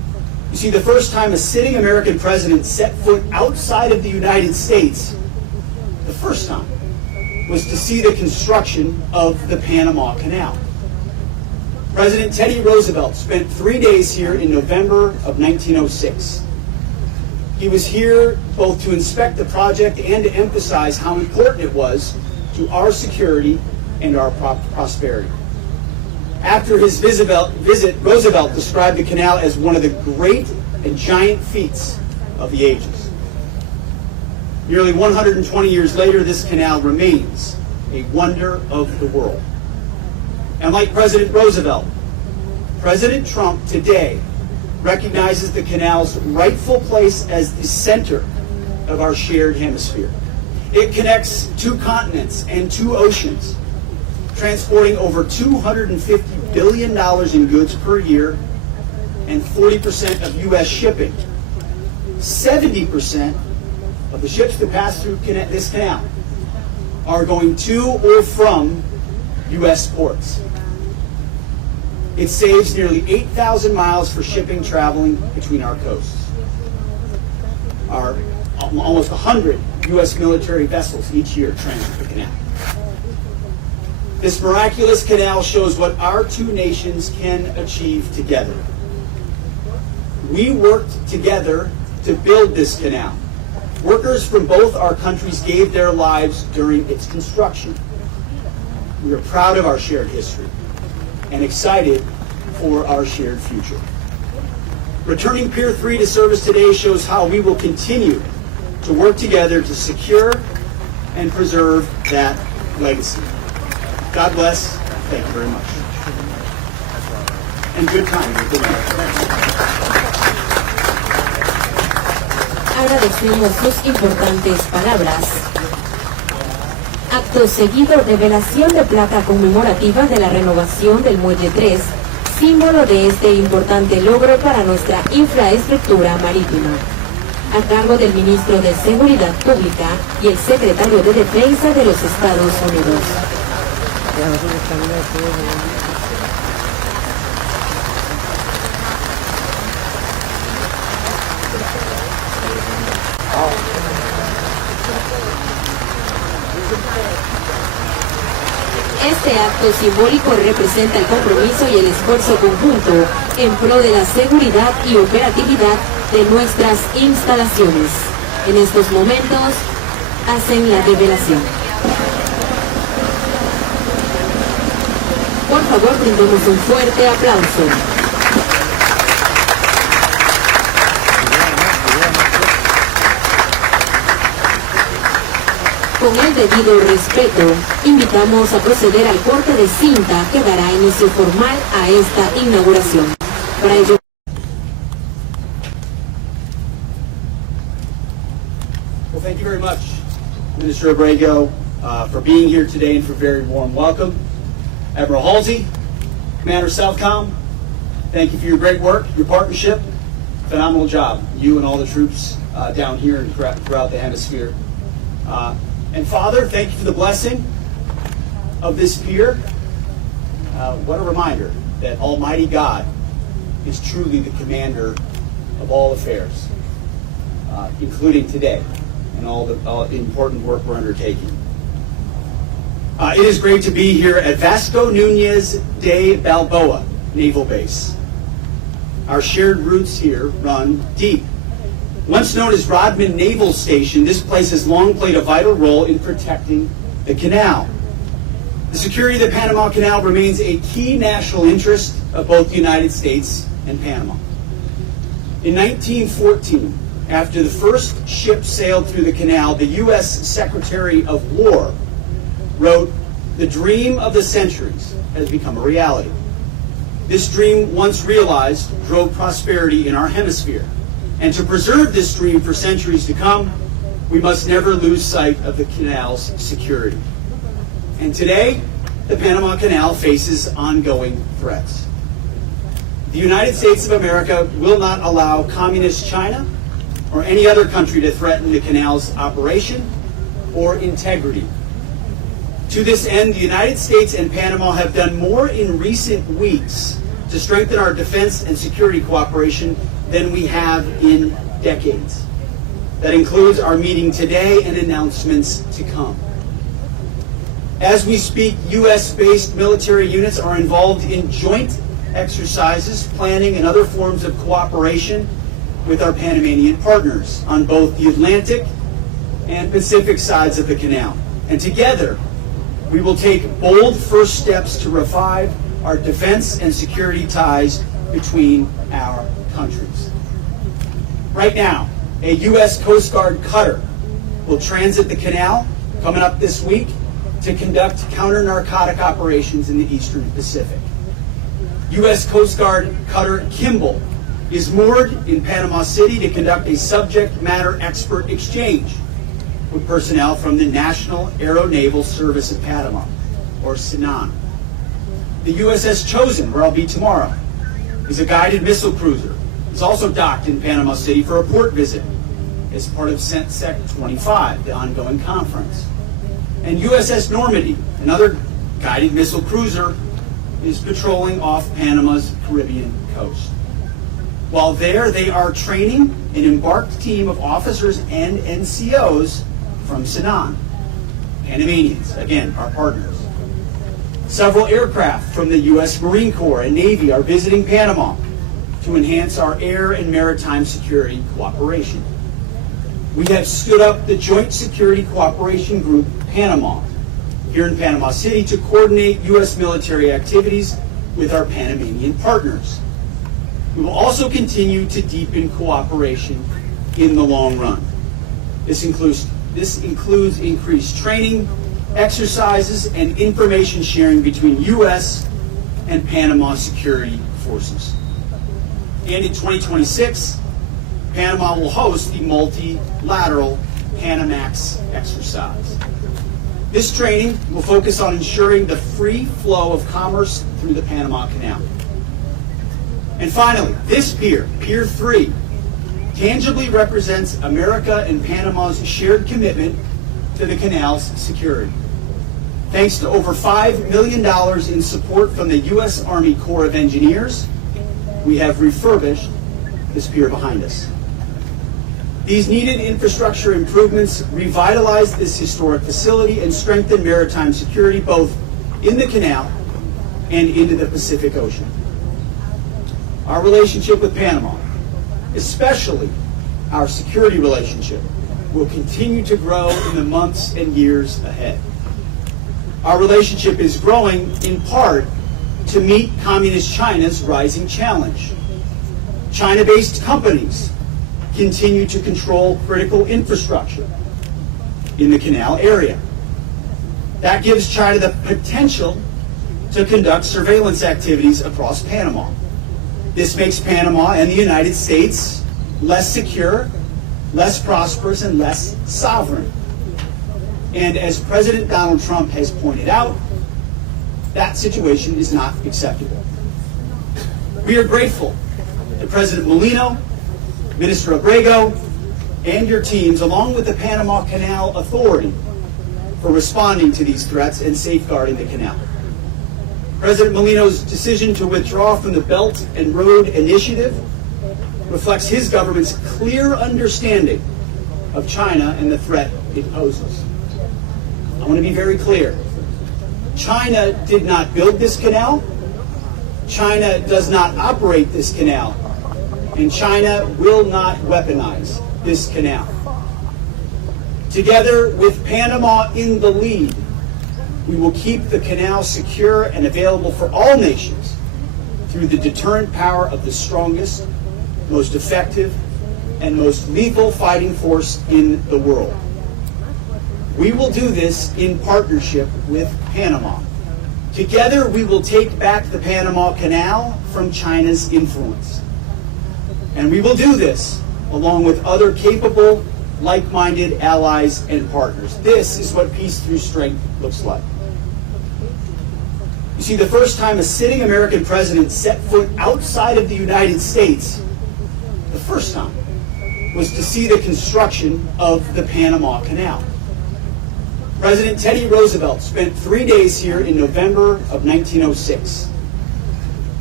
You see, the first time a sitting American president set foot outside of the United States, the first time, was to see the construction of the Panama Canal. President Teddy Roosevelt spent 3 days here in November of 1906. He was here both to inspect the project and to emphasize how important it was to our security and our prosperity. After his visit, Roosevelt described the canal as one of the great and giant feats of the ages. Nearly 120 years later, this canal remains a wonder of the world. And like President Roosevelt, President Trump today recognizes the canal's rightful place as the center of our shared hemisphere. It connects 2 continents and 2 oceans, transporting over $250 billion in goods per year and 40% of U.S. shipping. 70% of the ships that pass through this canal are going to or from U.S. ports. It saves nearly 8,000 miles for shipping traveling between our coasts. Almost 100 U.S. military vessels each year transit the canal. This miraculous canal shows what our 2 nations can achieve together. We worked together to build this canal. Workers from both our countries gave their lives during its construction. We are proud of our shared history and excited for our shared future. Returning Pier 3 to service today shows how we will continue to work together to secure and preserve that legacy. God bless. Thank you very much. And good timing. Good night. Agradecemos sus importantes palabras. Acto seguido, revelación de placa conmemorativa de la renovación del Muelle 3, símbolo de este importante logro para nuestra infraestructura marítima, a cargo del Ministro de Seguridad Pública y el Secretario de Defensa de los Estados Unidos. Este acto simbólico representa el compromiso y el esfuerzo conjunto en pro de la seguridad y operatividad de nuestras instalaciones. En estos momentos hacen la revelación. Por favor, brindemos un fuerte aplauso. Con el debido respeto, invitamos a proceder al corte de cinta que dará inicio formal a esta inauguración. Para ello, Well, thank you very much, Minister Abrego, for being here today and for a very warm welcome. Admiral Halsey, Commander Southcom, thank you for your great work, your partnership. Phenomenal job, you and all the troops down here and throughout the hemisphere. And Father, thank you for the blessing of this pier. What a reminder that Almighty God is truly the commander of all affairs, including today and all the important work we're undertaking. It is great to be here at Vasco Núñez de Balboa Naval Base. Our shared roots here run deep. Once known as Rodman Naval Station, this place has long played a vital role in protecting the canal. The security of the Panama Canal remains a key national interest of both the United States and Panama. In 1914, after the first ship sailed through the canal, the U.S. Secretary of War wrote, "The dream of the centuries has become a reality." This dream, once realized, drove prosperity in our hemisphere. And to preserve this dream for centuries to come, we must never lose sight of the canal's security. And today, the Panama Canal faces ongoing threats. The United States of America will not allow communist China or any other country to threaten the canal's operation or integrity. To this end, the United States and Panama have done more in recent weeks to strengthen our defense and security cooperation than we have in decades. That includes our meeting today and announcements to come. As we speak, U.S.-based military units are involved in joint exercises, planning, and other forms of cooperation with our Panamanian partners on both the Atlantic and Pacific sides of the canal. And together, we will take bold first steps to revive our defense and security ties between our countries. Right now, a U.S. Coast Guard cutter will transit the canal coming up this week to conduct counter-narcotic operations in the Eastern Pacific. U.S. Coast Guard cutter Kimball is moored in Panama City to conduct a subject matter expert exchange with personnel from the National Aeronaval Service of Panama, or SENAN. The USS Chosen, where I'll be tomorrow, is a guided missile cruiser. It's also docked in Panama City for a port visit as part of CENTSEC 25, the ongoing conference. And USS Normandy, another guided missile cruiser, is patrolling off Panama's Caribbean coast. While there, they are training an embarked team of officers and NCOs from SENAN, Panamanians, again, our partners. Several aircraft from the U.S. Marine Corps and Navy are visiting Panama to enhance our air and maritime security cooperation. We have stood up the Joint Security Cooperation Group, Panama, here in Panama City to coordinate U.S. military activities with our Panamanian partners. We will also continue to deepen cooperation in the long run. This includes increased training, exercises, and information sharing between U.S. and Panama security forces. And in 2026, Panama will host the multilateral Panamax exercise. This training will focus on ensuring the free flow of commerce through the Panama Canal. And finally, this pier, Pier 3, tangibly represents America and Panama's shared commitment to the canal's security. Thanks to over $5 million in support from the U.S. Army Corps of Engineers, we have refurbished this pier behind us. These needed infrastructure improvements revitalize this historic facility and strengthen maritime security both in the canal and into the Pacific Ocean. Our relationship with Panama, especially our security relationship, will continue to grow in the months and years ahead. Our relationship is growing in part to meet Communist China's rising challenge. China-based companies continue to control critical infrastructure in the canal area. That gives China the potential to conduct surveillance activities across Panama. This makes Panama and the United States less secure, less prosperous, and less sovereign. And as President Donald Trump has pointed out, that situation is not acceptable. We are grateful to President Molino, Minister Abrego, and your teams, along with the Panama Canal Authority, for responding to these threats and safeguarding the canal. President Molino's decision to withdraw from the Belt and Road Initiative reflects his government's clear understanding of China and the threat it poses. I want to be very clear. China did not build this canal. China does not operate this canal. And China will not weaponize this canal. Together with Panama in the lead, we will keep the canal secure and available for all nations through the deterrent power of the strongest, most effective, and most lethal fighting force in the world. We will do this in partnership with Panama. Together, we will take back the Panama Canal from China's influence. And we will do this along with other capable, like-minded allies and partners. This is what peace through strength looks like. You see, the first time a sitting American president set foot outside of the United States, the first time, was to see the construction of the Panama Canal. President Teddy Roosevelt spent 3 days here in November of 1906.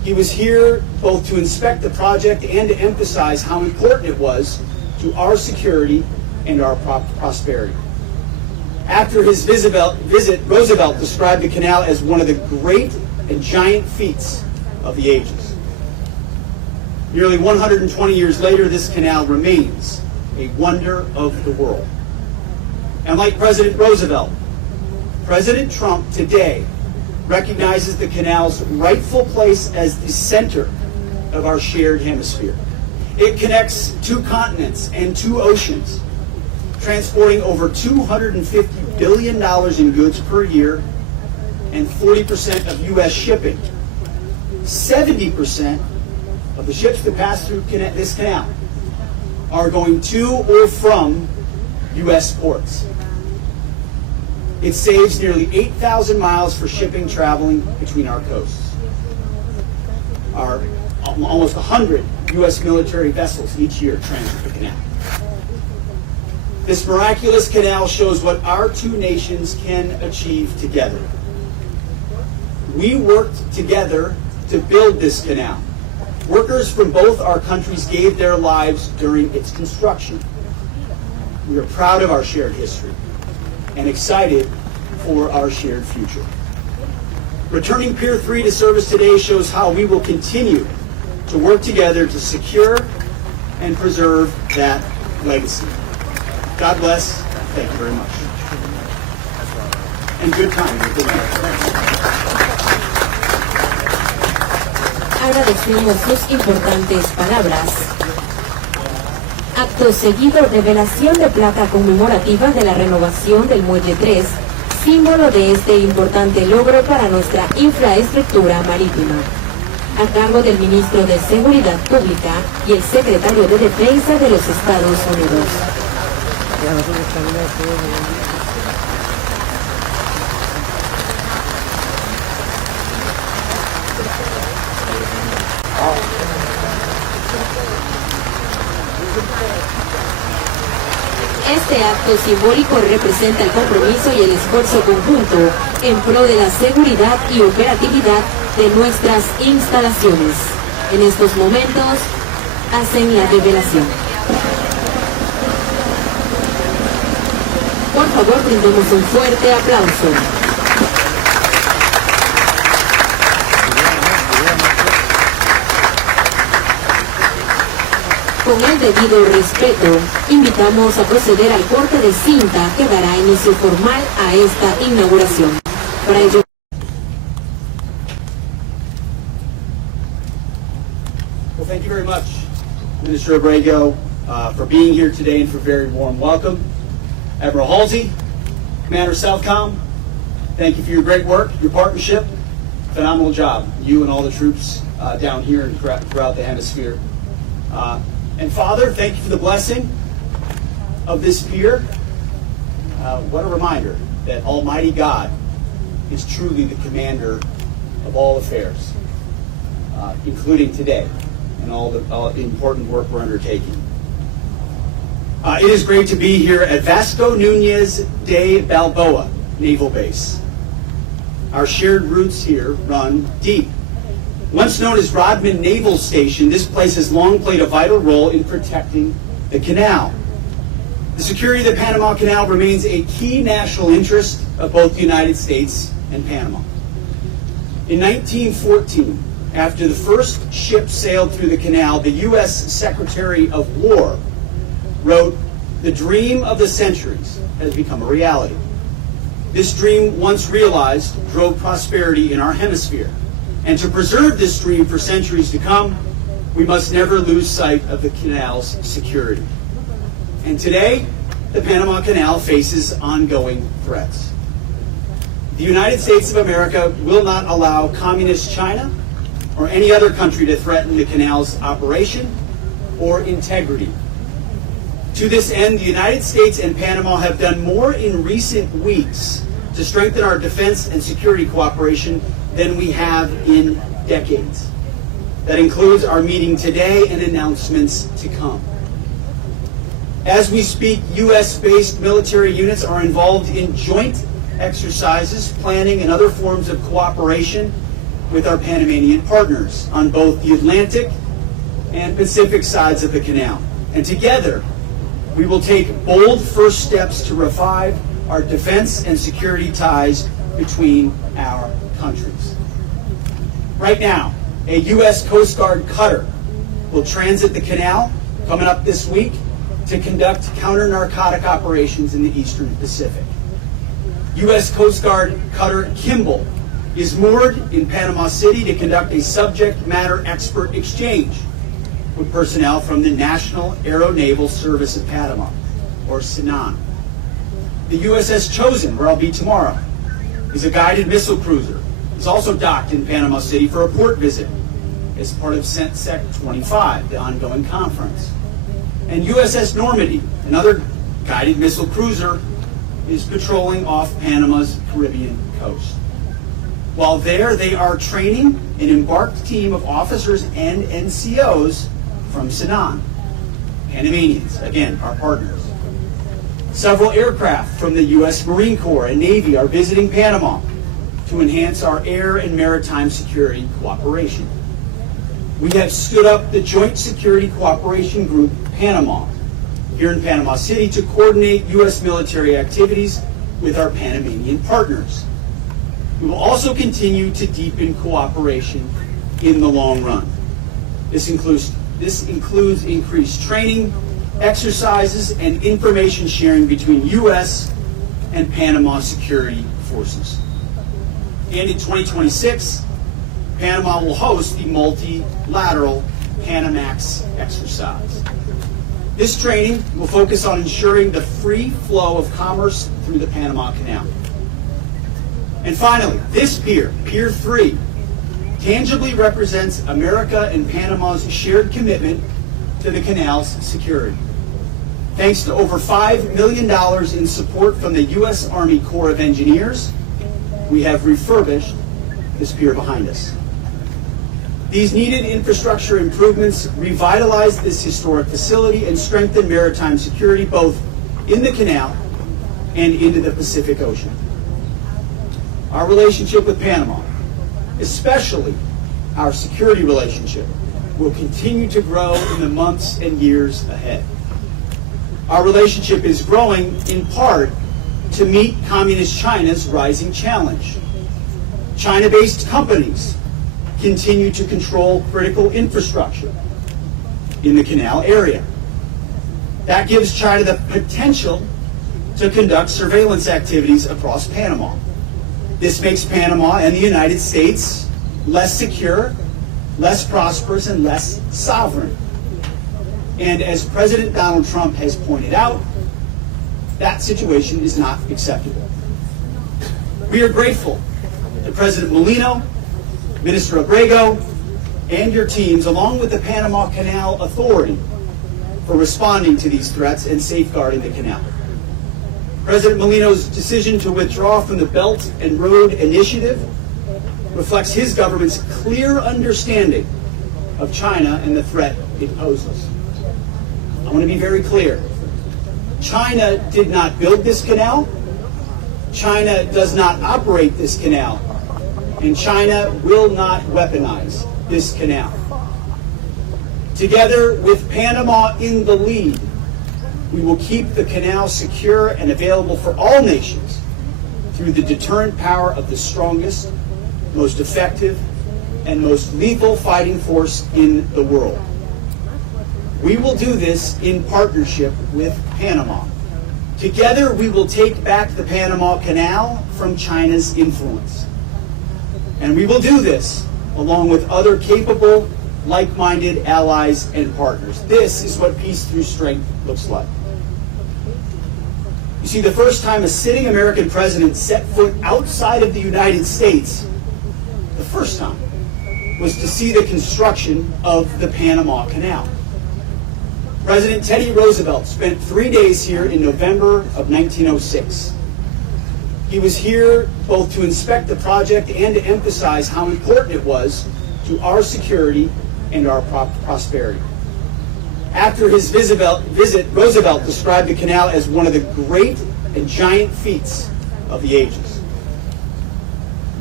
He was here both to inspect the project and to emphasize how important it was to our security and our prosperity. After his visit, Roosevelt described the canal as one of the great and giant feats of the ages. Nearly 120 years later, this canal remains a wonder of the world. And like President Roosevelt, President Trump today recognizes the canal's rightful place as the center of our shared hemisphere. It connects 2 continents and 2 oceans, transporting over $250 billion in goods per year and 40% of U.S. shipping. 70% of the ships that pass through this canal are going to or from U.S. ports. It saves nearly 8,000 miles for shipping traveling between our coasts. Almost 100 U.S. military vessels each year transit the canal. This miraculous canal shows what our 2 nations can achieve together. We worked together to build this canal. Workers from both our countries gave their lives during its construction. We are proud of our shared history and excited for our shared future. Returning Pier 3 to service today shows how we will continue to work together to secure and preserve that legacy. God bless. Thank you very much. And good time. Agradecemos sus importantes palabras. Acto seguido, revelación de placa conmemorativa de la renovación del Muelle 3, símbolo de este importante logro para nuestra infraestructura marítima, a cargo del Ministro de Seguridad Pública y el Secretario de Defensa de los Estados Unidos. Este acto simbólico representa el compromiso y el esfuerzo conjunto en pro de la seguridad y operatividad de nuestras instalaciones. En estos momentos hacen la revelación. Por favor, brindemos un fuerte aplauso. Con el debido respeto, invitamos a proceder al corte de cinta que dará inicio formal a esta inauguración. Para ello, Well, thank you very much, Minister Abrego, for being here today and for a very warm welcome. Admiral Halsey, Commander Southcom, thank you for your great work, your partnership. Phenomenal job, you and all the troops down here and throughout the hemisphere. And Father, thank you for the blessing of this pier. What a reminder that Almighty God is truly the commander of all affairs, including today and all the important work we're undertaking. It is great to be here at Vasco Núñez de Balboa Naval Base. Our shared roots here run deep. Once known as Rodman Naval Station, this place has long played a vital role in protecting the canal. The security of the Panama Canal remains a key national interest of both the United States and Panama. In 1914, after the first ship sailed through the canal, the U.S. Secretary of War wrote, "The dream of the centuries has become a reality." This dream, once realized, drove prosperity in our hemisphere. And to preserve this dream for centuries to come, we must never lose sight of the canal's security. And today, the Panama Canal faces ongoing threats. The United States of America will not allow communist China or any other country to threaten the canal's operation or integrity. To this end, the United States and Panama have done more in recent weeks to strengthen our defense and security cooperation than we have in decades. That includes our meeting today and announcements to come. As we speak, U.S.-based military units are involved in joint exercises, planning, and other forms of cooperation with our Panamanian partners on both the Atlantic and Pacific sides of the canal. And together, we will take bold first steps to revive our defense and security ties between our countries. Right now, a U.S. Coast Guard cutter will transit the canal coming up this week to conduct counter-narcotic operations in the Eastern Pacific. U.S. Coast Guard cutter Kimball is moored in Panama City to conduct a subject matter expert exchange with personnel from the National Aeronaval Service of Panama, or SENAN. The USS Chosen, where I'll be tomorrow, is a guided missile cruiser. It's also docked in Panama City for a port visit as part of CENTSEC 25, the ongoing conference. And USS Normandy, another guided missile cruiser, is patrolling off Panama's Caribbean coast. While there, they are training an embarked team of officers and NCOs from SENAN, Panamanians, again, our partners. Several aircraft from the U.S. Marine Corps and Navy are visiting Panama to enhance our air and maritime security cooperation. We have stood up the Joint Security Cooperation Group, Panama, here in Panama City to coordinate U.S. military activities with our Panamanian partners. We will also continue to deepen cooperation in the long run. This includes increased training, exercises, and information sharing between U.S. and Panama security forces. And in 2026, Panama will host the multilateral Panamax exercise. This training will focus on ensuring the free flow of commerce through the Panama Canal. And finally, this pier, Pier 3, tangibly represents America and Panama's shared commitment to the canal's security. Thanks to over $5 million in support from the U.S. Army Corps of Engineers, we have refurbished this pier behind us. These needed infrastructure improvements revitalize this historic facility and strengthen maritime security both in the canal and into the Pacific Ocean. Our relationship with Panama, especially our security relationship, will continue to grow in the months and years ahead. Our relationship is growing in part to meet Communist China's rising challenge. China-based companies continue to control critical infrastructure in the canal area. That gives China the potential to conduct surveillance activities across Panama. This makes Panama and the United States less secure, less prosperous, and less sovereign. And as President Donald Trump has pointed out, that situation is not acceptable. We are grateful to President Molino, Minister Abrego, and your teams, along with the Panama Canal Authority, for responding to these threats and safeguarding the canal. President Molino's decision to withdraw from the Belt and Road Initiative reflects his government's clear understanding of China and the threat it poses. I want to be very clear. China did not build this canal. China does not operate this canal. And China will not weaponize this canal. Together with Panama in the lead, we will keep the canal secure and available for all nations through the deterrent power of the strongest, most effective, and most lethal fighting force in the world. We will do this in partnership with Panama. Together, we will take back the Panama Canal from China's influence. And we will do this along with other capable, like-minded allies and partners. This is what peace through strength looks like. You see, the first time a sitting American president set foot outside of the United States, the first time, was to see the construction of the Panama Canal. President Teddy Roosevelt spent 3 days here in November of 1906. He was here both to inspect the project and to emphasize how important it was to our security and our prosperity. After his visit, Roosevelt described the canal as one of the great and giant feats of the ages.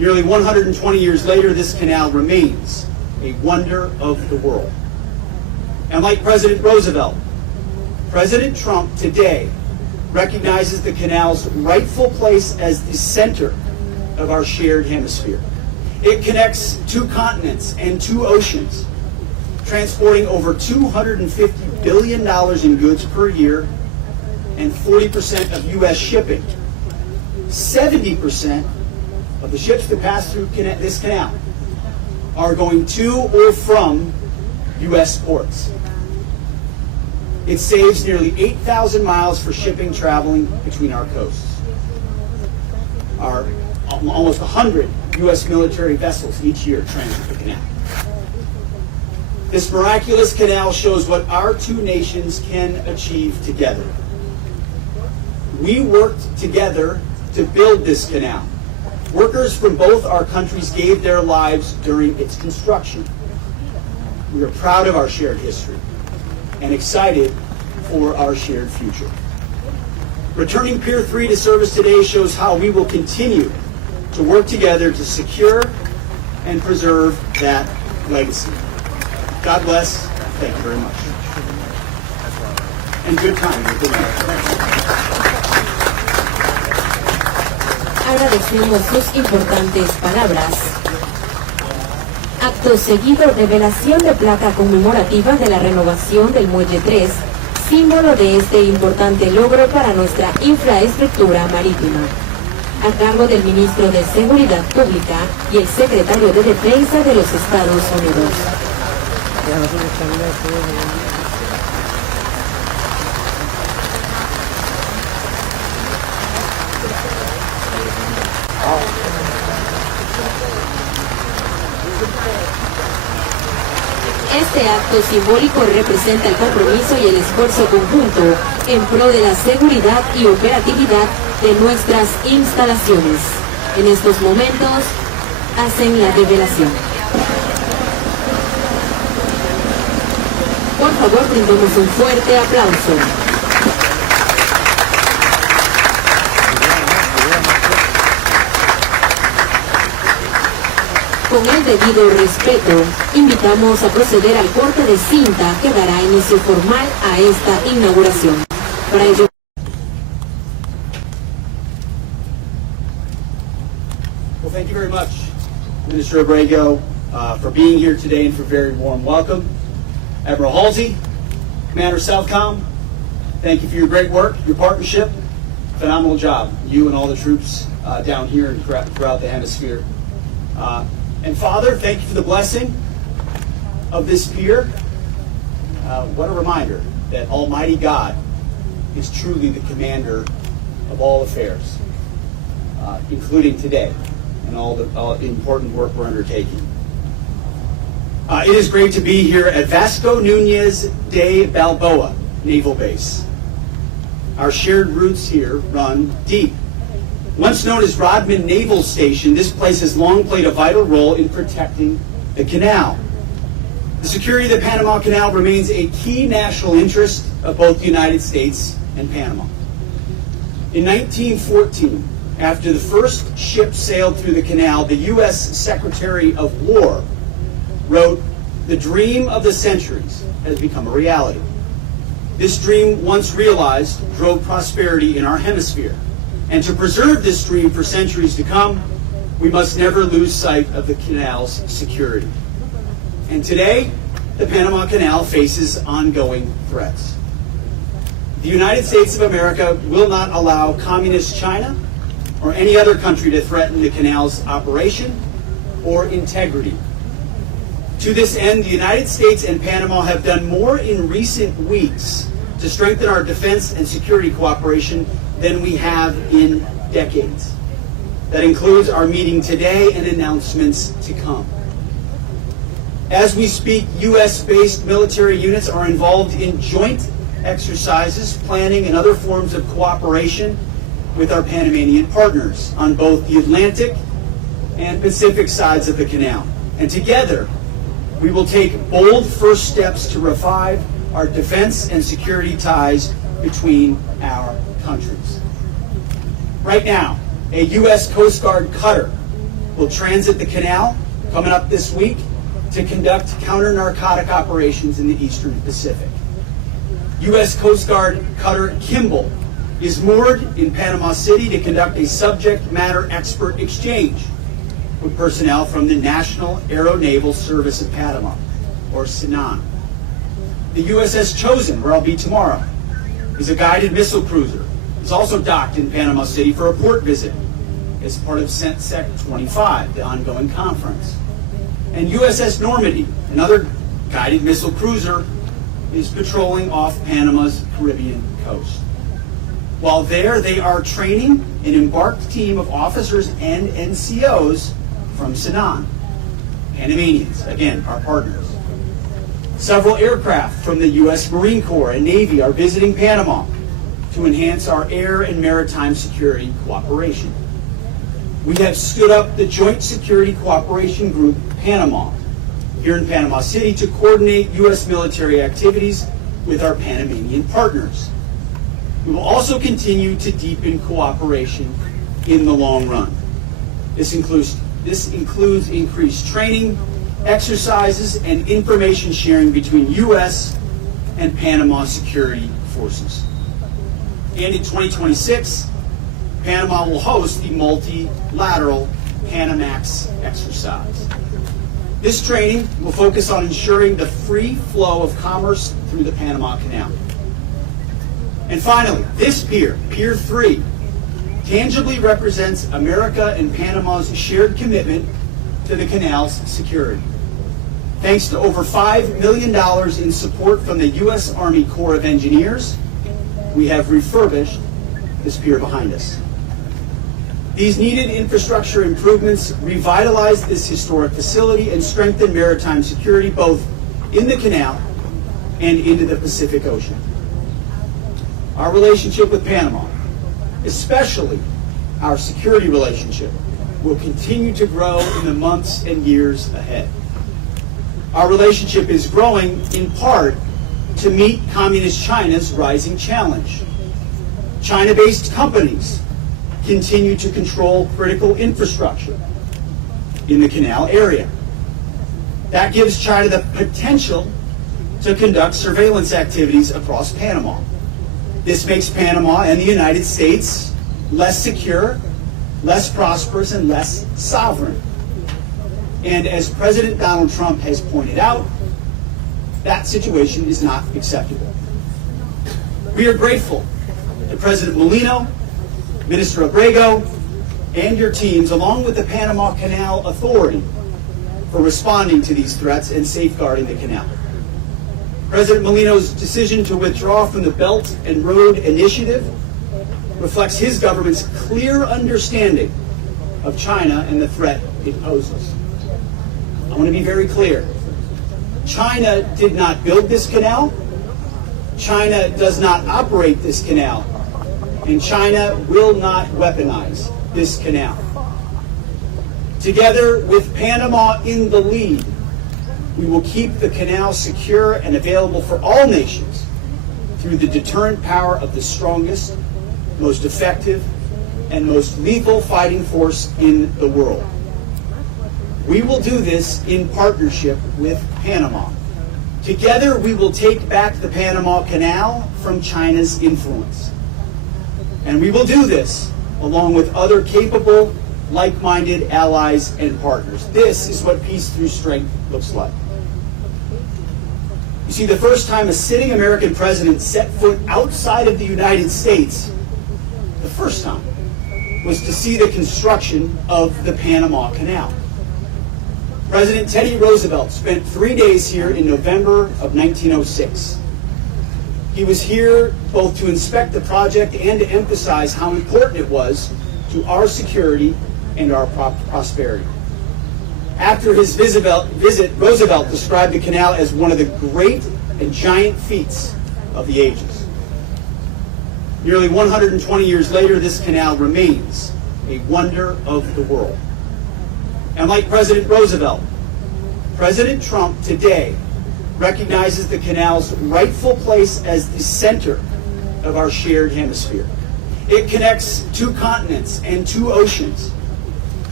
Nearly 120 years later, this canal remains a wonder of the world. And like President Roosevelt, President Trump today recognizes the canal's rightful place as the center of our shared hemisphere. It connects 2 continents and 2 oceans, transporting over $250 billion in goods per year and 40% of U.S. shipping. 70% of the ships that pass through this canal are going to or from U.S. ports. It saves nearly 8,000 miles for shipping traveling between our coasts. Our almost 100 U.S. military vessels each year transit the canal. This miraculous canal shows what our 2 nations can achieve together. We worked together to build this canal. Workers from both our countries gave their lives during its construction. We are proud of our shared history and excited for our shared future. Returning Pier 3 to service today shows how we will continue to work together to secure and preserve that legacy. God bless. Thank you very much. And good time. Agradecemos sus importantes palabras. Acto seguido, revelación de placa conmemorativa de la renovación del Muelle 3, símbolo de este importante logro para nuestra infraestructura marítima. A cargo del Ministro de Seguridad Pública y el Secretario de Defensa de los Estados Unidos. Este acto simbólico representa el compromiso y el esfuerzo conjunto en pro de la seguridad y operatividad de nuestras instalaciones. En estos momentos hacen la revelación. Por favor, brindemos un fuerte aplauso. Con el debido respeto, invitamos a proceder al corte de cinta que dará inicio formal a esta inauguración. Para ello, Well, thank you very much, Minister Abrego, for being here today and for a very warm welcome. Admiral Halsey, Commander Southcom, thank you for your great work, your partnership. Phenomenal job, you and all the troops down here and throughout the hemisphere. And Father, thank you for the blessing of this pier. What a reminder that Almighty God is truly the commander of all affairs, including today and all the important work we're undertaking. It is great to be here at Vasco Núñez de Balboa Naval Base. Our shared roots here run deep. Once known as Rodman Naval Station, this place has long played a vital role in protecting the canal. The security of the Panama Canal remains a key national interest of both the United States and Panama. In 1914, after the first ship sailed through the canal, the U.S. Secretary of War wrote, "The dream of the centuries has become a reality." This dream, once realized, drove prosperity in our hemisphere. And to preserve this dream for centuries to come, we must never lose sight of the canal's security. And today, the Panama Canal faces ongoing threats. The United States of America will not allow communist China or any other country to threaten the canal's operation or integrity. To this end, the United States and Panama have done more in recent weeks to strengthen our defense and security cooperation than we have in decades. That includes our meeting today and announcements to come. As we speak, U.S.-based military units are involved in joint exercises, planning, and other forms of cooperation with our Panamanian partners on both the Atlantic and Pacific sides of the canal. And together, we will take bold first steps to revive our defense and security ties between our countries. Right now, a U.S. Coast Guard cutter will transit the canal coming up this week to conduct counter-narcotic operations in the Eastern Pacific. U.S. Coast Guard cutter Kimball is moored in Panama City to conduct a subject matter expert exchange with personnel from the National Aeronaval Service of Panama, or SENAN. The USS Chosen, where I'll be tomorrow, is a guided missile cruiser. It's also docked in Panama City for a port visit as part of CENTSEC 25, the ongoing conference. And USS Normandy, another guided missile cruiser, is patrolling off Panama's Caribbean coast. While there, they are training an embarked team of officers and NCOs from SENAN, Panamanians, again, our partners. Several aircraft from the U.S. Marine Corps and Navy are visiting Panama to enhance our air and maritime security cooperation. We have stood up the Joint Security Cooperation Group, Panama, here in Panama City to coordinate U.S. military activities with our Panamanian partners. We will also continue to deepen cooperation in the long run. This includes increased training, exercises, and information sharing between U.S. and Panama security forces. And in 2026, Panama will host the multilateral Panamax exercise. This training will focus on ensuring the free flow of commerce through the Panama Canal. And finally, this pier, Pier 3, tangibly represents America and Panama's shared commitment to the canal's security. Thanks to over $5 million in support from the U.S. Army Corps of Engineers, we have refurbished this pier behind us. These needed infrastructure improvements revitalize this historic facility and strengthen maritime security both in the canal and into the Pacific Ocean. Our relationship with Panama, especially our security relationship, will continue to grow in the months and years ahead. Our relationship is growing in part to meet Communist China's rising challenge. China-based companies continue to control critical infrastructure in the canal area. That gives China the potential to conduct surveillance activities across Panama. This makes Panama and the United States less secure, less prosperous, and less sovereign. And as President Donald Trump has pointed out, that situation is not acceptable. We are grateful to President Molino, Minister Abrego, and your teams, along with the Panama Canal Authority, for responding to these threats and safeguarding the canal. President Molino's decision to withdraw from the Belt and Road Initiative reflects his government's clear understanding of China and the threat it poses. I want to be very clear. China did not build this canal. China does not operate this canal. And China will not weaponize this canal. Together with Panama in the lead, we will keep the canal secure and available for all nations through the deterrent power of the strongest, most effective, and most lethal fighting force in the world. We will do this in partnership with Panama. Together, we will take back the Panama Canal from China's influence. And we will do this along with other capable, like-minded allies and partners. This is what peace through strength looks like. You see, the first time a sitting American president set foot outside of the United States, the first time, was to see the construction of the Panama Canal. President Teddy Roosevelt spent 3 days here in November of 1906. He was here both to inspect the project and to emphasize how important it was to our security and our prosperity. After his visit, Roosevelt described the canal as one of the great and giant feats of the ages. Nearly 120 years later, this canal remains a wonder of the world. And like President Roosevelt, President Trump today recognizes the canal's rightful place as the center of our shared hemisphere. It connects 2 continents and 2 oceans,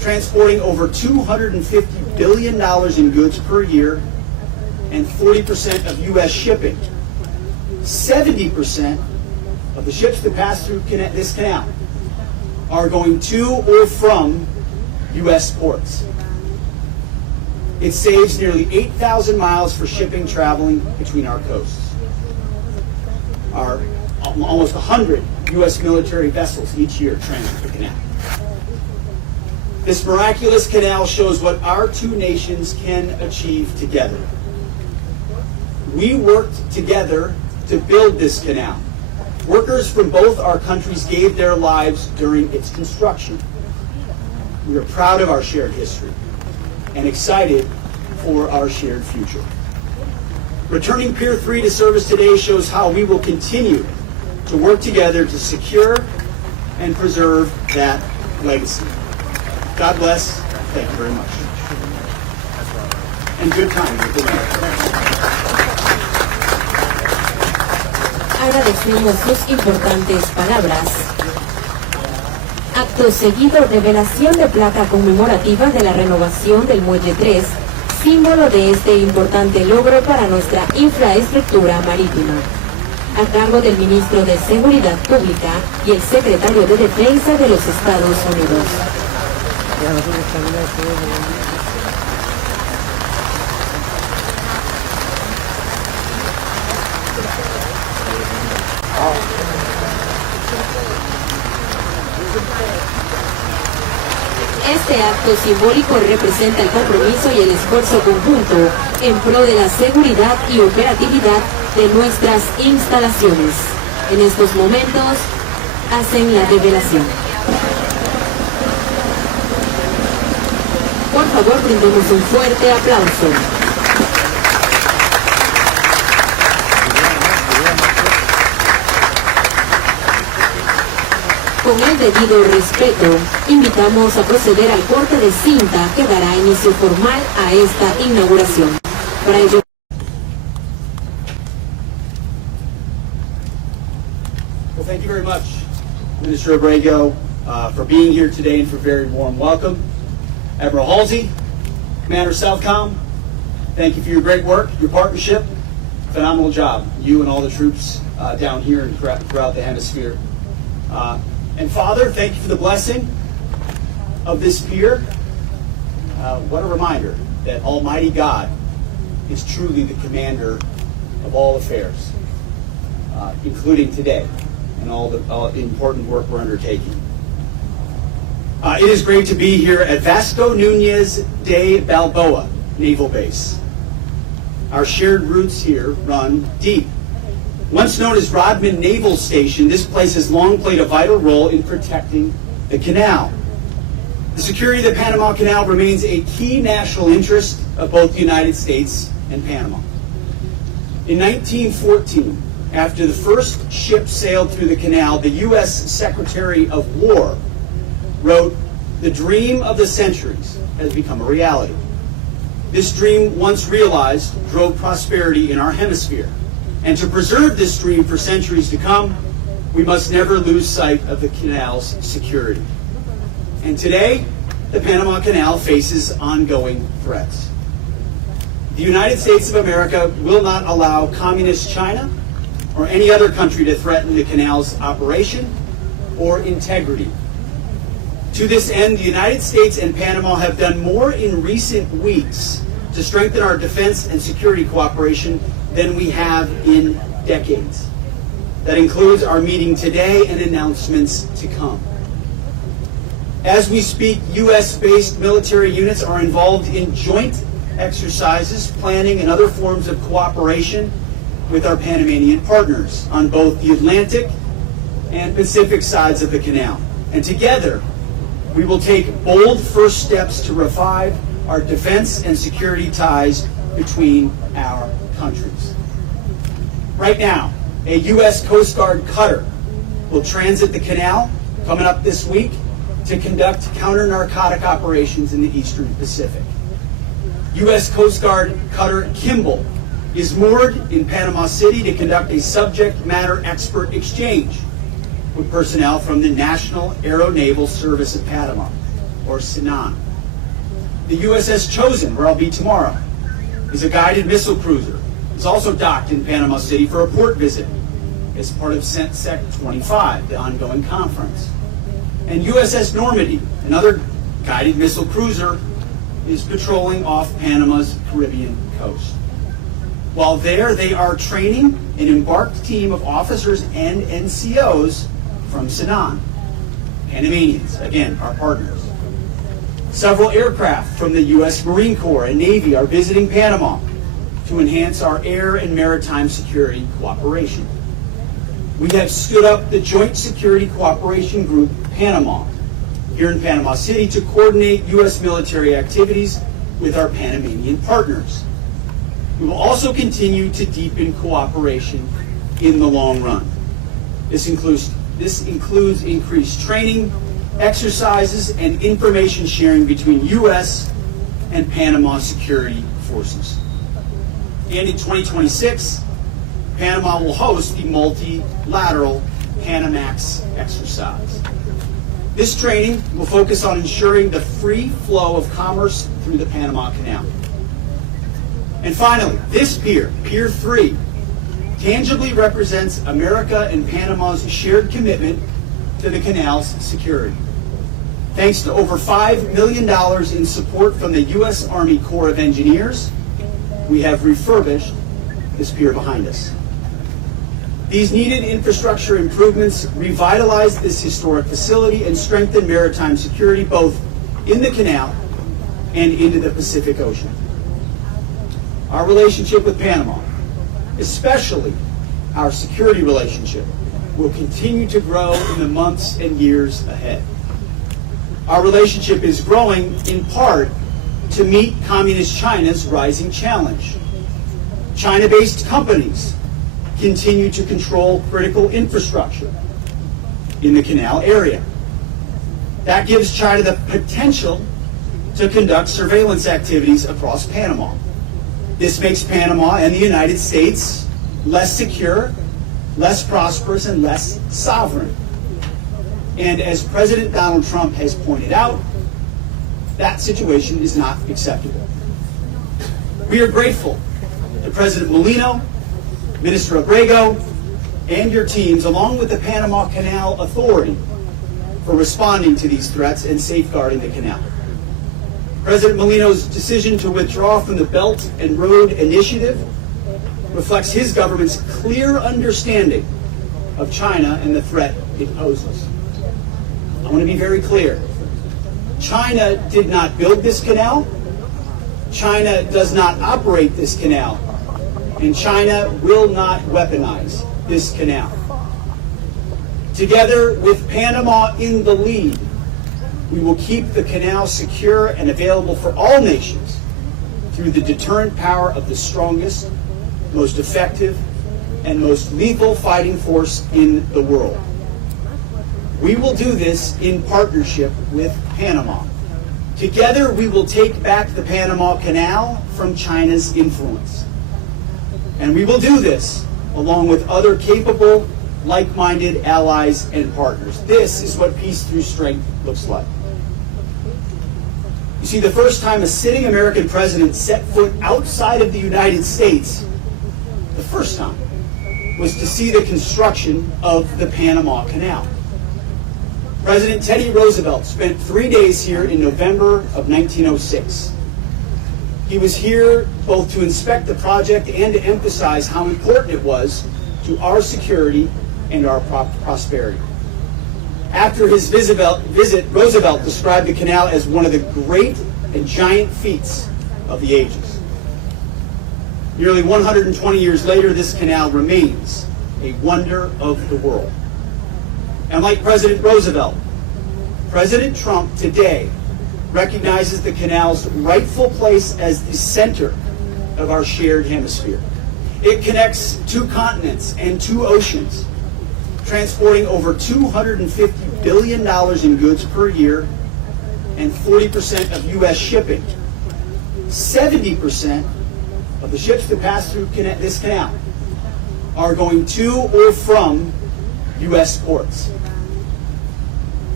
transporting over $250 billion in goods per year and 40% of U.S. shipping. 70% of the ships that pass through this canal are going to or from U.S. ports. It saves nearly 8,000 miles for shipping traveling between our coasts. Our almost 100 U.S. military vessels each year transit the canal. This miraculous canal shows what our two nations can achieve together. We worked together to build this canal. Workers from both our countries gave their lives during its construction. We are proud of our shared history and excited for our shared future. Returning Pier 3 to service today shows how we will continue to work together to secure and preserve that legacy. God bless. Thank you very much. And good time. Agradecemos sus importantes palabras. Acto seguido, revelación de placa conmemorativa de la renovación del Muelle 3, símbolo de este importante logro para nuestra infraestructura marítima. A cargo del Ministro de Seguridad Pública y el Secretario de Defensa de los Estados Unidos. Este acto simbólico representa el compromiso y el esfuerzo conjunto en pro de la seguridad y operatividad de nuestras instalaciones. En estos momentos hacen la revelación. Por favor, brindemos un fuerte aplauso. Con el debido respeto, invitamos a proceder al corte de cinta que dará inicio formal a esta inauguración. Para ello, Well, thank you very much, Minister Abrego, for being here today and for a very warm welcome. Admiral Halsey, Commander Southcom, thank you for your great work, your partnership. Phenomenal job, you and all the troops down here and throughout the hemisphere. And Father, thank you for the blessing of this pier. What a reminder that Almighty God is truly the commander of all affairs, including today and all the important work we're undertaking. It is great to be here at Vasco Núñez de Balboa Naval Base. Our shared roots here run deep. Once known as Rodman Naval Station, this place has long played a vital role in protecting the canal. The security of the Panama Canal remains a key national interest of both the United States and Panama. In 1914, after the first ship sailed through the canal, the U.S. Secretary of War wrote, "The dream of the centuries has become a reality." This dream, once realized, drove prosperity in our hemisphere. And to preserve this dream for centuries to come, we must never lose sight of the canal's security. And today, the Panama Canal faces ongoing threats. The United States of America will not allow communist China or any other country to threaten the canal's operation or integrity. To this end, the United States and Panama have done more in recent weeks to strengthen our defense and security cooperation than we have in decades. That includes our meeting today and announcements to come. As we speak, U.S.-based military units are involved in joint exercises, planning, and other forms of cooperation with our Panamanian partners on both the Atlantic and Pacific sides of the canal. And together, we will take bold first steps to revive our defense and security ties between our countries. Right now, a U.S. Coast Guard cutter will transit the canal coming up this week to conduct counter-narcotic operations in the Eastern Pacific. U.S. Coast Guard cutter Kimball is moored in Panama City to conduct a subject matter expert exchange with personnel from the National Aeronaval Service of Panama. or Sinan. The USS Chosen, where I'll be tomorrow, is a guided missile cruiser. It's also docked in Panama City for a port visit as part of CENTSEC 25, the ongoing conference. And USS Normandy, another guided missile cruiser, is patrolling off Panama's Caribbean coast. While there, they are training an embarked team of officers and NCOs from Sinan, Panamanians, again, our partners. Several aircraft from the U.S. Marine Corps and Navy are visiting Panama to enhance our air and maritime security cooperation. We have stood up the Joint Security Cooperation Group, Panama, here in Panama City to coordinate U.S. military activities with our Panamanian partners. We will also continue to deepen cooperation in the long run. This includes increased training, exercises, and information sharing between U.S. and Panama security forces. And in 2026, Panama will host the multilateral Panamax exercise. This training will focus on ensuring the free flow of commerce through the Panama Canal. And finally, this pier, Pier 3, tangibly represents America and Panama's shared commitment to the canal's security. Thanks to over $5 million in support from the U.S. Army Corps of Engineers, we have refurbished this pier behind us. These needed infrastructure improvements revitalize this historic facility and strengthen maritime security both in the canal and into the Pacific Ocean. Our relationship with Panama, especially our security relationship, will continue to grow in the months and years ahead. Our relationship is growing in part to meet Communist China's rising challenge. China-based companies continue to control critical infrastructure in the canal area. That gives China the potential to conduct surveillance activities across Panama. This makes Panama and the United States less secure, less prosperous, and less sovereign. And as President Donald Trump has pointed out, that situation is not acceptable. We are grateful to President Molino, Minister Abrego, and your teams, along with the Panama Canal Authority, for responding to these threats and safeguarding the canal. President Molino's decision to withdraw from the Belt and Road Initiative reflects his government's clear understanding of China and the threat it poses. I want to be very clear. China did not build this canal. China does not operate this canal. And China will not weaponize this canal. Together with Panama in the lead, we will keep the canal secure and available for all nations through the deterrent power of the strongest, most effective, and most lethal fighting force in the world. We will do this in partnership with Panama. Together, we will take back the Panama Canal from China's influence. And we will do this along with other capable, like-minded allies and partners. This is what peace through strength looks like. You see, the first time a sitting American president set foot outside of the United States, the first time, was to see the construction of the Panama Canal. President Teddy Roosevelt spent 3 days here in November of 1906. He was here both to inspect the project and to emphasize how important it was to our security and our prosperity. After his visit, Roosevelt described the canal as one of the great and giant feats of the ages. Nearly 120 years later, this canal remains a wonder of the world. And like President Roosevelt, President Trump today recognizes the canal's rightful place as the center of our shared hemisphere. It connects 2 continents and 2 oceans, transporting over $250 billion in goods per year and 40% of U.S. shipping. 70% of the ships that pass through this canal are going to or from U.S. ports.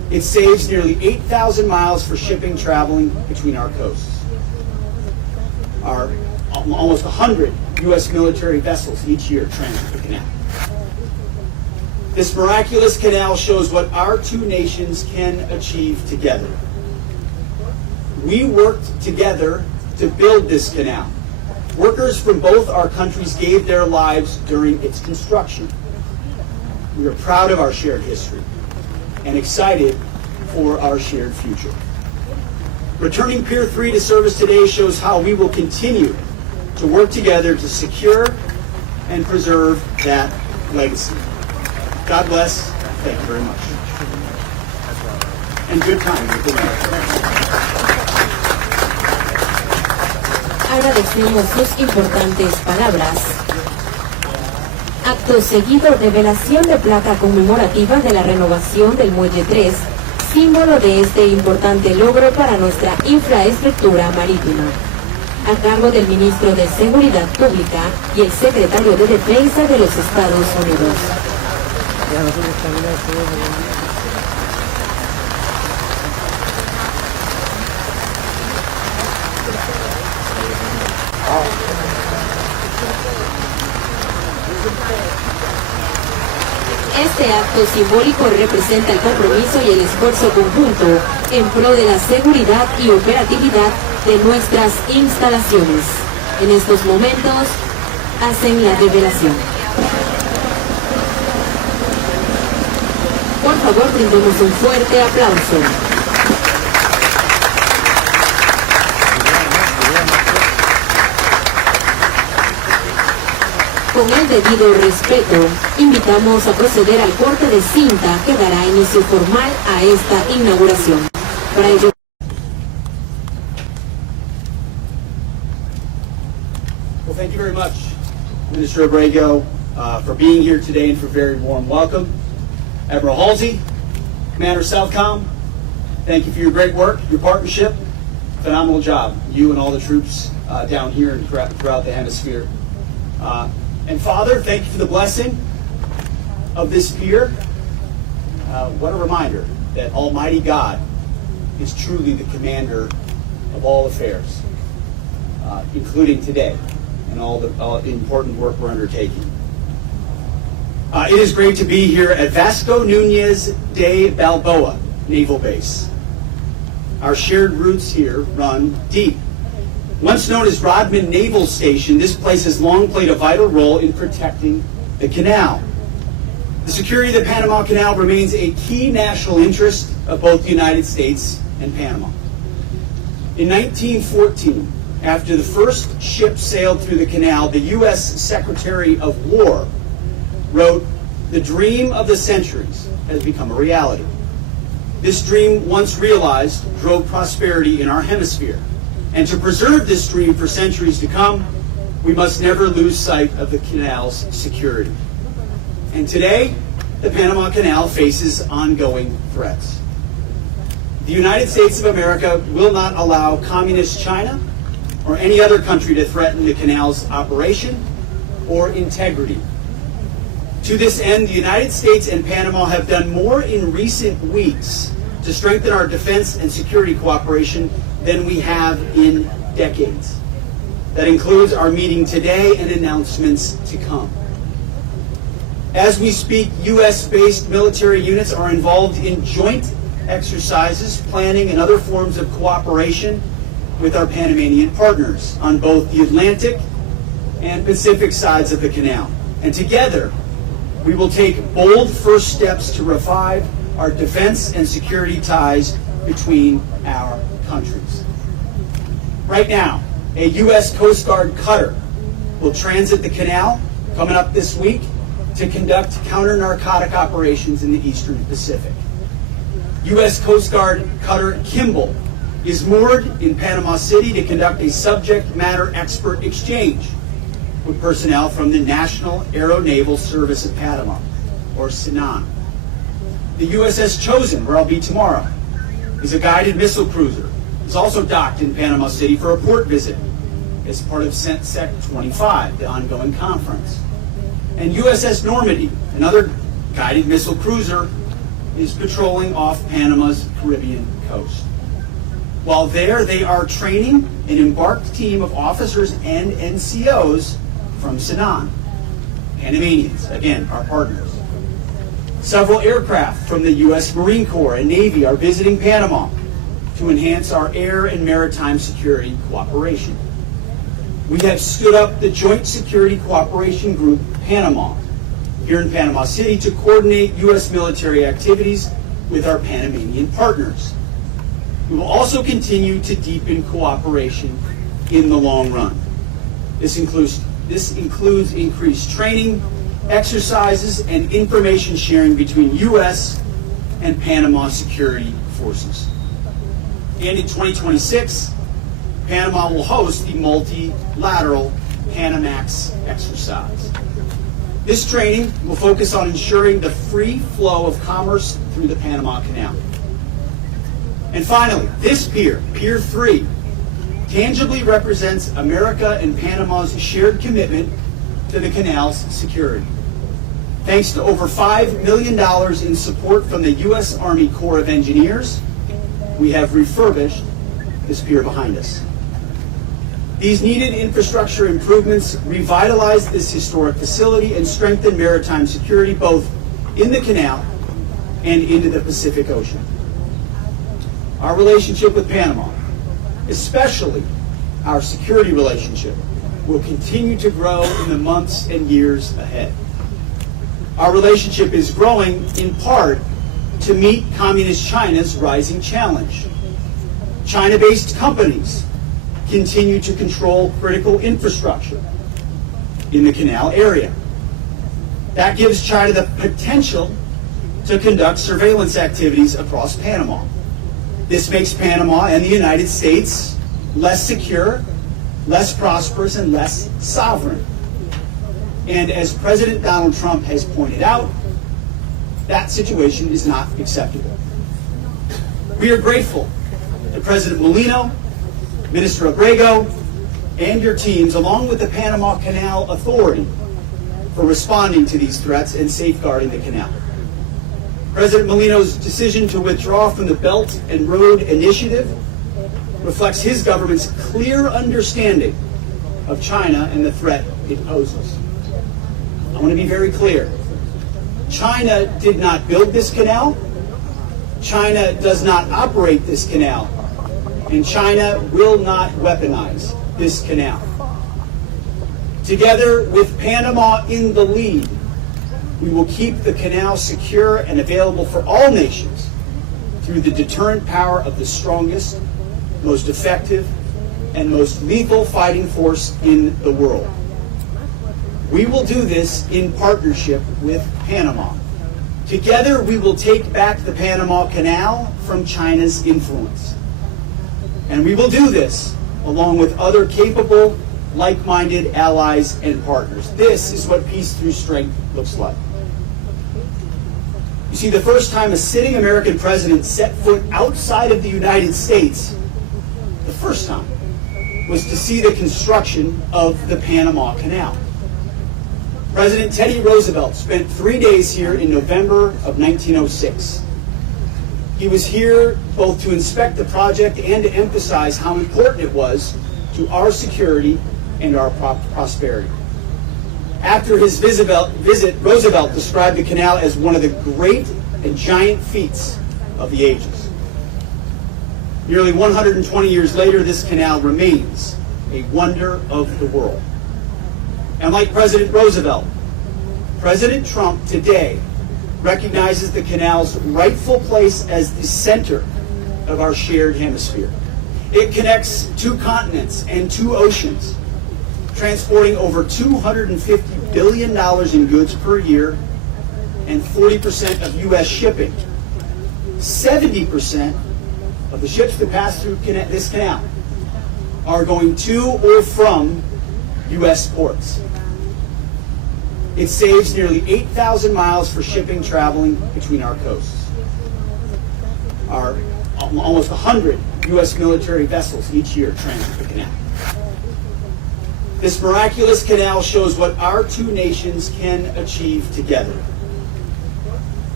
It saves nearly 8,000 miles for shipping traveling between our coasts. Our almost 100 U.S. military vessels each year transit the canal. This miraculous canal shows what our two nations can achieve together. We worked together to build this canal. Workers from both our countries gave their lives during its construction. We are proud of our shared history and excited for our shared future. Returning Pier 3 to service today shows how we will continue to work together to secure and preserve that legacy. God bless. Thank you very much. And good time. Agradecemos sus importantes palabras. Acto seguido, revelación de placa conmemorativa de la renovación del Muelle 3, símbolo de este importante logro para nuestra infraestructura marítima, a cargo del Ministro de Seguridad Pública y el Secretario de Defensa de los Estados Unidos. Este acto simbólico representa el compromiso y el esfuerzo conjunto en pro de la seguridad y operatividad de nuestras instalaciones. En estos momentos hacen la revelación. Por favor, brindemos un fuerte aplauso. Con el debido respeto, invitamos a proceder al corte de cinta que dará inicio formal a esta inauguración. Para ello, Well, thank you very much, Minister Abrego, for being here today and for a very warm welcome. Admiral Halsey, Commander Southcom, thank you for your great work, your partnership. Phenomenal job, you and all the troops down here and throughout the hemisphere. And Father, thank you for the blessing of this pier. What a reminder that Almighty God is truly the commander of all affairs, including today and all the important work we're undertaking. It is great to be here at Vasco Núñez de Balboa Naval Base. Our shared roots here run deep. Once known as Rodman Naval Station, this place has long played a vital role in protecting the canal. The security of the Panama Canal remains a key national interest of both the United States and Panama. In 1914, after the first ship sailed through the canal, the U.S. Secretary of War wrote, "The dream of the centuries has become a reality." This dream, once realized, drove prosperity in our hemisphere. And to preserve this dream for centuries to come, we must never lose sight of the canal's security. And today, the Panama Canal faces ongoing threats. The United States of America will not allow communist China or any other country to threaten the canal's operation or integrity. To this end, the United States and Panama have done more in recent weeks to strengthen our defense and security cooperation than we have in decades. That includes our meeting today and announcements to come. As we speak, U.S.-based military units are involved in joint exercises, planning, and other forms of cooperation with our Panamanian partners on both the Atlantic and Pacific sides of the canal. And together, we will take bold first steps to revive our defense and security ties between our countries. Right now, a U.S. Coast Guard cutter will transit the canal coming up this week to conduct counter-narcotic operations in the Eastern Pacific. U.S. Coast Guard cutter Kimball is moored in Panama City to conduct a subject matter expert exchange with personnel from the National Aeronaval Service of Panama, or SNAN. The USS Chosen, where I'll be tomorrow, is a guided missile cruiser. It's also docked in Panama City for a port visit as part of CENTSEC 25, the ongoing conference. And USS Normandy, another guided missile cruiser, is patrolling off Panama's Caribbean coast. While there, they are training an embarked team of officers and NCOs from Sinan, Panamanians, again, our partners. Several aircraft from the U.S. Marine Corps and Navy are visiting Panama to enhance our air and maritime security cooperation. We have stood up the Joint Security Cooperation Group, Panama, here in Panama City to coordinate U.S. military activities with our Panamanian partners. We will also continue to deepen cooperation in the long run. This includes increased training, exercises, and information sharing between U.S. and Panama security forces. And in 2026, Panama will host the multilateral Panamax exercise. This training will focus on ensuring the free flow of commerce through the Panama Canal. And finally, this pier, Pier 3, tangibly represents America and Panama's shared commitment to the canal's security. Thanks to over $5 million in support from the U.S. Army Corps of Engineers, we have refurbished this pier behind us. These needed infrastructure improvements revitalize this historic facility and strengthen maritime security both in the canal and into the Pacific Ocean. Our relationship with Panama, especially our security relationship, will continue to grow in the months and years ahead. Our relationship is growing in part to meet Communist China's rising challenge. China-based companies continue to control critical infrastructure in the canal area. That gives China the potential to conduct surveillance activities across Panama. This makes Panama and the United States less secure, less prosperous, and less sovereign. And as President Donald Trump has pointed out, that situation is not acceptable. We are grateful to President Molino, Minister Abrego, and your teams, along with the Panama Canal Authority, for responding to these threats and safeguarding the canal. President Molino's decision to withdraw from the Belt and Road Initiative reflects his government's clear understanding of China and the threat it poses. I want to be very clear. China did not build this canal. China does not operate this canal. And China will not weaponize this canal. Together with Panama in the lead, we will keep the canal secure and available for all nations through the deterrent power of the strongest, most effective, and most lethal fighting force in the world. We will do this in partnership with Panama. Together, we will take back the Panama Canal from China's influence. And we will do this along with other capable, like-minded allies and partners. This is what peace through strength looks like. You see, the first time a sitting American president set foot outside of the United States, the first time, was to see the construction of the Panama Canal. President Teddy Roosevelt spent 3 days here in November of 1906. He was here both to inspect the project and to emphasize how important it was to our security and our prosperity. After his visit, Roosevelt described the canal as one of the great and giant feats of the ages. Nearly 120 years later, this canal remains a wonder of the world. And like President Roosevelt, President Trump today recognizes the canal's rightful place as the center of our shared hemisphere. It connects 2 continents and 2 oceans, transporting over $250 billion in goods per year and 40% of U.S. shipping. 70% of the ships that pass through this canal are going to or from U.S. ports. It saves nearly 8,000 miles for shipping traveling between our coasts. Almost 100 U.S. military vessels each year transit the canal. This miraculous canal shows what our 2 nations can achieve together.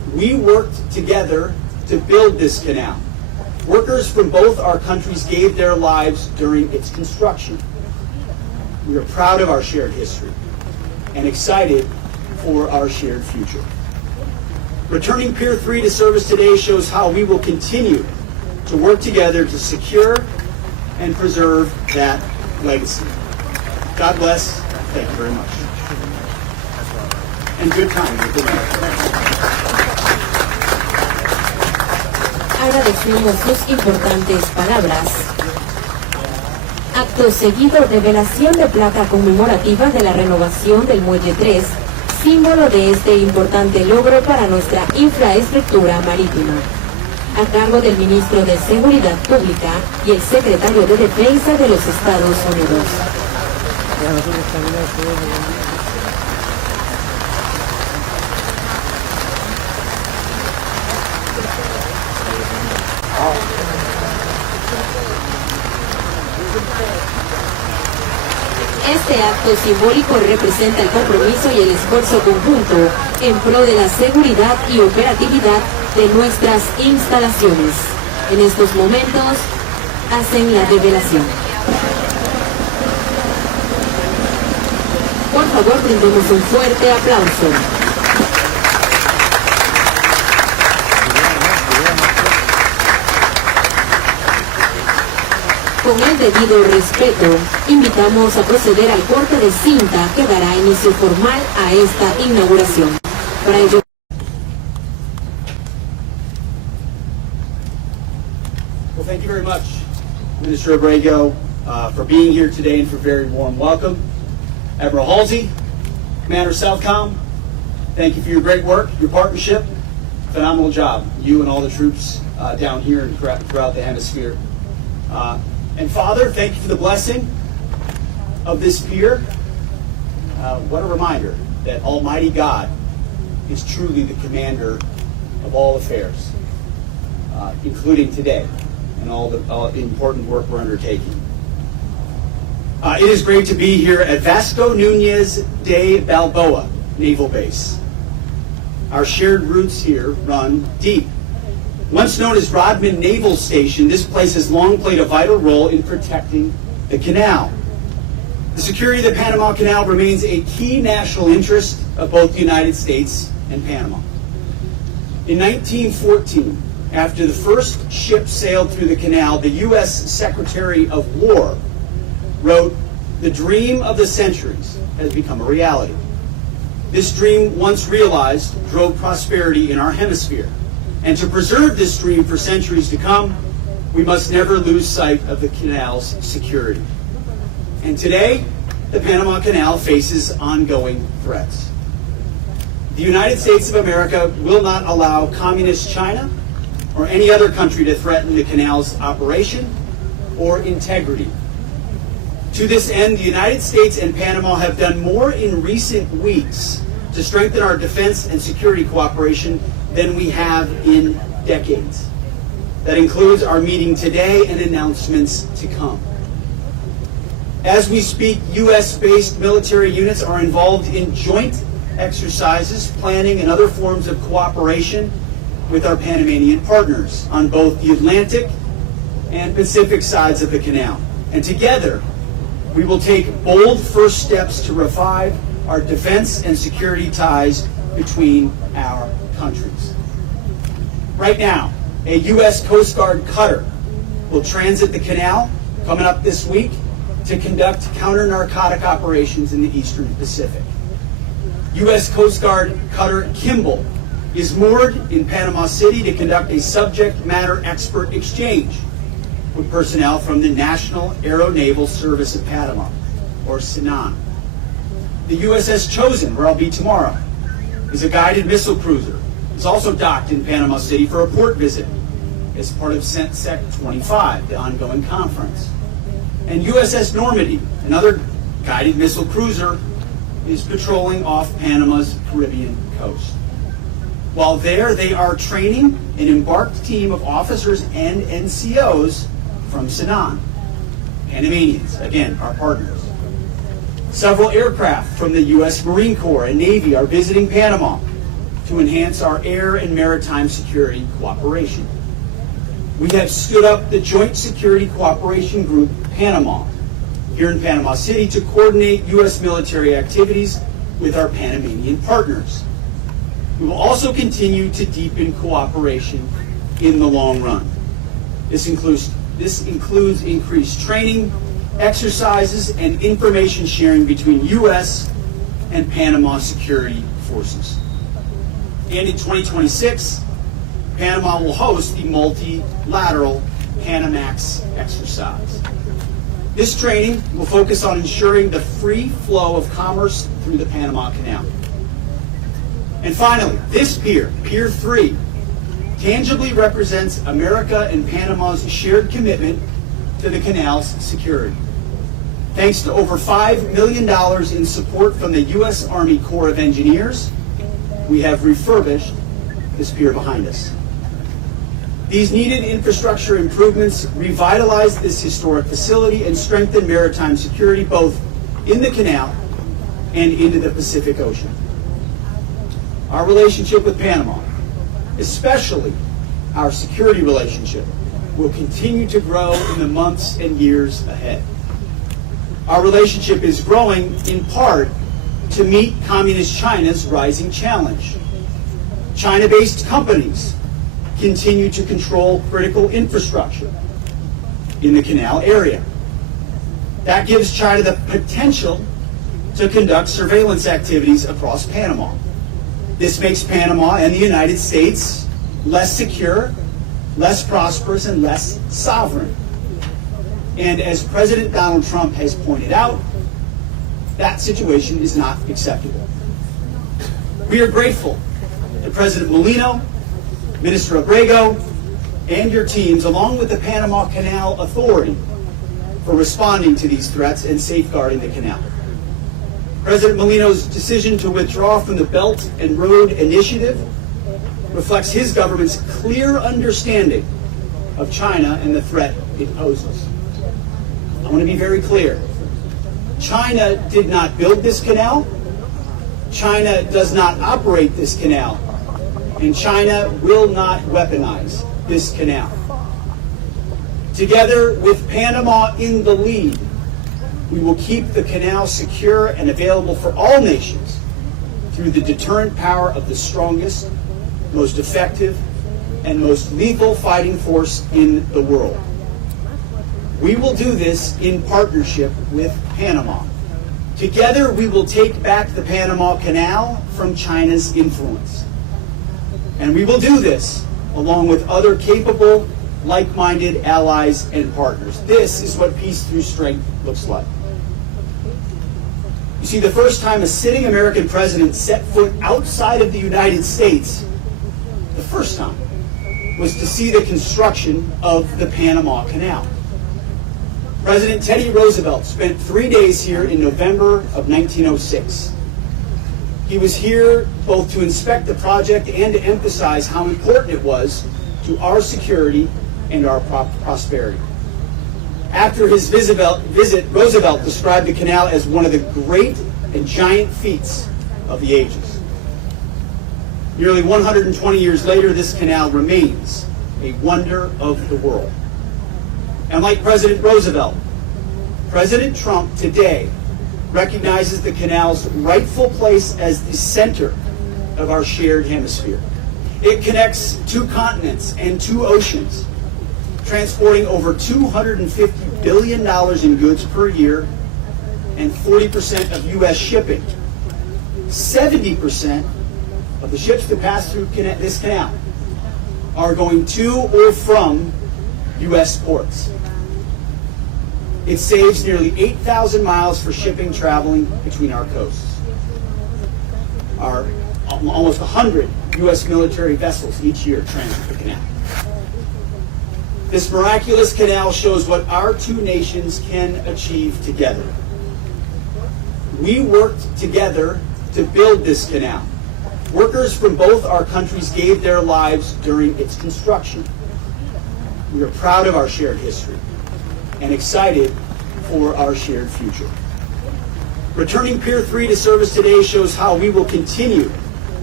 we worked together to build this canal. Workers from both our countries gave their lives during its construction. We are proud of our shared history and excited for our shared future. Returning Pier 3 to service today shows how we will continue to work together to secure and preserve that legacy. God bless. Thank you very much. And good time. Agradecemos sus importantes palabras. Acto seguido, revelación de placa conmemorativa de la renovación del Muelle 3, símbolo de este importante logro para nuestra infraestructura marítima, a cargo del Ministro de Seguridad Pública y el Secretario de Defensa de los Estados Unidos. Este acto simbólico representa el compromiso y el esfuerzo conjunto en pro de la seguridad y operatividad de nuestras instalaciones. En estos momentos hacen la revelación. Por favor, brindemos un fuerte aplauso. Con el debido respeto, invitamos a proceder al corte de cinta que dará inicio formal a esta inauguración. Para ello, Well, thank you very much, Minister Abrego, for being here today and for a very warm welcome. Admiral Halsey, Commander Southcom, thank you for your great work, your partnership. Phenomenal job, you and all the troops down here and throughout the hemisphere. And Father, thank you for the blessing of this pier. What a reminder that Almighty God is truly the commander of all affairs, including today and all the important work we're undertaking. It is great to be here at Vasco Núñez de Balboa Naval Base. Our shared roots here run deep. Once known as Rodman Naval Station, this place has long played a vital role in protecting the canal. The security of the Panama Canal remains a key national interest of both the United States and Panama. In 1914, after the first ship sailed through the canal, the U.S. Secretary of War wrote, "The dream of the centuries has become a reality." This dream, once realized, drove prosperity in our hemisphere. And to preserve this dream for centuries to come, we must never lose sight of the canal's security. And today, the Panama Canal faces ongoing threats. The United States of America will not allow communist China or any other country to threaten the canal's operation or integrity. To this end, the United States and Panama have done more in recent weeks to strengthen our defense and security cooperation than we have in decades. That includes our meeting today and announcements to come. As we speak, U.S.-based military units are involved in joint exercises, planning, and other forms of cooperation with our Panamanian partners on both the Atlantic and Pacific sides of the canal. And together, we will take bold first steps to revive our defense and security ties between our countries. Right now, a U.S. Coast Guard cutter will transit the canal coming up this week to conduct counter-narcotic operations in the Eastern Pacific. U.S. Coast Guard cutter Kimball is moored in Panama City to conduct a subject matter expert exchange with personnel from the National Aeronaval Service of Panama, or SANAN. The USS Chosen, where I'll be tomorrow, is a guided missile cruiser. It's also docked in Panama City for a port visit as part of CENTSEC 25, the ongoing conference. And USS Normandy, another guided missile cruiser, is patrolling off Panama's Caribbean coast. While there, they are training an embarked team of officers and NCOs from SANAN, Panamanians, again, our partners. Several aircraft from the U.S. Marine Corps and Navy are visiting Panama to enhance our air and maritime security cooperation. We have stood up the Joint Security Cooperation Group, Panama, here in Panama City to coordinate U.S. military activities with our Panamanian partners. We will also continue to deepen cooperation in the long run. This includes increased training, exercises, and information sharing between U.S. and Panama security forces. And in 2026, Panama will host the multilateral Panamax exercise. This training will focus on ensuring the free flow of commerce through the Panama Canal. And finally, this pier, Pier 3, tangibly represents America and Panama's shared commitment to the canal's security. Thanks to over $5 million in support from the U.S. Army Corps of Engineers, we have refurbished this pier behind us. These needed infrastructure improvements revitalize this historic facility and strengthen maritime security both in the canal and into the Pacific Ocean. Our relationship with Panama, especially our security relationship, will continue to grow in the months and years ahead. Our relationship is growing in part to meet Communist China's rising challenge. China-based companies continue to control critical infrastructure in the canal area. That gives China the potential to conduct surveillance activities across Panama. This makes Panama and the United States less secure, less prosperous, and less sovereign. And as President Donald Trump has pointed out, that situation is not acceptable. We are grateful to President Molino, Minister Abrego, and your teams, along with the Panama Canal Authority, for responding to these threats and safeguarding the canal. President Molino's decision to withdraw from the Belt and Road Initiative reflects his government's clear understanding of China and the threat it poses. I want to be very clear. China did not build this canal. China does not operate this canal. And China will not weaponize this canal. Together with Panama in the lead, we will keep the canal secure and available for all nations through the deterrent power of the strongest, most effective, and most lethal fighting force in the world. We will do this in partnership with Panama. Together, we will take back the Panama Canal from China's influence. And we will do this along with other capable, like-minded allies and partners. This is what peace through strength looks like. You see, the first time a sitting American president set foot outside of the United States, the first time, was to see the construction of the Panama Canal. President Teddy Roosevelt spent 3 days here in November of 1906. He was here both to inspect the project and to emphasize how important it was to our security and our prosperity. After his visit, Roosevelt described the canal as one of the great and giant feats of the ages. Nearly 120 years later, this canal remains a wonder of the world. And like President Roosevelt, President Trump today recognizes the canal's rightful place as the center of our shared hemisphere. It connects 2 continents and 2 oceans, transporting over $250 billion in goods per year and 40% of U.S. shipping. 70% of the ships that pass through this canal are going to or from U.S. ports. It saves nearly 8,000 miles for shipping traveling between our coasts. Almost 100 U.S. military vessels each year transit the canal. This miraculous canal shows what our 2 nations can achieve together. We worked together to build this canal. Workers from both our countries gave their lives during its construction. We are proud of our shared history and excited for our shared future. Returning Pier 3 to service today shows how we will continue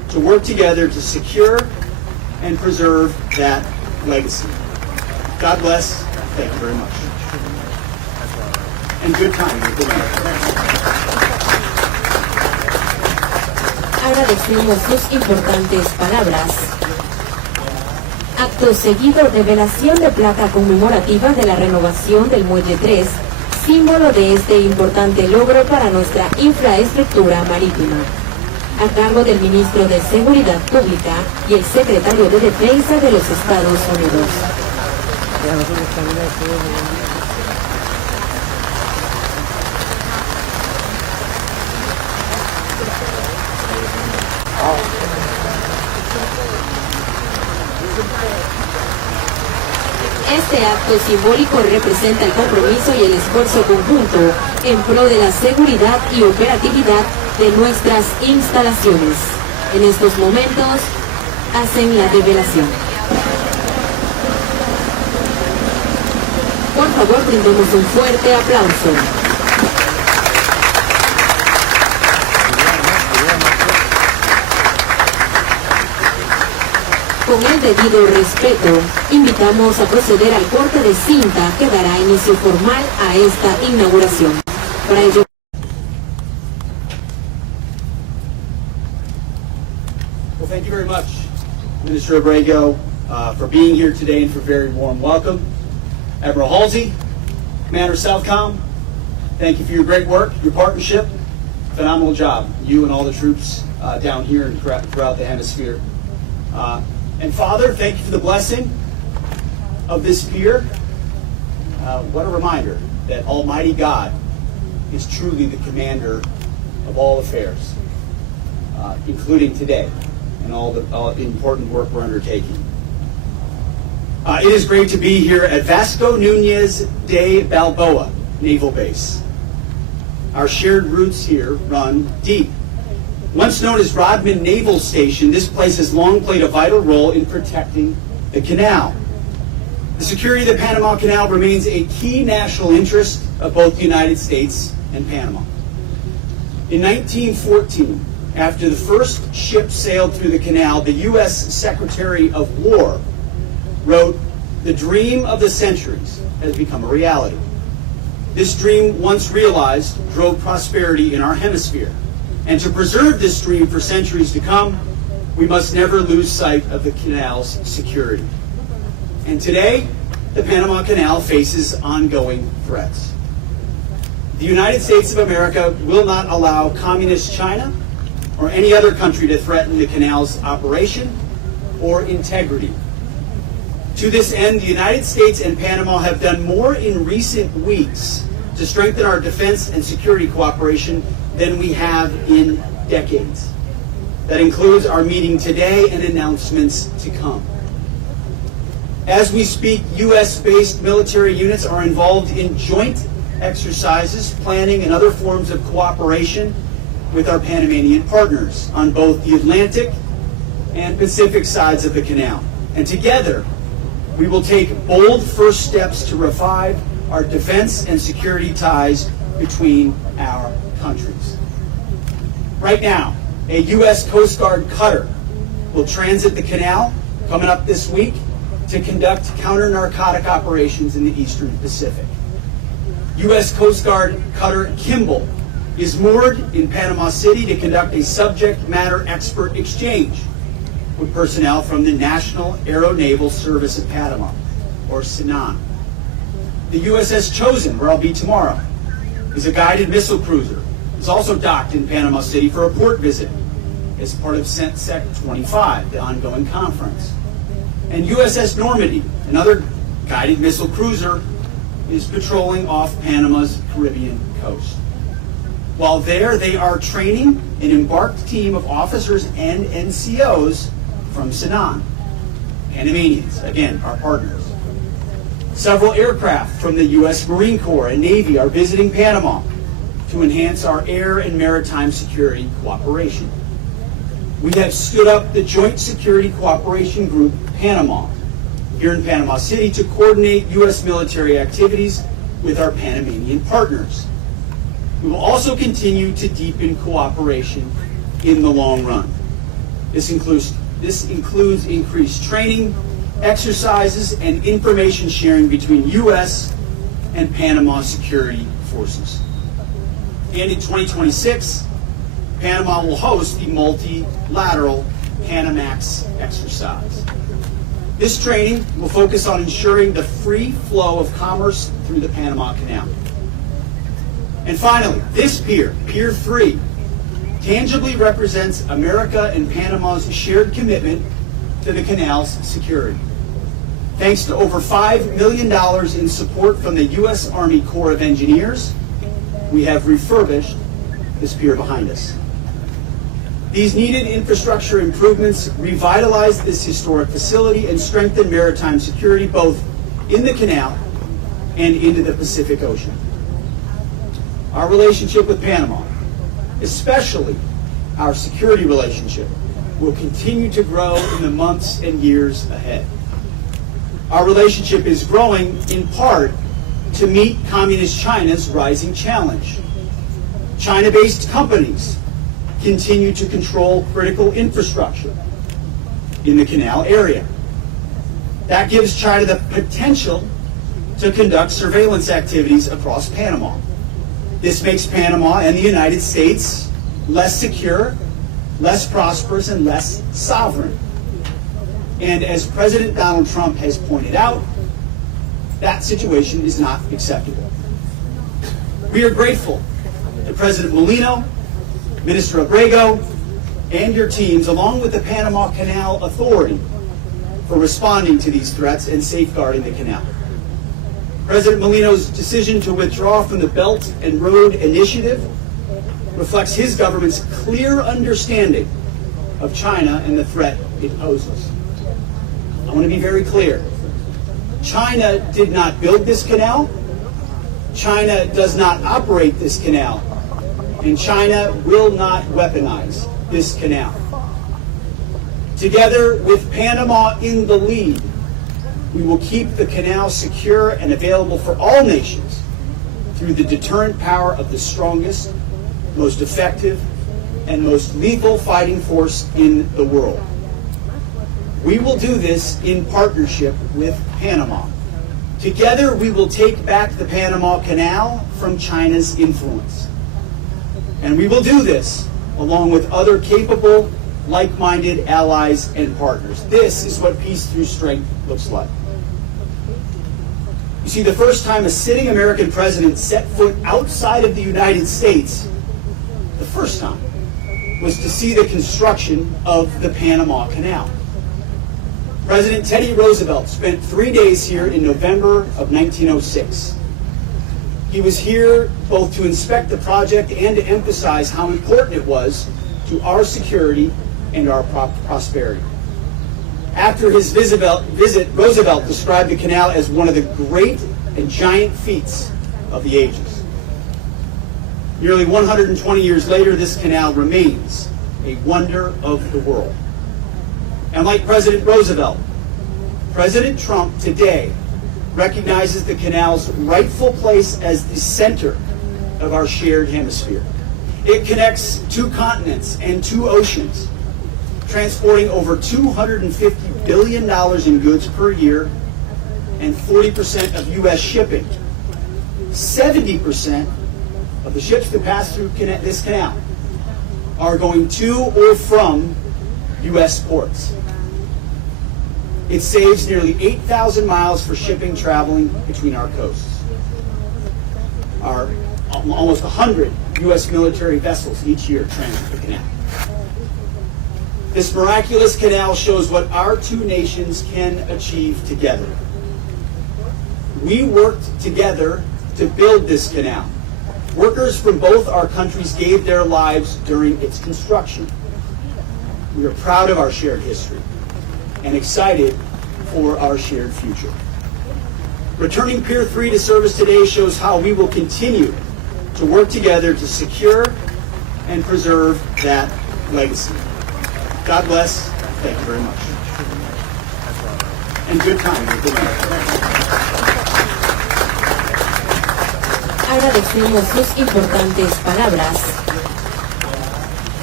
to work together to secure and preserve that legacy. God bless. Thank you very much. And good time. Agradecemos sus importantes palabras. Acto seguido, revelación de placa conmemorativa de la renovación del Muelle 3, símbolo de este importante logro para nuestra infraestructura marítima, a cargo del Ministro de Seguridad Pública y el Secretario de Defensa de los Estados Unidos. Este acto simbólico representa el compromiso y el esfuerzo conjunto en pro de la seguridad y operatividad de nuestras instalaciones. En estos momentos hacen la revelación. Por favor, brindemos un fuerte aplauso. Con el debido respeto, invitamos a proceder al corte de cinta que dará inicio formal a esta inauguración. Para ello, Well, thank you very much, Minister Abrego, for being here today and for a very warm welcome. Admiral Halsey, Commander Southcom, thank you for your great work, your partnership. Phenomenal job, you and all the troops down here and throughout the hemisphere. And Father, thank you for the blessing of this pier. What a reminder that Almighty God is truly the commander of all affairs, including today and all the important work we're undertaking. It is great to be here at Vasco Núñez de Balboa Naval Base. Our shared roots here run deep. Once known as Rodman Naval Station, this place has long played a vital role in protecting the canal. The security of the Panama Canal remains a key national interest of both the United States and Panama. In 1914, after the first ship sailed through the canal, the U.S. Secretary of War wrote, "The dream of the centuries has become a reality." This dream, once realized, drove prosperity in our hemisphere. And to preserve this dream for centuries to come, we must never lose sight of the canal's security. And today, the Panama Canal faces ongoing threats. The United States of America will not allow communist China or any other country to threaten the canal's operation or integrity. To this end, the United States and Panama have done more in recent weeks to strengthen our defense and security cooperation than we have in decades. That includes our meeting today and announcements to come. As we speak, U.S.-based military units are involved in joint exercises, planning, and other forms of cooperation with our Panamanian partners on both the Atlantic and Pacific sides of the canal. And together, we will take bold first steps to revive our defense and security ties between our countries. Right now, a U.S. Coast Guard cutter will transit the canal coming up this week to conduct counter-narcotic operations in the Eastern Pacific. U.S. Coast Guard cutter Kimball is moored in Panama City to conduct a subject matter expert exchange with personnel from the National Aeronaval Service of Panama, or SENAN. The USS Chosen, where I'll be tomorrow, is a guided missile cruiser. It's also docked in Panama City for a port visit as part of CENTSEC 25, the ongoing conference. And USS Normandy, another guided missile cruiser, is patrolling off Panama's Caribbean coast. While there, they are training an embarked team of officers and NCOs from SENAN, Panamanians, again, our partners. Several aircraft from the U.S. Marine Corps and Navy are visiting Panama to enhance our air and maritime security cooperation. We have stood up the Joint Security Cooperation Group, Panama, here in Panama City to coordinate U.S. military activities with our Panamanian partners. We will also continue to deepen cooperation in the long run. This includes increased training, exercises, and information sharing between U.S. and Panama security forces. And in 2026, Panama will host the multilateral Panamax exercise. This training will focus on ensuring the free flow of commerce through the Panama Canal. And finally, this pier, Pier 3, tangibly represents America and Panama's shared commitment to the canal's security. Thanks to over $5 million in support from the U.S. Army Corps of Engineers, we have refurbished this pier behind us. These needed infrastructure improvements revitalize this historic facility and strengthen maritime security both in the canal and into the Pacific Ocean. Our relationship with Panama, especially our security relationship, will continue to grow in the months and years ahead. Our relationship is growing in part to meet Communist China's rising challenge. China-based companies continue to control critical infrastructure in the canal area. That gives China the potential to conduct surveillance activities across Panama. This makes Panama and the United States less secure, less prosperous, and less sovereign. And as President Donald Trump has pointed out, that situation is not acceptable. We are grateful to President Molino, Minister Abrego, and your teams, along with the Panama Canal Authority, for responding to these threats and safeguarding the canal. President Molino's decision to withdraw from the Belt and Road Initiative reflects his government's clear understanding of China and the threat it poses. I want to be very clear. China did not build this canal. China does not operate this canal. And China will not weaponize this canal. Together with Panama in the lead, we will keep the canal secure and available for all nations through the deterrent power of the strongest, most effective, and most lethal fighting force in the world. We will do this in partnership with Panama. Together, we will take back the Panama Canal from China's influence. And we will do this along with other capable, like-minded allies and partners. This is what peace through strength looks like. You see, the first time a sitting American president set foot outside of the United States, the first time, was to see the construction of the Panama Canal. President Teddy Roosevelt spent 3 days here in November of 1906. He was here both to inspect the project and to emphasize how important it was to our security and our prosperity. After his visit, Roosevelt described the canal as one of the great and giant feats of the ages. Nearly 120 years later, this canal remains a wonder of the world. And like President Roosevelt, President Trump today recognizes the canal's rightful place as the center of our shared hemisphere. It connects 2 continents and 2 oceans, transporting over $250 billion in goods per year and 40% of U.S. shipping. 70% of the ships that pass through this canal are going to or from U.S. ports. It saves nearly 8,000 miles for shipping traveling between our coasts. Almost 100 U.S. military vessels each year transit the canal. This miraculous canal shows what our 2 nations can achieve together. We worked together to build this canal. Workers from both our countries gave their lives during its construction. We are proud of our shared history and excited for our shared future. Returning Pier 3 to service today shows how we will continue to work together to secure and preserve that legacy. God bless. Thank you very much. And good time. Agradecemos sus importantes palabras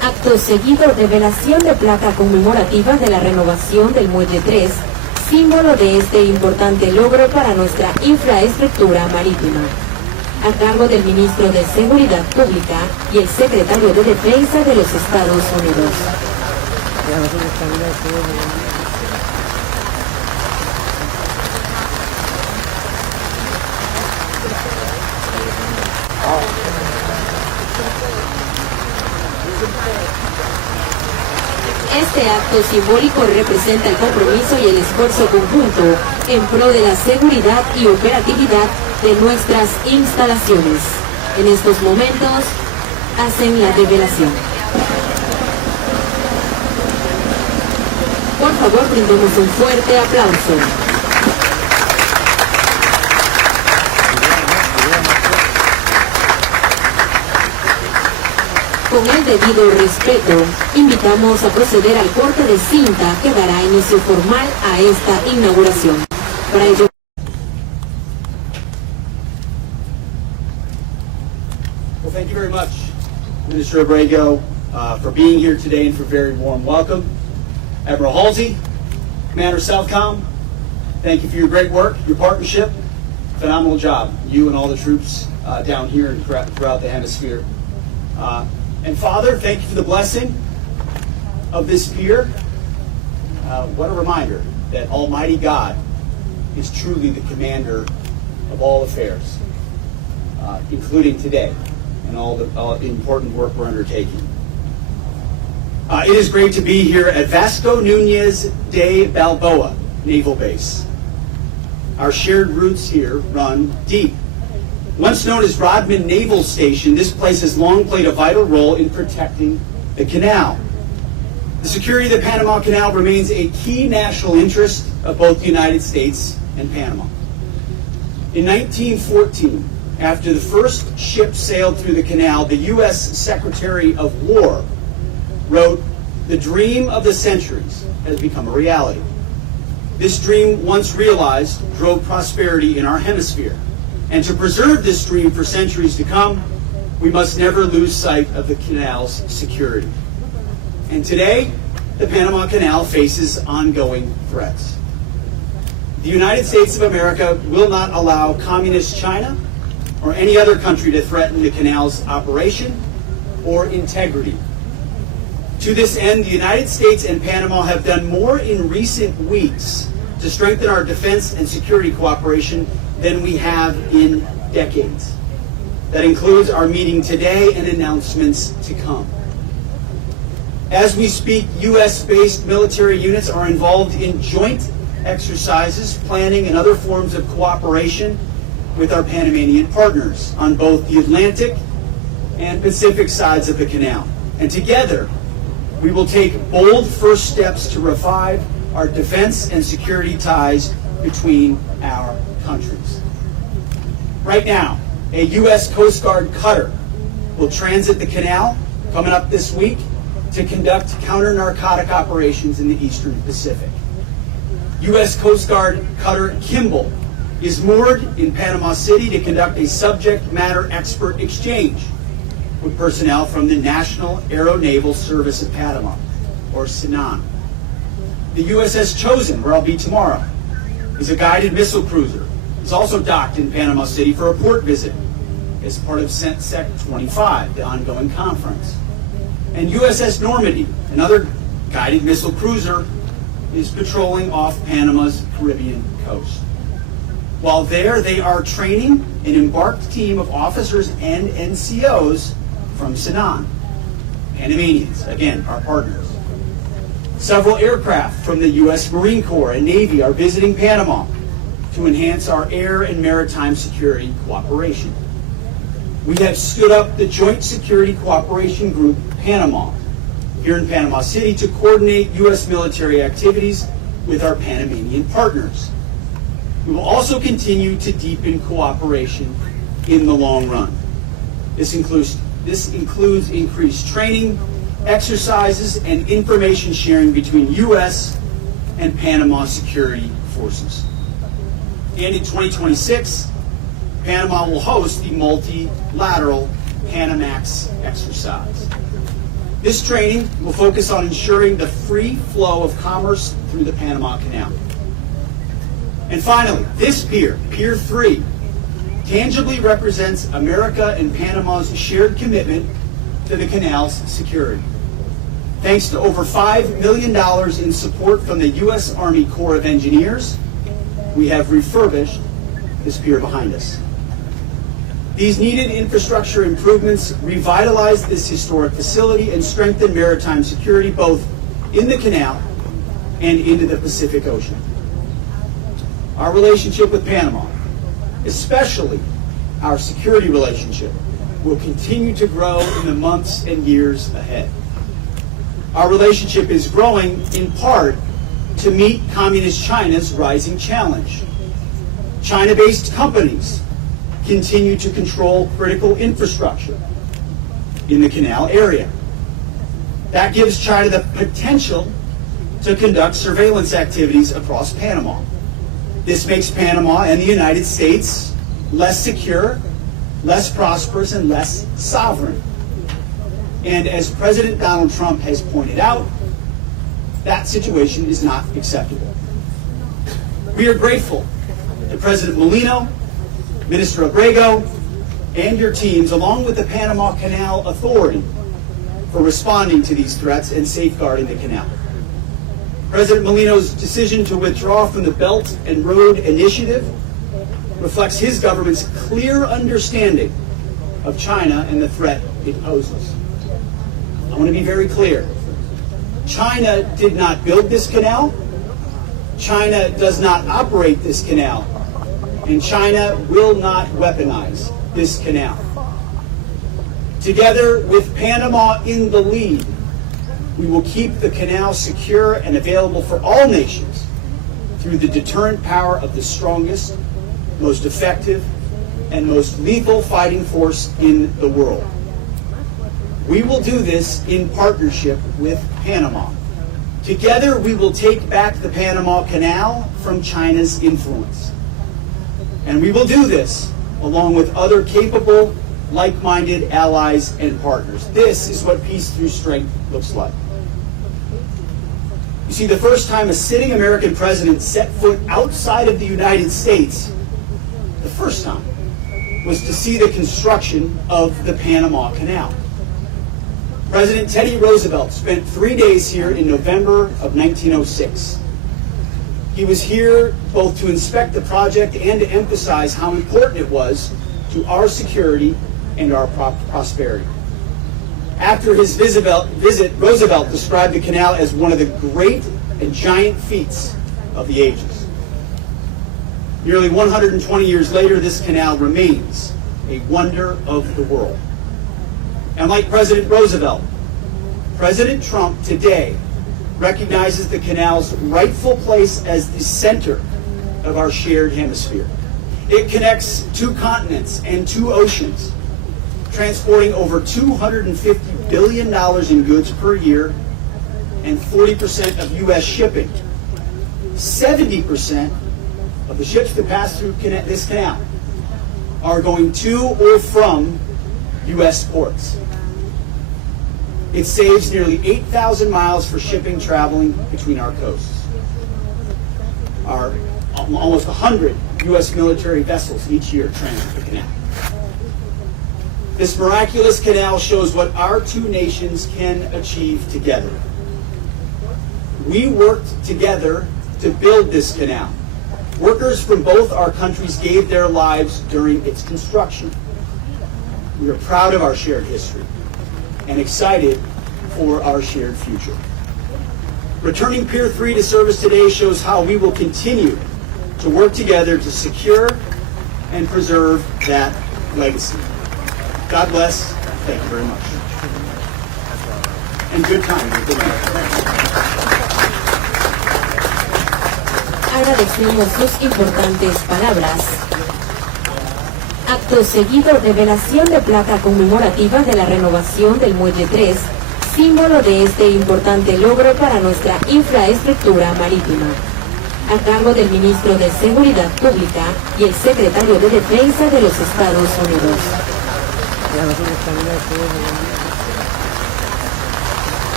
Acto seguido, revelación de placa conmemorativa de la renovación del Muelle 3, símbolo de este importante logro para nuestra infraestructura marítima. A cargo del Ministro de Seguridad Pública y el Secretario de Defensa de los Estados Unidos. Este acto simbólico representa el compromiso y el esfuerzo conjunto en pro de la seguridad y operatividad de nuestras instalaciones. En estos momentos hacen la revelación. Por favor, brindemos un fuerte aplauso. Con el debido respeto, invitamos a proceder al corte de cinta que dará inicio formal a esta inauguración. Para ello, Well, thank you very much, Minister Abrego, for being here today and for a very warm welcome. Admiral Halsey, Commander Southcom, thank you for your great work, your partnership. Phenomenal job, you and all the troops down here and throughout the hemisphere. And Father, thank you for the blessing of this pier. What a reminder that Almighty God is truly the commander of all affairs, including today and all the important work we're undertaking. It is great to be here at Vasco Núñez de Balboa Naval Base. Our shared roots here run deep. Once known as Rodman Naval Station, this place has long played a vital role in protecting the canal. The security of the Panama Canal remains a key national interest of both the United States and Panama. In 1914, after the first ship sailed through the canal, the U.S. Secretary of War wrote, "The dream of the centuries has become a reality." This dream, once realized, drove prosperity in our hemisphere. And to preserve this dream for centuries to come, we must never lose sight of the canal's security. And today, the Panama Canal faces ongoing threats. The United States of America will not allow communist China or any other country to threaten the canal's operation or integrity. To this end, the United States and Panama have done more in recent weeks to strengthen our defense and security cooperation than we have in decades. That includes our meeting today and announcements to come. As we speak, U.S.-based military units are involved in joint exercises, planning, and other forms of cooperation with our Panamanian partners on both the Atlantic and Pacific sides of the canal. And together, we will take bold first steps to revive our defense and security ties between our countries. Right now, a U.S. Coast Guard cutter will transit the canal coming up this week to conduct counter-narcotic operations in the Eastern Pacific. U.S. Coast Guard cutter Kimball is moored in Panama City to conduct a subject matter expert exchange with personnel from the National Aeronaval Service of Panama, or SENAN. The USS Chosen, where I'll be tomorrow, is a guided missile cruiser. It's also docked in Panama City for a port visit as part of CENTSEC 25, the ongoing conference. And USS Normandy, another guided missile cruiser, is patrolling off Panama's Caribbean coast. While there, they are training an embarked team of officers and NCOs from SENAN, Panamanians, again, our partners. Several aircraft from the U.S. Marine Corps and Navy are visiting Panama to enhance our air and maritime security cooperation. We have stood up the Joint Security Cooperation Group, Panama, here in Panama City to coordinate U.S. military activities with our Panamanian partners. We will also continue to deepen cooperation in the long run. This includes increased training, exercises, and information sharing between U.S. and Panama security forces. And in 2026, Panama will host the multilateral Panamax exercise. This training will focus on ensuring the free flow of commerce through the Panama Canal. And finally, this pier, Pier 3, tangibly represents America and Panama's shared commitment to the canal's security. Thanks to over $5 million in support from the U.S. Army Corps of Engineers, we have refurbished this pier behind us. These needed infrastructure improvements revitalize this historic facility and strengthen maritime security both in the canal and into the Pacific Ocean. Our relationship with Panama, especially our security relationship, will continue to grow in the months and years ahead. Our relationship is growing in part to meet Communist China's rising challenge. China-based companies continue to control critical infrastructure in the canal area. That gives China the potential to conduct surveillance activities across Panama. This makes Panama and the United States less secure, less prosperous, and less sovereign. And as President Donald Trump has pointed out, that situation is not acceptable. We are grateful to President Molino, Minister Abrego, and your teams, along with the Panama Canal Authority, for responding to these threats and safeguarding the canal. President Molino's decision to withdraw from the Belt and Road Initiative reflects his government's clear understanding of China and the threat it poses. I want to be very clear. China did not build this canal. China does not operate this canal. And China will not weaponize this canal. Together with Panama in the lead, we will keep the canal secure and available for all nations through the deterrent power of the strongest, most effective, and most lethal fighting force in the world. We will do this in partnership with Panama. Together, we will take back the Panama Canal from China's influence. And we will do this along with other capable, like-minded allies and partners. This is what peace through strength looks like. You see, the first time a sitting American president set foot outside of the United States, the first time, was to see the construction of the Panama Canal. President Teddy Roosevelt spent 3 days here in November of 1906. He was here both to inspect the project and to emphasize how important it was to our security and our prosperity. After his visit, Roosevelt described the canal as one of the great and giant feats of the ages. Nearly 120 years later, this canal remains a wonder of the world. And like President Roosevelt, President Trump today recognizes the canal's rightful place as the center of our shared hemisphere. It connects 2 continents and 2 oceans, transporting over $250 billion in goods per year and 40% of U.S. shipping. 70% of the ships that pass through this canal are going to or from U.S. ports. It saves nearly 8,000 miles for shipping traveling between our coasts. Almost 100 U.S. military vessels each year transit the canal. This miraculous canal shows what our 2 nations can achieve together. We worked together to build this canal. Workers from both our countries gave their lives during its construction. We are proud of our shared history and excited for our shared future. Returning Pier 3 to service today shows how we will continue to work together to secure and preserve that legacy. God bless. Thank you very much. And good time. Agradecemos sus importantes palabras. Acto seguido, revelación de placa conmemorativa de la renovación del Muelle 3, símbolo de este importante logro para nuestra infraestructura marítima, a cargo del Ministro de Seguridad Pública y el Secretario de Defensa de los Estados Unidos.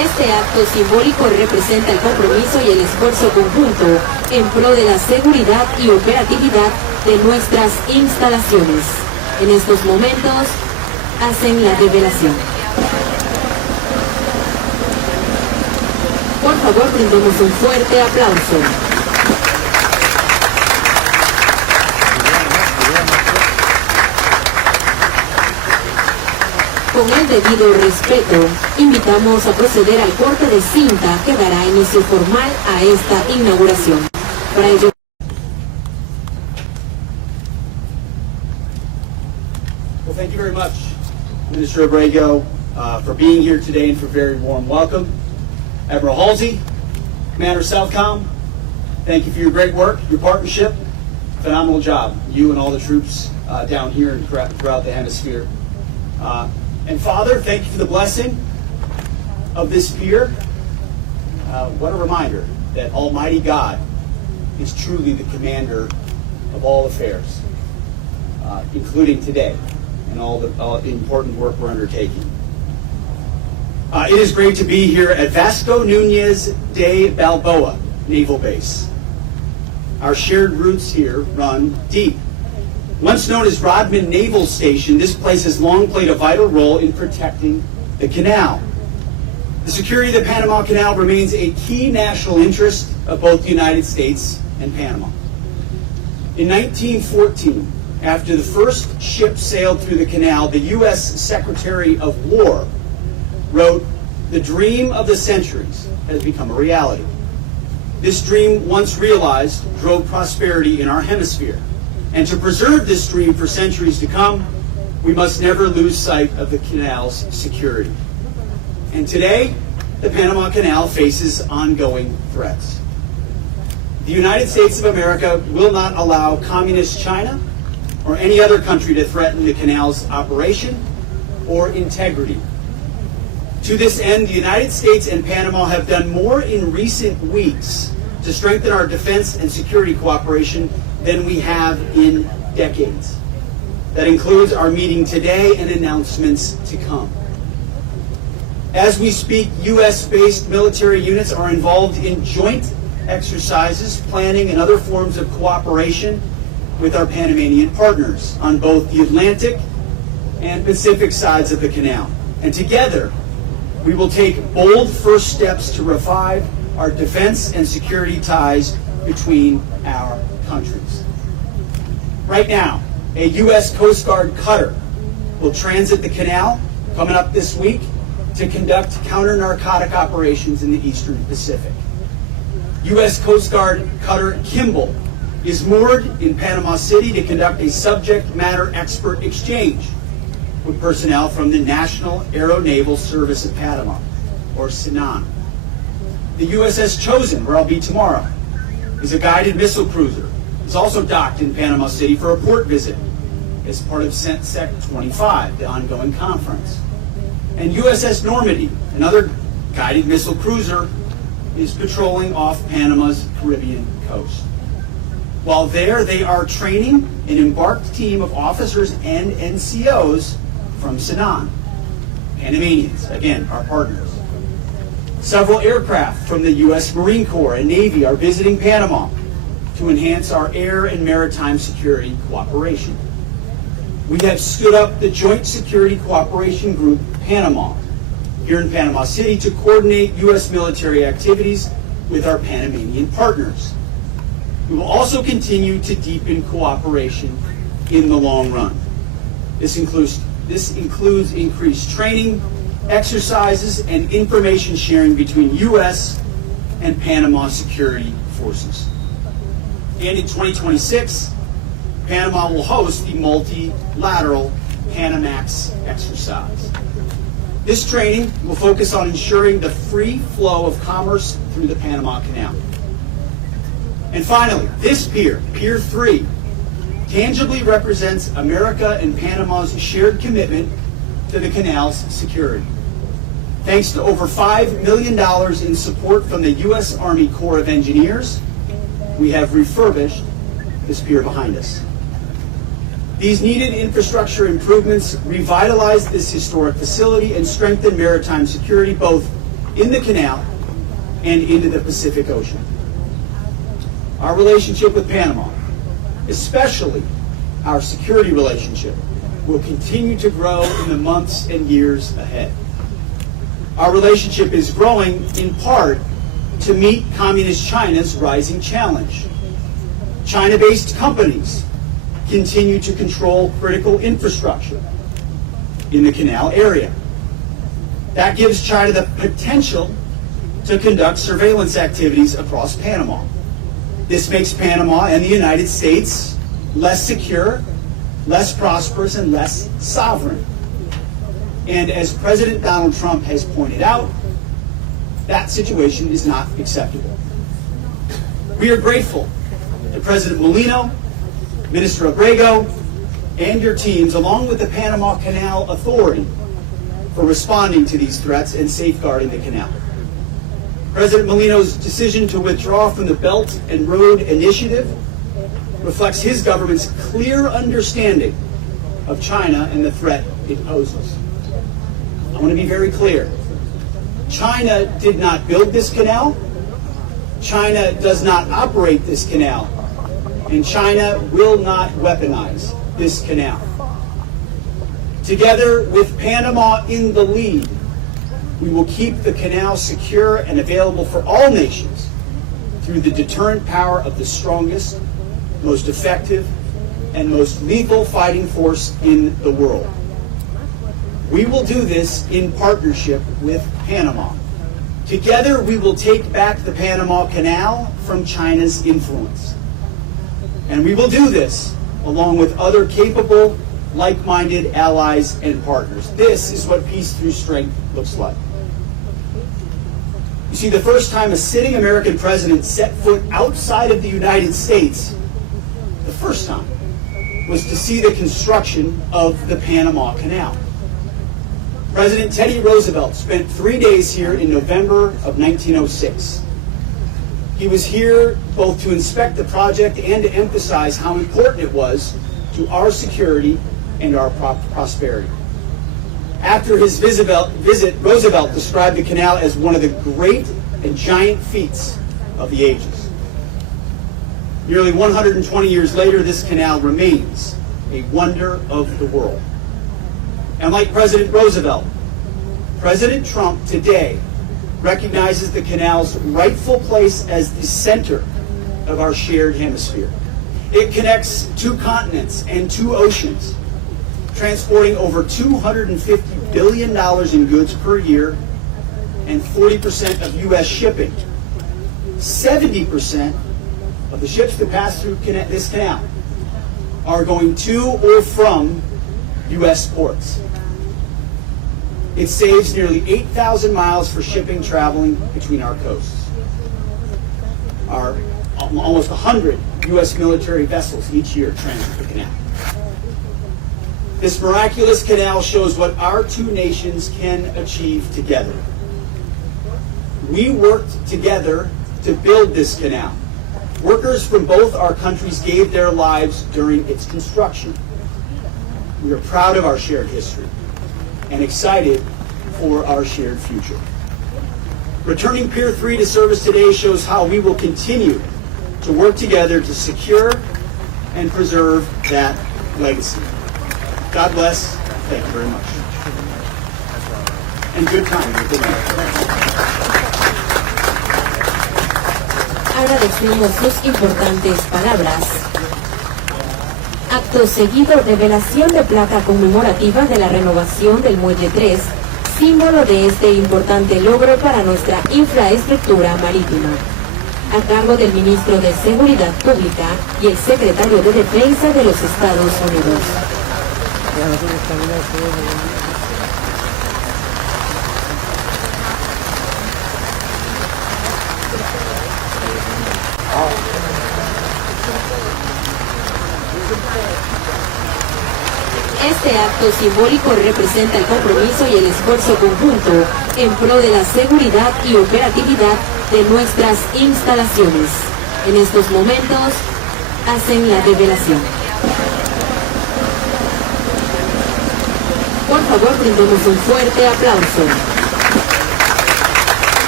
Este acto simbólico representa el compromiso y el esfuerzo conjunto en pro de la seguridad y operatividad de nuestras instalaciones. En estos momentos hacen la revelación. Por favor, brindemos un fuerte aplauso. Con el debido respeto, invitamos a proceder al corte de cinta que dará inicio formal a esta inauguración. Para ello, Well, thank you very much, Minister Abrego, for being here today and for a very warm welcome. Admiral Halsey, Commander Southcom, thank you for your great work, your partnership. Phenomenal job, you and all the troops down here and throughout the hemisphere. And Father, thank you for the blessing of this pier. What a reminder that Almighty God is truly the commander of all affairs, including today and all the important work we're undertaking. It is great to be here at Vasco Núñez de Balboa Naval Base. Our shared roots here run deep. Once known as Rodman Naval Station, this place has long played a vital role in protecting the canal. The security of the Panama Canal remains a key national interest of both the United States and Panama. In 1914, after the first ship sailed through the canal, the U.S. Secretary of War wrote, "The dream of the centuries has become a reality." This dream, once realized, drove prosperity in our hemisphere. And to preserve this dream for centuries to come, we must never lose sight of the canal's security. And today, the Panama Canal faces ongoing threats. The United States of America will not allow communist China or any other country to threaten the canal's operation or integrity. To this end, the United States and Panama have done more in recent weeks to strengthen our defense and security cooperation than we have in decades. That includes our meeting today and announcements to come. As we speak, U.S.-based military units are involved in joint exercises, planning, and other forms of cooperation with our Panamanian partners on both the Atlantic and Pacific sides of the canal. And together, we will take bold first steps to revive our defense and security ties between our countries. Right now, a U.S. Coast Guard cutter will transit the canal coming up this week to conduct counter-narcotic operations in the Eastern Pacific. U.S. Coast Guard cutter Kimball is moored in Panama City to conduct a subject matter expert exchange with personnel from the National Aeronaval Service of Panama, or SENAN. The USS Chosen, where I'll be tomorrow, is a guided missile cruiser. It's also docked in Panama City for a port visit as part of CENTSEC 25, the ongoing conference. And USS Normandy, another guided missile cruiser, is patrolling off Panama's Caribbean coast. While there, they are training an embarked team of officers and NCOs from SENAN, Panamanians, again, our partners. Several aircraft from the U.S. Marine Corps and Navy are visiting Panama to enhance our air and maritime security cooperation. We have stood up the Joint Security Cooperation Group, Panama, here in Panama City to coordinate U.S. military activities with our Panamanian partners. We will also continue to deepen cooperation in the long run. This includes increased training, exercises, and information sharing between U.S. and Panama security forces. And in 2026, Panama will host the multilateral Panamax exercise. This training will focus on ensuring the free flow of commerce through the Panama Canal. And finally, this pier, Pier 3, tangibly represents America and Panama's shared commitment to the canal's security. Thanks to over $5 million in support from the U.S. Army Corps of Engineers, we have refurbished this pier behind us. These needed infrastructure improvements revitalize this historic facility and strengthen maritime security both in the canal and into the Pacific Ocean. Our relationship with Panama, especially our security relationship, will continue to grow in the months and years ahead. Our relationship is growing in part to meet Communist China's rising challenge. China-based companies continue to control critical infrastructure in the canal area. That gives China the potential to conduct surveillance activities across Panama. This makes Panama and the United States less secure, less prosperous, and less sovereign. And as President Donald Trump has pointed out, that situation is not acceptable. We are grateful to President Molino, Minister Abrego, and your teams, along with the Panama Canal Authority, for responding to these threats and safeguarding the canal. President Molino's decision to withdraw from the Belt and Road Initiative reflects his government's clear understanding of China and the threat it poses. I want to be very clear. China did not build this canal. China does not operate this canal. And China will not weaponize this canal. Together with Panama in the lead, we will keep the canal secure and available for all nations through the deterrent power of the strongest, most effective, and most lethal fighting force in the world. We will do this in partnership with Panama. Together, we will take back the Panama Canal from China's influence. And we will do this along with other capable, like-minded allies and partners. This is what peace through strength looks like. You see, the first time a sitting American president set foot outside of the United States, the first time, was to see the construction of the Panama Canal. President Teddy Roosevelt spent 3 days here in November of 1906. He was here both to inspect the project and to emphasize how important it was to our security and our prosperity. After his visit, Roosevelt described the canal as one of the great and giant feats of the ages. Nearly 120 years later, this canal remains a wonder of the world. And like President Roosevelt, President Trump today recognizes the canal's rightful place as the center of our shared hemisphere. It connects 2 continents and 2 oceans, transporting over $250 billion in goods per year and 40% of U.S. shipping. 70% of the ships that pass through this canal are going to or from U.S. ports. It saves nearly 8,000 miles for shipping traveling between our coasts. Our almost 100 U.S. military vessels each year transit the canal. This miraculous canal shows what our 2 nations can achieve together. We worked together to build this canal. Workers from both our countries gave their lives during its construction. We are proud of our shared history and excited for our shared future. Returning Pier 3 to service today shows how we will continue to work together to secure and preserve that legacy. God bless. Thank you very much. And good time. Good night. Agradecemos sus importantes palabras. Acto seguido, revelación de placa conmemorativa de la renovación del Muelle 3, símbolo de este importante logro para nuestra infraestructura marítima, a cargo del Ministro de Seguridad Pública y el Secretario de Defensa de los Estados Unidos. Este acto simbólico representa el compromiso y el esfuerzo conjunto en pro de la seguridad y operatividad de nuestras instalaciones. En estos momentos hacen la revelación. Por favor, brindemos un fuerte aplauso.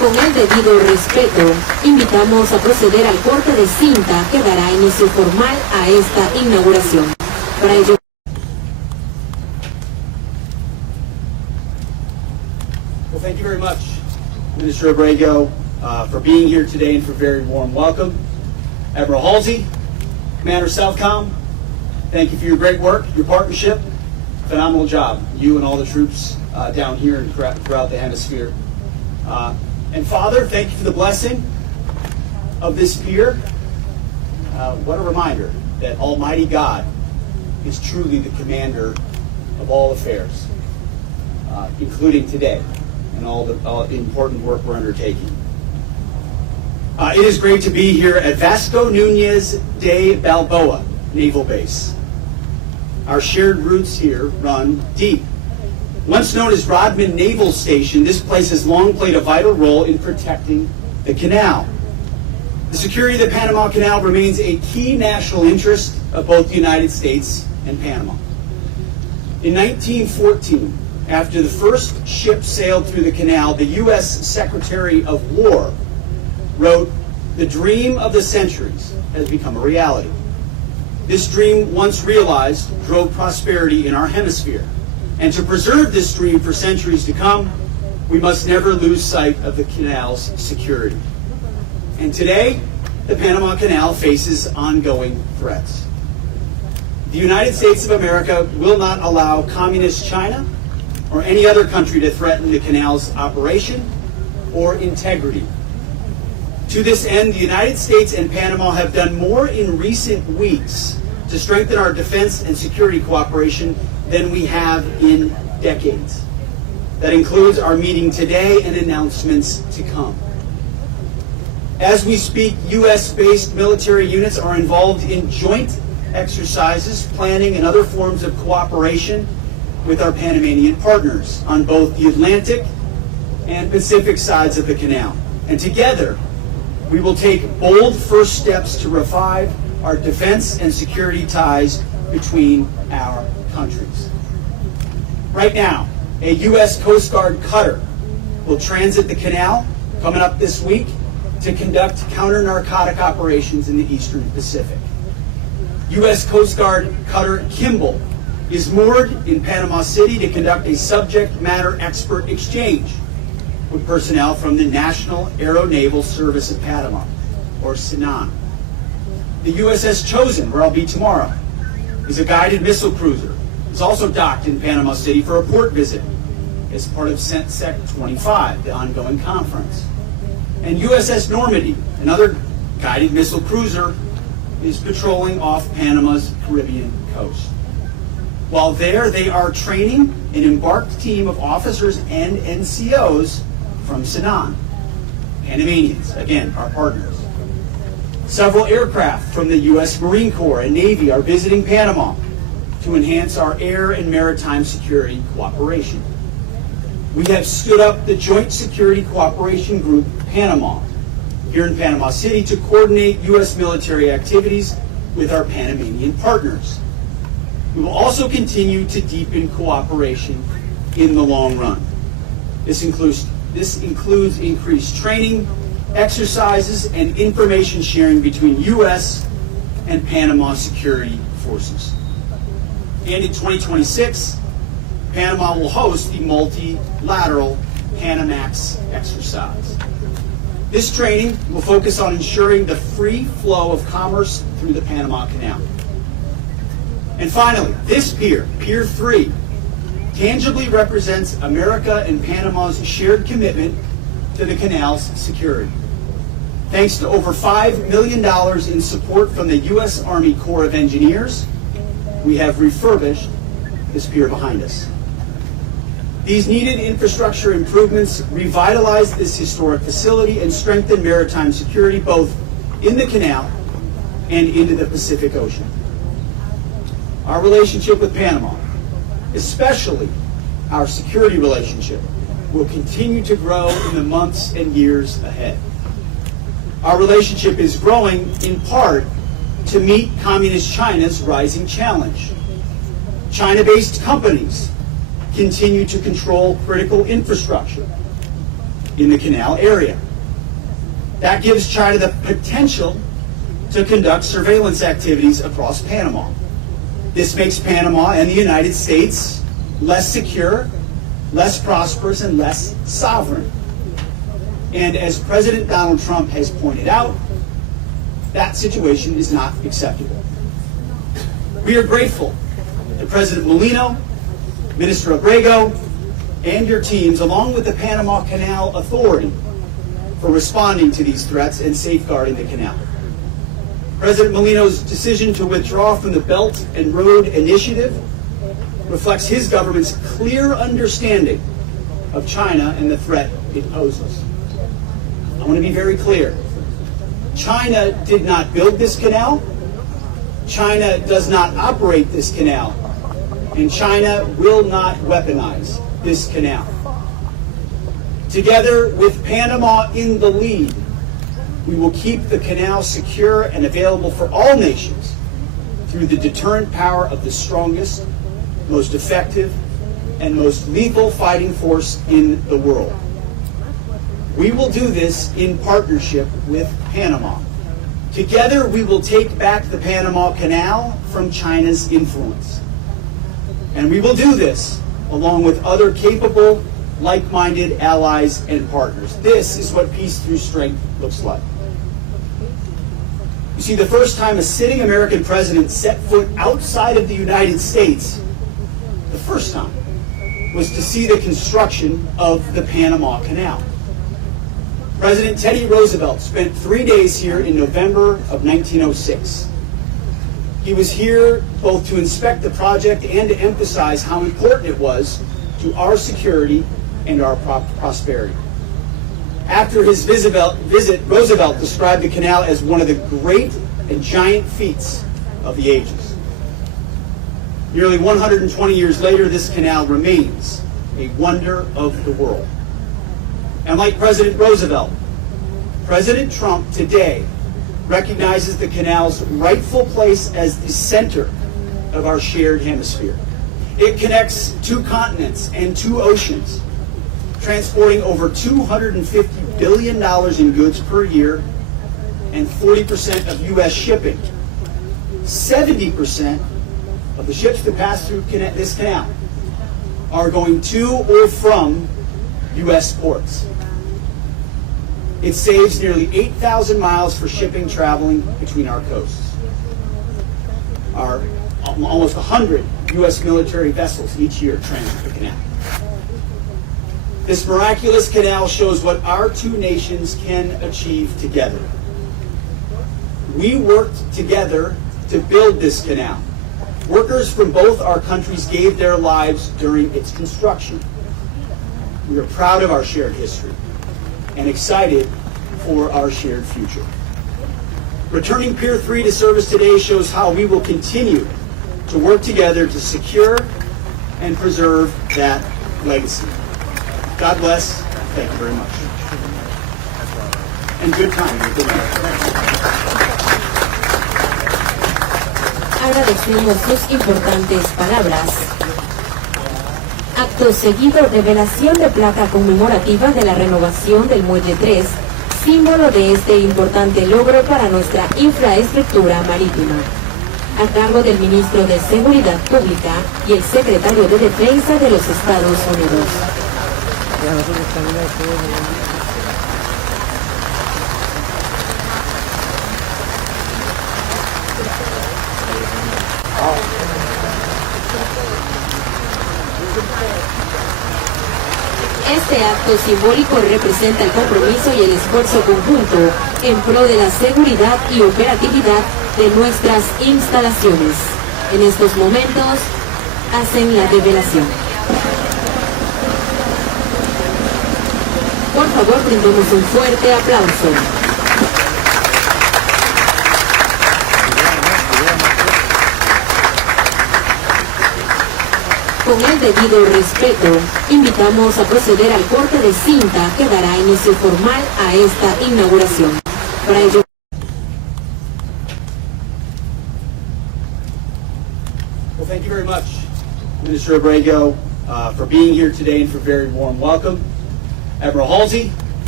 Con el debido respeto, invitamos a proceder al corte de cinta que dará inicio formal a esta inauguración. Para ello, Well, thank you very much, Minister Abrego, for being here today and for a very warm welcome. Admiral Halsey, Commander Southcom, thank you for your great work, your partnership. Phenomenal job, you and all the troops down here and throughout the hemisphere. And Father, thank you for the blessing of this pier. What a reminder that Almighty God is truly the commander of all affairs, including today and all the important work we're undertaking. It is great to be here at Vasco Núñez de Balboa Naval Base. Our shared roots here run deep. Once known as Rodman Naval Station, this place has long played a vital role in protecting the canal. The security of the Panama Canal remains a key national interest of both the United States and Panama. In 1914, after the first ship sailed through the canal, the U.S. Secretary of War wrote, "The dream of the centuries has become a reality." This dream, once realized, drove prosperity in our hemisphere. And to preserve this dream for centuries to come, we must never lose sight of the canal's security. And today, the Panama Canal faces ongoing threats. The United States of America will not allow communist China or any other country to threaten the canal's operation or integrity. To this end, the United States and Panama have done more in recent weeks to strengthen our defense and security cooperation than we have in decades. That includes our meeting today and announcements to come. As we speak, U.S.-based military units are involved in joint exercises, planning, and other forms of cooperation with our Panamanian partners on both the Atlantic and Pacific sides of the canal. And together, we will take bold first steps to revive our defense and security ties between our countries. Right now, a U.S. Coast Guard cutter will transit the canal coming up this week to conduct counter-narcotic operations in the Eastern Pacific. U.S. Coast Guard cutter Kimball is moored in Panama City to conduct a subject matter expert exchange with personnel from the National Aeronaval Service of Panama, or SENAN. The USS Chosen, where I'll be tomorrow, is a guided missile cruiser. It's also docked in Panama City for a port visit as part of CENTSEC 25, the ongoing conference. And USS Normandy, another guided missile cruiser, is patrolling off Panama's Caribbean coast. While there, they are training an embarked team of officers and NCOs from SENAN, Panamanians, again, our partners. Several aircraft from the U.S. Marine Corps and Navy are visiting Panama to enhance our air and maritime security cooperation. We have stood up the Joint Security Cooperation Group, Panama, here in Panama City to coordinate U.S. military activities with our Panamanian partners. We will also continue to deepen cooperation in the long run. This includes increased training, exercises, and information sharing between U.S. and Panama security forces. And in 2026, Panama will host the multilateral Panamax exercise. This training will focus on ensuring the free flow of commerce through the Panama Canal. And finally, this pier, Pier 3, tangibly represents America and Panama's shared commitment to the canal's security. Thanks to over $5 million in support from the U.S. Army Corps of Engineers, we have refurbished this pier behind us. These needed infrastructure improvements revitalize this historic facility and strengthen maritime security both in the canal and into the Pacific Ocean. Our relationship with Panama, especially our security relationship, will continue to grow in the months and years ahead. Our relationship is growing in part to meet Communist China's rising challenge. China-based companies continue to control critical infrastructure. in the Canal area. That gives China the potential to conduct surveillance activities across Panama. This makes Panama and the United States less secure, less prosperous, and less sovereign. And as President Donald Trump has pointed out, that situation is not acceptable. We are grateful to President Molino, Minister Abrego, and your teams, along with the Panama Canal Authority, for responding to these threats and safeguarding the canal. President Molino's decision to withdraw from the Belt and Road Initiative reflects his government's clear understanding of China and the threat it poses. I want to be very clear. China did not build this canal. China does not operate this canal. And China will not weaponize this canal. Together with Panama in the lead, we will keep the canal secure and available for all nations through the deterrent power of the strongest, most effective, and most lethal fighting force in the world. We will do this in partnership with Panama. Together, we will take back the Panama Canal from China's influence. And we will do this along with other capable, like-minded allies and partners. This is what peace through strength looks like. You see, the first time a sitting American president set foot outside of the United States, the first time, was to see the construction of the Panama Canal. President Teddy Roosevelt spent 3 days here in November of 1906. He was here both to inspect the project and to emphasize how important it was to our security and our prosperity. After his visit, Roosevelt described the canal as one of the great and giant feats of the ages. Nearly 120 years later, this canal remains a wonder of the world. And like President Roosevelt, President Trump today recognizes the canal's rightful place as the center of our shared hemisphere. It connects 2 continents and 2 oceans, transporting over $250 billion in goods per year and 40% of U.S. shipping. 70% of the ships that pass through this canal are going to or from U.S. ports. It saves nearly 8,000 miles for shipping traveling between our coasts. Almost 100 U.S. military vessels each year transit the canal. This miraculous canal shows what our 2 nations can achieve together. We worked together to build this canal. Workers from both our countries gave their lives during its construction. We are proud of our shared history and excited for our shared future. Returning Pier 3 to service today shows how we will continue to work together to secure and preserve that legacy. God bless. Thank you very much. And good time. Good night. Agradecemos sus importantes palabras. Acto seguido, revelación de placa conmemorativa de la renovación del Muelle 3, símbolo de este importante logro para nuestra infraestructura marítima. A cargo del Ministro de Seguridad Pública y el Secretario de Defensa de los Estados Unidos. Este acto simbólico representa el compromiso y el esfuerzo conjunto en pro de la seguridad y operatividad de nuestras instalaciones. En estos momentos hacen la revelación. Por favor, brindemos un fuerte aplauso. Con el debido respeto, invitamos a proceder al corte de cinta que dará inicio formal a esta inauguración. Para ello, Well, thank you very much, Minister Abrego, for being here today and for a very warm welcome. Admiral Halsey,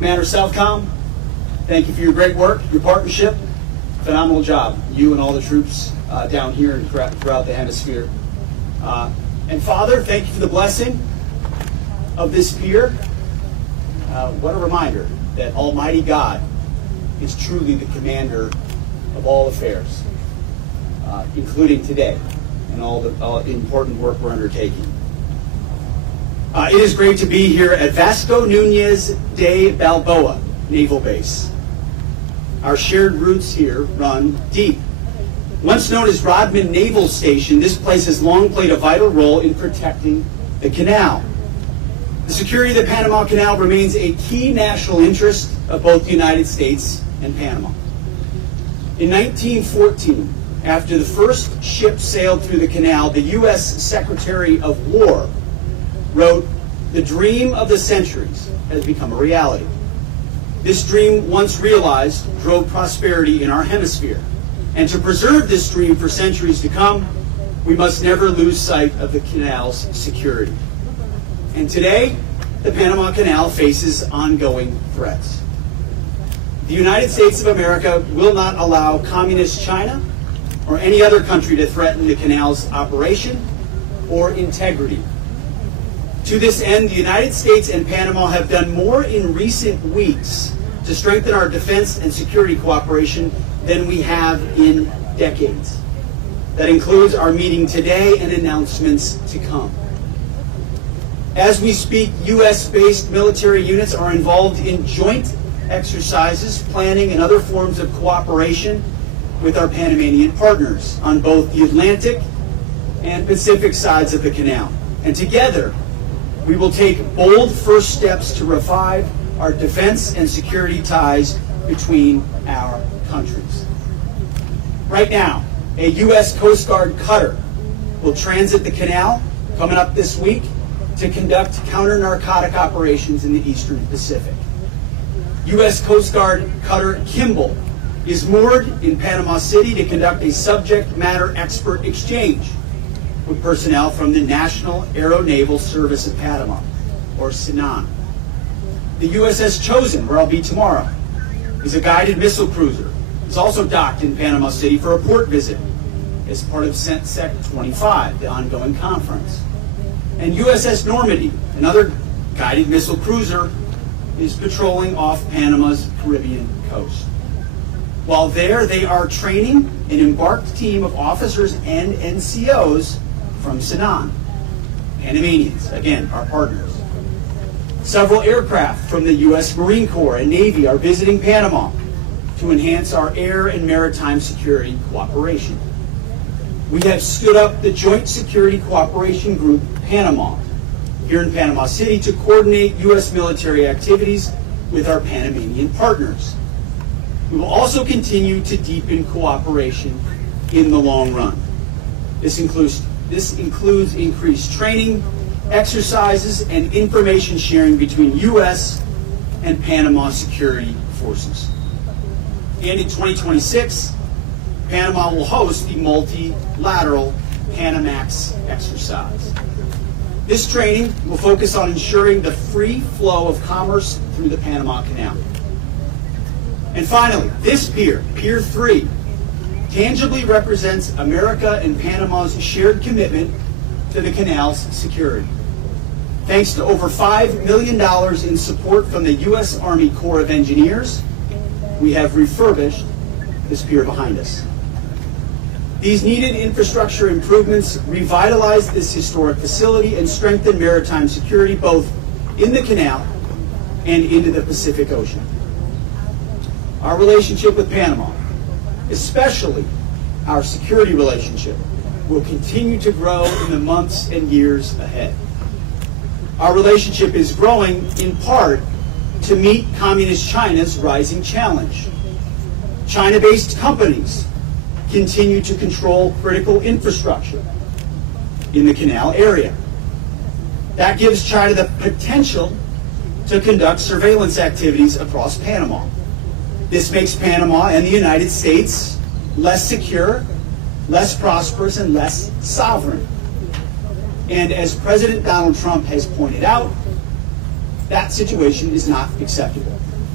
Commander Southcom, thank you for your great work, your partnership. Phenomenal job, you and all the troops down here and throughout the hemisphere. And Father, thank you for the blessing of this pier. What a reminder that Almighty God is truly the commander of all affairs, including today and all the important work we're undertaking. It is great to be here at Vasco Núñez de Balboa Naval Base. Our shared roots here run deep. Once known as Rodman Naval Station, this place has long played a vital role in protecting the canal. The security of the Panama Canal remains a key national interest of both the United States and Panama. In 1914, after the first ship sailed through the canal, the U.S. Secretary of War wrote, "The dream of the centuries has become a reality." This dream, once realized, drove prosperity in our hemisphere. And to preserve this dream for centuries to come, we must never lose sight of the canal's security. And today, the Panama Canal faces ongoing threats. The United States of America will not allow communist China or any other country to threaten the canal's operation or integrity. To this end, the United States and Panama have done more in recent weeks to strengthen our defense and security cooperation than we have in decades. That includes our meeting today and announcements to come. As we speak, U.S.-based military units are involved in joint exercises, planning, and other forms of cooperation with our Panamanian partners on both the Atlantic and Pacific sides of the canal. And together, we will take bold first steps to revive our defense and security ties between our countries. Right now, a U.S. Coast Guard cutter will transit the canal coming up this week to conduct counter-narcotic operations in the Eastern Pacific. U.S. Coast Guard cutter Kimball is moored in Panama City to conduct a subject matter expert exchange with personnel from the National Aeronaval Service of Panama, or SENAN. The USS Chosen, where I'll be tomorrow, is a guided missile cruiser. It's also docked in Panama City for a port visit as part of CENTSEC 25, the ongoing conference. And USS Normandy, another guided missile cruiser, is patrolling off Panama's Caribbean coast. While there, they are training an embarked team of officers and NCOs from SENAN, Panamanians, again, our partners. Several aircraft from the U.S. Marine Corps and Navy are visiting Panama to enhance our air and maritime security cooperation. We have stood up the Joint Security Cooperation Group, Panama, here in Panama City to coordinate U.S. military activities with our Panamanian partners. We will also continue to deepen cooperation in the long run. This includes increased training, exercises, and information sharing between U.S. and Panama security forces. And in 2026, Panama will host the multilateral Panamax exercise. This training will focus on ensuring the free flow of commerce through the Panama Canal. And finally, this pier, Pier 3, tangibly represents America and Panama's shared commitment to the canal's security. Thanks to over $5 million in support from the U.S. Army Corps of Engineers, we have refurbished this pier behind us. These needed infrastructure improvements revitalize this historic facility and strengthen maritime security both in the canal and into the Pacific Ocean. Our relationship with Panama, especially our security relationship, will continue to grow in the months and years ahead. Our relationship is growing in part to meet Communist China's rising challenge. China-based companies continue to control critical infrastructure in the canal area. That gives China the potential to conduct surveillance activities across Panama. This makes Panama and the United States less secure, less prosperous, and less sovereign. And as President Donald Trump has pointed out, that situation is not acceptable.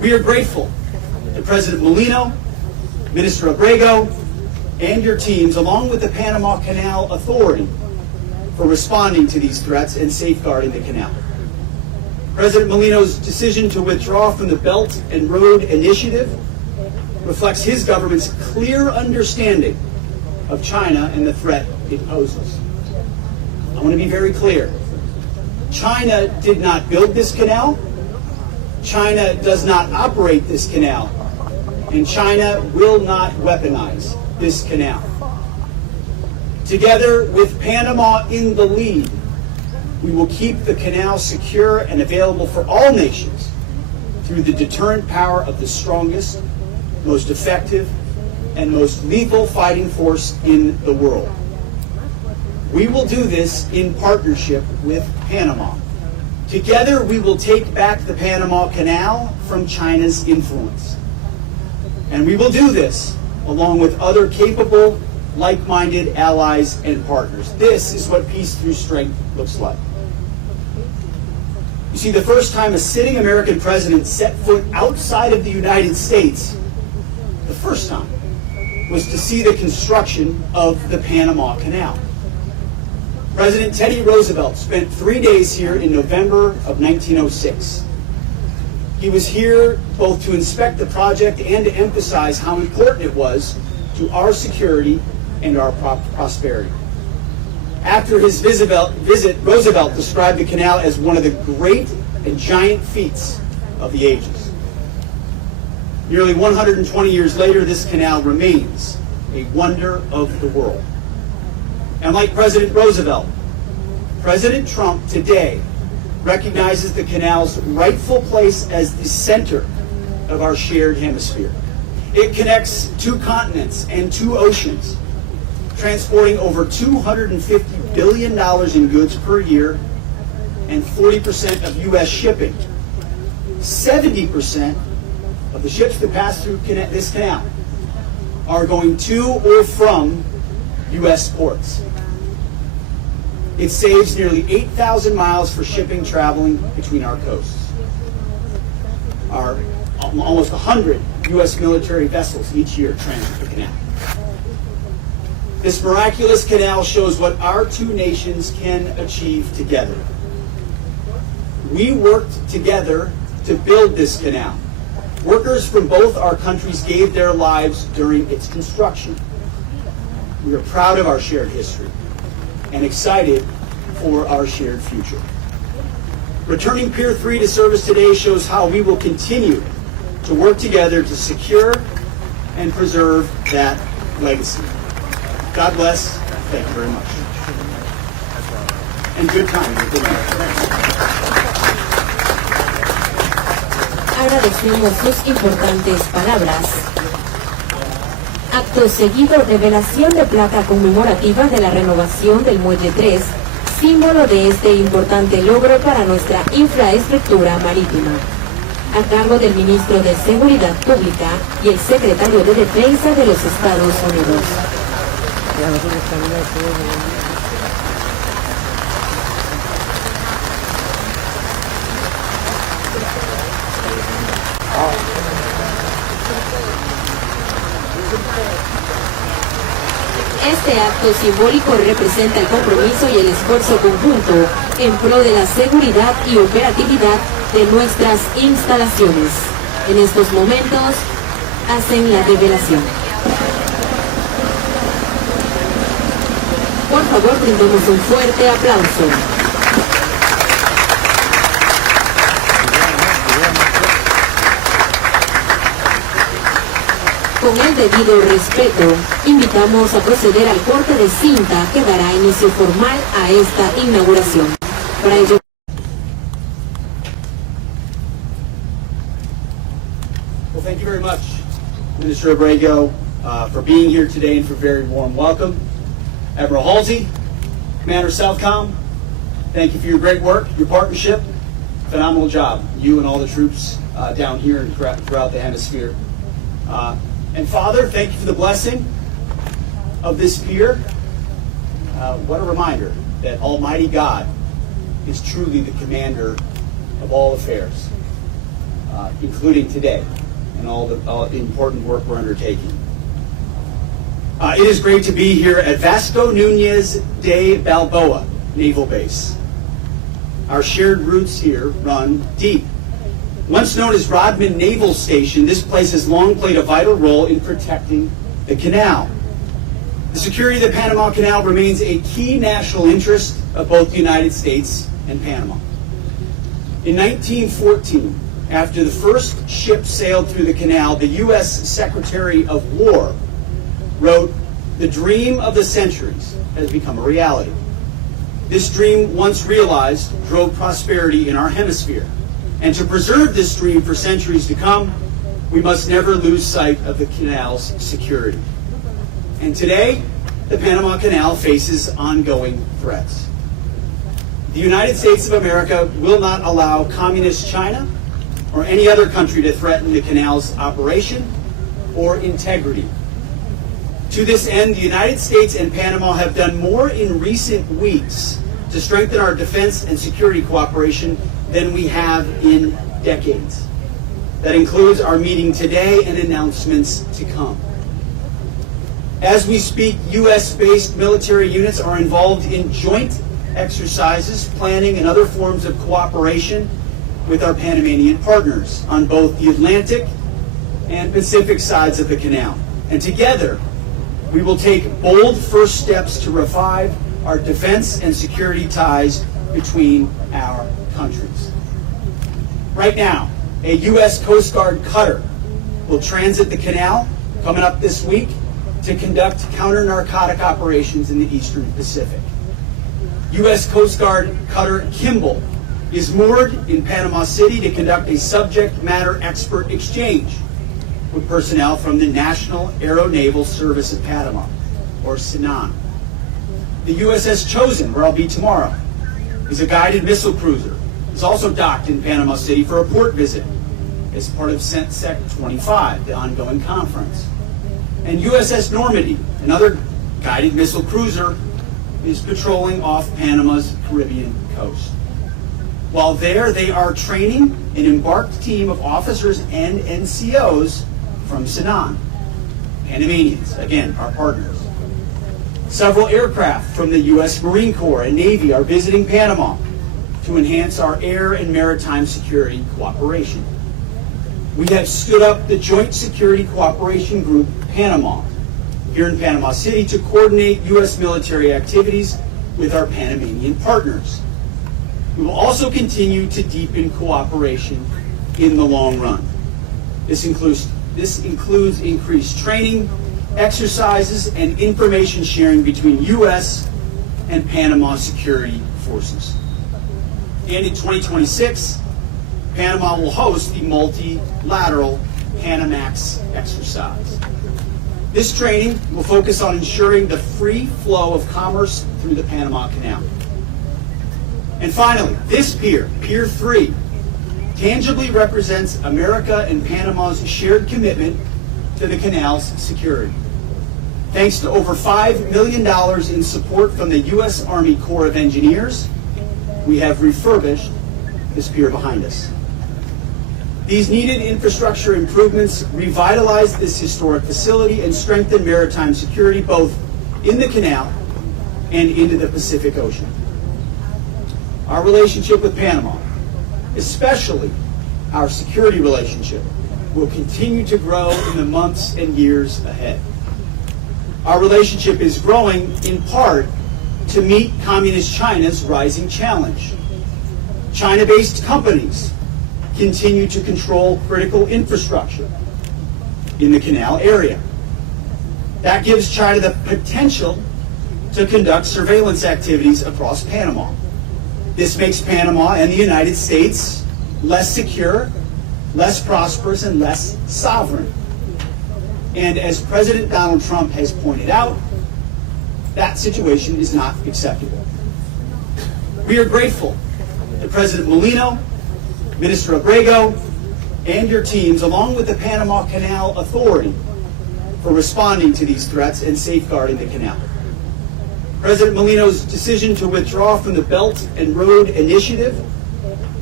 We are grateful to President Molino, Minister Abrego, and your teams, along with the Panama Canal Authority, for responding to these threats and safeguarding the canal. President Molino's decision to withdraw from the Belt and Road Initiative reflects his government's clear understanding of China and the threat it poses. I want to be very clear. China did not build this canal. China does not operate this canal. And China will not weaponize this canal. Together with Panama in the lead, we will keep the canal secure and available for all nations through the deterrent power of the strongest, most effective, and most lethal fighting force in the world. We will do this in partnership with Panama. Together, we will take back the Panama Canal from China's influence. And we will do this along with other capable, like-minded allies and partners. This is what peace through strength looks like. You see, the first time a sitting American president set foot outside of the United States, the first time, was to see the construction of the Panama Canal. President Teddy Roosevelt spent 3 days here in November of 1906. He was here both to inspect the project and to emphasize how important it was to our security and our prosperity. After his visit, Roosevelt described the canal as one of the great and giant feats of the ages. Nearly 120 years later, this canal remains a wonder of the world. And like President Roosevelt, President Trump today recognizes the canal's rightful place as the center of our shared hemisphere. It connects 2 continents and 2 oceans, transporting over $250 billion in goods per year and 40% of U.S. shipping. 70% of the ships that pass through this canal are going to or from U.S. ports. It saves nearly 8,000 miles for shipping traveling between our coasts. Almost 100 U.S. military vessels each year transit the canal. This miraculous canal shows what our 2 nations can achieve together. We worked together to build this canal. Workers from both our countries gave their lives during its construction. We are proud of our shared history and excited for our shared future. Returning Pier 3 to service today shows how we will continue to work together to secure and preserve that legacy. God bless. Thank you very much. And good time. Good night. Agradecemos sus importantes palabras. Acto seguido, revelación de placa conmemorativa de la renovación del Muelle 3, símbolo de este importante logro para nuestra infraestructura marítima, a cargo del Ministro de Seguridad Pública y el Secretario de Defensa de los Estados Unidos. Este acto simbólico representa el compromiso y el esfuerzo conjunto en pro de la seguridad y operatividad de nuestras instalaciones. En estos momentos hacen la revelación. Por favor, brindemos un fuerte aplauso. Con el debido respeto, invitamos a proceder al corte de cinta que dará inicio formal a esta inauguración. Para ello, Well, thank you very much, Minister Abrego, for being here today and for a very warm welcome. Admiral Halsey, Commander Southcom, thank you for your great work, your partnership. Phenomenal job, you and all the troops down here and throughout the hemisphere. And Father, thank you for the blessing of this pier. What a reminder that Almighty God is truly the commander of all affairs. including today, and all the important work we're undertaking. It is great to be here at Vasco Núñez de Balboa Naval Base. Our shared roots here run deep. Once known as Rodman Naval Station, this place has long played a vital role in protecting the canal. The security of the Panama Canal remains a key national interest of both the United States and Panama. In 1914, after the first ship sailed through the canal, the U.S. Secretary of War wrote, "The dream of the centuries has become a reality." This dream, once realized, drove prosperity in our hemisphere. And to preserve this dream for centuries to come, we must never lose sight of the canal's security. And today, the Panama Canal faces ongoing threats. The United States of America will not allow communist China or any other country to threaten the canal's operation or integrity. To this end, the United States and Panama have done more in recent weeks to strengthen our defense and security cooperation than we have in decades. That includes our meeting today and announcements to come. As we speak, U.S.-based military units are involved in joint exercises, planning, and other forms of cooperation with our Panamanian partners on both the Atlantic and Pacific sides of the canal. And together, we will take bold first steps to revive our defense and security ties between our countries. Right now, a U.S. Coast Guard cutter will transit the canal coming up this week to conduct counter-narcotic operations in the Eastern Pacific. U.S. Coast Guard cutter Kimball is moored in Panama City to conduct a subject matter expert exchange with personnel from the National Aeronaval Service of Panama, or SENAN. The USS Chosen, where I'll be tomorrow, is a guided missile cruiser. It's also docked in Panama City for a port visit as part of CENTSEC 25, the ongoing conference. And USS Normandy, another guided missile cruiser, is patrolling off Panama's Caribbean coast. While there, they are training an embarked team of officers and NCOs from SENAN, Panamanians, again, our partners. Several aircraft from the U.S. Marine Corps and Navy are visiting Panama to enhance our air and maritime security cooperation. We have stood up the Joint Security Cooperation Group, Panama, here in Panama City to coordinate U.S. military activities with our Panamanian partners. We will also continue to deepen cooperation in the long run. This includes increased training, exercises, and information sharing between U.S. and Panama security forces. And in 2026, Panama will host the multilateral Panamax exercise. This training will focus on ensuring the free flow of commerce through the Panama Canal. And finally, this pier, Pier 3, tangibly represents America and Panama's shared commitment to the canal's security. Thanks to over $5 million in support from the U.S. Army Corps of Engineers, we have refurbished this pier behind us. These needed infrastructure improvements revitalize this historic facility and strengthen maritime security both in the canal and into the Pacific Ocean. Our relationship with Panama, especially our security relationship, will continue to grow in the months and years ahead. Our relationship is growing in part to meet Communist China's rising challenge. China-based companies continue to control critical infrastructure in the canal area. That gives China the potential to conduct surveillance activities across Panama. This makes Panama and the United States less secure, less prosperous, and less sovereign. And as President Donald Trump has pointed out, that situation is not acceptable. We are grateful to President Molino, Minister Abrego, and your teams, along with the Panama Canal Authority, for responding to these threats and safeguarding the canal. President Molino's decision to withdraw from the Belt and Road Initiative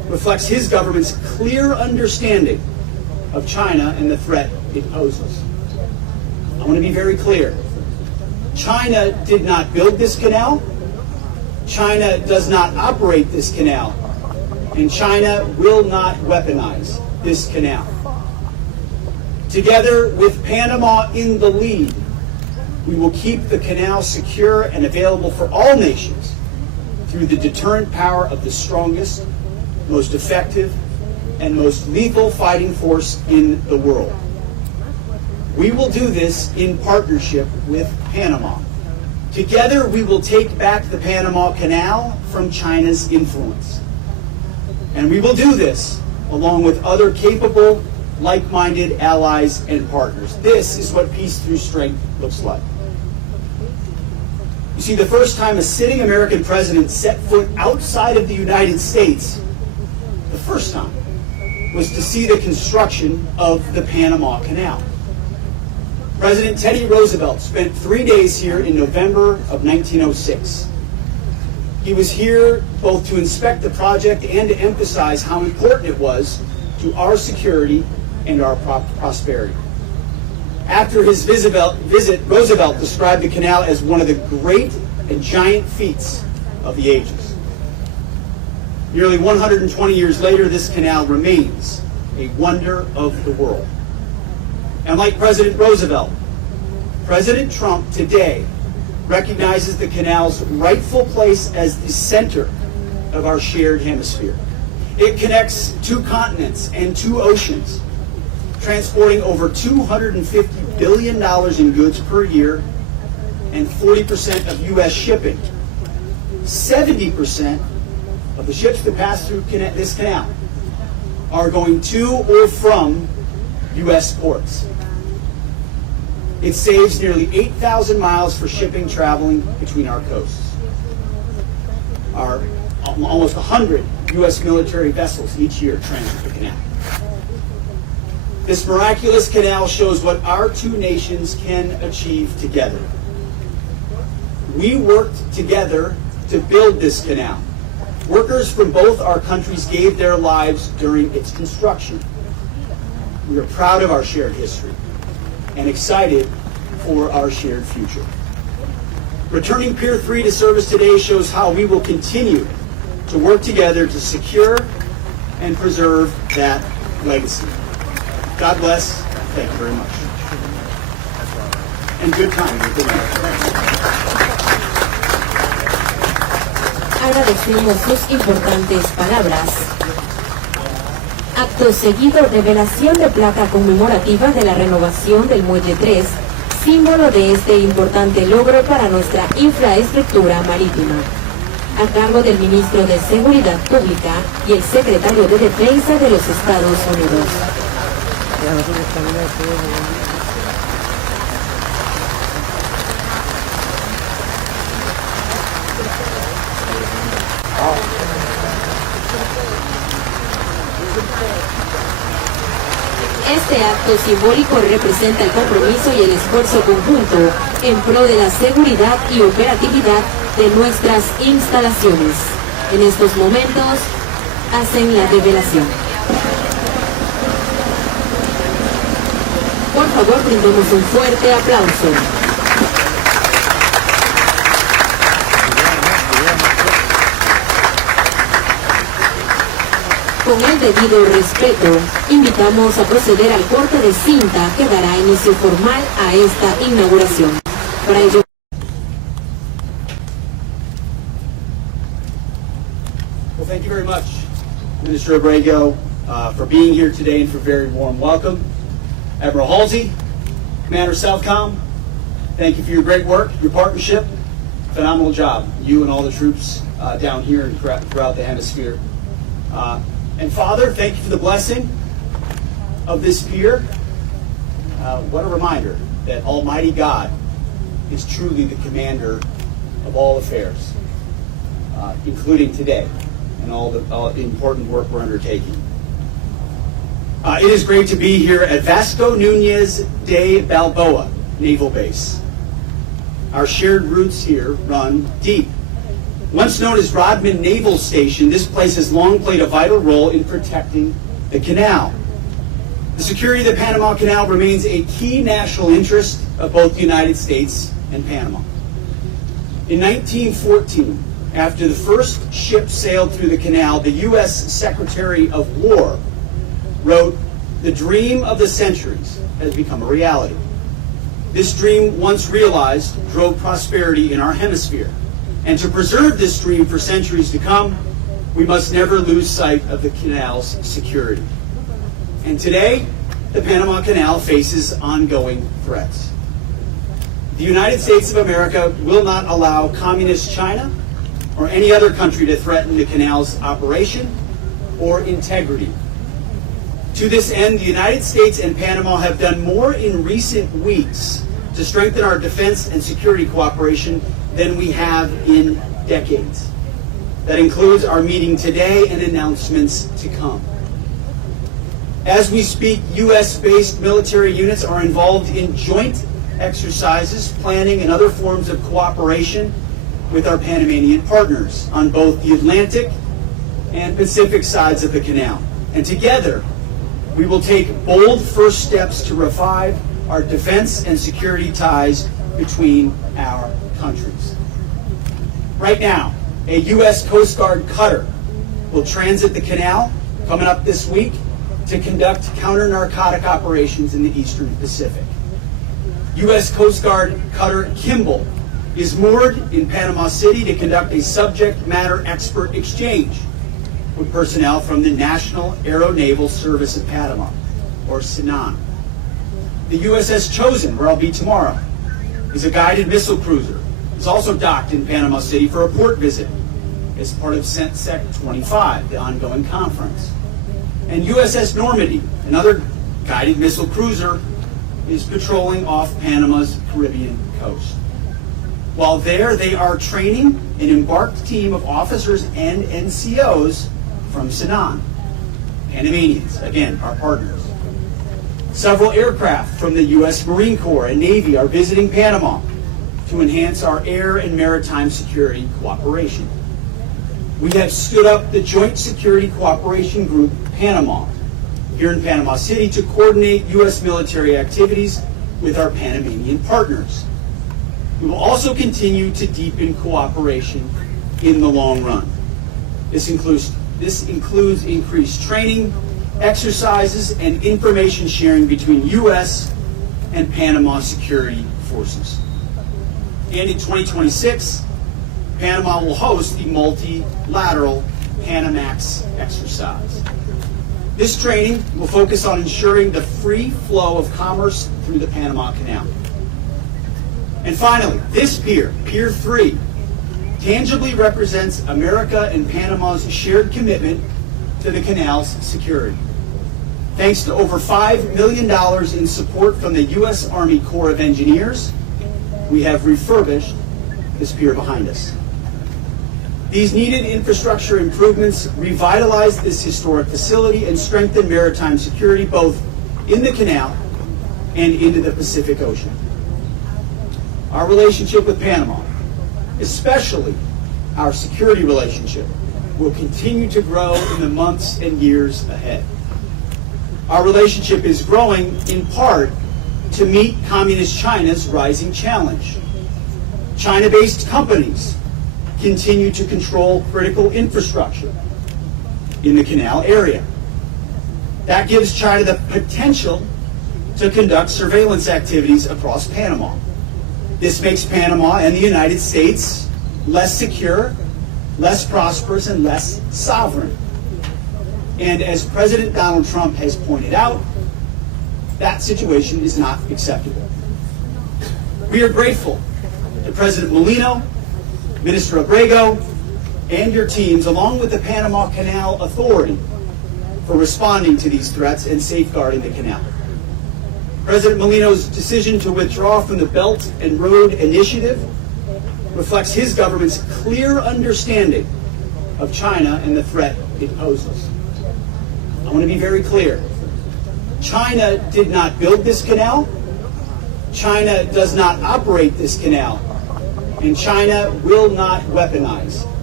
reflects his government's clear understanding of China and the threat it poses. I want to be very clear. China did not build this canal. China does not operate this canal. And China will not weaponize this canal. Together with Panama in the lead, we will keep the canal secure and available for all nations through the deterrent power of the strongest, most effective, and most lethal fighting force in the world. We will do this in partnership with Panama. Together, we will take back the Panama Canal from China's influence. And we will do this along with other capable, like-minded allies and partners. This is what peace through strength looks like. You see, the first time a sitting American president set foot outside of the United States, the first time, was to see the construction of the Panama Canal. President Teddy Roosevelt spent 3 days here in November of 1906. He was here both to inspect the project and to emphasize how important it was to our security and our prosperity. After his visit, Roosevelt described the canal as one of the great and giant feats of the ages. Nearly 120 years later, this canal remains a wonder of the world. And like President Roosevelt, President Trump today recognizes the canal's rightful place as the center of our shared hemisphere. It connects 2 continents and 2 oceans, transporting over $250 billion in goods per year and 40% of U.S. shipping. 70% of the ships that pass through this canal are going to or from U.S. ports. It saves nearly 8,000 miles for shipping traveling between our coasts. Almost 100 U.S. military vessels each year transit the canal. This miraculous canal shows what our 2 nations can achieve together. We worked together to build this canal. Workers from both our countries gave their lives during its construction. We are proud of our shared history and excited for our shared future. Returning Pier 3 to service today shows how we will continue to work together to secure and preserve that legacy. God bless. Thank you very much. And good time. Good night. Agradecemos sus importantes palabras. Acto seguido, revelación de placa conmemorativa de la renovación del Muelle 3, símbolo de este importante logro para nuestra infraestructura marítima, a cargo del Ministro de Seguridad Pública y el Secretario de Defensa de los Estados Unidos. Este acto simbólico representa el compromiso y el esfuerzo conjunto en pro de la seguridad y operatividad de nuestras instalaciones. En estos momentos hacen la revelación. Por favor, brindemos un fuerte aplauso. Con el debido respeto, invitamos a proceder al corte de cinta que dará inicio formal a esta inauguración. Para ello, Well, thank you very much, Minister Abrego, for being here today and for a very warm welcome. Admiral Halsey, Commander Southcom, thank you for your great work, your partnership. Phenomenal job, you and all the troops down here and throughout the hemisphere. And Father, thank you for the blessing of this pier. What a reminder that Almighty God is truly the commander of all affairs, including today and all the important work we're undertaking. It is great to be here at Vasco Núñez de Balboa Naval Base. Our shared roots here run deep, Once known as Rodman Naval Station, this place has long played a vital role in protecting the canal. The security of the Panama Canal remains a key national interest of both the United States and Panama. In 1914, after the first ship sailed through the canal, the U.S. Secretary of War wrote, "The dream of the centuries has become a reality." This dream, once realized, drove prosperity in our hemisphere. And to preserve this dream for centuries to come, we must never lose sight of the canal's security. And today, the Panama Canal faces ongoing threats. The United States of America will not allow communist China or any other country to threaten the canal's operation or integrity. To this end, the United States and Panama have done more in recent weeks to strengthen our defense and security cooperation than we have in decades. That includes our meeting today and announcements to come. As we speak, U.S.-based military units are involved in joint exercises, planning, and other forms of cooperation with our Panamanian partners on both the Atlantic and Pacific sides of the canal. And together, we will take bold first steps to revive our defense and security ties between our countries. Right now, a U.S. Coast Guard cutter will transit the canal coming up this week to conduct counter-narcotic operations in the Eastern Pacific. U.S. Coast Guard cutter Kimball is moored in Panama City to conduct a subject matter expert exchange with personnel from the National Aeronaval Service of Panama, or SENAN. The USS Chosen, where I'll be tomorrow, is a guided missile cruiser. It's also docked in Panama City for a port visit as part of CENTSEC 25, the ongoing conference. And USS Normandy, another guided missile cruiser, is patrolling off Panama's Caribbean coast. While there, they are training an embarked team of officers and NCOs from SENAN, Panamanians, again, our partners. Several aircraft from the U.S. Marine Corps and Navy are visiting Panama to enhance our air and maritime security cooperation. We have stood up the Joint Security Cooperation Group, Panama, here in Panama City to coordinate U.S. military activities with our Panamanian partners. We will also continue to deepen cooperation in the long run. This includes increased training, exercises, and information sharing between U.S. and Panama security forces. And in 2026, Panama will host the multilateral Panamax exercise. This training will focus on ensuring the free flow of commerce through the Panama Canal. And finally, this pier, Pier 3, tangibly represents America and Panama's shared commitment to the canal's security. Thanks to over $5 million in support from the U.S. Army Corps of Engineers, we have refurbished this pier behind us. These needed infrastructure improvements revitalize this historic facility and strengthen maritime security both in the canal and into the Pacific Ocean. Our relationship with Panama, especially our security relationship, will continue to grow in the months and years ahead. Our relationship is growing in part to meet Communist China's rising challenge. China-based companies continue to control critical infrastructure in the canal area. That gives China the potential to conduct surveillance activities across Panama. This makes Panama and the United States less secure, less prosperous, and less sovereign. And as President Donald Trump has pointed out, that situation is not acceptable. We are grateful to President Molino, Minister Abrego, and your teams, along with the Panama Canal Authority, for responding to these threats and safeguarding the canal. President Molino's decision to withdraw from the Belt and Road Initiative reflects his government's clear understanding of China and the threat it poses. I want to be very clear. China did not build this canal. China does not operate this canal. And China will not weaponize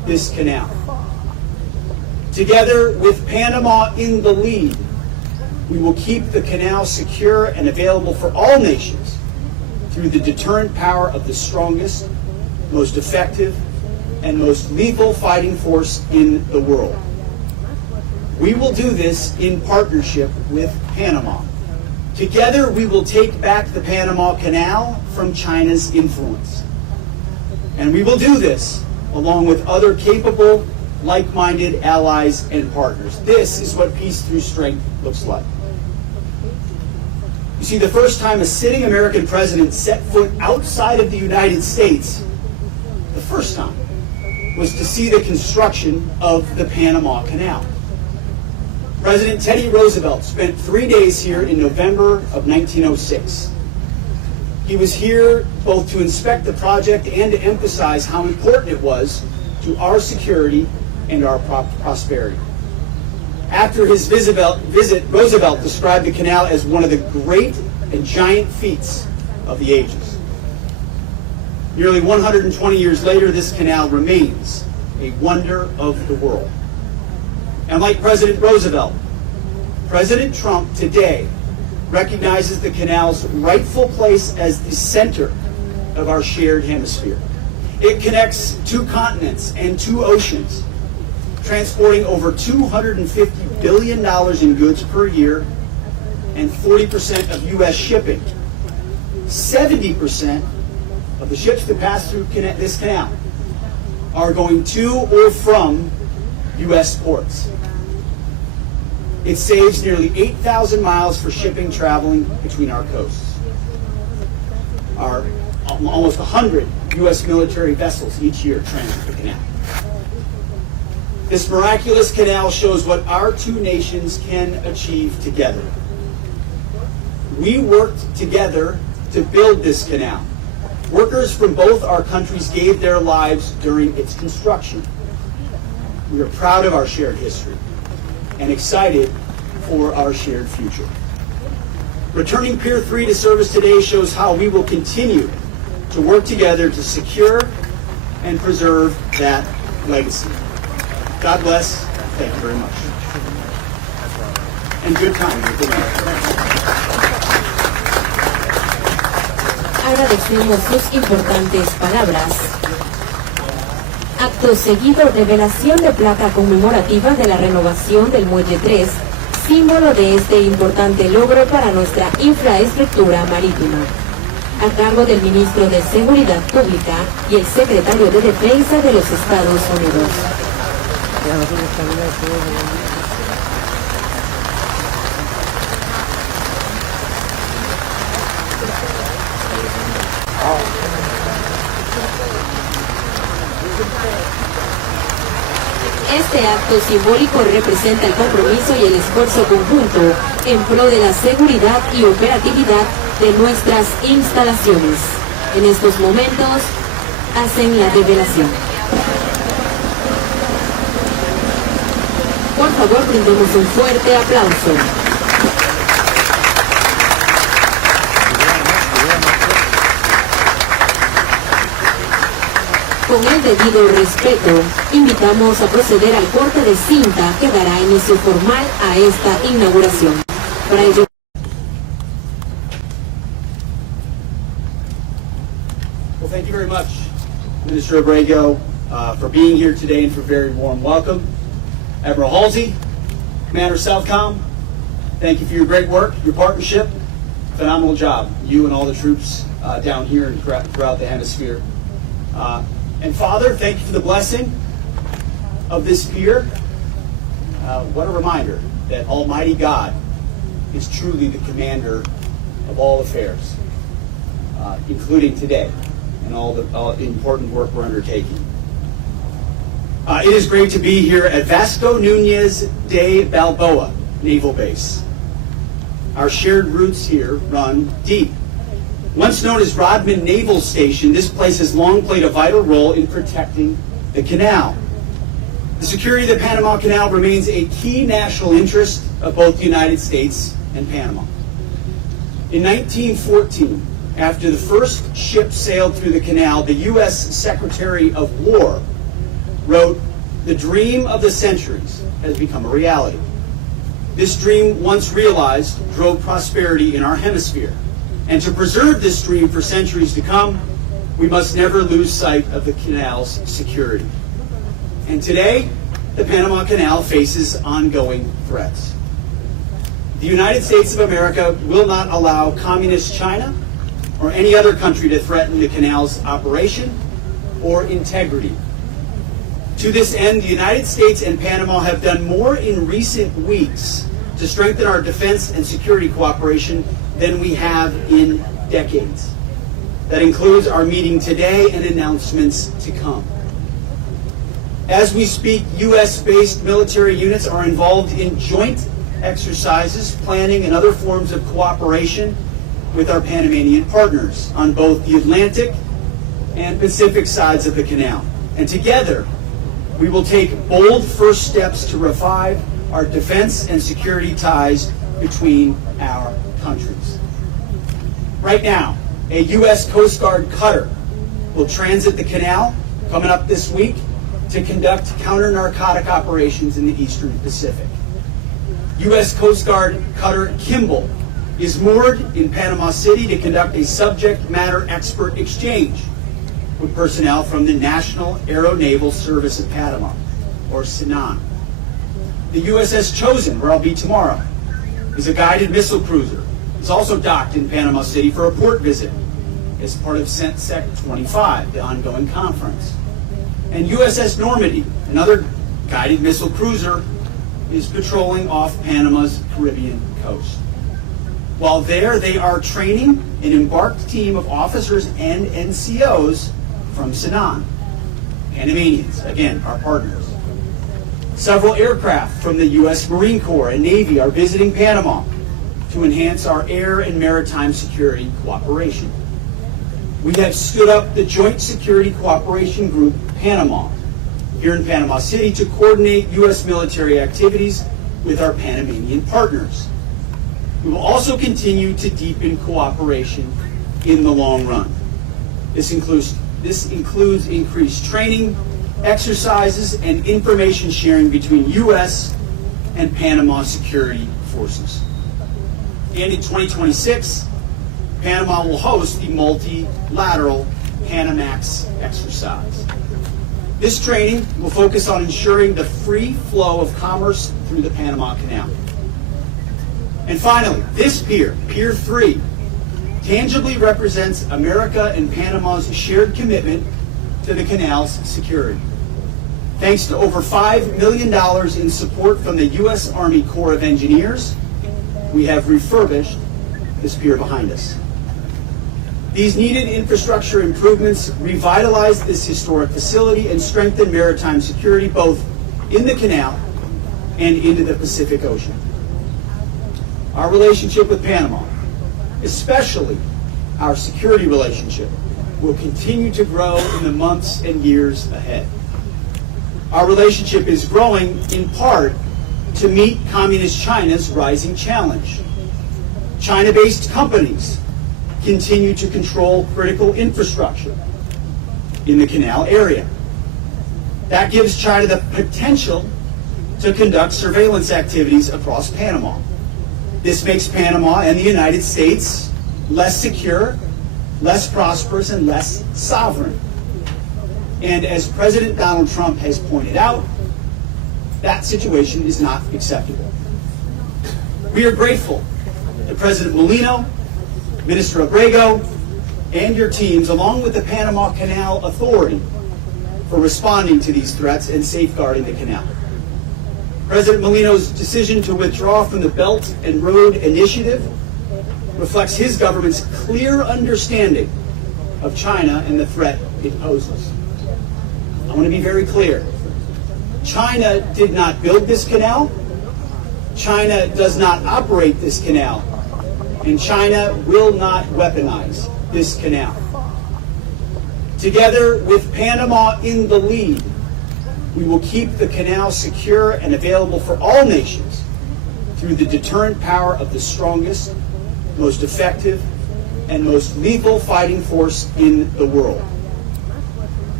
this canal. Together with Panama in the lead, we will keep the canal secure and available for all nations through the deterrent power of the strongest, most effective, and most lethal fighting force in the world. We will do this in partnership with Panama. Together, we will take back the Panama Canal from China's influence. And we will do this along with other capable, like-minded allies and partners. This is what peace through strength looks like. You see, the first time a sitting American president set foot outside of the United States, the first time, was to see the construction of the Panama Canal. President Teddy Roosevelt spent 3 days here in November of 1906. He was here both to inspect the project and to emphasize how important it was to our security and our prosperity. After his visit, Roosevelt described the canal as one of the great and giant feats of the ages. Nearly 120 years later, this canal remains a wonder of the world. And like President Roosevelt, President Trump today recognizes the canal's rightful place as the center of our shared hemisphere. It connects 2 continents and 2 oceans, transporting over $250 billion in goods per year and 40% of U.S. shipping. 70% of the ships that pass through this canal are going to or from U.S. ports. It saves nearly 8,000 miles for shipping traveling between our coasts. Almost 100 U.S. military vessels each year transit the canal. This miraculous canal shows what our 2 nations can achieve together. We worked together to build this canal. Workers from both our countries gave their lives during its construction. We are proud of our shared history and excited for our shared future. Returning Pier 3 to service today shows how we will continue to work together to secure and preserve that legacy. God bless. Thank you very much. And good time. Agradecemos sus importantes palabras. Acto seguido, revelación de placa conmemorativa de la renovación del Muelle 3, símbolo de este importante logro para nuestra infraestructura marítima, a cargo del Ministro de Seguridad Pública y el Secretario de Defensa de los Estados Unidos. Este acto simbólico representa el compromiso y el esfuerzo conjunto en pro de la seguridad y operatividad de nuestras instalaciones. En estos momentos hacen la revelación. Por favor, brindemos un fuerte aplauso. Con el debido respeto, invitamos a proceder al corte de cinta que dará inicio formal a esta inauguración. Para ello, Well, thank you very much, Minister Abrego, for being here today and for a very warm welcome. Admiral Halsey, Commander Southcom, thank you for your great work, your partnership. Phenomenal job, you and all the troops down here and throughout the hemisphere. And Father, thank you for the blessing of this pier. What a reminder that Almighty God is truly the commander of all affairs, including today and all the important work we're undertaking. It is great to be here at Vasco Núñez de Balboa Naval Base. Our shared roots here run deep. Once known as Rodman Naval Station, this place has long played a vital role in protecting the canal. The security of the Panama Canal remains a key national interest of both the United States and Panama. In 1914, after the first ship sailed through the canal, the U.S. Secretary of War wrote, "The dream of the centuries has become a reality. This dream, once realized, drove prosperity in our hemisphere. And to preserve this dream for centuries to come, we must never lose sight of the canal's security." And today, the Panama Canal faces ongoing threats. The United States of America will not allow communist China or any other country to threaten the canal's operation or integrity. To this end, the United States and Panama have done more in recent weeks to strengthen our defense and security cooperation than we have in decades. That includes our meeting today and announcements to come. As we speak, U.S.-based military units are involved in joint exercises, planning, and other forms of cooperation with our Panamanian partners on both the Atlantic and Pacific sides of the canal. And together, we will take bold first steps to revive our defense and security ties between our countries. Right now, a U.S. Coast Guard cutter will transit the canal coming up this week to conduct counter-narcotic operations in the Eastern Pacific. U.S. Coast Guard cutter Kimball is moored in Panama City to conduct a subject matter expert exchange with personnel from the National Aeronaval Service of Panama, or SENAN. The USS Chosen, where I'll be tomorrow, is a guided missile cruiser. It's also docked in Panama City for a port visit as part of CENTSEC 25, the ongoing conference. And USS Normandy, another guided missile cruiser, is patrolling off Panama's Caribbean coast. While there, they are training an embarked team of officers and NCOs from SENAN, Panamanians, again, our partners. Several aircraft from the U.S. Marine Corps and Navy are visiting Panama to enhance our air and maritime security cooperation. We have stood up the Joint Security Cooperation Group, Panama, here in Panama City to coordinate U.S. military activities with our Panamanian partners. We will also continue to deepen cooperation in the long run. This includes increased training, exercises, and information sharing between U.S. and Panama security forces. And in 2026, Panama will host the multilateral Panamax exercise. This training will focus on ensuring the free flow of commerce through the Panama Canal. And finally, this pier, Pier 3, tangibly represents America and Panama's shared commitment to the canal's security. Thanks to over $5 million in support from the U.S. Army Corps of Engineers, we have refurbished this pier behind us. These needed infrastructure improvements revitalize this historic facility and strengthen maritime security both in the canal and into the Pacific Ocean. Our relationship with Panama, especially our security relationship, will continue to grow in the months and years ahead. Our relationship is growing in part to meet Communist China's rising challenge. China-based companies continue to control critical infrastructure in the canal area. That gives China the potential to conduct surveillance activities across Panama. This makes Panama and the United States less secure, less prosperous, and less sovereign. And as President Donald Trump has pointed out, that situation is not acceptable. We are grateful to President Molino, Minister Abrego, and your teams, along with the Panama Canal Authority, for responding to these threats and safeguarding the canal. President Molino's decision to withdraw from the Belt and Road Initiative reflects his government's clear understanding of China and the threat it poses. I want to be very clear. China did not build this canal. China does not operate this canal. And China will not weaponize this canal. Together with Panama in the lead, we will keep the canal secure and available for all nations through the deterrent power of the strongest, most effective, and most lethal fighting force in the world.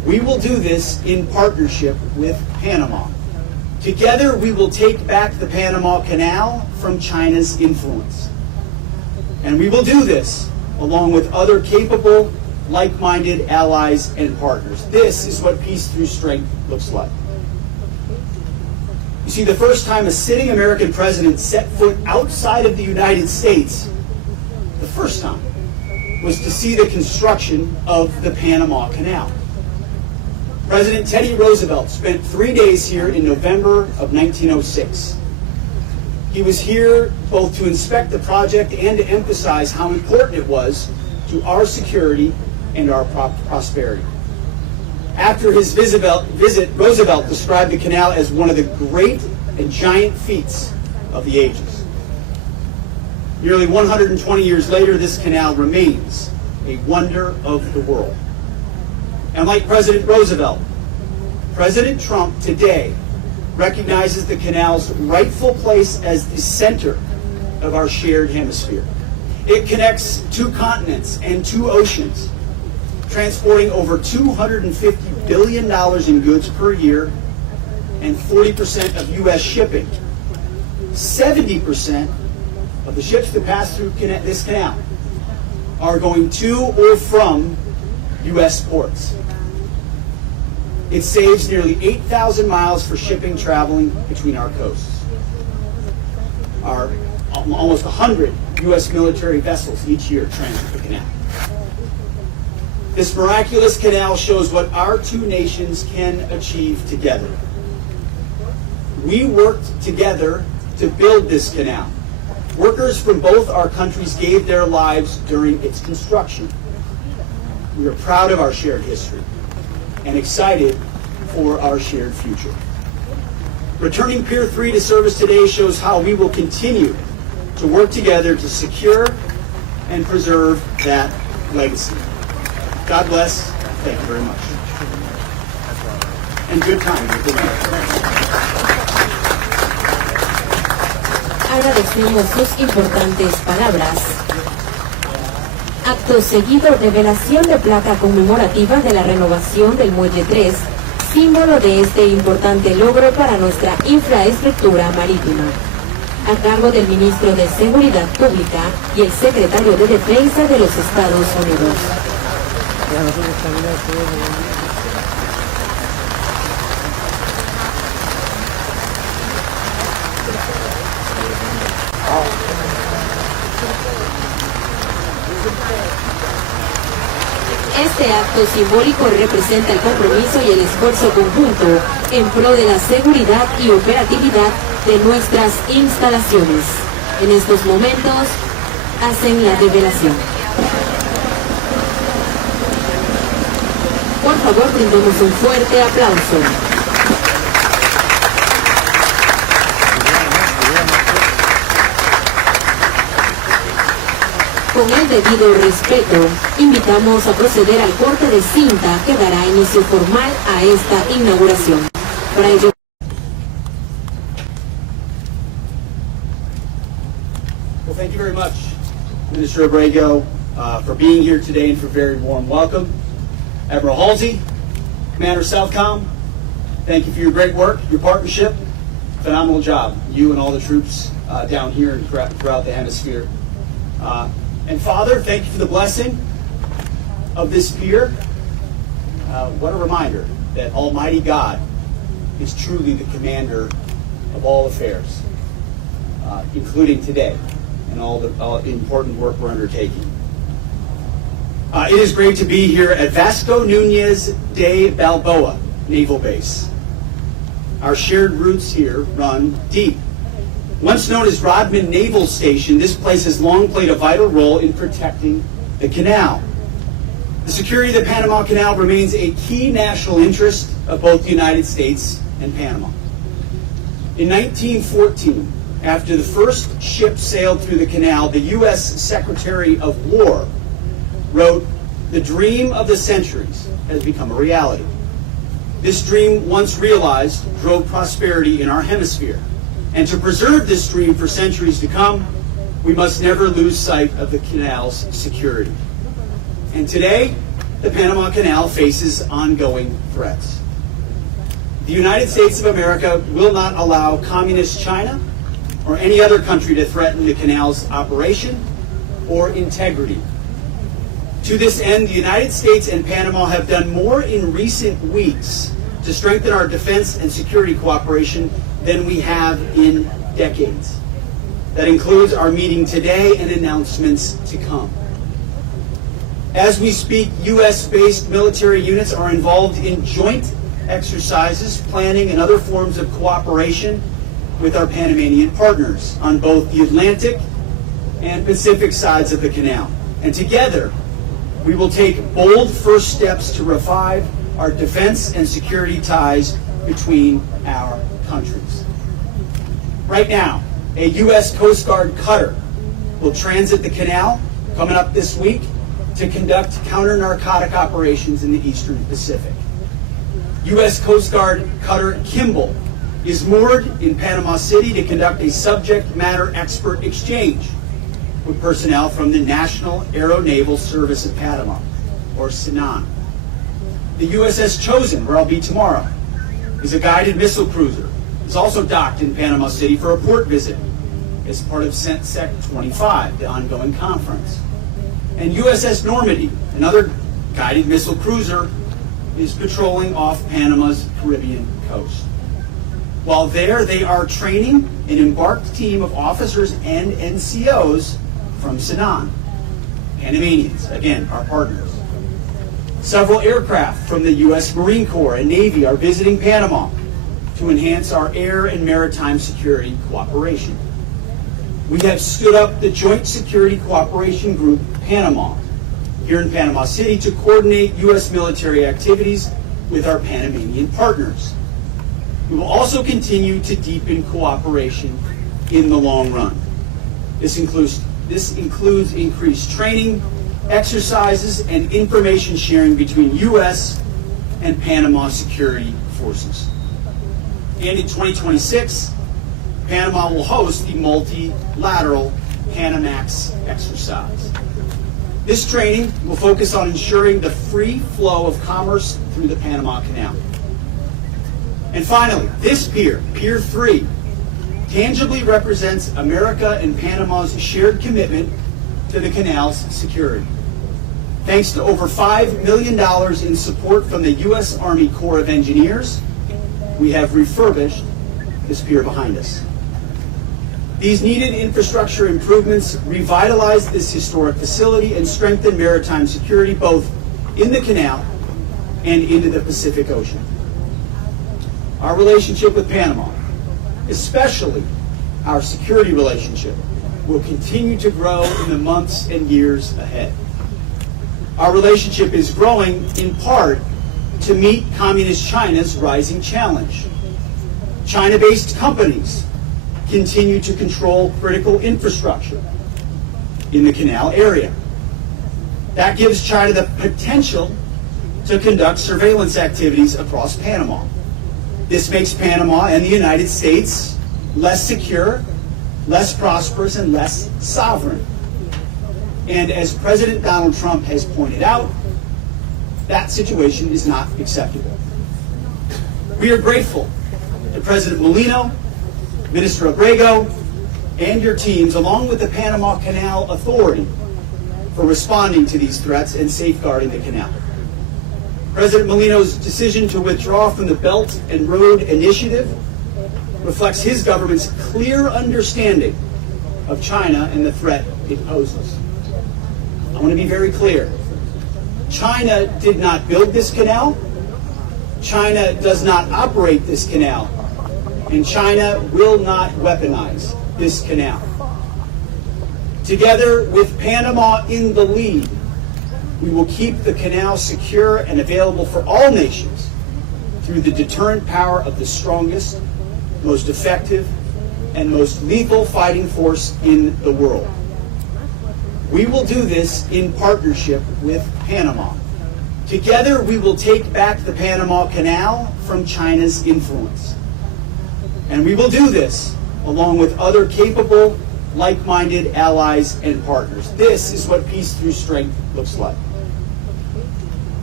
We will do this in partnership with Panama. Together, we will take back the Panama Canal from China's influence. And we will do this along with other capable, like-minded allies and partners. This is what peace through strength looks like. You see, the first time a sitting American president set foot outside of the United States, the first time, was to see the construction of the Panama Canal. President Teddy Roosevelt spent 3 days here in November of 1906. He was here both to inspect the project and to emphasize how important it was to our security and our prosperity. After his visit, Roosevelt described the canal as one of the great and giant feats of the ages. Nearly 120 years later, this canal remains a wonder of the world. And like President Roosevelt, President Trump today recognizes the canal's rightful place as the center of our shared hemisphere. It connects 2 continents and 2 oceans, transporting over $250 billion in goods per year and 40% of U.S. shipping. 70% of the ships that pass through this canal are going to or from U.S. ports. It saves nearly 8,000 miles for shipping traveling between our coasts. Our almost 100 U.S. military vessels each year transit the canal. This miraculous canal shows what our 2 nations can achieve together. We worked together to build this canal. Workers from both our countries gave their lives during its construction. We are proud of our shared history and excited for our shared future. Returning Pier 3 to service today shows how we will continue to work together to secure and preserve that legacy. God bless. Thank you very much. And good time. Agradecemos sus importantes palabras. Acto seguido, revelación de placa conmemorativa de la renovación del Muelle 3, símbolo de este importante logro para nuestra infraestructura marítima, a cargo del Ministro de Seguridad Pública y el Secretario de Defensa de los Estados Unidos. Este acto simbólico representa el compromiso y el esfuerzo conjunto en pro de la seguridad y operatividad de nuestras instalaciones. En estos momentos hacen la revelación. Por favor, brindemos un fuerte aplauso. Con el debido respeto, invitamos a proceder al corte de cinta que dará inicio formal a esta inauguración. Para ello, Well, thank you very much, Minister Abrego, for being here today and for a very warm welcome. Admiral Halsey, Commander Southcom, thank you for your great work, your partnership. Phenomenal job, you and all the troops down here and throughout the hemisphere. And Father, thank you for the blessing of this pier. What a reminder that Almighty God is truly the commander of all affairs, including today and all the important work we're undertaking. It is great to be here at Vasco Núñez de Balboa Naval Base. Our shared roots here run deep. Once known as Rodman Naval Station, this place has long played a vital role in protecting the canal. The security of the Panama Canal remains a key national interest of both the United States and Panama. In 1914, after the first ship sailed through the canal, the U.S. Secretary of War wrote, "The dream of the centuries has become a reality." This dream, once realized, drove prosperity in our hemisphere. And to preserve this dream for centuries to come, we must never lose sight of the canal's security. And today, the Panama Canal faces ongoing threats. The United States of America will not allow communist China or any other country to threaten the canal's operation or integrity. To this end, the United States and Panama have done more in recent weeks to strengthen our defense and security cooperation than we have in decades. That includes our meeting today and announcements to come. As we speak, U.S.-based military units are involved in joint exercises, planning, and other forms of cooperation with our Panamanian partners on both the Atlantic and Pacific sides of the canal. And together, we will take bold first steps to revive our defense and security ties between our countries. Right now, a U.S. Coast Guard cutter will transit the canal coming up this week to conduct counter-narcotic operations in the Eastern Pacific. U.S. Coast Guard cutter Kimball is moored in Panama City to conduct a subject matter expert exchange with personnel from the National Aeronaval Service of Panama, or SENAN. The USS Chosen, where I'll be tomorrow, is a guided missile cruiser. It's also docked in Panama City for a port visit as part of CENTSEC 25, the ongoing conference. And USS Normandy, another guided missile cruiser, is patrolling off Panama's Caribbean coast. While there, they are training an embarked team of officers and NCOs from SENAN, Panamanians, again, our partners. Several aircraft from the U.S. Marine Corps and Navy are visiting Panama to enhance our air and maritime security cooperation. We have stood up the Joint Security Cooperation Group, Panama, here in Panama City to coordinate U.S. military activities with our Panamanian partners. We will also continue to deepen cooperation in the long run. This includes increased training, exercises, and information sharing between U.S. and Panama security forces. And in 2026, Panama will host the multilateral Panamax exercise. This training will focus on ensuring the free flow of commerce through the Panama Canal. And finally, this pier, Pier 3, tangibly represents America and Panama's shared commitment to the canal's security. Thanks to over $5 million in support from the U.S. Army Corps of Engineers, we have refurbished this pier behind us. These needed infrastructure improvements revitalize this historic facility and strengthen maritime security both in the canal and into the Pacific Ocean. Our relationship with Panama, especially our security relationship, will continue to grow in the months and years ahead. Our relationship is growing in part to meet Communist China's rising challenge. China-based companies continue to control critical infrastructure in the canal area. That gives China the potential to conduct surveillance activities across Panama. This makes Panama and the United States less secure, less prosperous, and less sovereign. And as President Donald Trump has pointed out, that situation is not acceptable. We are grateful to President Molino, Minister Abrego, and your teams, along with the Panama Canal Authority, for responding to these threats and safeguarding the canal. President Molino's decision to withdraw from the Belt and Road Initiative reflects his government's clear understanding of China and the threat it poses. I want to be very clear. China did not build this canal. China does not operate this canal. And China will not weaponize this canal. Together with Panama in the lead, we will keep the canal secure and available for all nations through the deterrent power of the strongest, most effective, and most lethal fighting force in the world. We will do this in partnership with Panama. Together, we will take back the Panama Canal from China's influence. And we will do this along with other capable, like-minded allies and partners. This is what peace through strength looks like.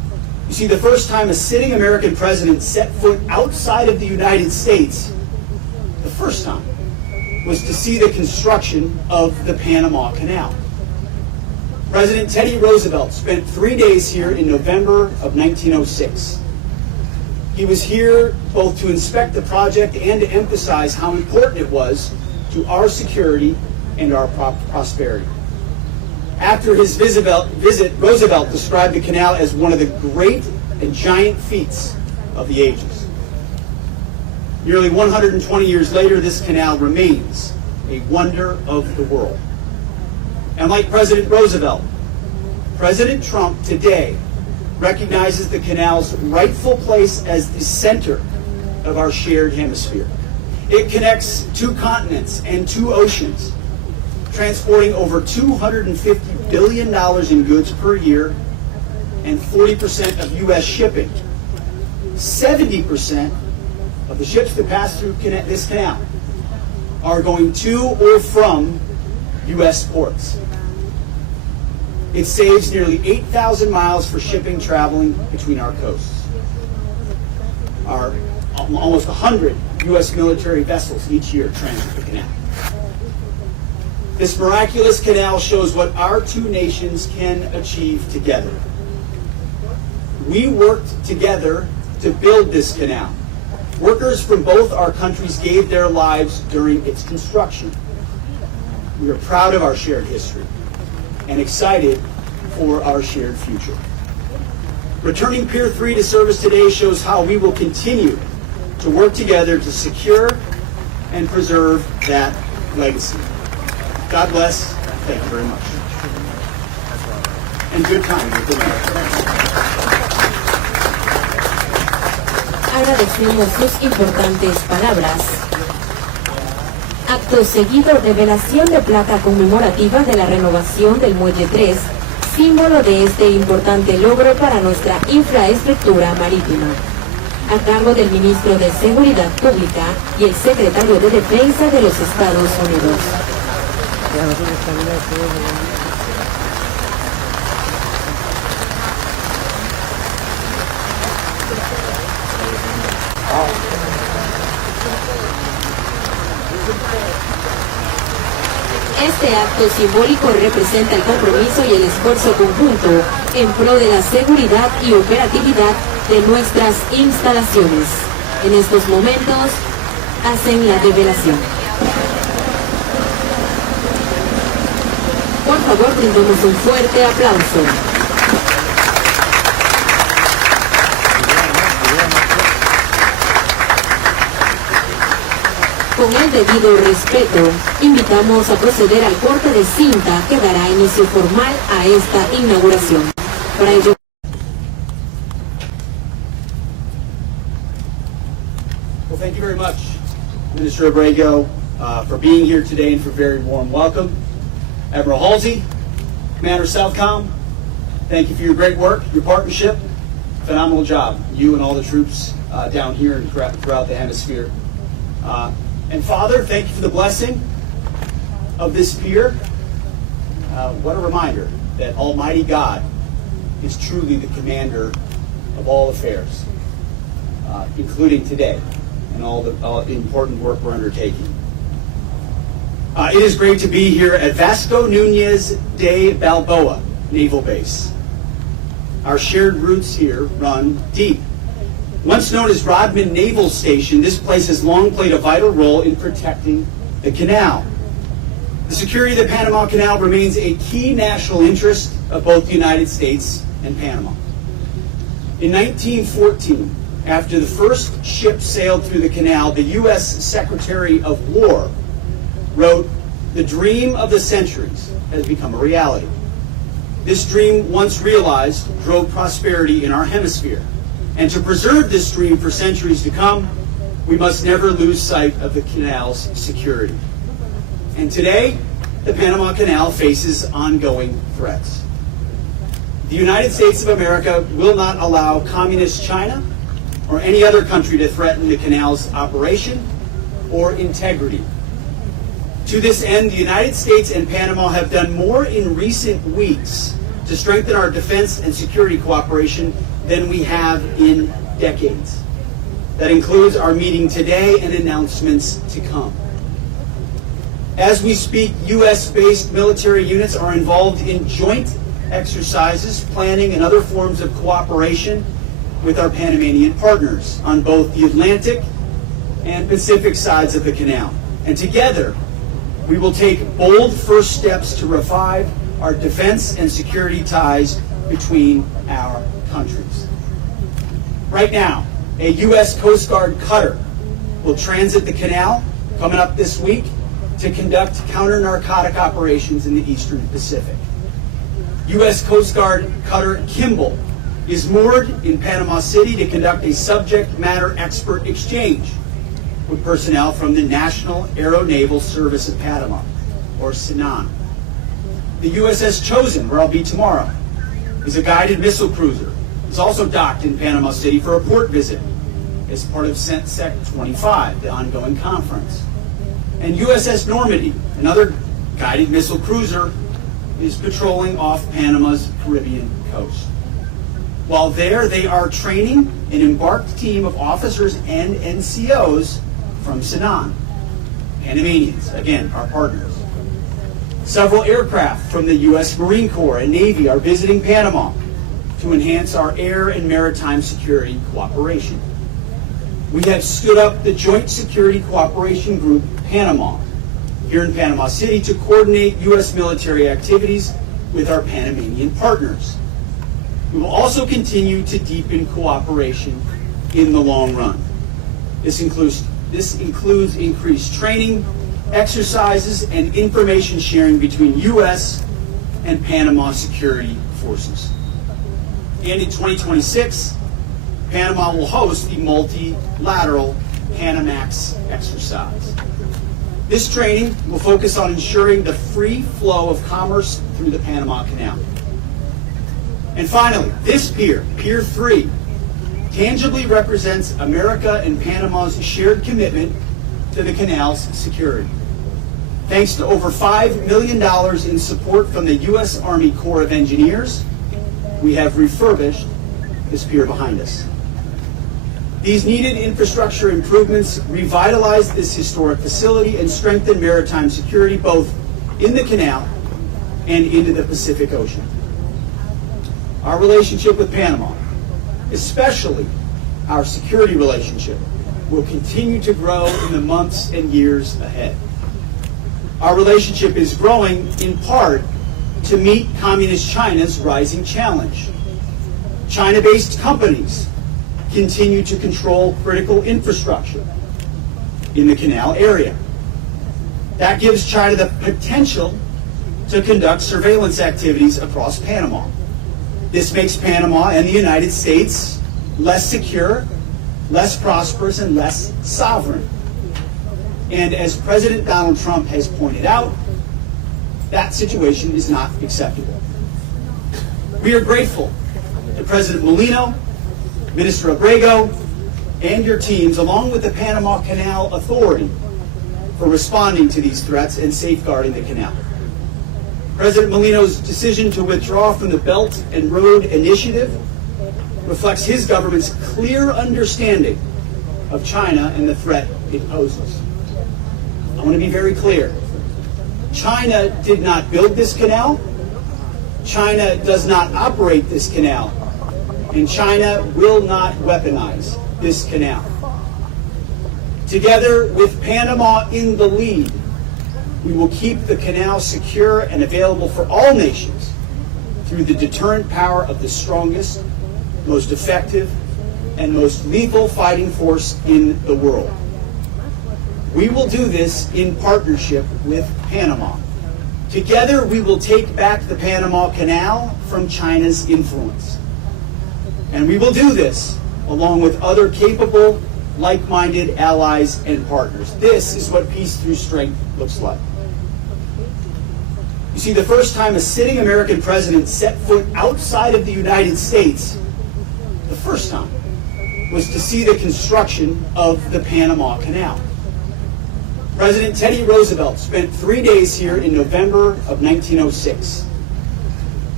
You see, the first time a sitting American president set foot outside of the United States, the first time, was to see the construction of the Panama Canal. President Teddy Roosevelt spent 3 days here in November of 1906. He was here both to inspect the project and to emphasize how important it was to our security and our prosperity. After his visit, Roosevelt described the canal as one of the great and giant feats of the ages. Nearly 120 years later, this canal remains a wonder of the world. And like President Roosevelt, President Trump today recognizes the canal's rightful place as the center of our shared hemisphere. It connects 2 continents and 2 oceans, transporting over $250 billion in goods per year and 40% of U.S. shipping. 70% of the ships that pass through this canal are going to or from U.S. ports. It saves nearly 8,000 miles for shipping traveling between our coasts. Our almost 100 U.S. military vessels each year transit the canal. This miraculous canal shows what our 2 nations can achieve together. We worked together to build this canal. Workers from both our countries gave their lives during its construction. We are proud of our shared history and excited for our shared future. Returning Pier 3 to service today shows how we will continue to work together to secure and preserve that legacy. God bless. Thank you very much. And good time. Agradecemos sus importantes palabras. Acto seguido, revelación de placa conmemorativa de la renovación del Muelle 3, símbolo de este importante logro para nuestra infraestructura marítima. A cargo del Ministro de Seguridad Pública y el Secretario de Defensa de los Estados Unidos. Este acto simbólico representa el compromiso y el esfuerzo conjunto en pro de la seguridad y operatividad de nuestras instalaciones. En estos momentos hacen la revelación. Por favor, brindemos un fuerte aplauso. Con el debido respeto, invitamos a proceder al corte de cinta que dará inicio formal a esta inauguración. Para ello, Well, thank you very much, Minister Abrego, for being here today and for a very warm welcome. Admiral Halsey, Commander Southcom, thank you for your great work, your partnership. Phenomenal job, you and all the troops down here and throughout the hemisphere. And Father, thank you for the blessing of this pier. What a reminder that Almighty God is truly the commander of all affairs, including today and all the important work we're undertaking. It is great to be here at Vasco Núñez de Balboa Naval Base. Our shared roots here run deep. Once known as Rodman Naval Station, this place has long played a vital role in protecting the canal. The security of the Panama Canal remains a key national interest of both the United States and Panama. In 1914, after the first ship sailed through the canal, the U.S. Secretary of War wrote, "The dream of the centuries has become a reality." This dream, once realized, drove prosperity in our hemisphere. And to preserve this dream for centuries to come, we must never lose sight of the canal's security. And today, the Panama Canal faces ongoing threats. The United States of America will not allow communist China or any other country to threaten the canal's operation or integrity. To this end, the United States and Panama have done more in recent weeks to strengthen our defense and security cooperation than we have in decades. That includes our meeting today and announcements to come. As we speak, U.S.-based military units are involved in joint exercises, planning, and other forms of cooperation with our Panamanian partners on both the Atlantic and Pacific sides of the canal. And together, we will take bold first steps to revive our defense and security ties between our countries. Right now, a U.S. Coast Guard cutter will transit the canal coming up this week to conduct counter-narcotic operations in the Eastern Pacific. U.S. Coast Guard cutter Kimball is moored in Panama City to conduct a subject matter expert exchange with personnel from the National Aeronaval Service of Panama, or CNAN. The USS Chosen, where I'll be tomorrow, is a guided missile cruiser. It's also docked in Panama City for a port visit as part of CENTSEC 25, the ongoing conference. And USS Normandy, another guided missile cruiser, is patrolling off Panama's Caribbean coast. While there, they are training an embarked team of officers and NCOs from CNAN, Panamanians, again, our partners. Several aircraft from the U.S. Marine Corps and Navy are visiting Panama to enhance our air and maritime security cooperation. We have stood up the Joint Security Cooperation Group, Panama, here in Panama City to coordinate U.S. military activities with our Panamanian partners. We will also continue to deepen cooperation in the long run. This includes increased training, exercises, and information sharing between U.S. and Panama security forces. And in 2026, Panama will host the multilateral Panamax exercise. This training will focus on ensuring the free flow of commerce through the Panama Canal. And finally, this pier, Pier 3, tangibly represents America and Panama's shared commitment to the canal's security. Thanks to over $5 million in support from the U.S. Army Corps of Engineers, we have refurbished this pier behind us. These needed infrastructure improvements revitalize this historic facility and strengthen maritime security both in the canal and into the Pacific Ocean. Our relationship with Panama, especially our security relationship, will continue to grow in the months and years ahead. Our relationship is growing in part to meet Communist China's rising challenge. China-based companies continue to control critical infrastructure in the canal area. That gives China the potential to conduct surveillance activities across Panama. This makes Panama and the United States less secure, less prosperous, and less sovereign. And as President Donald Trump has pointed out, that situation is not acceptable. We are grateful to President Molino, Minister Abrego, and your teams, along with the Panama Canal Authority, for responding to these threats and safeguarding the canal. President Molino's decision to withdraw from the Belt and Road Initiative reflects his government's clear understanding of China and the threat it poses. I want to be very clear. China did not build this canal. China does not operate this canal. And China will not weaponize this canal. Together with Panama in the lead, we will keep the canal secure and available for all nations through the deterrent power of the strongest, most effective, and most lethal fighting force in the world. We will do this in partnership with Panama. Together, we will take back the Panama Canal from China's influence. And we will do this along with other capable, like-minded allies and partners. This is what peace through strength looks like. You see, the first time a sitting American president set foot outside of the United States, the first time, was to see the construction of the Panama Canal. President Teddy Roosevelt spent 3 days here in November of 1906.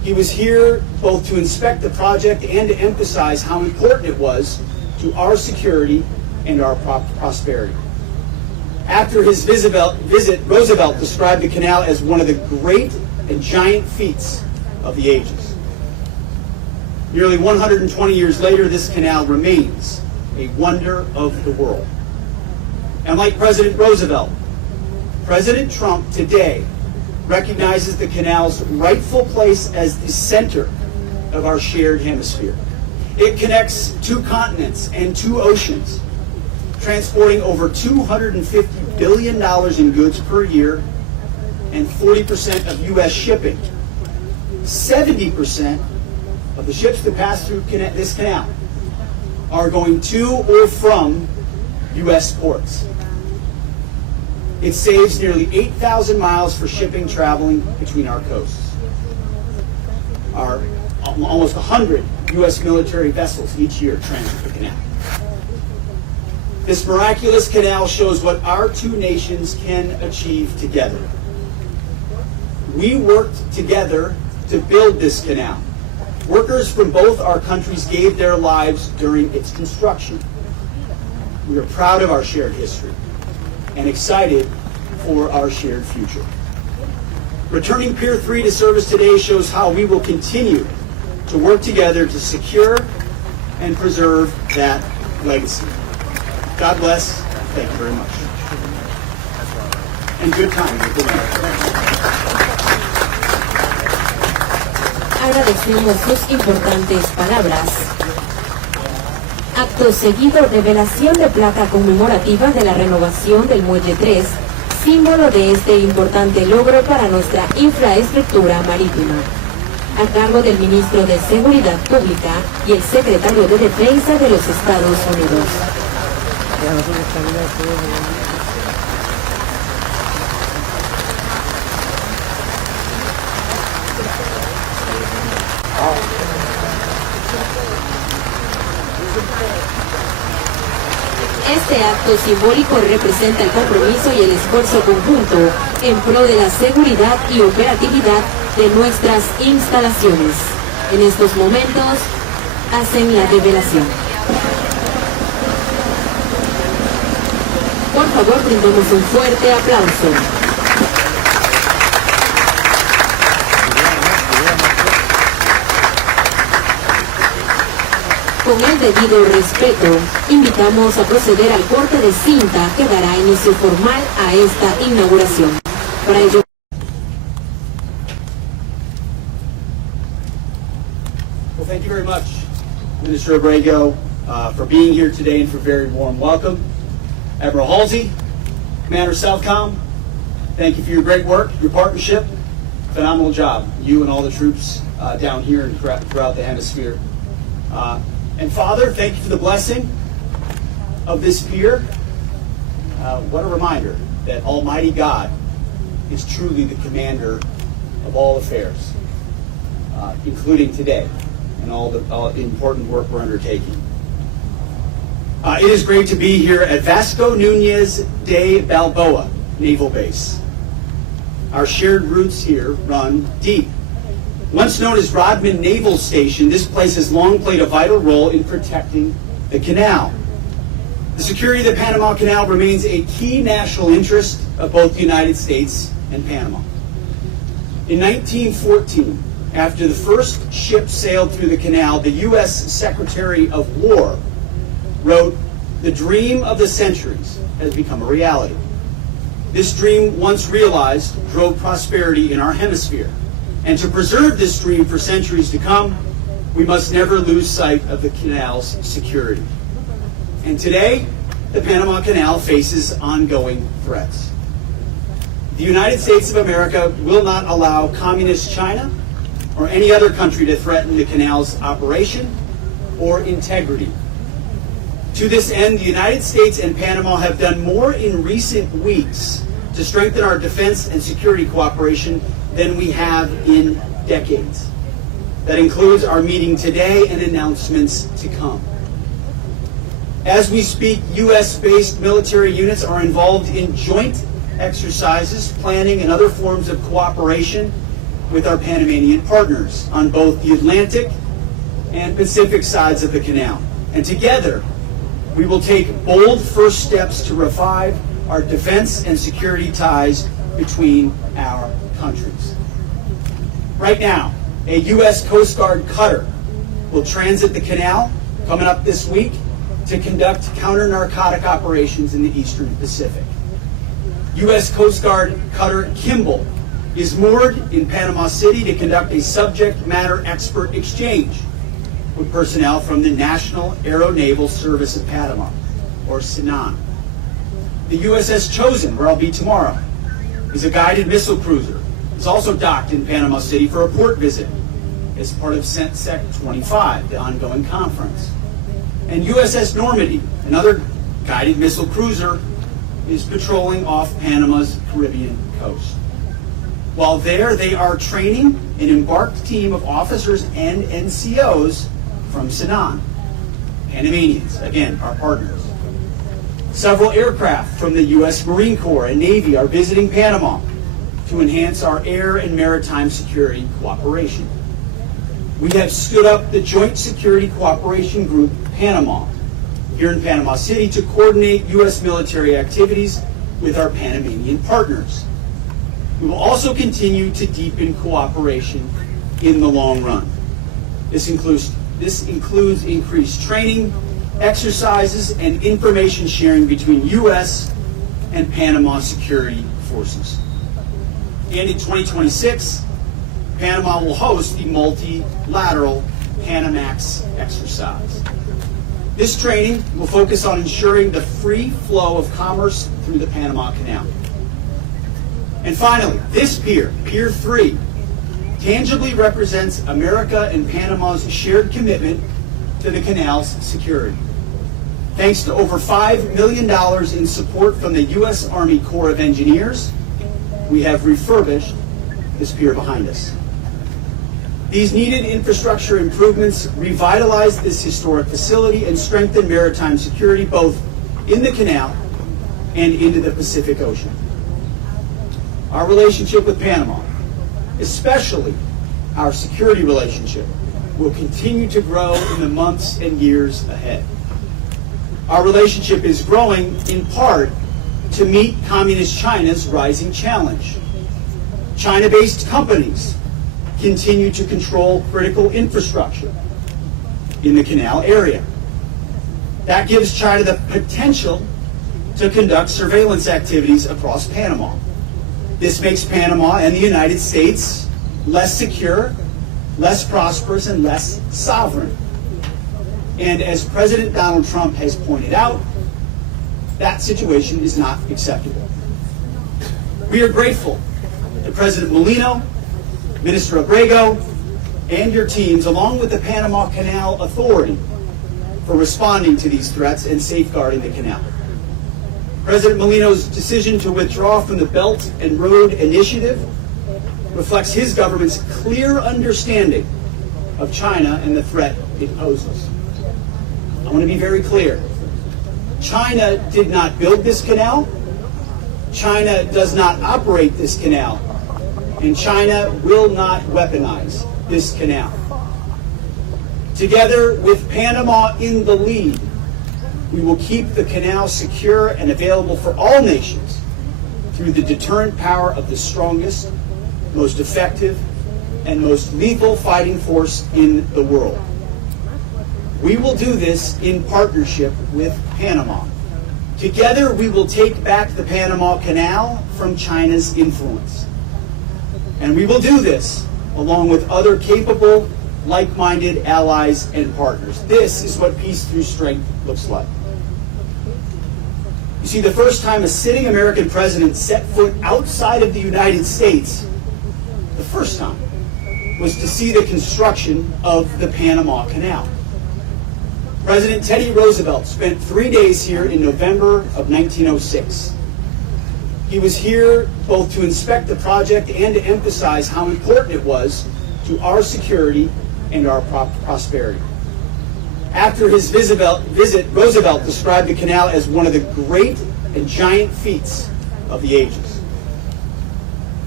He was here both to inspect the project and to emphasize how important it was to our security and our prosperity. After his visit, Roosevelt described the canal as one of the great and giant feats of the ages. Nearly 120 years later, this canal remains a wonder of the world. And like President Roosevelt, President Trump today recognizes the canal's rightful place as the center of our shared hemisphere. It connects 2 continents and 2 oceans, transporting over $250 billion in goods per year and 40% of U.S. shipping. 70% of the ships that pass through this canal are going to or from U.S. ports. It saves nearly 8,000 miles for shipping traveling between our coasts. Almost 100 U.S. military vessels each year transit the canal. This miraculous canal shows what our 2 nations can achieve together. We worked together to build this canal. Workers from both our countries gave their lives during its construction. We are proud of our shared history and excited for our shared future. Returning Pier 3 to service today shows how we will continue to work together to secure and preserve that legacy. God bless. Thank you very much. And good time. Agradecemos sus importantes palabras. Acto seguido, revelación de placa conmemorativa de la renovación del Muelle 3, símbolo de este importante logro para nuestra infraestructura marítima, a cargo del Ministro de Seguridad Pública y el Secretario de Defensa de los Estados Unidos. Este acto simbólico representa el compromiso y el esfuerzo conjunto en pro de la seguridad y operatividad de nuestras instalaciones. En estos momentos hacen la revelación. Por favor, brindemos un fuerte aplauso. Con el debido respeto, invitamos a proceder al corte de cinta que dará inicio formal a esta inauguración. Para ello, Well, thank you very much, Minister Abrego, for being here today and for a very warm welcome. Admiral Halsey, Commander Southcom, thank you for your great work, your partnership. Phenomenal job, you and all the troops down here and throughout the hemisphere. And Father, thank you for the blessing of this pier. What a reminder that Almighty God is truly the commander of all affairs, including today and all the important work we're undertaking. It is great to be here at Vasco Núñez de Balboa Naval Base. Our shared roots here run deep. Once known as Rodman Naval Station, this place has long played a vital role in protecting the canal. The security of the Panama Canal remains a key national interest of both the United States and Panama. In 1914, after the first ship sailed through the canal, the U.S. Secretary of War wrote, "The dream of the centuries has become a reality." This dream, once realized, drove prosperity in our hemisphere. And to preserve this dream for centuries to come, we must never lose sight of the canal's security. And today, the Panama Canal faces ongoing threats. The United States of America will not allow communist China or any other country to threaten the canal's operation or integrity. To this end, the United States and Panama have done more in recent weeks to strengthen our defense and security cooperation than we have in decades. That includes our meeting today and announcements to come. As we speak, U.S.-based military units are involved in joint exercises, planning, and other forms of cooperation with our Panamanian partners on both the Atlantic and Pacific sides of the canal. And together, we will take bold first steps to revive our defense and security ties between our countries. Right now, a U.S. Coast Guard cutter will transit the canal coming up this week to conduct counter-narcotic operations in the Eastern Pacific. U.S. Coast Guard cutter Kimball is moored in Panama City to conduct a subject matter expert exchange with personnel from the National Aeronaval Service of Panama, or SENAN. The USS Chosen, where I'll be tomorrow, is a guided missile cruiser. It's also docked in Panama City for a port visit as part of CENTSEC 25, the ongoing conference. And USS Normandy, another guided missile cruiser, is patrolling off Panama's Caribbean coast. While there, they are training an embarked team of officers and NCOs from SENAN, Panamanians, again, our partners. Several aircraft from the U.S. Marine Corps and Navy are visiting Panama to enhance our air and maritime security cooperation. We have stood up the Joint Security Cooperation Group, Panama, here in Panama City to coordinate U.S. military activities with our Panamanian partners. We will also continue to deepen cooperation in the long run. This includes increased training, exercises, and information sharing between U.S. and Panama security forces. And in 2026, Panama will host the multilateral Panamax exercise. This training will focus on ensuring the free flow of commerce through the Panama Canal. And finally, this pier, Pier 3, tangibly represents America and Panama's shared commitment to the canal's security. Thanks to over $5 million in support from the U.S. Army Corps of Engineers, we have refurbished this pier behind us. These needed infrastructure improvements revitalize this historic facility and strengthen maritime security both in the canal and into the Pacific Ocean. Our relationship with Panama, especially our security relationship, will continue to grow in the months and years ahead. Our relationship is growing in part to meet Communist China's rising challenge. China-based companies continue to control critical infrastructure in the canal area. That gives China the potential to conduct surveillance activities across Panama. This makes Panama and the United States less secure, less prosperous, and less sovereign. And as President Donald Trump has pointed out, that situation is not acceptable. We are grateful to President Molino, Minister Abrego, and your teams, along with the Panama Canal Authority, for responding to these threats and safeguarding the canal. President Molino's decision to withdraw from the Belt and Road Initiative reflects his government's clear understanding of China and the threat it poses. I want to be very clear. China did not build this canal. China does not operate this canal. And China will not weaponize this canal. Together with Panama in the lead, we will keep the canal secure and available for all nations through the deterrent power of the strongest, most effective, and most lethal fighting force in the world. We will do this in partnership with Panama. Together, we will take back the Panama Canal from China's influence. And we will do this along with other capable, like-minded allies and partners. This is what peace through strength looks like. You see, the first time a sitting American president set foot outside of the United States, the first time, was to see the construction of the Panama Canal. President Teddy Roosevelt spent 3 days here in November of 1906. He was here both to inspect the project and to emphasize how important it was to our security and our prosperity. After his visit, Roosevelt described the canal as one of the great and giant feats of the ages.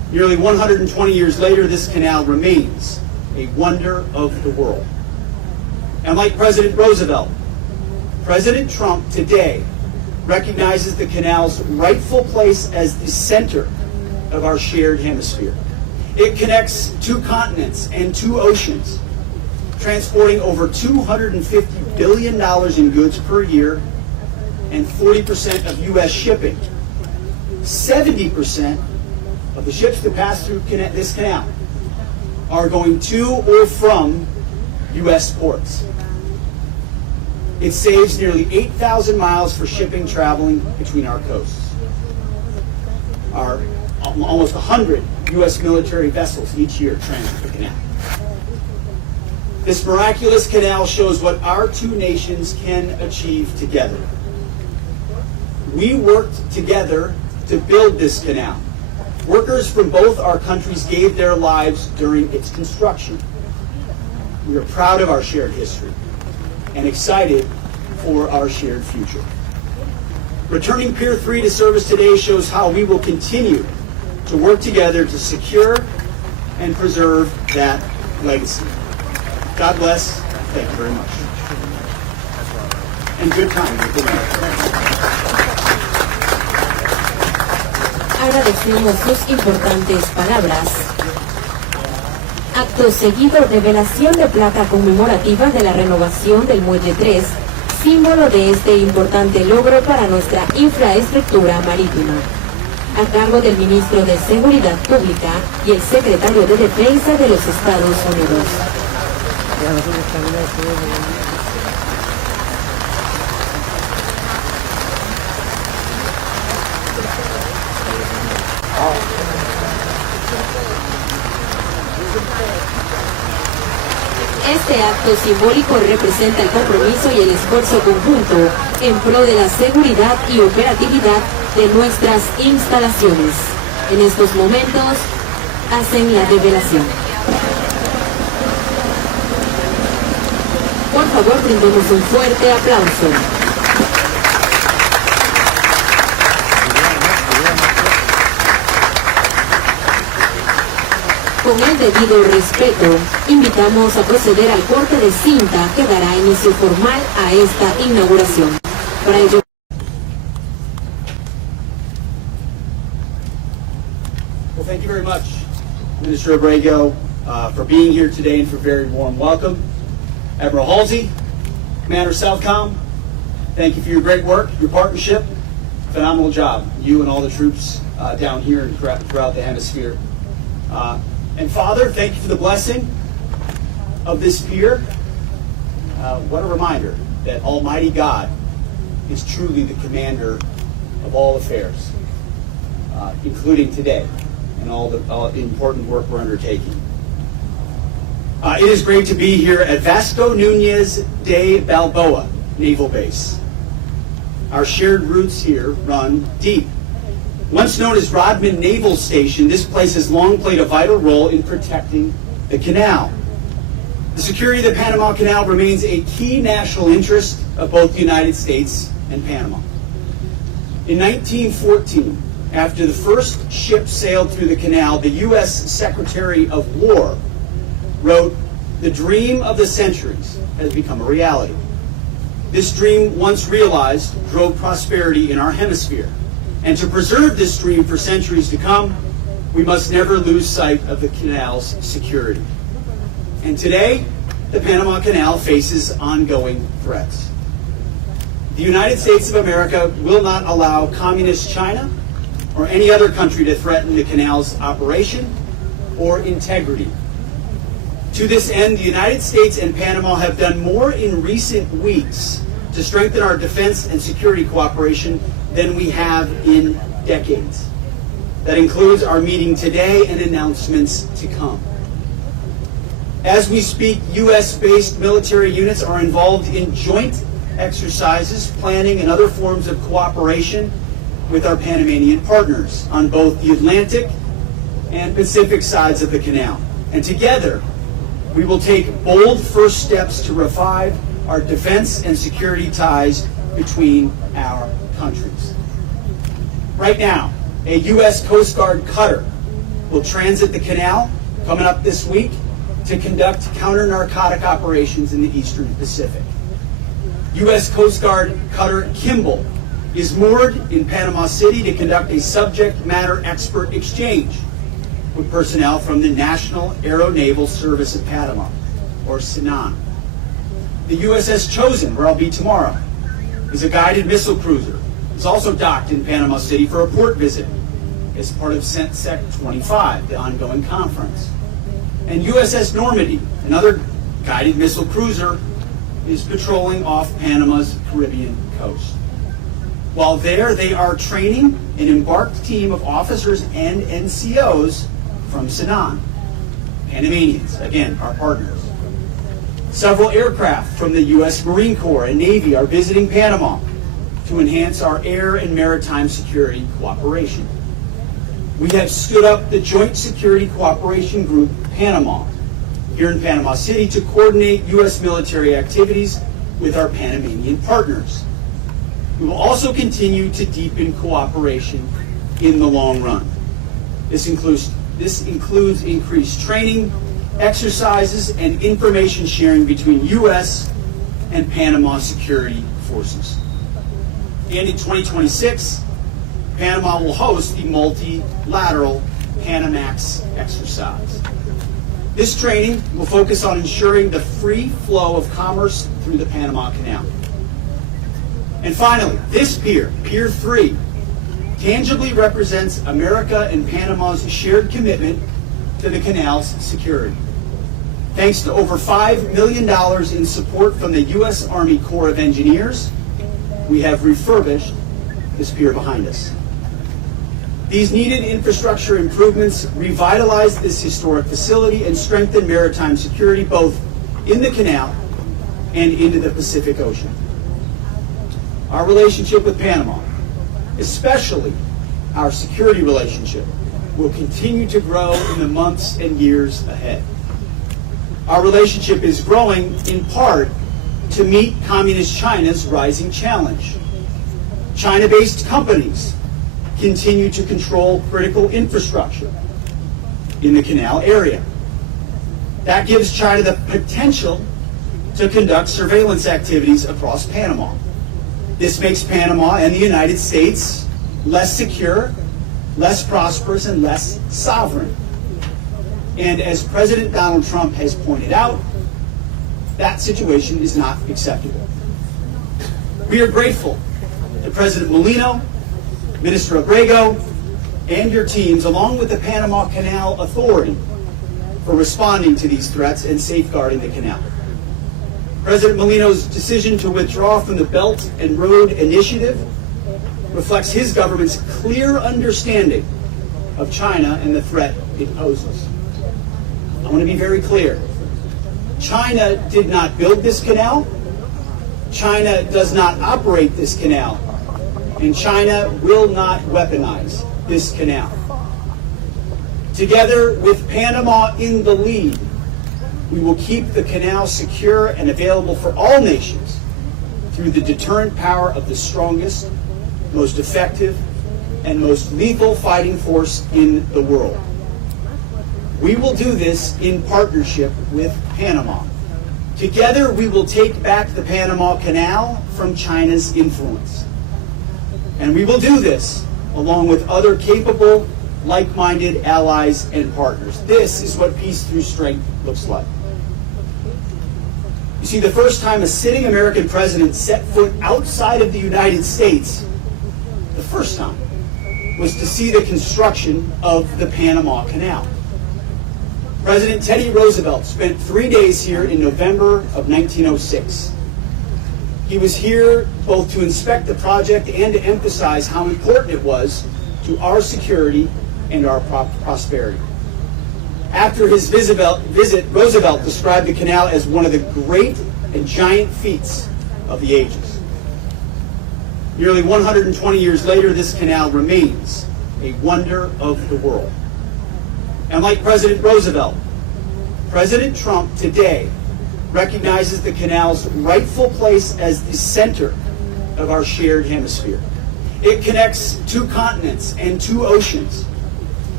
Nearly 120 years later, this canal remains a wonder of the world. And like President Roosevelt, President Trump today recognizes the canal's rightful place as the center of our shared hemisphere. It connects 2 continents and 2 oceans, transporting over $250 billion in goods per year and 40% of U.S. shipping. 70% of the ships that pass through this canal are going to or from U.S. ports. It saves nearly 8,000 miles for shipping traveling between our coasts. Our almost 100 U.S. military vessels each year transit the canal. This miraculous canal shows what our 2 nations can achieve together. We worked together to build this canal. Workers from both our countries gave their lives during its construction. We are proud of our shared history and excited for our shared future. Returning Pier 3 to service today shows how we will continue to work together to secure and preserve that legacy. God bless. Thank you very much. And good time. Good night. Agradecemos sus importantes palabras. Acto seguido, revelación de placa conmemorativa de la renovación del Muelle 3, símbolo de este importante logro para nuestra infraestructura marítima, a cargo del Ministro de Seguridad Pública y el Secretario de Defensa de los Estados Unidos. Este acto simbólico representa el compromiso y el esfuerzo conjunto en pro de la seguridad y operatividad de nuestras instalaciones. En estos momentos hacen la revelación. Por favor, brindemos un fuerte aplauso. Con el debido respeto, invitamos a proceder al corte de cinta que dará inicio formal a esta inauguración. Para ello, Well, thank you very much, Minister Abrego, for being here today and for a very warm welcome. Admiral Halsey, Commander Southcom, thank you for your great work, your partnership. Phenomenal job, you and all the troops down here and throughout the hemisphere. And Father, thank you for the blessing of this pier. What a reminder that Almighty God is truly the commander of all affairs, including today and all the important work we're undertaking. It is great to be here at Vasco Núñez de Balboa Naval Base. Our shared roots here run deep. Once known as Rodman Naval Station, this place has long played a vital role in protecting the canal. The security of the Panama Canal remains a key national interest of both the United States and Panama. In 1914, after the first ship sailed through the canal, the U.S. Secretary of War wrote, "The dream of the centuries has become a reality." This dream, once realized, drove prosperity in our hemisphere. And to preserve this dream for centuries to come, we must never lose sight of the canal's security. And today, the Panama Canal faces ongoing threats. The United States of America will not allow communist China or any other country to threaten the canal's operation or integrity. To this end, the United States and Panama have done more in recent weeks to strengthen our defense and security cooperation than we have in decades. That includes our meeting today and announcements to come. As we speak, U.S.-based military units are involved in joint exercises, planning, and other forms of cooperation with our Panamanian partners on both the Atlantic and Pacific sides of the canal. And together, we will take bold first steps to revive our defense and security ties between our countries. Right now, a U.S. Coast Guard cutter will transit the canal coming up this week to conduct counter-narcotic operations in the Eastern Pacific. U.S. Coast Guard cutter Kimball is moored in Panama City to conduct a subject matter expert exchange with personnel from the National Aeronaval Service of Panama, or SENAN. The USS Chosen, where I'll be tomorrow, is a guided missile cruiser. It's also docked in Panama City for a port visit as part of CENTSEC 25, the ongoing conference. And USS Normandy, another guided missile cruiser, is patrolling off Panama's Caribbean coast. While there, they are training an embarked team of officers and NCOs from SENAN, Panamanians, again, our partners. Several aircraft from the U.S. Marine Corps and Navy are visiting Panama to enhance our air and maritime security cooperation. We have stood up the Joint Security Cooperation Group, Panama, here in Panama City to coordinate U.S. military activities with our Panamanian partners. We will also continue to deepen cooperation in the long run. This includes increased training, exercises, and information sharing between U.S. and Panama security forces. And in 2026, Panama will host the multilateral Panamax exercise. This training will focus on ensuring the free flow of commerce through the Panama Canal. And finally, this pier, Pier 3, tangibly represents America and Panama's shared commitment to the canal's security. Thanks to over $5 million in support from the U.S. Army Corps of Engineers, we have refurbished this pier behind us. These needed infrastructure improvements revitalize this historic facility and strengthen maritime security both in the canal and into the Pacific Ocean. Our relationship with Panama, especially our security relationship, will continue to grow in the months and years ahead. Our relationship is growing in part to meet Communist China's rising challenge. China-based companies continue to control critical infrastructure in the canal area. That gives China the potential to conduct surveillance activities across Panama. This makes Panama and the United States less secure, less prosperous, and less sovereign. And as President Donald Trump has pointed out, that situation is not acceptable. We are grateful to President Molino, Minister Abrego, and your teams, along with the Panama Canal Authority, for responding to these threats and safeguarding the canal. President Molino's decision to withdraw from the Belt and Road Initiative reflects his government's clear understanding of China and the threat it poses. I want to be very clear. China did not build this canal. China does not operate this canal. And China will not weaponize this canal. Together with Panama in the lead, we will keep the canal secure and available for all nations through the deterrent power of the strongest, most effective, and most lethal fighting force in the world. We will do this in partnership with Panama. Together, we will take back the Panama Canal from China's influence. And we will do this along with other capable, like-minded allies and partners. This is what peace through strength looks like. You see, the first time a sitting American president set foot outside of the United States, the first time, was to see the construction of the Panama Canal. President Teddy Roosevelt spent 3 days here in November of 1906. He was here both to inspect the project and to emphasize how important it was to our security and our prosperity. After his visit, Roosevelt described the canal as one of the great and giant feats of the ages. Nearly 120 years later, this canal remains a wonder of the world. And like President Roosevelt, President Trump today recognizes the canal's rightful place as the center of our shared hemisphere. It connects 2 continents and 2 oceans,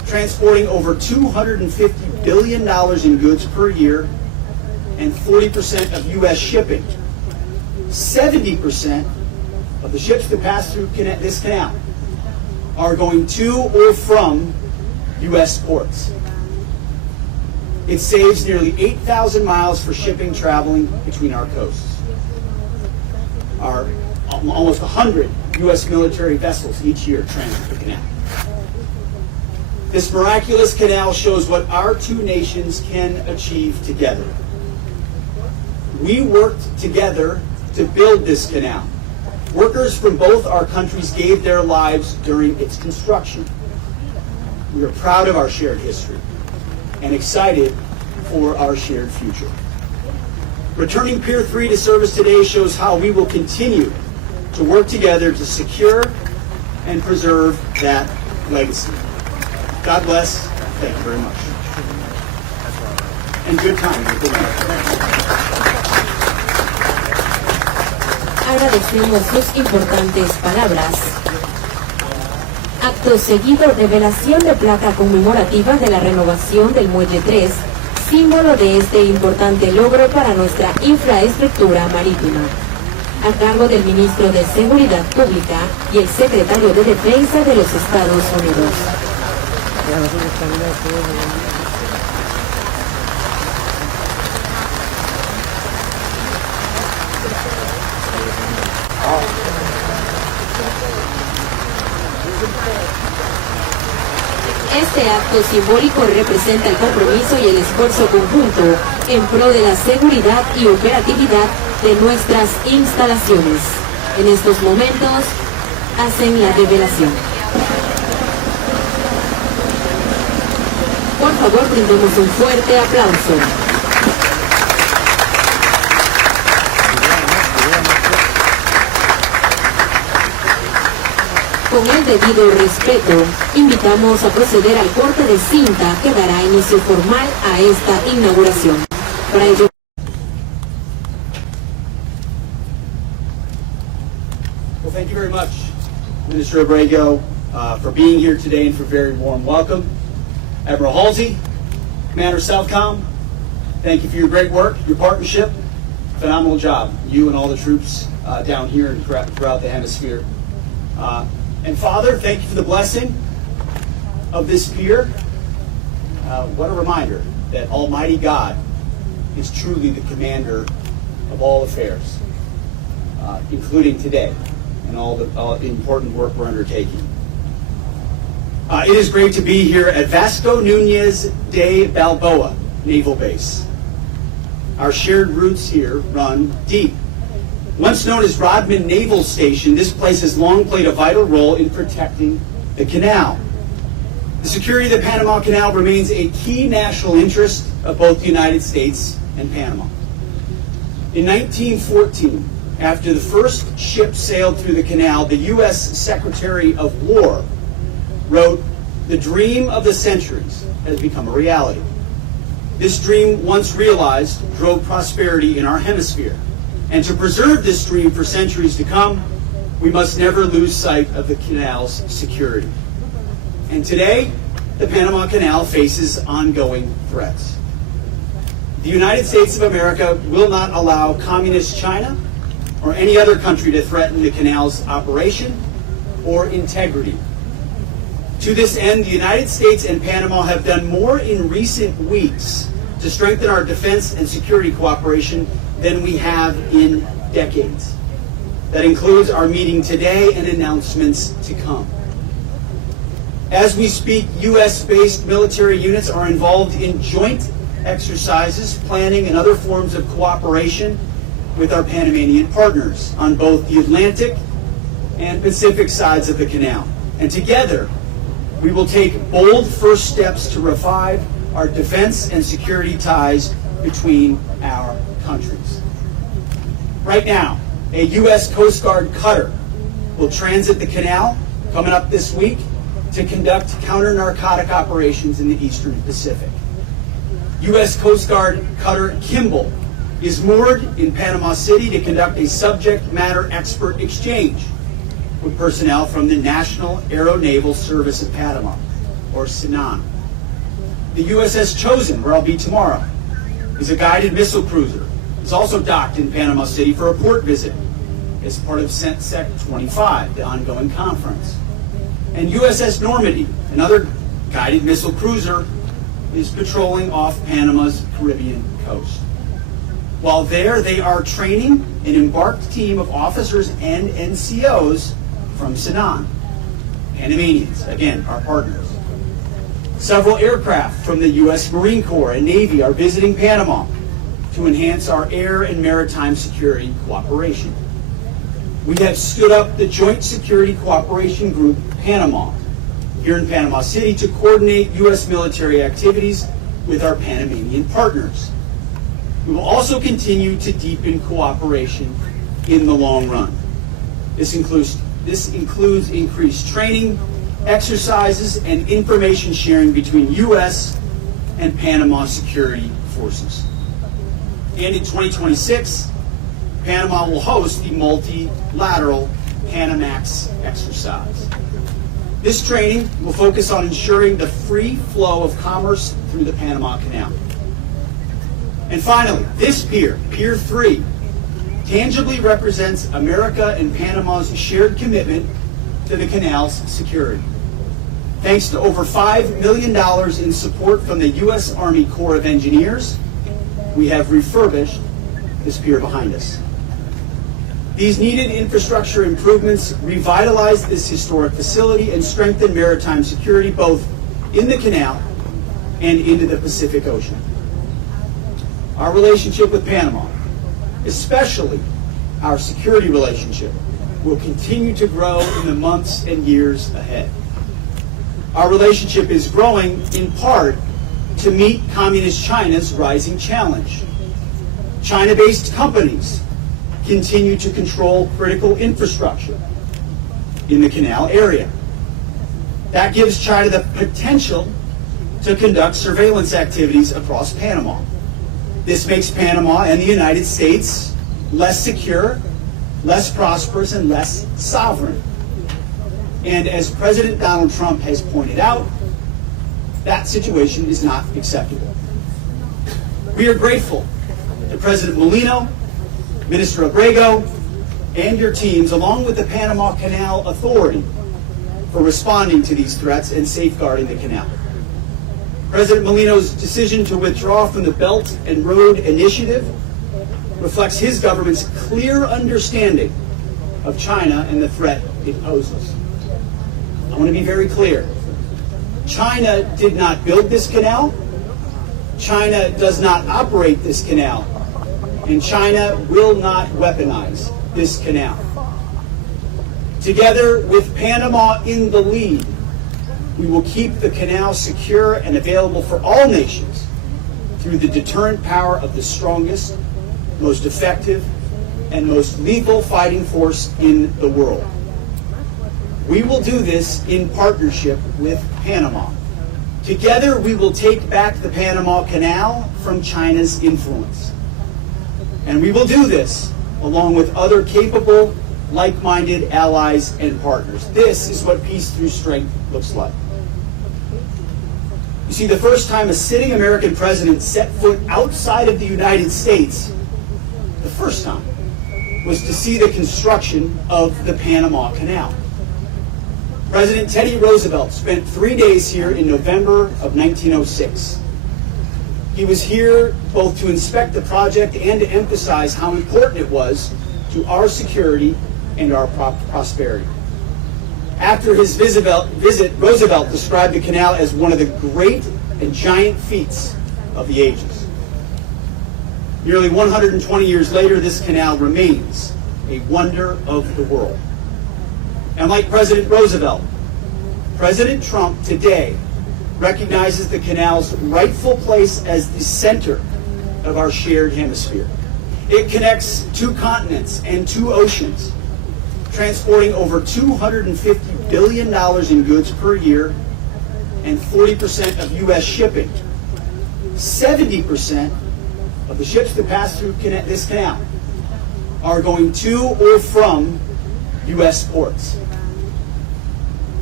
transporting over $250 billion in goods per year and 40% of U.S. shipping. 70% of the ships that pass through this canal are going to or from U.S. ports. It saves nearly 8,000 miles for shipping traveling between our coasts. Almost 100 U.S. military vessels each year transit the canal. This miraculous canal shows what our two nations can achieve together. We worked together to build this canal. Workers from both our countries gave their lives during its construction. We are proud of our shared history and excited for our shared future. Returning Pier 3 to service today shows how we will continue to work together to secure and preserve that legacy. God bless. Thank you very much. And good time. Agradecemos sus importantes palabras. Acto seguido, revelación de placa conmemorativa de la renovación del Muelle 3, símbolo de este importante logro para nuestra infraestructura marítima, a cargo del Ministro de Seguridad Pública y el Secretario de Defensa de los Estados Unidos. Este acto simbólico representa el compromiso y el esfuerzo conjunto en pro de la seguridad y operatividad de nuestras instalaciones. En estos momentos hacen la revelación. Por favor, brindemos un fuerte aplauso. Con el debido respeto, invitamos a proceder al corte de cinta que dará inicio formal a esta inauguración. Para ello, Well, thank you very much, Minister Abrego, for being here today and for a very warm welcome. Admiral Halsey, Commander Southcom, thank you for your great work, your partnership, phenomenal job, you and all the troops down here and throughout the hemisphere. And Father, thank you for the blessing of this pier. What a reminder that Almighty God is truly the commander of all affairs, including today and all the important work we're undertaking. It is great to be here at Vasco Núñez de Balboa Naval Base. Our shared roots here run deep. Once known as Rodman Naval Station, this place has long played a vital role in protecting the canal. The security of the Panama Canal remains a key national interest of both the United States and Panama. In 1914, after the first ship sailed through the canal, the U.S. Secretary of War wrote, "The dream of the centuries has become a reality." This dream, once realized, drove prosperity in our hemisphere. And to preserve this dream for centuries to come, we must never lose sight of the canal's security. And today, the Panama Canal faces ongoing threats. The United States of America will not allow communist China or any other country to threaten the canal's operation or integrity. To this end, the United States and Panama have done more in recent weeks to strengthen our defense and security cooperation than we have in decades. That includes our meeting today and announcements to come. As we speak, U.S.-based military units are involved in joint exercises, planning, and other forms of cooperation with our Panamanian partners on both the Atlantic and Pacific sides of the canal. And together, we will take bold first steps to revive our defense and security ties between our countries. Right now, a U.S. Coast Guard cutter will transit the canal coming up this week to conduct counter-narcotic operations in the Eastern Pacific. U.S. Coast Guard cutter Kimball is moored in Panama City to conduct a subject matter expert exchange with personnel from the National Aeronaval Service of Panama. or Sinan. The USS Chosen, where I'll be tomorrow, is a guided missile cruiser. It's also docked in Panama City for a port visit as part of CENTSEC 25, the ongoing conference. And USS Normandy, another guided missile cruiser, is patrolling off Panama's Caribbean coast. While there, they are training an embarked team of officers and NCOs from Sinan, Panamanians, again, our partners. Several aircraft from the U.S. Marine Corps and Navy are visiting Panama to enhance our air and maritime security cooperation. We have stood up the Joint Security Cooperation Group, Panama, here in Panama City to coordinate U.S. military activities with our Panamanian partners. We will also continue to deepen cooperation in the long run. This includes increased training, exercises, and information sharing between U.S. and Panama security forces. And in 2026, Panama will host the multilateral Panamax exercise. This training will focus on ensuring the free flow of commerce through the Panama Canal. And finally, this pier, Pier 3, tangibly represents America and Panama's shared commitment to the canal's security. Thanks to over $5 million in support from the U.S. Army Corps of Engineers, we have refurbished this pier behind us. These needed infrastructure improvements revitalize this historic facility and strengthen maritime security both in the canal and into the Pacific Ocean. Our relationship with Panama, especially our security relationship, will continue to grow in the months and years ahead. Our relationship is growing in part to meet Communist China's rising challenge. China-based companies continue to control critical infrastructure in the canal area. That gives China the potential to conduct surveillance activities across Panama. This makes Panama and the United States less secure, less prosperous, and less sovereign. And as President Donald Trump has pointed out, that situation is not acceptable. We are grateful to President Molino, Minister Abrego, and your teams, along with the Panama Canal Authority, for responding to these threats and safeguarding the canal. President Molino's decision to withdraw from the Belt and Road Initiative reflects his government's clear understanding of China and the threat it poses. I want to be very clear. China did not build this canal. China does not operate this canal. And China will not weaponize this canal. Together with Panama in the lead, we will keep the canal secure and available for all nations through the deterrent power of the strongest, most effective, and most lethal fighting force in the world. We will do this in partnership with Panama. Together, we will take back the Panama Canal from China's influence. And we will do this along with other capable, like-minded allies and partners. This is what peace through strength looks like. You see, the first time a sitting American president set foot outside of the United States, the first time, was to see the construction of the Panama Canal. President Teddy Roosevelt spent 3 days here in November of 1906. He was here both to inspect the project and to emphasize how important it was to our security and our prosperity. After his visit, Roosevelt described the canal as one of the great and giant feats of the ages. Nearly 120 years later, this canal remains a wonder of the world. And like President Roosevelt, President Trump today recognizes the canal's rightful place as the center of our shared hemisphere. It connects 2 continents and 2 oceans, transporting over $250 billion in goods per year and 40% of U.S. shipping. 70% of the ships that pass through this canal are going to or from U.S. ports.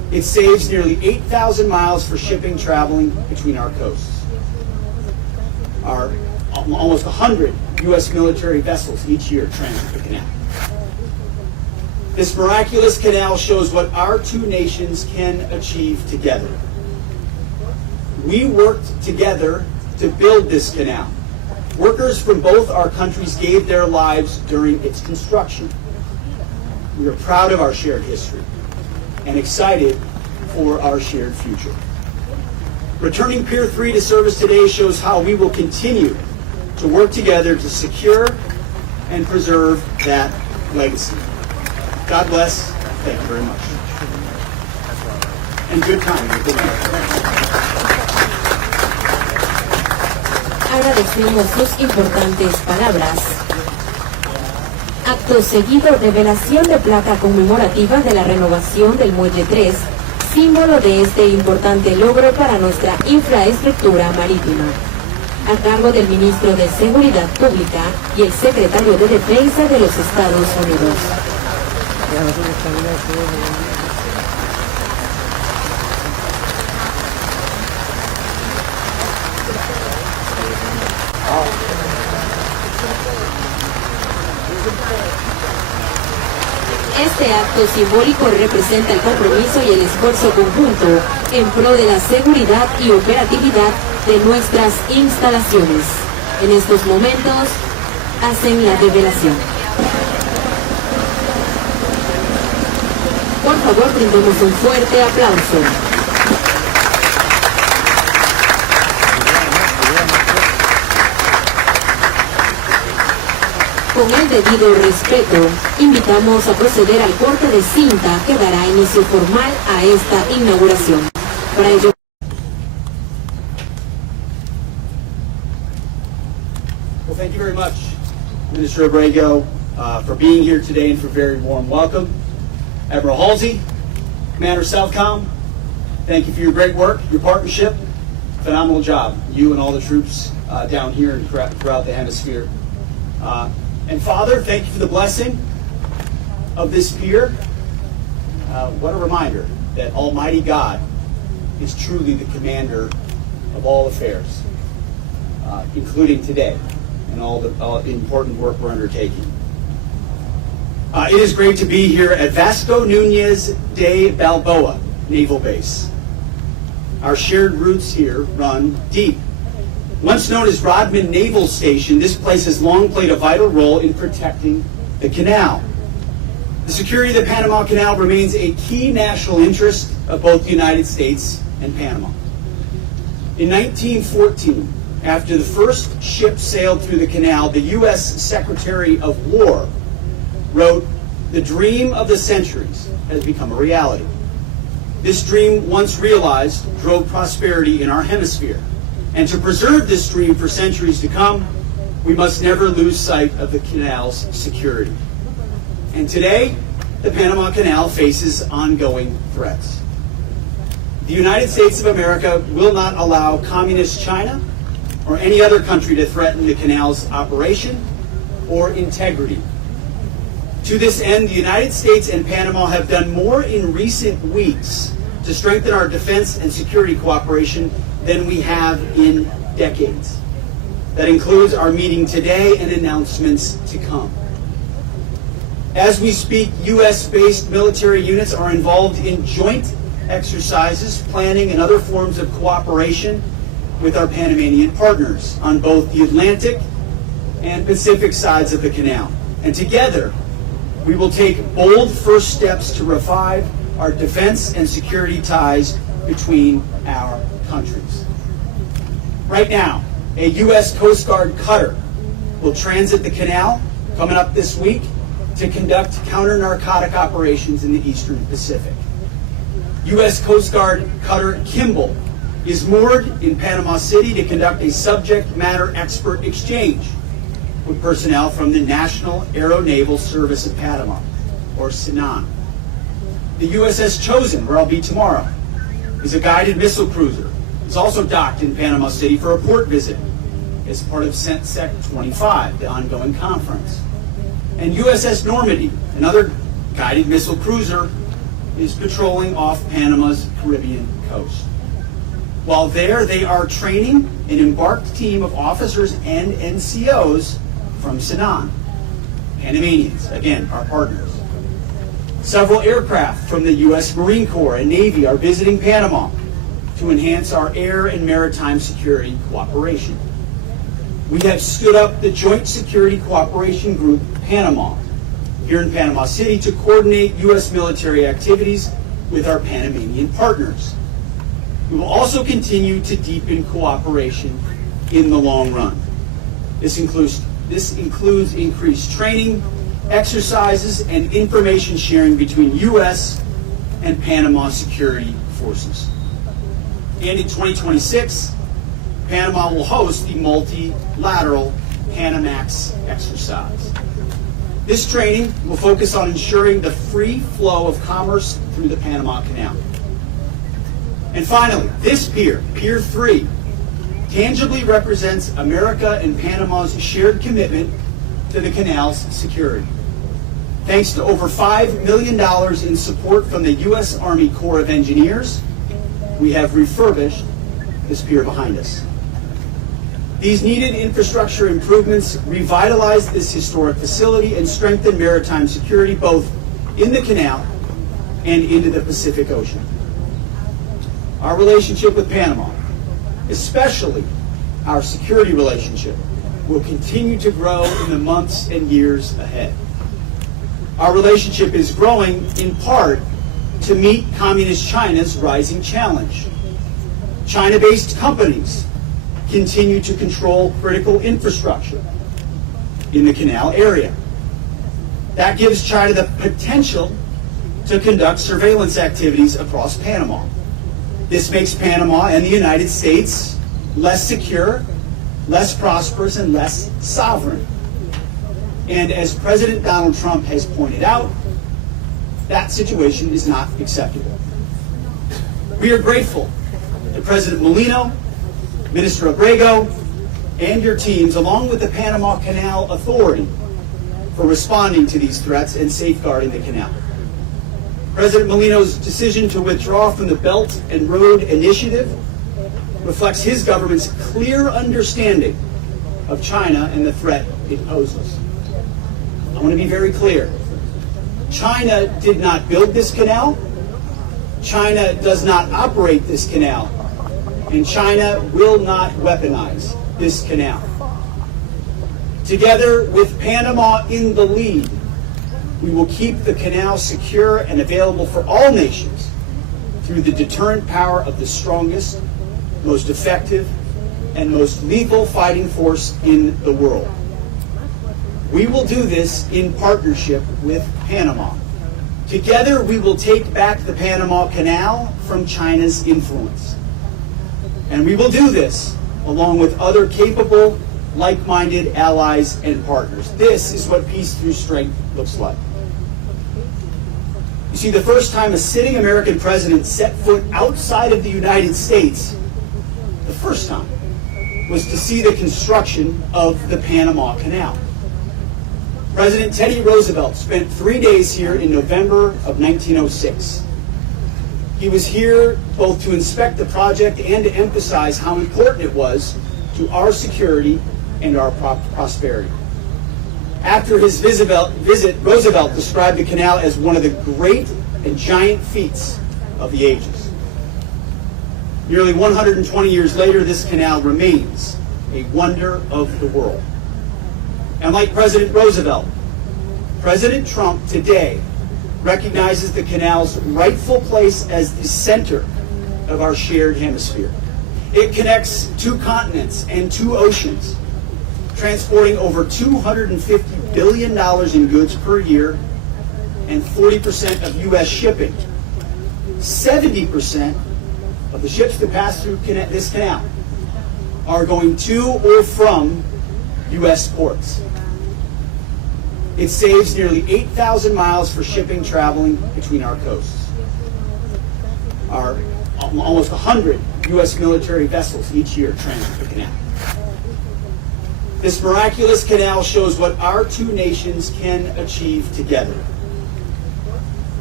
It saves nearly 8,000 miles for shipping traveling between our coasts. Our almost 100 U.S. military vessels each year transit the canal. This miraculous canal shows what our two nations can achieve together. We worked together to build this canal. Workers from both our countries gave their lives during its construction. We are proud of our shared history and excited for our shared future. Returning Pier 3 to service today shows how we will continue to work together to secure and preserve that legacy. God bless. Thank you very much. And good timing. Good night. Agradecemos sus importantes palabras. Acto seguido, revelación de placa conmemorativa de la renovación del Muelle 3, símbolo de este importante logro para nuestra infraestructura marítima, a cargo del Ministro de Seguridad Pública y el Secretario de Defensa de los Estados Unidos. Este acto simbólico representa el compromiso y el esfuerzo conjunto en pro de la seguridad y operatividad de nuestras instalaciones. En estos momentos hacen la revelación. Por favor, brindemos un fuerte aplauso. Con el debido respeto, invitamos a proceder al corte de cinta que dará inicio formal a esta inauguración. Para ello, Well, thank you very much, Minister Abrego, for being here today and for a very warm welcome. Admiral Halsey, Commander Southcom, thank you for your great work, your partnership. Phenomenal job, you and all the troops down here and throughout the hemisphere. And Father, thank you for the blessing of this pier. What a reminder that Almighty God is truly the commander of all affairs, including today and all the important work we're undertaking. It is great to be here at Vasco Núñez de Balboa Naval Base. Our shared roots here run deep. Once known as Rodman Naval Station, this place has long played a vital role in protecting the canal. The security of the Panama Canal remains a key national interest of both the United States and Panama. In 1914, after the first ship sailed through the canal, the U.S. Secretary of War wrote, "The dream of the centuries has become a reality." This dream, once realized, drove prosperity in our hemisphere. And to preserve this dream for centuries to come, we must never lose sight of the canal's security. And today, the Panama Canal faces ongoing threats. The United States of America will not allow communist China or any other country to threaten the canal's operation or integrity. To this end, the United States and Panama have done more in recent weeks to strengthen our defense and security cooperation than we have in decades. That includes our meeting today and announcements to come. As we speak, U.S.-based military units are involved in joint exercises, planning, and other forms of cooperation with our Panamanian partners on both the Atlantic and Pacific sides of the canal. And together, we will take bold first steps to revive our defense and security ties between our countries. Right now, a U.S. Coast Guard cutter will transit the canal coming up this week to conduct counter-narcotic operations in the Eastern Pacific. U.S. Coast Guard cutter Kimball is moored in Panama City to conduct a subject matter expert exchange with personnel from the National Aeronaval Service of Panama, or SNAN. The USS Chosen, where I'll be tomorrow, is a guided missile cruiser. It's also docked in Panama City for a port visit as part of CENTSEC 25, the ongoing conference. And USS Normandy, another guided missile cruiser, is patrolling off Panama's Caribbean coast. While there, they are training an embarked team of officers and NCOs from Sinan, Panamanians, again, our partners. Several aircraft from the U.S. Marine Corps and Navy are visiting Panama to enhance our air and maritime security cooperation. We have stood up the Joint Security Cooperation Group, Panama, here in Panama City to coordinate U.S. military activities with our Panamanian partners. We will also continue to deepen cooperation in the long run. This includes increased training, exercises, and information sharing between U.S. and Panama security forces. And in 2026, Panama will host the multilateral Panamax exercise. This training will focus on ensuring the free flow of commerce through the Panama Canal. And finally, this pier, Pier 3, tangibly represents America and Panama's shared commitment to the canal's security. Thanks to over $5 million in support from the U.S. Army Corps of Engineers, we have refurbished this pier behind us. These needed infrastructure improvements revitalize this historic facility and strengthen maritime security both in the canal and into the Pacific Ocean. Our relationship with Panama, especially our security relationship, will continue to grow in the months and years ahead. Our relationship is growing in part to meet Communist China's rising challenge. China-based companies continue to control critical infrastructure in the canal area. That gives China the potential to conduct surveillance activities across Panama. This makes Panama and the United States less secure, less prosperous, and less sovereign. And as President Donald Trump has pointed out, that situation is not acceptable. We are grateful to President Molino, Minister Abrego, and your teams, along with the Panama Canal Authority, for responding to these threats and safeguarding the canal. President Molino's decision to withdraw from the Belt and Road Initiative reflects his government's clear understanding of China and the threat it poses. I want to be very clear. China did not build this canal. China does not operate this canal. And China will not weaponize this canal. Together with Panama in the lead, we will keep the canal secure and available for all nations through the deterrent power of the strongest, most effective, and most lethal fighting force in the world. We will do this in partnership with Panama. Together, we will take back the Panama Canal from China's influence. And we will do this along with other capable, like-minded allies and partners. This is what peace through strength looks like. You see, the first time a sitting American president set foot outside of the United States, the first time, was to see the construction of the Panama Canal. President Teddy Roosevelt spent 3 days here in November of 1906. He was here both to inspect the project and to emphasize how important it was to our security and our prosperity. After his visit, Roosevelt described the canal as one of the great and giant feats of the ages. Nearly 120 years later, this canal remains a wonder of the world. And like President Roosevelt, President Trump today recognizes the canal's rightful place as the center of our shared hemisphere. It connects 2 continents and 2 oceans, transporting over $250 billion in goods per year and 40% of U.S. shipping. 70% of the ships that pass through this canal are going to or from U.S. ports. It saves nearly 8,000 miles for shipping traveling between our coasts. Almost 100 U.S. military vessels each year transit the canal. This miraculous canal shows what our 2 nations can achieve together.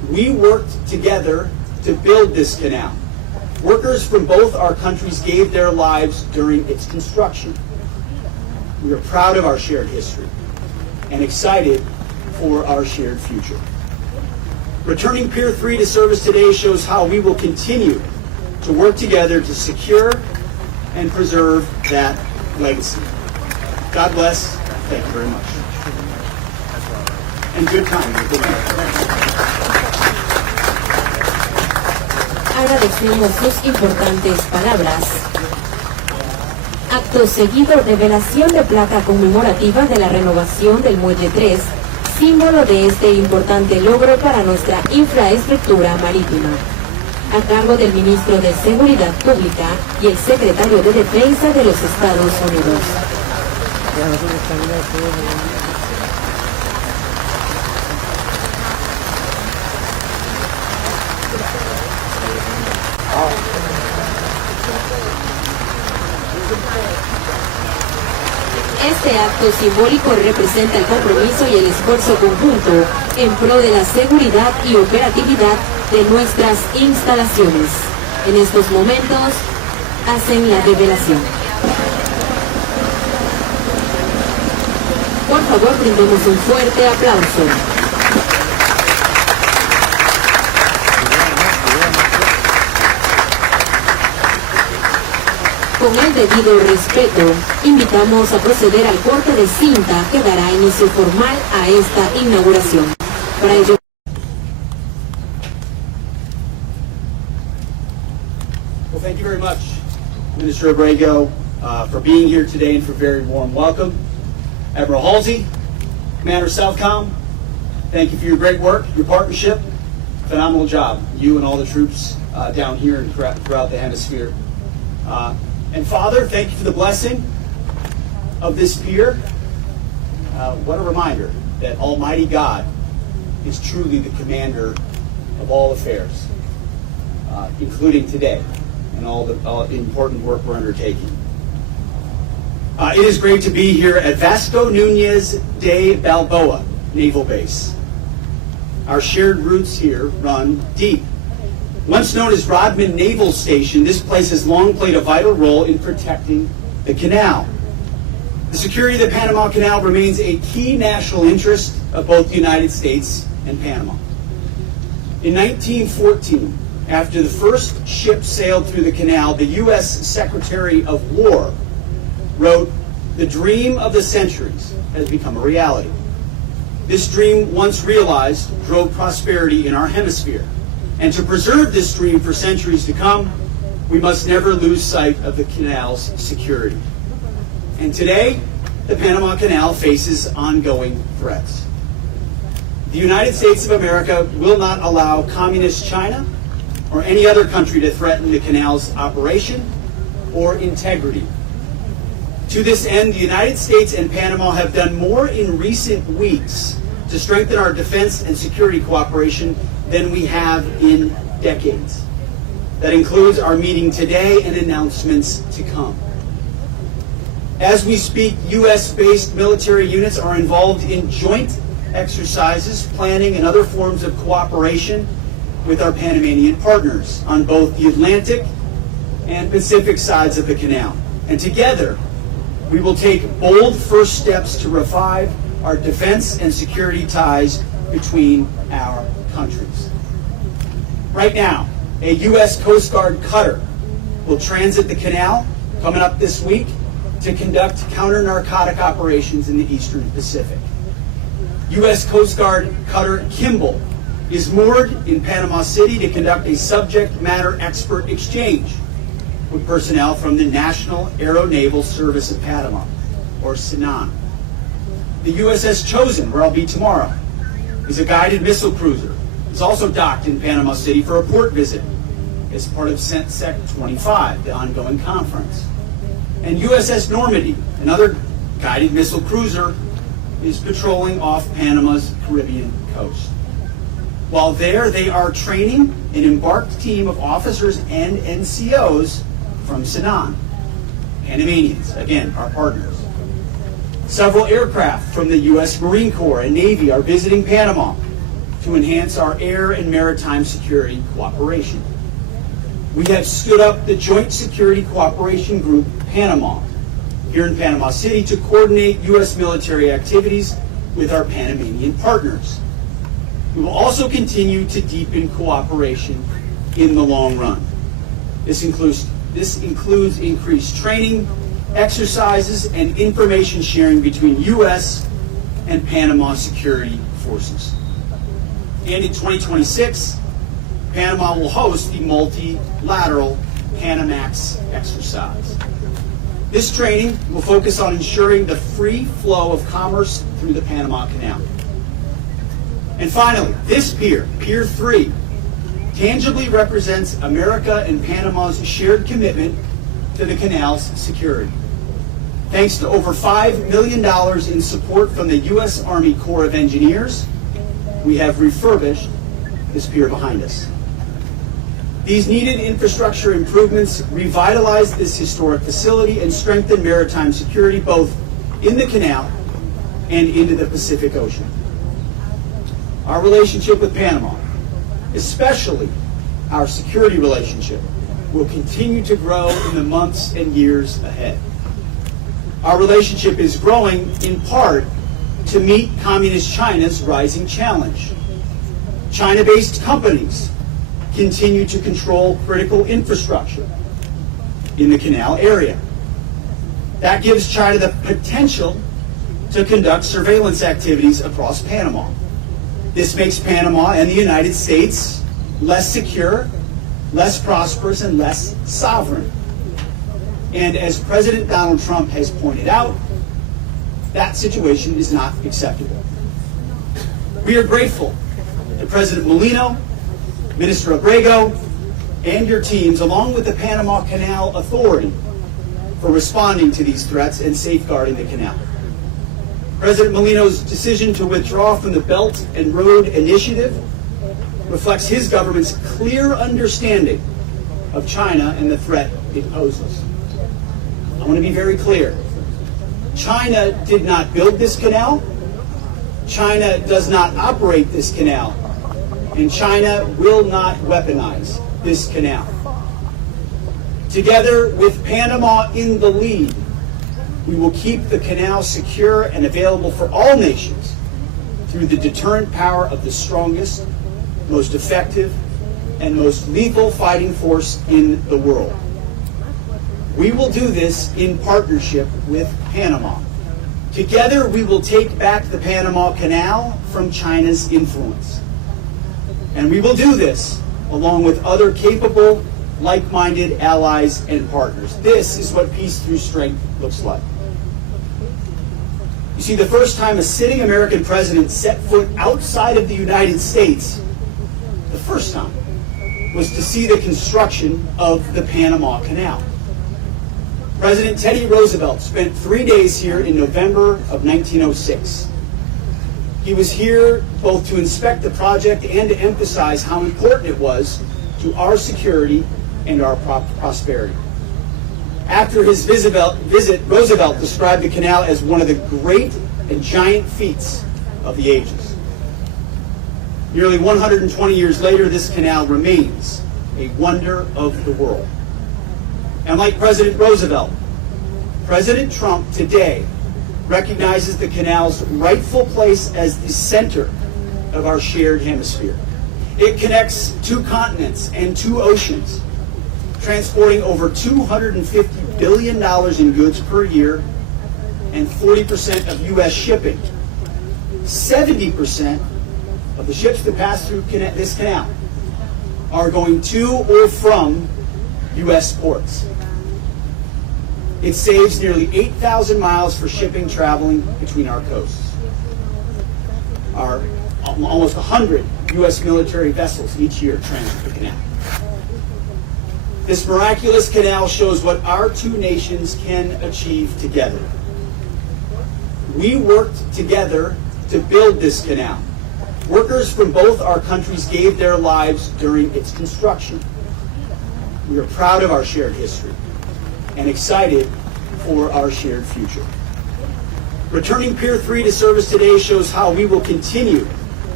we worked together to build this canal. Workers from both our countries gave their lives during its construction. We are proud of our shared history and excited for our shared future. Returning Pier 3 to service today shows how we will continue to work together to secure and preserve that legacy. God bless. Thank you very much. And good time. Agradecemos sus importantes palabras. Acto seguido, revelación de placa conmemorativa de la renovación del Muelle 3, símbolo de este importante logro para nuestra infraestructura marítima, a cargo del Ministro de Seguridad Pública y el Secretario de Defensa de los Estados Unidos. Este acto simbólico representa el compromiso y el esfuerzo conjunto en pro de la seguridad y operatividad de nuestras instalaciones. En estos momentos hacen la revelación. Por favor, brindemos un fuerte aplauso. Con el debido respeto, invitamos a proceder al corte de cinta que dará inicio formal a esta inauguración. Para ello, Well, thank you very much, Minister Abrego, for being here today and for a very warm welcome. Admiral Halsey, Commander Southcom, thank you for your great work, your partnership. Phenomenal job, you and all the troops down here and throughout the hemisphere. And Father, thank you for the blessing of this pier. What a reminder that Almighty God is truly the commander of all affairs, including today and all the important work we're undertaking. It is great to be here at Vasco Núñez de Balboa Naval Base. Our shared roots here run deep. Once known as Rodman Naval Station, this place has long played a vital role in protecting the canal. The security of the Panama Canal remains a key national interest of both the United States and Panama. In 1914, after the first ship sailed through the canal, the U.S. Secretary of War wrote, "The dream of the centuries has become a reality." This dream, once realized, drove prosperity in our hemisphere. And to preserve this dream for centuries to come, we must never lose sight of the canal's security. And today, the Panama Canal faces ongoing threats. The United States of America will not allow communist China or any other country to threaten the canal's operation or integrity. To this end, the United States and Panama have done more in recent weeks to strengthen our defense and security cooperation than we have in decades. That includes our meeting today and announcements to come. As we speak, U.S.-based military units are involved in joint exercises, planning, and other forms of cooperation with our Panamanian partners on both the Atlantic and Pacific sides of the canal. And together, we will take bold first steps to revive our defense and security ties between our countries. Right now, a U.S. Coast Guard cutter will transit the canal coming up this week to conduct counter-narcotic operations in the Eastern Pacific. U.S. Coast Guard cutter Kimball is moored in Panama City to conduct a subject matter expert exchange with personnel from the National Aeronaval Service of Panama, or SANAN. The USS Chosen, where I'll be tomorrow, is a guided missile cruiser. It's also docked in Panama City for a port visit as part of CENTSEC 25, the ongoing conference. And USS Normandy, another guided missile cruiser, is patrolling off Panama's Caribbean coast. While there, they are training an embarked team of officers and NCOs from SANAN, Panamanians, again, our partners. Several aircraft from the U.S. Marine Corps and Navy are visiting Panama to enhance our air and maritime security cooperation. We have stood up the Joint Security Cooperation Group, Panama, here in Panama City to coordinate U.S. military activities with our Panamanian partners. We will also continue to deepen cooperation in the long run. This includes increased training, exercises, and information sharing between U.S. and Panama security forces. And in 2026, Panama will host the multilateral Panamax exercise. This training will focus on ensuring the free flow of commerce through the Panama Canal. And finally, this pier, Pier 3, tangibly represents America and Panama's shared commitment to the canal's security. Thanks to over $5 million in support from the U.S. Army Corps of Engineers, we have refurbished this pier behind us. These needed infrastructure improvements revitalize this historic facility and strengthen maritime security both in the canal and into the Pacific Ocean. Our relationship with Panama, especially our security relationship, will continue to grow in the months and years ahead. Our relationship is growing in part to meet Communist China's rising challenge. China-based companies continue to control critical infrastructure in the canal area. That gives China the potential to conduct surveillance activities across Panama. This makes Panama and the United States less secure, less prosperous, and less sovereign. And as President Donald Trump has pointed out, that situation is not acceptable. We are grateful to President Molino, Minister Abrego, and your teams, along with the Panama Canal Authority, for responding to these threats and safeguarding the canal. President Molino's decision to withdraw from the Belt and Road Initiative reflects his government's clear understanding of China and the threat it poses. I want to be very clear. China did not build this canal. China does not operate this canal. And China will not weaponize this canal. Together with Panama in the lead, we will keep the canal secure and available for all nations through the deterrent power of the strongest, most effective, and most lethal fighting force in the world. We will do this in partnership with Panama. Together, we will take back the Panama Canal from China's influence. And we will do this along with other capable, like-minded allies and partners. This is what peace through strength looks like. You see, the first time a sitting American president set foot outside of the United States, the first time, was to see the construction of the Panama Canal. President Teddy Roosevelt spent 3 days here in November of 1906. He was here both to inspect the project and to emphasize how important it was to our security and our prosperity. After his visit, Roosevelt described the canal as one of the great and giant feats of the ages. Nearly 120 years later, this canal remains a wonder of the world. And like President Roosevelt, President Trump today recognizes the canal's rightful place as the center of our shared hemisphere. It connects 2 continents and 2 oceans, transporting over $250 billion in goods per year and 40% of U.S. shipping. 70% of the ships that pass through this canal are going to or from U.S. ports. It saves nearly 8,000 miles for shipping traveling between our coasts. Our almost 100 U.S. military vessels each year transit the canal. This miraculous canal shows what our 2 nations can achieve together. We worked together to build this canal. Workers from both our countries gave their lives during its construction. We are proud of our shared history and excited for our shared future. Returning Pier 3 to service today shows how we will continue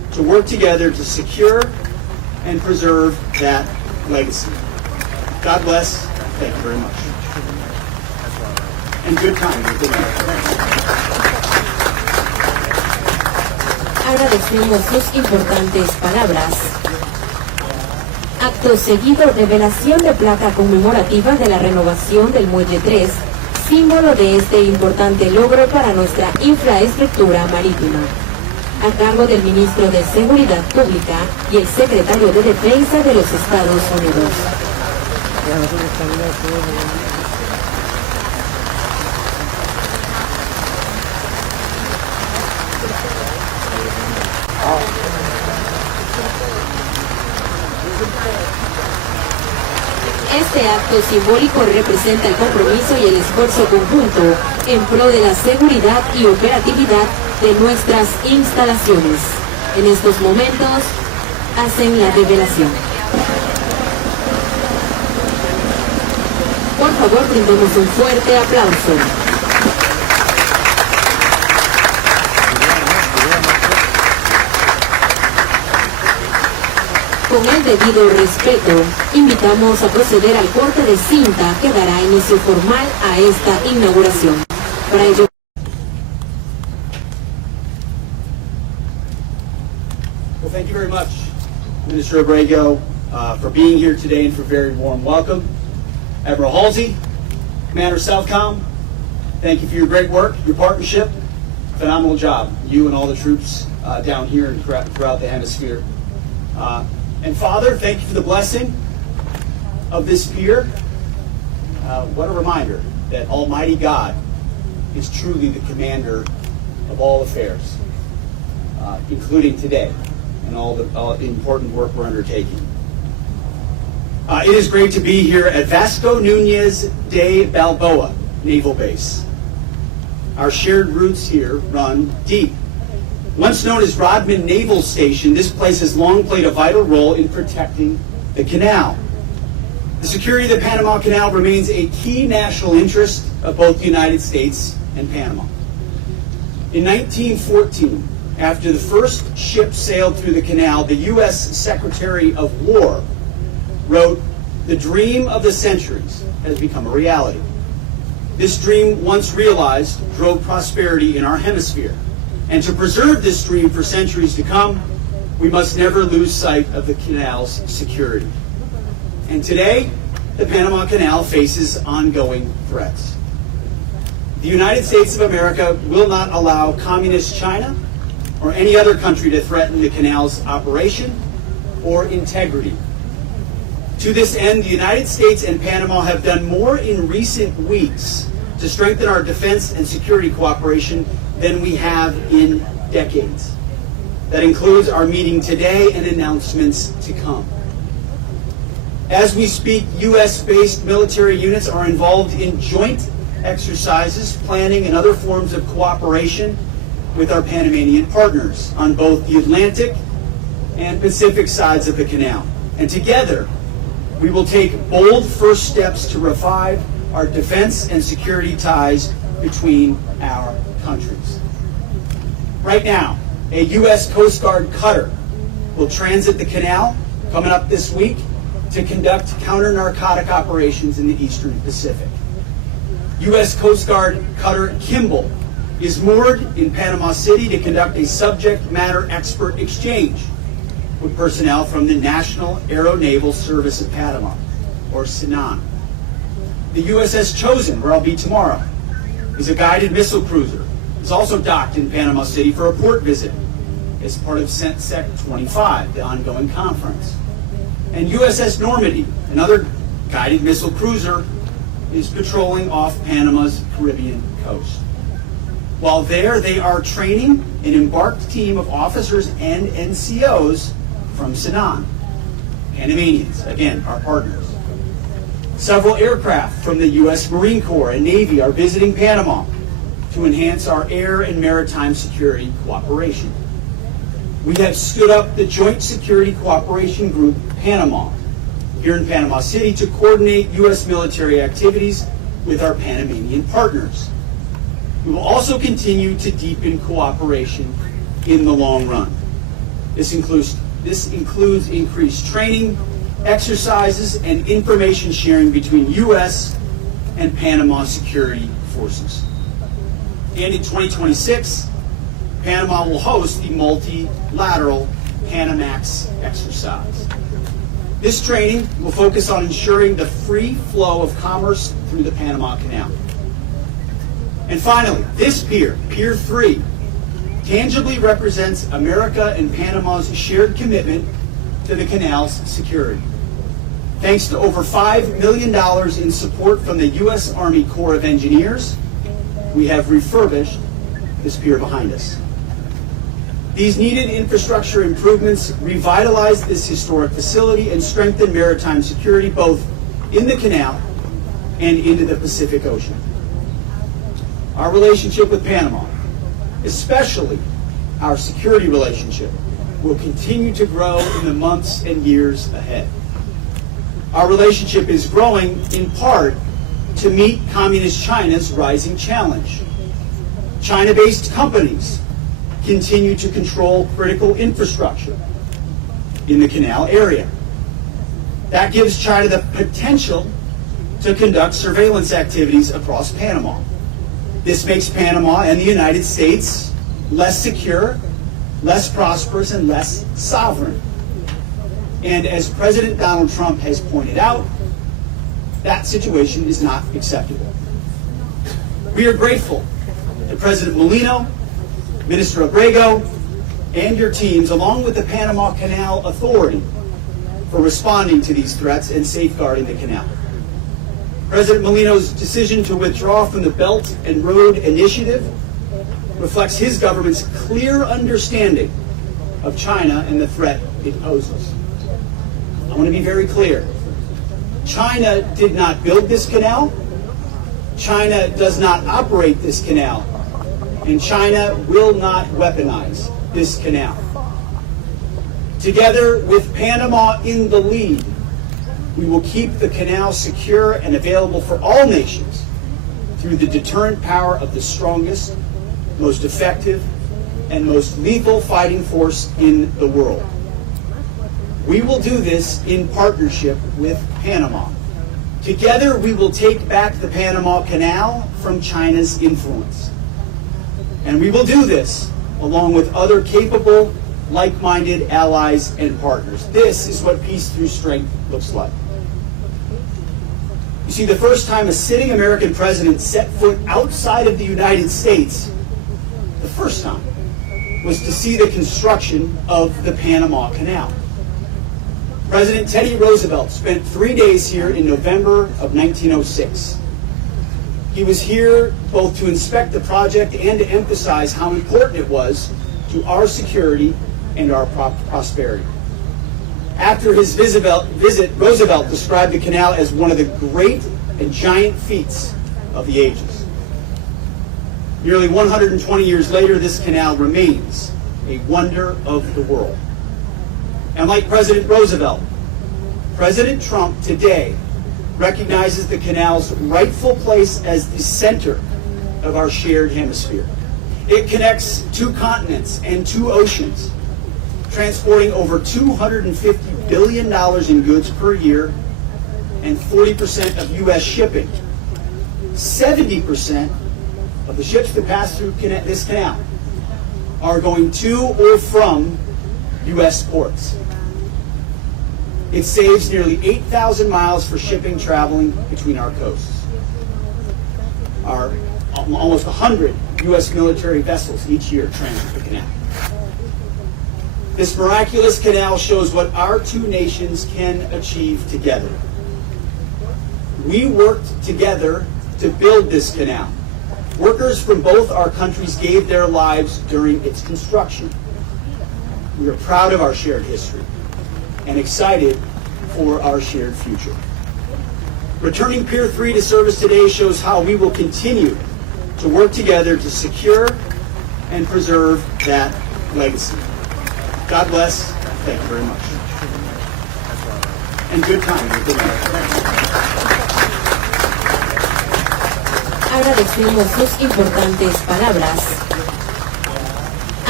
to work together to secure and preserve that legacy. God bless. Thank you very much. And good time. Good night. Agradecemos sus importantes palabras. Acto seguido, revelación de placa conmemorativa de la renovación del Muelle 3, símbolo de este importante logro para nuestra infraestructura marítima, a cargo del Ministro de Seguridad Pública y el Secretario de Defensa de los Estados Unidos. Este acto simbólico representa el compromiso y el esfuerzo conjunto en pro de la seguridad y operatividad de nuestras instalaciones. En estos momentos hacen la revelación. Por favor, brindemos un fuerte aplauso. Con el debido respeto, invitamos a proceder al corte de cinta que dará inicio formal a esta inauguración. Para ello, Well, thank you very much, Minister Abrego, for being here today and for a very warm welcome. Admiral Halsey, Commander Southcom, thank you for your great work, your partnership. Phenomenal job, you and all the troops down here and throughout the hemisphere. And Father, thank you for the blessing of this pier. What a reminder that Almighty God is truly the commander of all affairs, including today and all the important work we're undertaking. It is great to be here at Vasco Núñez de Balboa Naval Base. Our shared roots here run deep. Once known as Rodman Naval Station, this place has long played a vital role in protecting the canal. The security of the Panama Canal remains a key national interest of both the United States and Panama. In 1914, after the first ship sailed through the canal, the U.S. Secretary of War wrote, "The dream of the centuries has become a reality." This dream, once realized, drove prosperity in our hemisphere. And to preserve this dream for centuries to come, we must never lose sight of the canal's security. And today, the Panama Canal faces ongoing threats. The United States of America will not allow communist China or any other country to threaten the canal's operation or integrity. To this end, the United States and Panama have done more in recent weeks to strengthen our defense and security cooperation than we have in decades. That includes our meeting today and announcements to come. As we speak, U.S.-based military units are involved in joint exercises, planning, and other forms of cooperation with our Panamanian partners on both the Atlantic and Pacific sides of the canal. And together, we will take bold first steps to revive our defense and security ties between our countries. Right now, a U.S. Coast Guard cutter will transit the canal coming up this week to conduct counter-narcotic operations in the Eastern Pacific. U.S. Coast Guard cutter Kimball is moored in Panama City to conduct a subject matter expert exchange with personnel from the National Aeronaval Service of Panama, or SENAN. The USS Chosen, where I'll be tomorrow, is a guided missile cruiser. It's also docked in Panama City for a port visit as part of CENTSEC 25, the ongoing conference. And USS Normandy, another guided missile cruiser, is patrolling off Panama's Caribbean coast. While there, they are training an embarked team of officers and NCOs from SENAN, Panamanians, again, our partners. Several aircraft from the U.S. Marine Corps and Navy are visiting Panama to enhance our air and maritime security cooperation. We have stood up the Joint Security Cooperation Group, Panama, here in Panama City to coordinate U.S. military activities with our Panamanian partners. We will also continue to deepen cooperation in the long run. This includes increased training, exercises, and information sharing between U.S. and Panama security forces. And in 2026, Panama will host the multilateral Panamax exercise. This training will focus on ensuring the free flow of commerce through the Panama Canal. And finally, this pier, Pier 3, tangibly represents America and Panama's shared commitment to the canal's security. Thanks to over $5 million in support from the U.S. Army Corps of Engineers, we have refurbished this pier behind us. These needed infrastructure improvements revitalize this historic facility and strengthen maritime security both in the canal and into the Pacific Ocean. Our relationship with Panama, especially our security relationship, will continue to grow in the months and years ahead. Our relationship is growing in part to meet Communist China's rising challenge. China-based companies continue to control critical infrastructure in the canal area. That gives China the potential to conduct surveillance activities across Panama. This makes Panama and the United States less secure, less prosperous, and less sovereign. And as President Donald Trump has pointed out, that situation is not acceptable. We are grateful to President Molino, Minister Abrego, and your teams, along with the Panama Canal Authority, for responding to these threats and safeguarding the canal. President Molino's decision to withdraw from the Belt and Road Initiative reflects his government's clear understanding of China and the threat it poses. I want to be very clear. China did not build this canal. China does not operate this canal. And China will not weaponize this canal. Together with Panama in the lead, we will keep the canal secure and available for all nations through the deterrent power of the strongest, most effective, and most lethal fighting force in the world. We will do this in partnership with Panama. Together, we will take back the Panama Canal from China's influence. And we will do this along with other capable, like-minded allies and partners. This is what peace through strength looks like. You see, the first time a sitting American president set foot outside of the United States, the first time, was to see the construction of the Panama Canal. President Teddy Roosevelt spent 3 days here in November of 1906. He was here both to inspect the project and to emphasize how important it was to our security and our prosperity. After his visit, Roosevelt described the canal as one of the great and giant feats of the ages. Nearly 120 years later, this canal remains a wonder of the world. And like President Roosevelt, President Trump today recognizes the canal's rightful place as the center of our shared hemisphere. It connects 2 continents and 2 oceans, transporting over $250 billion in goods per year and 40% of U.S. shipping. 70% of the ships that pass through this canal are going to or from U.S. ports. It saves nearly 8,000 miles for shipping traveling between our coasts. Almost 100 U.S. military vessels each year transit the canal. This miraculous canal shows what our 2 nations can achieve together. We worked together to build this canal. Workers from both our countries gave their lives during its construction. We are proud of our shared history and excited for our shared future. Returning Pier 3 to service today shows how we will continue to work together to secure and preserve that legacy. God bless. Thank you very much. And good time. Good night. Agradecemos sus importantes palabras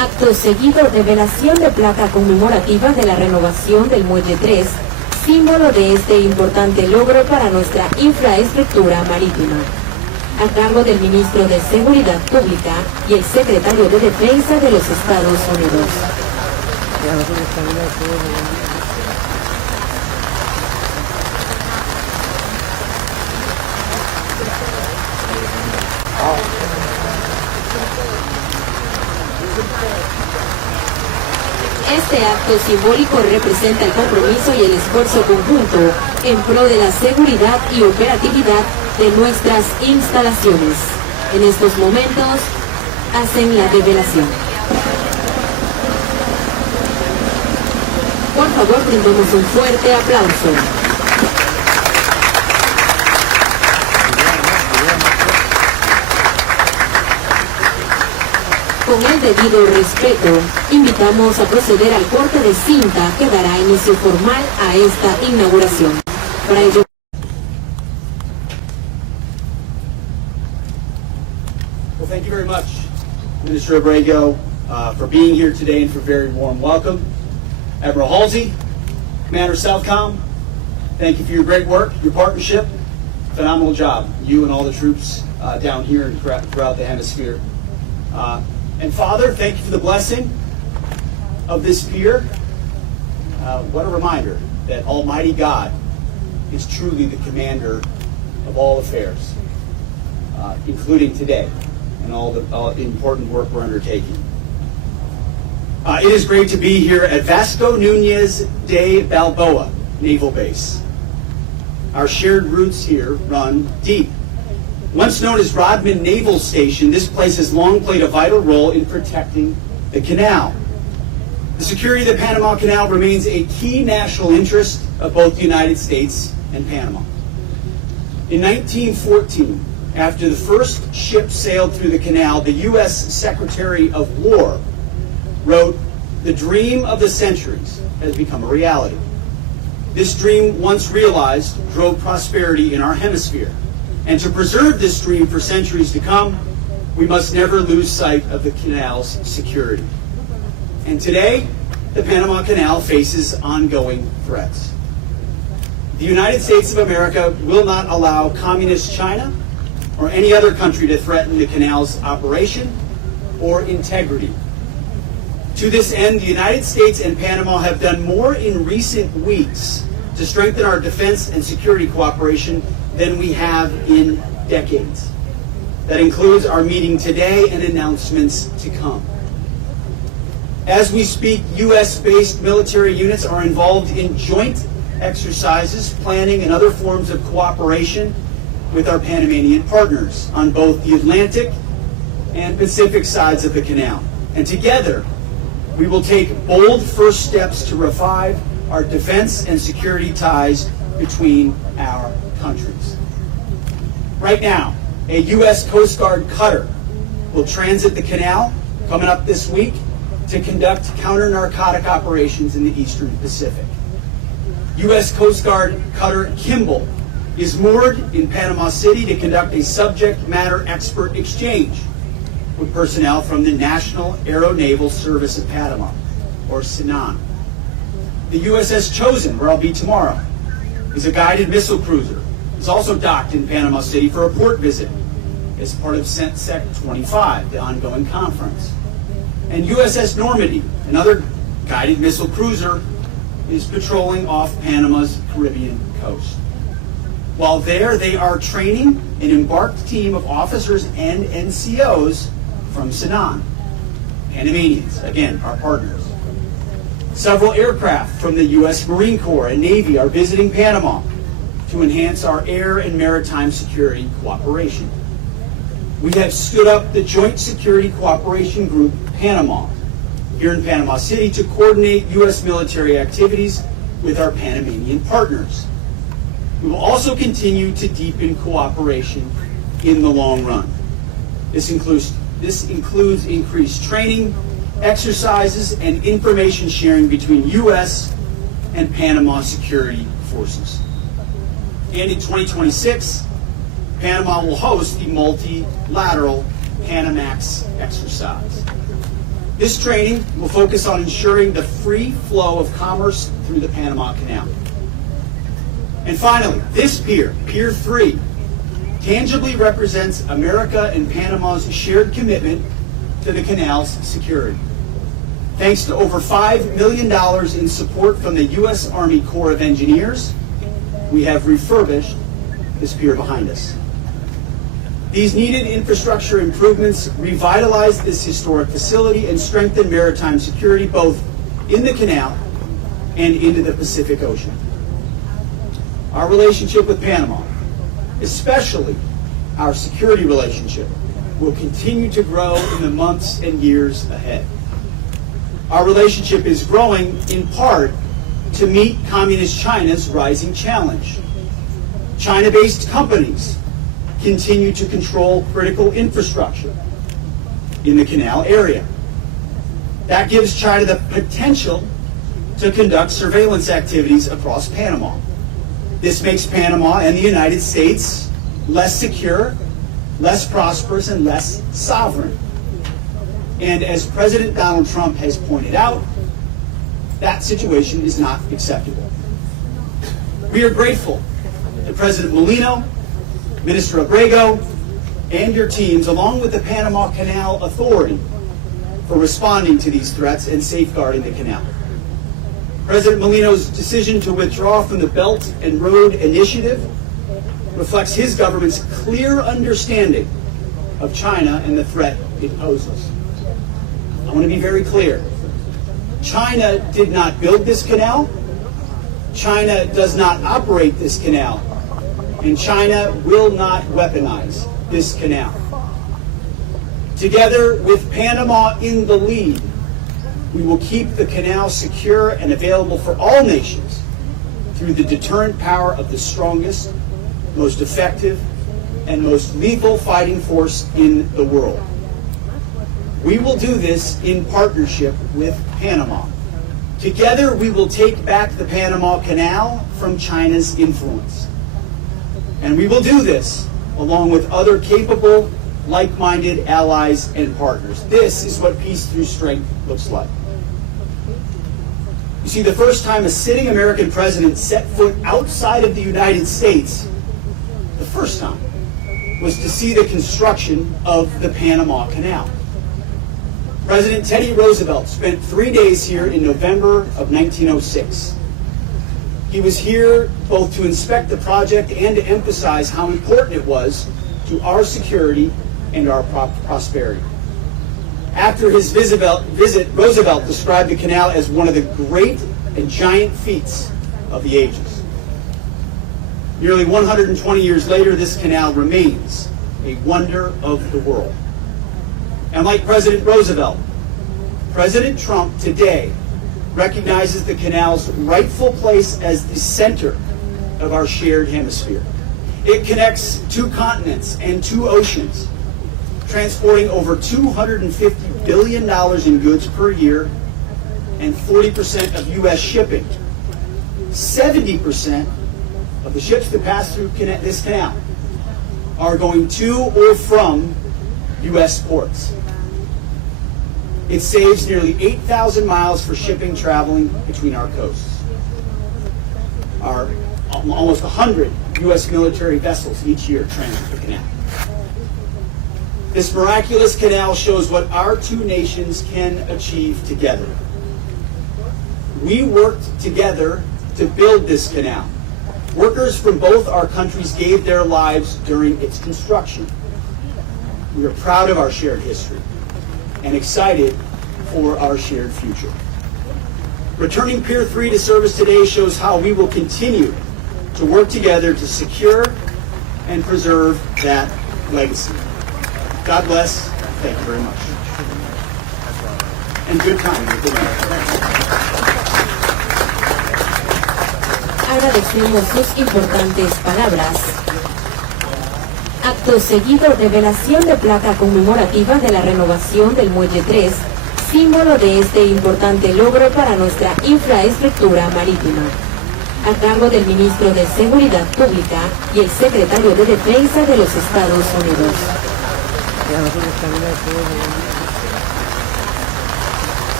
Acto seguido, revelación de placa conmemorativa de la renovación del Muelle 3, símbolo de este importante logro para nuestra infraestructura marítima. A cargo del Ministro de Seguridad Pública y el Secretario de Defensa de los Estados Unidos. Este acto simbólico representa el compromiso y el esfuerzo conjunto en pro de la seguridad y operatividad de nuestras instalaciones. En estos momentos hacen la revelación. Por favor, brindemos un fuerte aplauso. Con el debido respeto, invitamos a proceder al corte de cinta que dará inicio formal a esta inauguración. Para ello, Well, thank you very much, Minister Abrego, for being here today and for a very warm welcome. Admiral Halsey, Commander Southcom, thank you for your great work, your partnership. Phenomenal job, you and all the troops down here and throughout the hemisphere. And Father, thank you for the blessing of this pier. What a reminder that Almighty God is truly the commander of all affairs, including today and all the important work we're undertaking. It is great to be here at Vasco Núñez de Balboa Naval Base. Our shared roots here run deep. Once known as Rodman Naval Station, this place has long played a vital role in protecting the canal. The security of the Panama Canal remains a key national interest of both the United States and Panama. In 1914, after the first ship sailed through the canal, the U.S. Secretary of War wrote, "The dream of the centuries has become a reality." This dream, once realized, drove prosperity in our hemisphere. And to preserve this dream for centuries to come, we must never lose sight of the canal's security. And today, the Panama Canal faces ongoing threats. The United States of America will not allow communist China or any other country to threaten the canal's operation or integrity. To this end, the United States and Panama have done more in recent weeks to strengthen our defense and security cooperation than we have in decades. That includes our meeting today and announcements to come. As we speak, U.S.-based military units are involved in joint exercises, planning, and other forms of cooperation with our Panamanian partners on both the Atlantic and Pacific sides of the canal. And together, we will take bold first steps to revive our defense and security ties between our countries. Right now, a U.S. Coast Guard cutter will transit the canal coming up this week to conduct counter-narcotic operations in the Eastern Pacific. U.S. Coast Guard cutter Kimball is moored in Panama City to conduct a subject matter expert exchange with personnel from the National Aeronaval Service of Panama, or SENAN. The USS Chosen, where I'll be tomorrow, is a guided missile cruiser. It's also docked in Panama City for a port visit as part of CENTSEC 25, the ongoing conference. And USS Normandy, another guided missile cruiser, is patrolling off Panama's Caribbean coast. While there, they are training an embarked team of officers and NCOs from SENAN, Panamanians, again, our partners. Several aircraft from the U.S. Marine Corps and Navy are visiting Panama to enhance our air and maritime security cooperation. We have stood up the Joint Security Cooperation Group, Panama, here in Panama City to coordinate U.S. military activities with our Panamanian partners. We will also continue to deepen cooperation in the long run. This includes increased training, exercises, and information sharing between U.S. and Panama security forces. And in 2026, Panama will host the multilateral Panamax exercise. This training will focus on ensuring the free flow of commerce through the Panama Canal. And finally, this pier, Pier 3, tangibly represents America and Panama's shared commitment to the canal's security. Thanks to over $5 million in support from the U.S. Army Corps of Engineers, we have refurbished this pier behind us. These needed infrastructure improvements revitalize this historic facility and strengthen maritime security both in the canal and into the Pacific Ocean. Our relationship with Panama, especially our security relationship, will continue to grow in the months and years ahead. Our relationship is growing in part to meet Communist China's rising challenge. China-based companies continue to control critical infrastructure in the canal area. That gives China the potential to conduct surveillance activities across Panama. This makes Panama and the United States less secure, less prosperous, and less sovereign. And as President Donald Trump has pointed out, that situation is not acceptable. We are grateful to President Molino, Minister Abrego, and your teams, along with the Panama Canal Authority, for responding to these threats and safeguarding the canal. President Molino's decision to withdraw from the Belt and Road Initiative reflects his government's clear understanding of China and the threat it poses. I want to be very clear. China did not build this canal. China does not operate this canal. And China will not weaponize this canal. Together with Panama in the lead, we will keep the canal secure and available for all nations through the deterrent power of the strongest, most effective, and most lethal fighting force in the world. We will do this in partnership with Panama. Together, we will take back the Panama Canal from China's influence. And we will do this along with other capable, like-minded allies and partners. This is what peace through strength looks like. You see, the first time a sitting American president set foot outside of the United States, the first time, was to see the construction of the Panama Canal. President Teddy Roosevelt spent 3 days here in November of 1906. He was here both to inspect the project and to emphasize how important it was to our security and our prosperity. After his visit, Roosevelt described the canal as one of the great and giant feats of the ages. Nearly 120 years later, this canal remains a wonder of the world. And like President Roosevelt, President Trump today recognizes the canal's rightful place as the center of our shared hemisphere. It connects 2 continents and 2 oceans, transporting over $250 billion in goods per year and 40% of U.S. shipping. 70% of the ships that pass through this canal are going to or from U.S. ports. It saves nearly 8,000 miles for shipping traveling between our coasts. Almost 100 U.S. military vessels each year transit the canal. This miraculous canal shows what our 2 nations can achieve together. We worked together to build this canal. Workers from both our countries gave their lives during its construction. We are proud of our shared history and excited for our shared future. Returning Pier 3 to service today shows how we will continue to work together to secure and preserve that legacy. God bless. Thank you very much. And good time. Agradecemos sus importantes palabras. Acto seguido, revelación de placa conmemorativa de la renovación del Muelle 3, símbolo de este importante logro para nuestra infraestructura marítima, a cargo del Ministro de Seguridad Pública y el Secretario de Defensa de los Estados Unidos.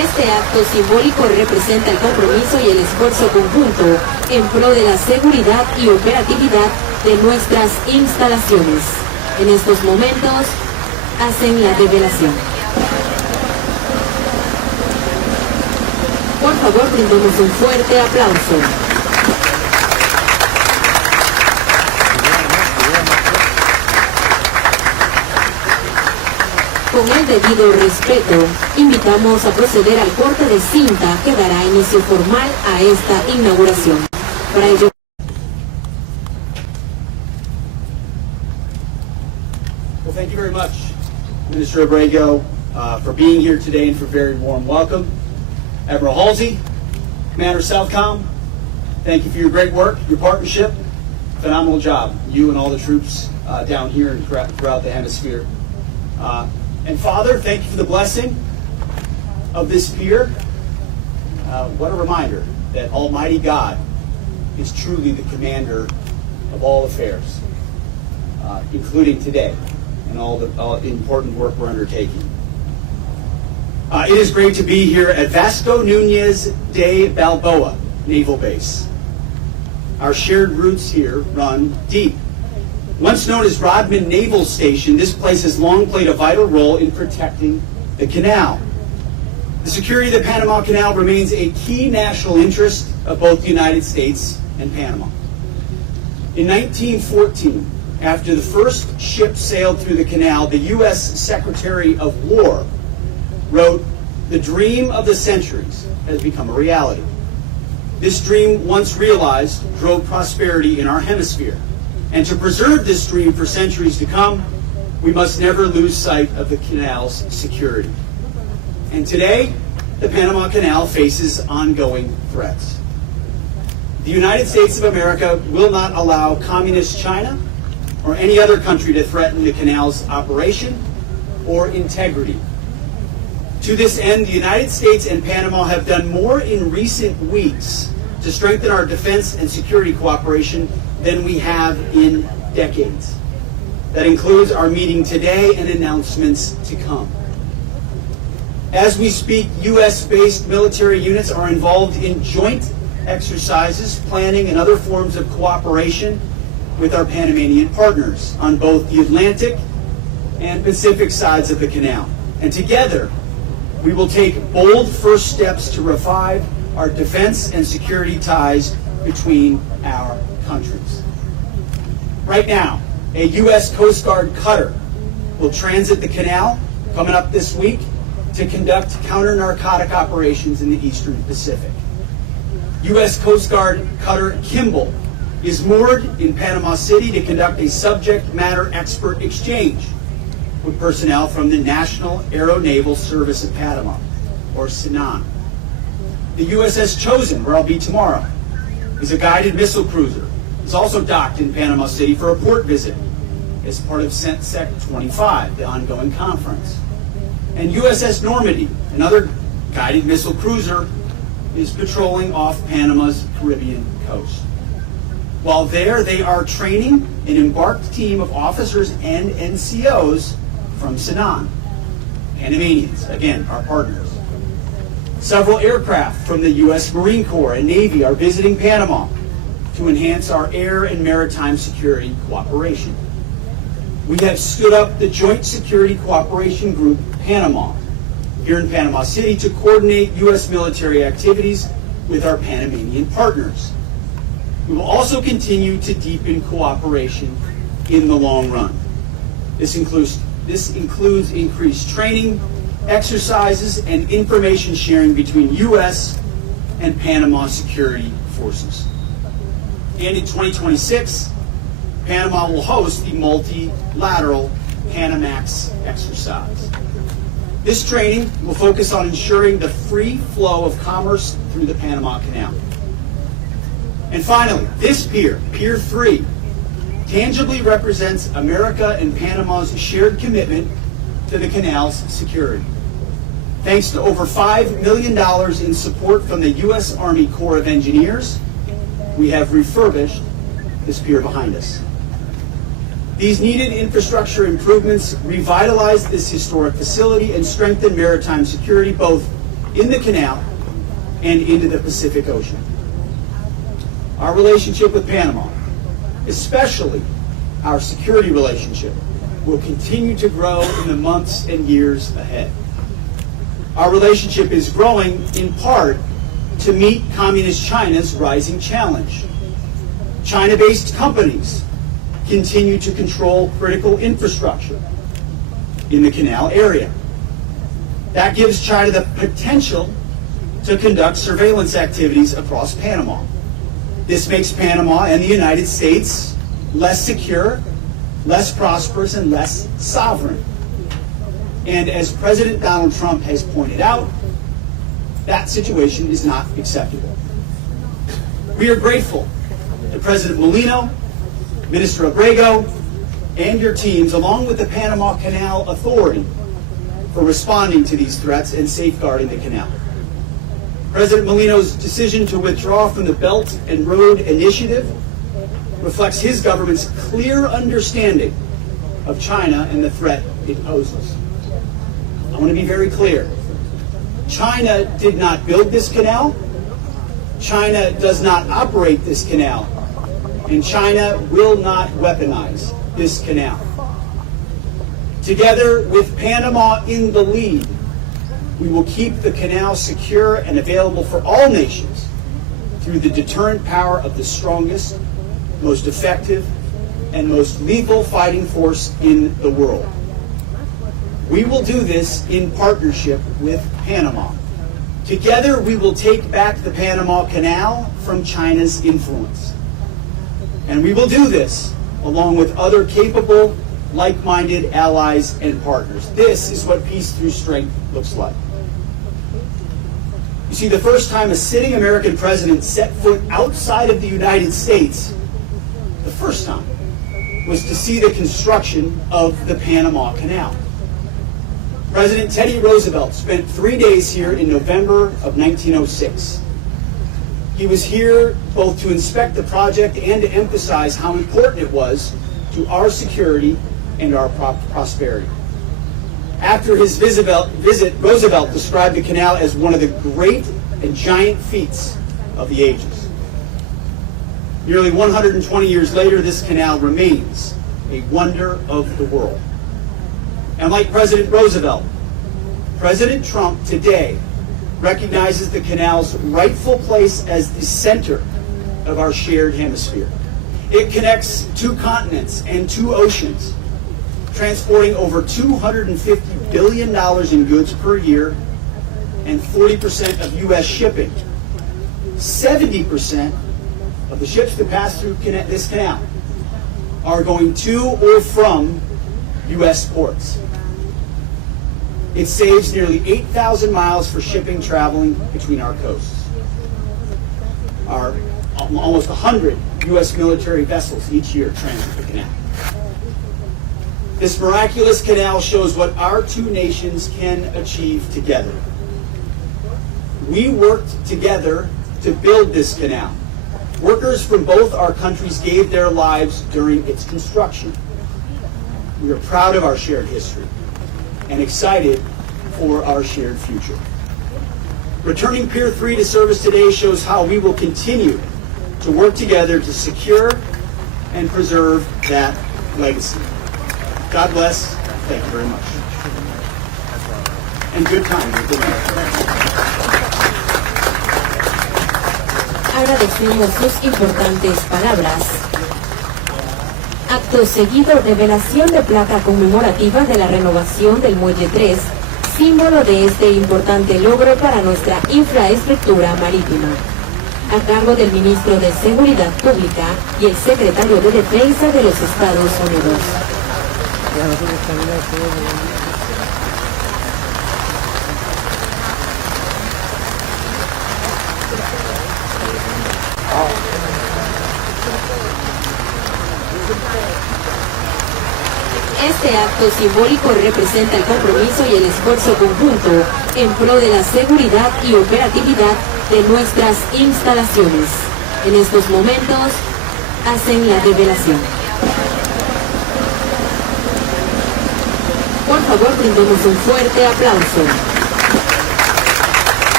Este acto simbólico representa el compromiso y el esfuerzo conjunto en pro de la seguridad y operatividad de nuestras instalaciones. En estos momentos hacen la revelación. Por favor, brindemos un fuerte aplauso. Con el debido respeto, invitamos a proceder al corte de cinta que dará inicio formal a esta inauguración. Para ello, Well, thank you very much, Minister Abrego, for being here today and for a very warm welcome. Admiral Halsey, Commander Southcom, thank you for your great work, your partnership. Phenomenal job, you and all the troops down here and throughout the hemisphere. And Father, thank you for the blessing of this pier. What a reminder that Almighty God is truly the commander of all affairs, including today and all the important work we're undertaking. It is great to be here at Vasco Núñez de Balboa Naval Base. Our shared roots here run deep. Once known as Rodman Naval Station, this place has long played a vital role in protecting the canal. The security of the Panama Canal remains a key national interest of both the United States and Panama. In 1914, after the first ship sailed through the canal, the U.S. Secretary of War wrote, "The dream of the centuries has become a reality." This dream, once realized, drove prosperity in our hemisphere. And to preserve this dream for centuries to come, we must never lose sight of the canal's security. And today, the Panama Canal faces ongoing threats. The United States of America will not allow communist China or any other country to threaten the canal's operation or integrity. To this end, the United States and Panama have done more in recent weeks to strengthen our defense and security cooperation than we have in decades. That includes our meeting today and announcements to come. As we speak, U.S.-based military units are involved in joint exercises, planning, and other forms of cooperation with our Panamanian partners on both the Atlantic and Pacific sides of the canal. And together, we will take bold first steps to revive our defense and security ties between our countries. Right now, a U.S. Coast Guard cutter will transit the canal coming up this week to conduct counter-narcotic operations in the Eastern Pacific. U.S. Coast Guard cutter Kimball is moored in Panama City to conduct a subject matter expert exchange with personnel from the National Aeronaval Service of Panama, or SENAN. The USS Chosen, where I'll be tomorrow, is a guided missile cruiser. It's also docked in Panama City for a port visit as part of CENTSEC 25, the ongoing conference. And USS Normandy, another guided missile cruiser, is patrolling off Panama's Caribbean coast. While there, they are training an embarked team of officers and NCOs from SENAN, Panamanians, again, our partners. Several aircraft from the U.S. Marine Corps and Navy are visiting Panama to enhance our air and maritime security cooperation. We have stood up the Joint Security Cooperation Group, Panama, here in Panama City to coordinate U.S. military activities with our Panamanian partners. We will also continue to deepen cooperation in the long run. This includes increased training, exercises, and information sharing between U.S. and Panama security forces. And in 2026, Panama will host the multilateral Panamax exercise. This training will focus on ensuring the free flow of commerce through the Panama Canal. And finally, this pier, Pier 3, tangibly represents America and Panama's shared commitment to the canal's security. Thanks to over $5 million in support from the U.S. Army Corps of Engineers, we have refurbished this pier behind us. These needed infrastructure improvements revitalize this historic facility and strengthen maritime security both in the canal and into the Pacific Ocean. Our relationship with Panama, especially our security relationship, will continue to grow in the months and years ahead. Our relationship is growing in part to meet Communist China's rising challenge. China-based companies continue to control critical infrastructure in the canal area. That gives China the potential to conduct surveillance activities across Panama. This makes Panama and the United States less secure, less prosperous, and less sovereign. And as President Donald Trump has pointed out, that situation is not acceptable. We are grateful to President Molino, Minister Abrego, and your teams, along with the Panama Canal Authority, for responding to these threats and safeguarding the canal. President Molino's decision to withdraw from the Belt and Road Initiative reflects his government's clear understanding of China and the threat it poses. I want to be very clear. China did not build this canal. China does not operate this canal. And China will not weaponize this canal. Together with Panama in the lead, we will keep the canal secure and available for all nations through the deterrent power of the strongest, most effective, and most lethal fighting force in the world. We will do this in partnership with Panama. Together, we will take back the Panama Canal from China's influence. And we will do this along with other capable, like-minded allies and partners. This is what peace through strength looks like. You see, the first time a sitting American president set foot outside of the United States, the first time, was to see the construction of the Panama Canal. President Teddy Roosevelt spent 3 days here in November of 1906. He was here both to inspect the project and to emphasize how important it was to our security and our prosperity. After his visit, Roosevelt described the canal as one of the great and giant feats of the ages. Nearly 120 years later, this canal remains a wonder of the world. And like President Roosevelt, President Trump today recognizes the canal's rightful place as the center of our shared hemisphere. It connects 2 continents and 2 oceans, transporting over $250 billion in goods per year and 40% of U.S. shipping. 70% of the ships that pass through this canal are going to or from U.S. ports. It saves nearly 8,000 miles for shipping traveling between our coasts. Our almost 100 U.S. military vessels each year transit the canal. This miraculous canal shows what our 2 nations can achieve together. We worked together to build this canal. Workers from both our countries gave their lives during its construction. We are proud of our shared history and excited for our shared future. Returning Pier 3 to service today shows how we will continue to work together to secure and preserve that legacy. God bless. Thank you very much. And good time. Agradecemos sus importantes palabras. Acto seguido, revelación de placa conmemorativa de la renovación del Muelle 3, símbolo de este importante logro para nuestra infraestructura marítima. A cargo del Ministro de Seguridad Pública y el Secretario de Defensa de los Estados Unidos. Este acto simbólico representa el compromiso y el esfuerzo conjunto en pro de la seguridad y operatividad de nuestras instalaciones. En estos momentos hacen la revelación. Por favor, brindemos un fuerte aplauso.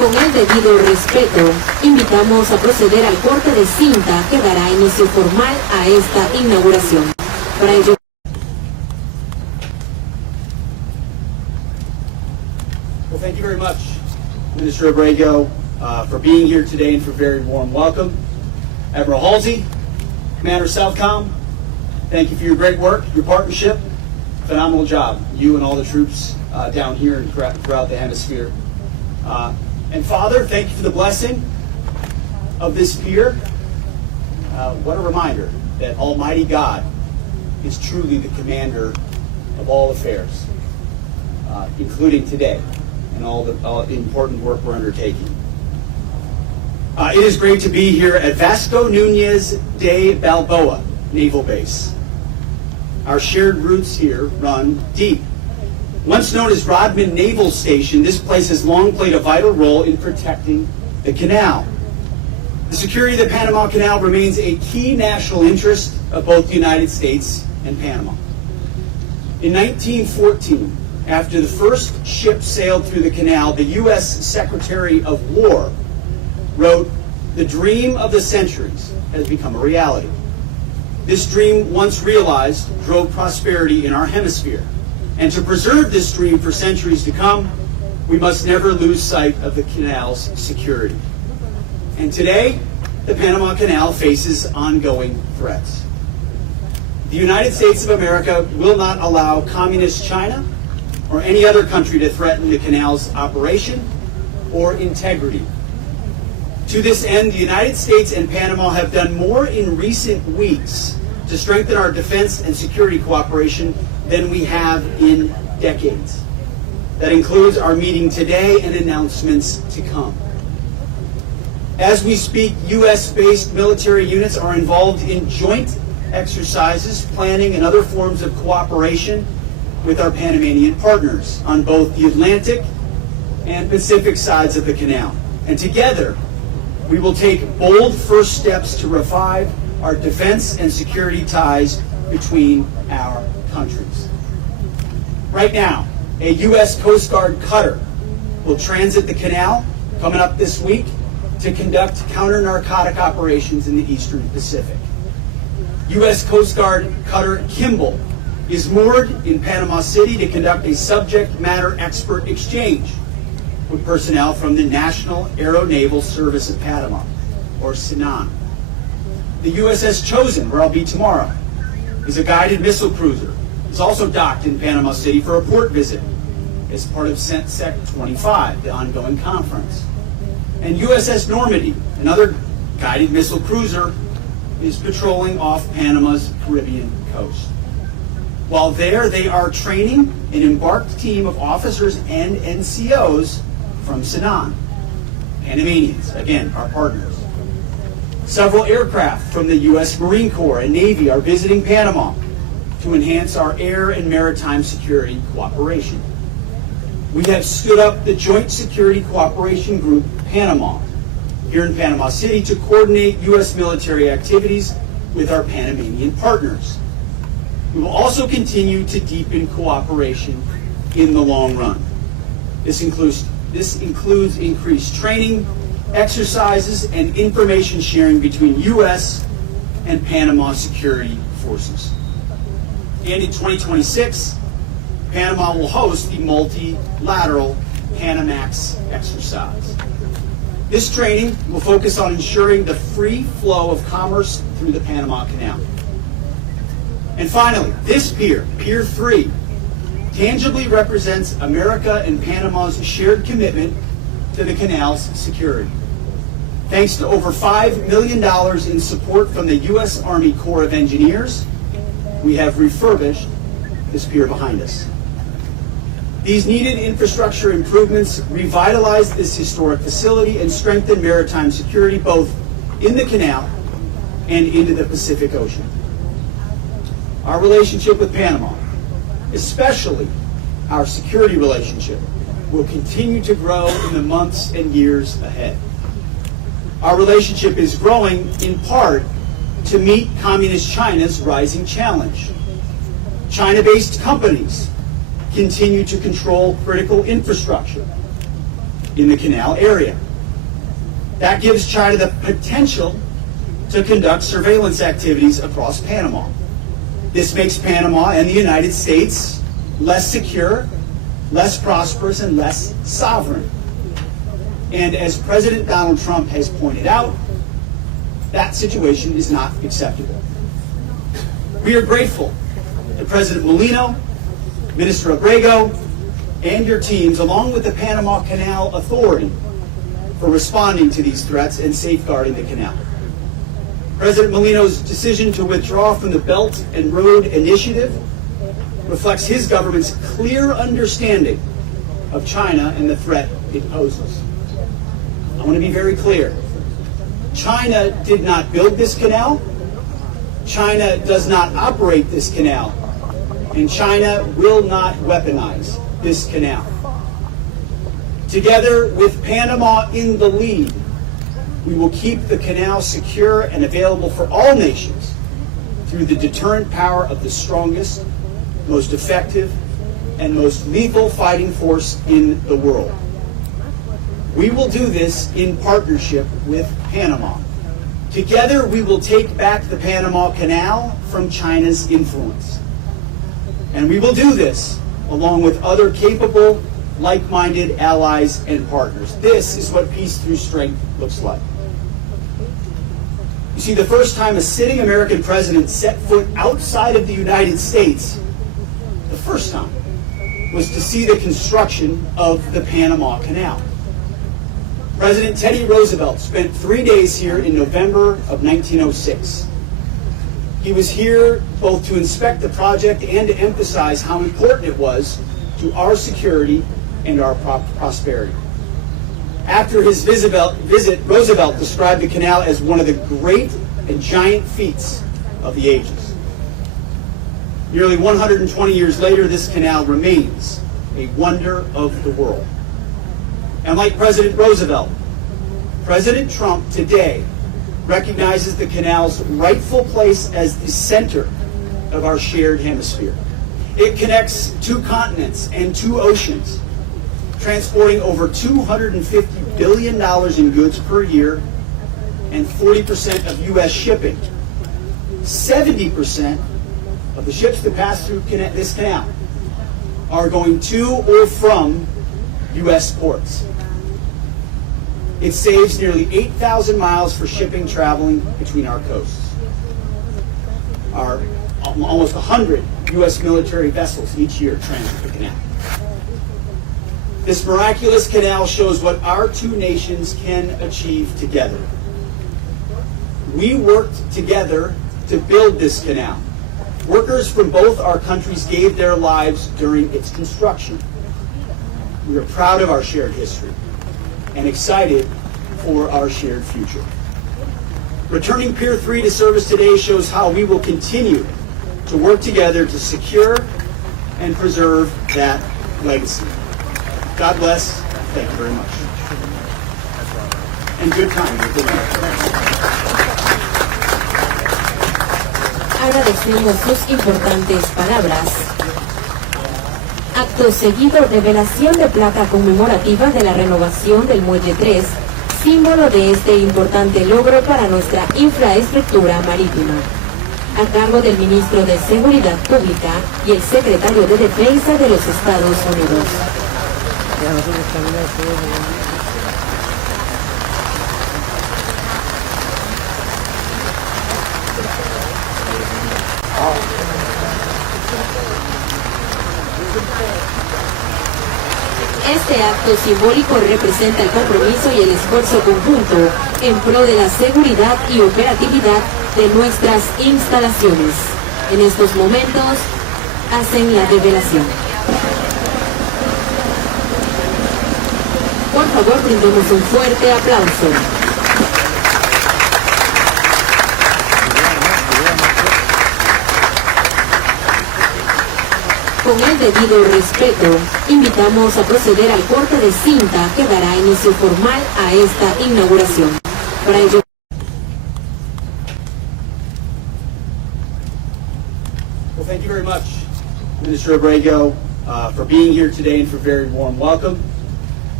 Con el debido respeto, invitamos a proceder al corte de cinta que dará inicio formal a esta inauguración. Para ello, Well, thank you very much, Minister Abrego, for being here today and for a very warm welcome. Admiral Halsey, Commander Southcom, thank you for your great work, your partnership. Phenomenal job, you and all the troops down here and throughout the hemisphere. And Father, thank you for the blessing of this pier. What a reminder that Almighty God is truly the commander of all affairs, including today and all the important work we're undertaking. It is great to be here at Vasco Núñez de Balboa Naval Base. Our shared roots here run deep. Once known as Rodman Naval Station, this place has long played a vital role in protecting the canal. The security of the Panama Canal remains a key national interest of both the United States and Panama. In 1914, after the first ship sailed through the canal, the U.S. Secretary of War wrote, "The dream of the centuries has become a reality." This dream, once realized, drove prosperity in our hemisphere. And to preserve this dream for centuries to come, we must never lose sight of the canal's security. And today, the Panama Canal faces ongoing threats. The United States of America will not allow Communist China or any other country to threaten the canal's operation or integrity. To this end, the United States and Panama have done more in recent weeks to strengthen our defense and security cooperation than we have in decades. That includes our meeting today and announcements to come. As we speak, U.S.-based military units are involved in joint exercises, planning, and other forms of cooperation with our Panamanian partners on both the Atlantic and Pacific sides of the canal. And together, we will take bold first steps to revive our defense and security ties between our countries. Right now, a U.S. Coast Guard cutter will transit the canal coming up this week to conduct counter-narcotic operations in the Eastern Pacific. U.S. Coast Guard cutter Kimball is moored in Panama City to conduct a subject matter expert exchange with personnel from the National Aeronaval Service of Panama, or SENAN. The USS Chosen, where I'll be tomorrow, is a guided missile cruiser. It's also docked in Panama City for a port visit as part of CENTSEC 25, the ongoing conference. And USS Normandy, another guided missile cruiser, is patrolling off Panama's Caribbean coast. While there, they are training an embarked team of officers and NCOs from SENAN, Panamanians, again, our partners. Several aircraft from the U.S. Marine Corps and Navy are visiting Panama to enhance our air and maritime security cooperation. We have stood up the Joint Security Cooperation Group, Panama, here in Panama City to coordinate U.S. military activities with our Panamanian partners. We will also continue to deepen cooperation in the long run. This includes increased training, exercises, and information sharing between U.S. and Panama security forces. And in 2026, Panama will host the multilateral Panamax exercise. This training will focus on ensuring the free flow of commerce through the Panama Canal. And finally, this pier, Pier 3, tangibly represents America and Panama's shared commitment to the canal's security. Thanks to over $5 million in support from the U.S. Army Corps of Engineers, we have refurbished this pier behind us. These needed infrastructure improvements revitalize this historic facility and strengthen maritime security both in the canal and into the Pacific Ocean. Our relationship with Panama, especially our security relationship, will continue to grow in the months and years ahead. Our relationship is growing in part to meet Communist China's rising challenge. China-based companies continue to control critical infrastructure. in the Canal area. That gives China the potential to conduct surveillance activities across Panama. This makes Panama and the United States less secure, less prosperous, and less sovereign. And as President Donald Trump has pointed out, that situation is not acceptable. We are grateful to President Molino, Minister Abrego, and your teams, along with the Panama Canal Authority, for responding to these threats and safeguarding the canal. President Molino's decision to withdraw from the Belt and Road Initiative reflects his government's clear understanding of China and the threat it poses. I want to be very clear. China did not build this canal. China does not operate this canal. And China will not weaponize this canal. Together with Panama in the lead, we will keep the canal secure and available for all nations through the deterrent power of the strongest, most effective, and most lethal fighting force in the world. We will do this in partnership with Panama. Together, we will take back the Panama Canal from China's influence. And we will do this along with other capable, like-minded allies and partners. This is what peace through strength looks like. You see, the first time a sitting American president set foot outside of the United States, the first time, was to see the construction of the Panama Canal. President Teddy Roosevelt spent 3 days here in November of 1906. He was here both to inspect the project and to emphasize how important it was to our security and our prosperity. After his visit, Roosevelt described the canal as one of the great and giant feats of the ages. Nearly 120 years later, this canal remains a wonder of the world. And like President Roosevelt, President Trump today recognizes the canal's rightful place as the center of our shared hemisphere. It connects 2 continents and 2 oceans, transporting over $250 billion in goods per year and 40% of U.S. shipping. 70% of the ships that pass through this canal are going to or from U.S. ports. It saves nearly 8,000 miles for shipping traveling between our coasts. Our almost 100 U.S. military vessels each year transit the canal. This miraculous canal shows what our 2 nations can achieve together. We worked together to build this canal. Workers from both our countries gave their lives during its construction. We are proud of our shared history and excited for our shared future. Returning Pier 3 to service today shows how we will continue to work together to secure and preserve that legacy. God bless. Thank you very much. And good time. Agradecemos sus importantes palabras. Acto seguido, revelación de placa conmemorativa de la renovación del Muelle 3, símbolo de este importante logro para nuestra infraestructura marítima. A cargo del Ministro de Seguridad Pública y el Secretario de Defensa de los Estados Unidos. Este acto simbólico representa el compromiso y el esfuerzo conjunto en pro de la seguridad y operatividad de nuestras instalaciones. En estos momentos hacen la revelación. Por favor, brindemos un fuerte aplauso. Con el debido respeto, invitamos a proceder al corte de cinta que dará inicio formal a esta inauguración. Para ello, Well, thank you very much, Minister Abrego, for being here today and for a very warm welcome.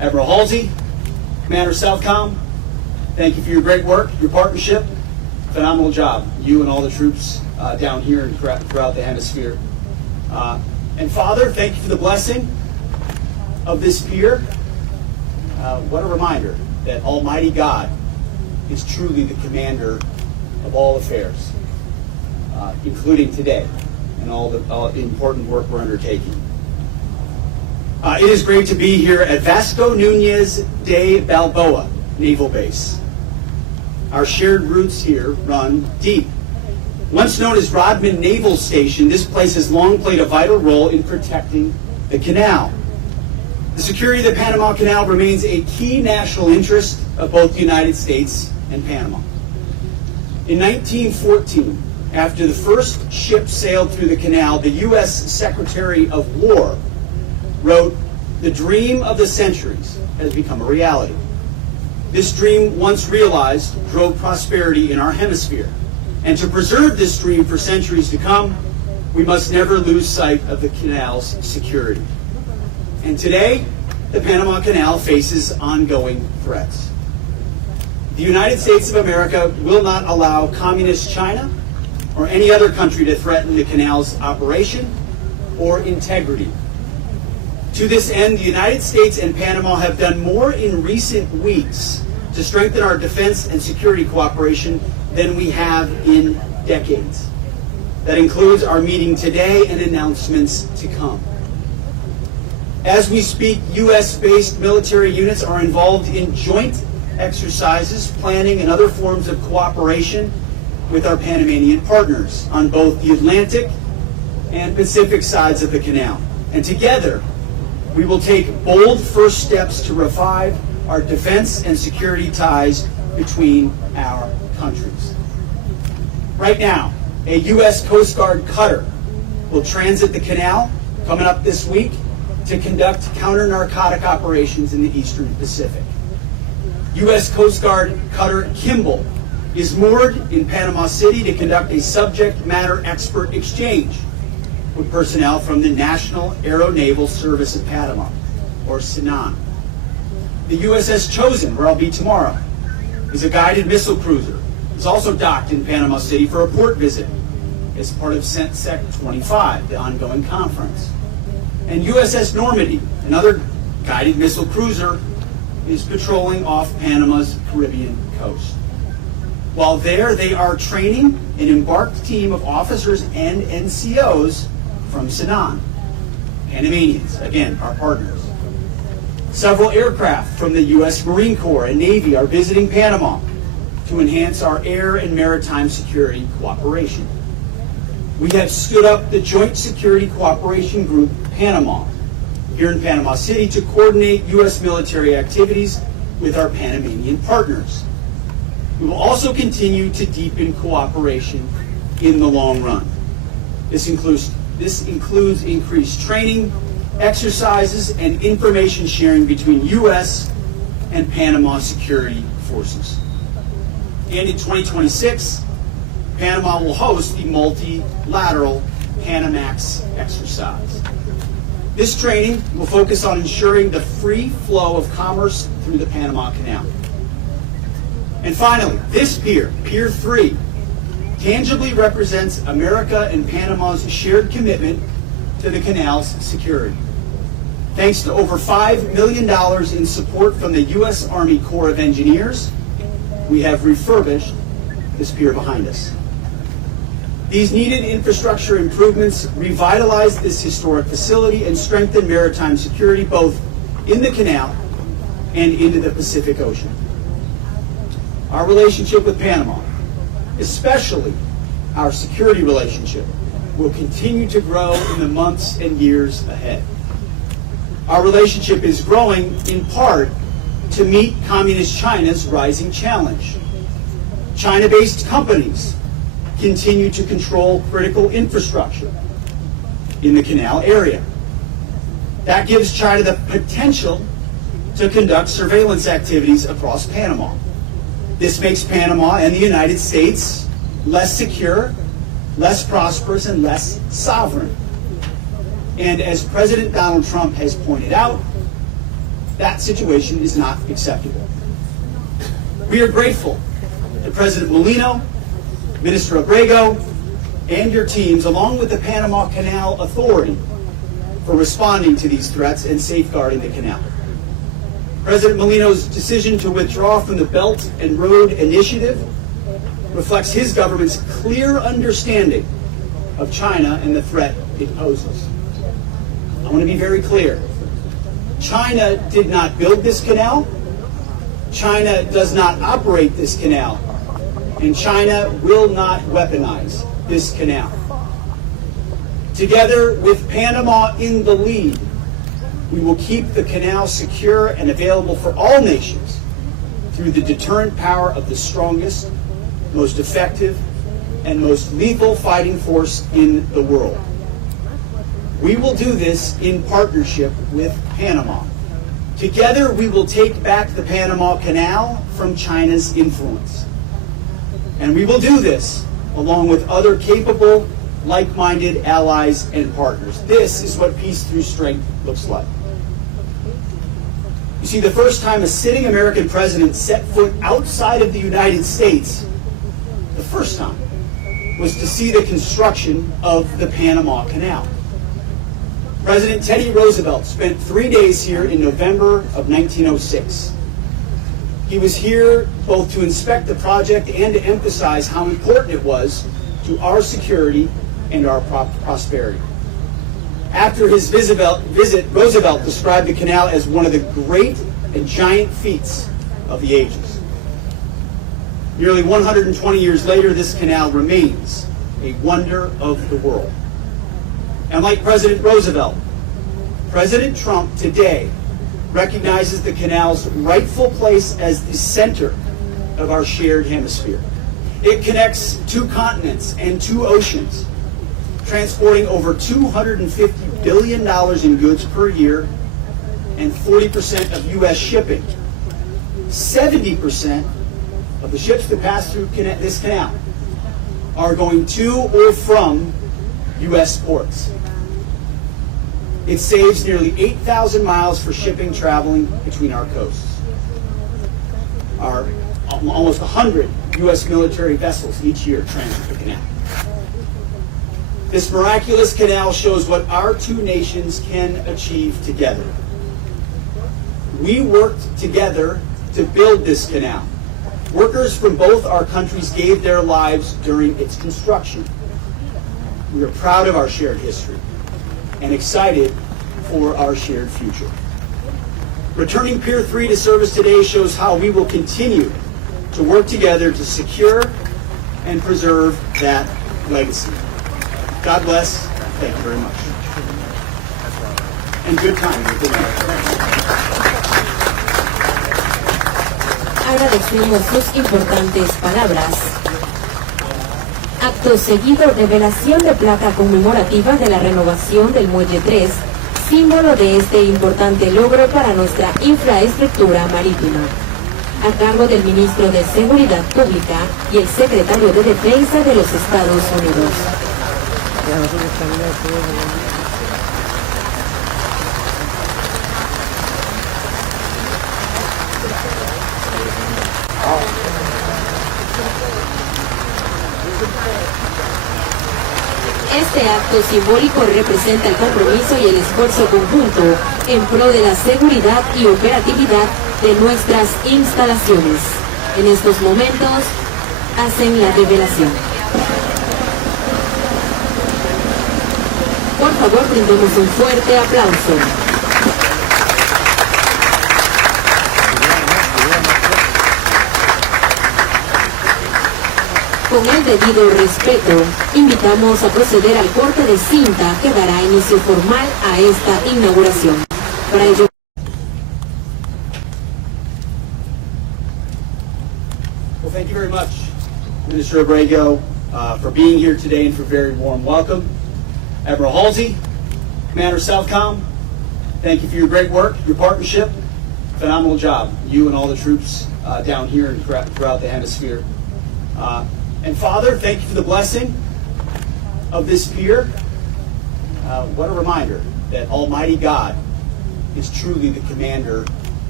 Admiral Halsey, Commander Southcom, thank you for your great work, your partnership. Phenomenal job, you and all the troops down here and throughout the hemisphere. And Father, thank you for the blessing of this pier. What a reminder that Almighty God is truly the commander of all affairs, including today and all the important work we're undertaking. It is great to be here at Vasco Núñez de Balboa Naval Base. Our shared roots here run deep. Once known as Rodman Naval Station, this place has long played a vital role in protecting the canal. The security of the Panama Canal remains a key national interest of both the United States and Panama. In 1914, after the first ship sailed through the canal, the U.S. Secretary of War wrote, "The dream of the centuries has become a reality. This dream, once realized, drove prosperity in our hemisphere. And to preserve this dream for centuries to come, we must never lose sight of the canal's security." And today, the Panama Canal faces ongoing threats. The United States of America will not allow Communist China or any other country to threaten the canal's operation or integrity. To this end, the United States and Panama have done more in recent weeks to strengthen our defense and security cooperation than we have in decades. That includes our meeting today and announcements to come. As we speak, U.S.-based military units are involved in joint exercises, planning, and other forms of cooperation with our Panamanian partners on both the Atlantic and Pacific sides of the canal. And together, we will take bold first steps to revive our defense and security ties between our countries. Right now, a U.S. Coast Guard cutter will transit the canal coming up this week to conduct counter-narcotic operations in the Eastern Pacific. U.S. Coast Guard cutter Kimball is moored in Panama City to conduct a subject matter expert exchange with personnel from the National Aeronaval Service of Panama, or SENAN. The USS Chosen, where I'll be tomorrow, is a guided missile cruiser. It's also docked in Panama City for a port visit as part of CENTSEC 25, the ongoing conference. And USS Normandy, another guided missile cruiser, is patrolling off Panama's Caribbean coast. While there, they are training an embarked team of officers and NCOs from SENAN, Panamanians, again, our partners. Several aircraft from the U.S. Marine Corps and Navy are visiting Panama to enhance our air and maritime security cooperation. We have stood up the Joint Security Cooperation Group, Panama, here in Panama City to coordinate U.S. military activities with our Panamanian partners. We will also continue to deepen cooperation in the long run. This includes increased training, exercises, and information sharing between U.S. and Panama security forces. And in 2026, Panama will host the multilateral Panamax exercise. This training will focus on ensuring the free flow of commerce through the Panama Canal. And finally, this pier, Pier 3, tangibly represents America and Panama's shared commitment to the canal's security. Thanks to over $5 million in support from the U.S. Army Corps of Engineers, we have refurbished this pier behind us. These needed infrastructure improvements revitalize this historic facility and strengthen maritime security both in the canal and into the Pacific Ocean. Our relationship with Panama, especially our security relationship, will continue to grow in the months and years ahead. Our relationship is growing in part to meet Communist China's rising challenge. China-based companies continue to control critical infrastructure in the canal area. That gives China the potential to conduct surveillance activities across Panama. This makes Panama and the United States less secure, less prosperous, and less sovereign. And as President Donald Trump has pointed out, That situation is not acceptable. We are grateful to President Molino, Minister Abrego, and your teams, along with the Panama Canal Authority, for responding to these threats and safeguarding the canal. President Molino's decision to withdraw from the Belt and Road Initiative reflects his government's clear understanding of China and the threat it poses. I want to be very clear. China did not build this canal. China does not operate this canal. And China will not weaponize this canal. Together with Panama in the lead, we will keep the canal secure and available for all nations through the deterrent power of the strongest, most effective, and most lethal fighting force in the world. We will do this in partnership with Panama. Together, we will take back the Panama Canal from China's influence. And we will do this along with other capable, like-minded allies and partners. This is what peace through strength looks like. You see, the first time a sitting American president set foot outside of the United States, the first time, was to see the construction of the Panama Canal. President Teddy Roosevelt spent 3 days here in November of 1906. He was here both to inspect the project and to emphasize how important it was to our security and our prosperity. After his visit, Roosevelt described the canal as one of the great and giant feats of the ages. Nearly 120 years later, this canal remains a wonder of the world. And like President Roosevelt, President Trump today recognizes the canal's rightful place as the center of our shared hemisphere. It connects 2 continents and 2 oceans, transporting over $250 billion in goods per year and 40% of U.S. shipping. 70% of the ships that pass through this canal are going to or from U.S. ports. It saves nearly 8,000 miles for shipping traveling between our coasts. Our almost 100 U.S. military vessels each year transit the canal. This miraculous canal shows what our 2 nations can achieve together. We worked together to build this canal. Workers from both our countries gave their lives during its construction. We are proud of our shared history and excited for our shared future. Returning Pier 3 to service today shows how we will continue to work together to secure and preserve that legacy. God bless. Thank you very much. And good time. Good night. Agradecemos sus importantes palabras. Acto seguido, revelación de placa conmemorativa de la renovación del Muelle 3, símbolo de este importante logro para nuestra infraestructura marítima, a cargo del Ministro de Seguridad Pública y el Secretario de Defensa de los Estados Unidos. Este acto simbólico representa el compromiso y el esfuerzo conjunto en pro de la seguridad y operatividad de nuestras instalaciones. En estos momentos hacen la revelación. Por favor, brindemos un fuerte aplauso. Con el debido respeto, invitamos a proceder al corte de cinta que dará inicio formal a esta inauguración. Para ello, Well, thank you very much, Minister Abrego, for being here today and for a very warm welcome. Admiral Halsey, Commander Southcom, thank you for your great work, your partnership. Phenomenal job, you and all the troops down here and throughout the hemisphere. And Father, thank you for the blessing of this pier. What a reminder that Almighty God is truly the commander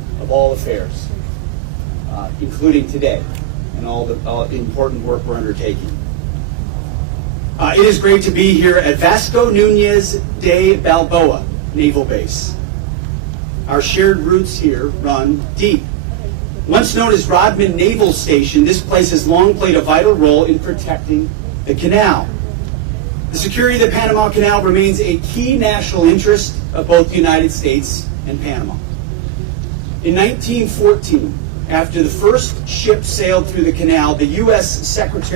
of all affairs, including today, and all the important work we're undertaking. It is great to be here at Vasco Núñez de Balboa Naval Base. Our shared roots here run deep. Once known as Rodman Naval Station, this place has long played a vital role in protecting the canal. The security of the Panama Canal remains a key national interest of both the United States and Panama. In 1914, after the first ship sailed through the canal, the U.S. Secretary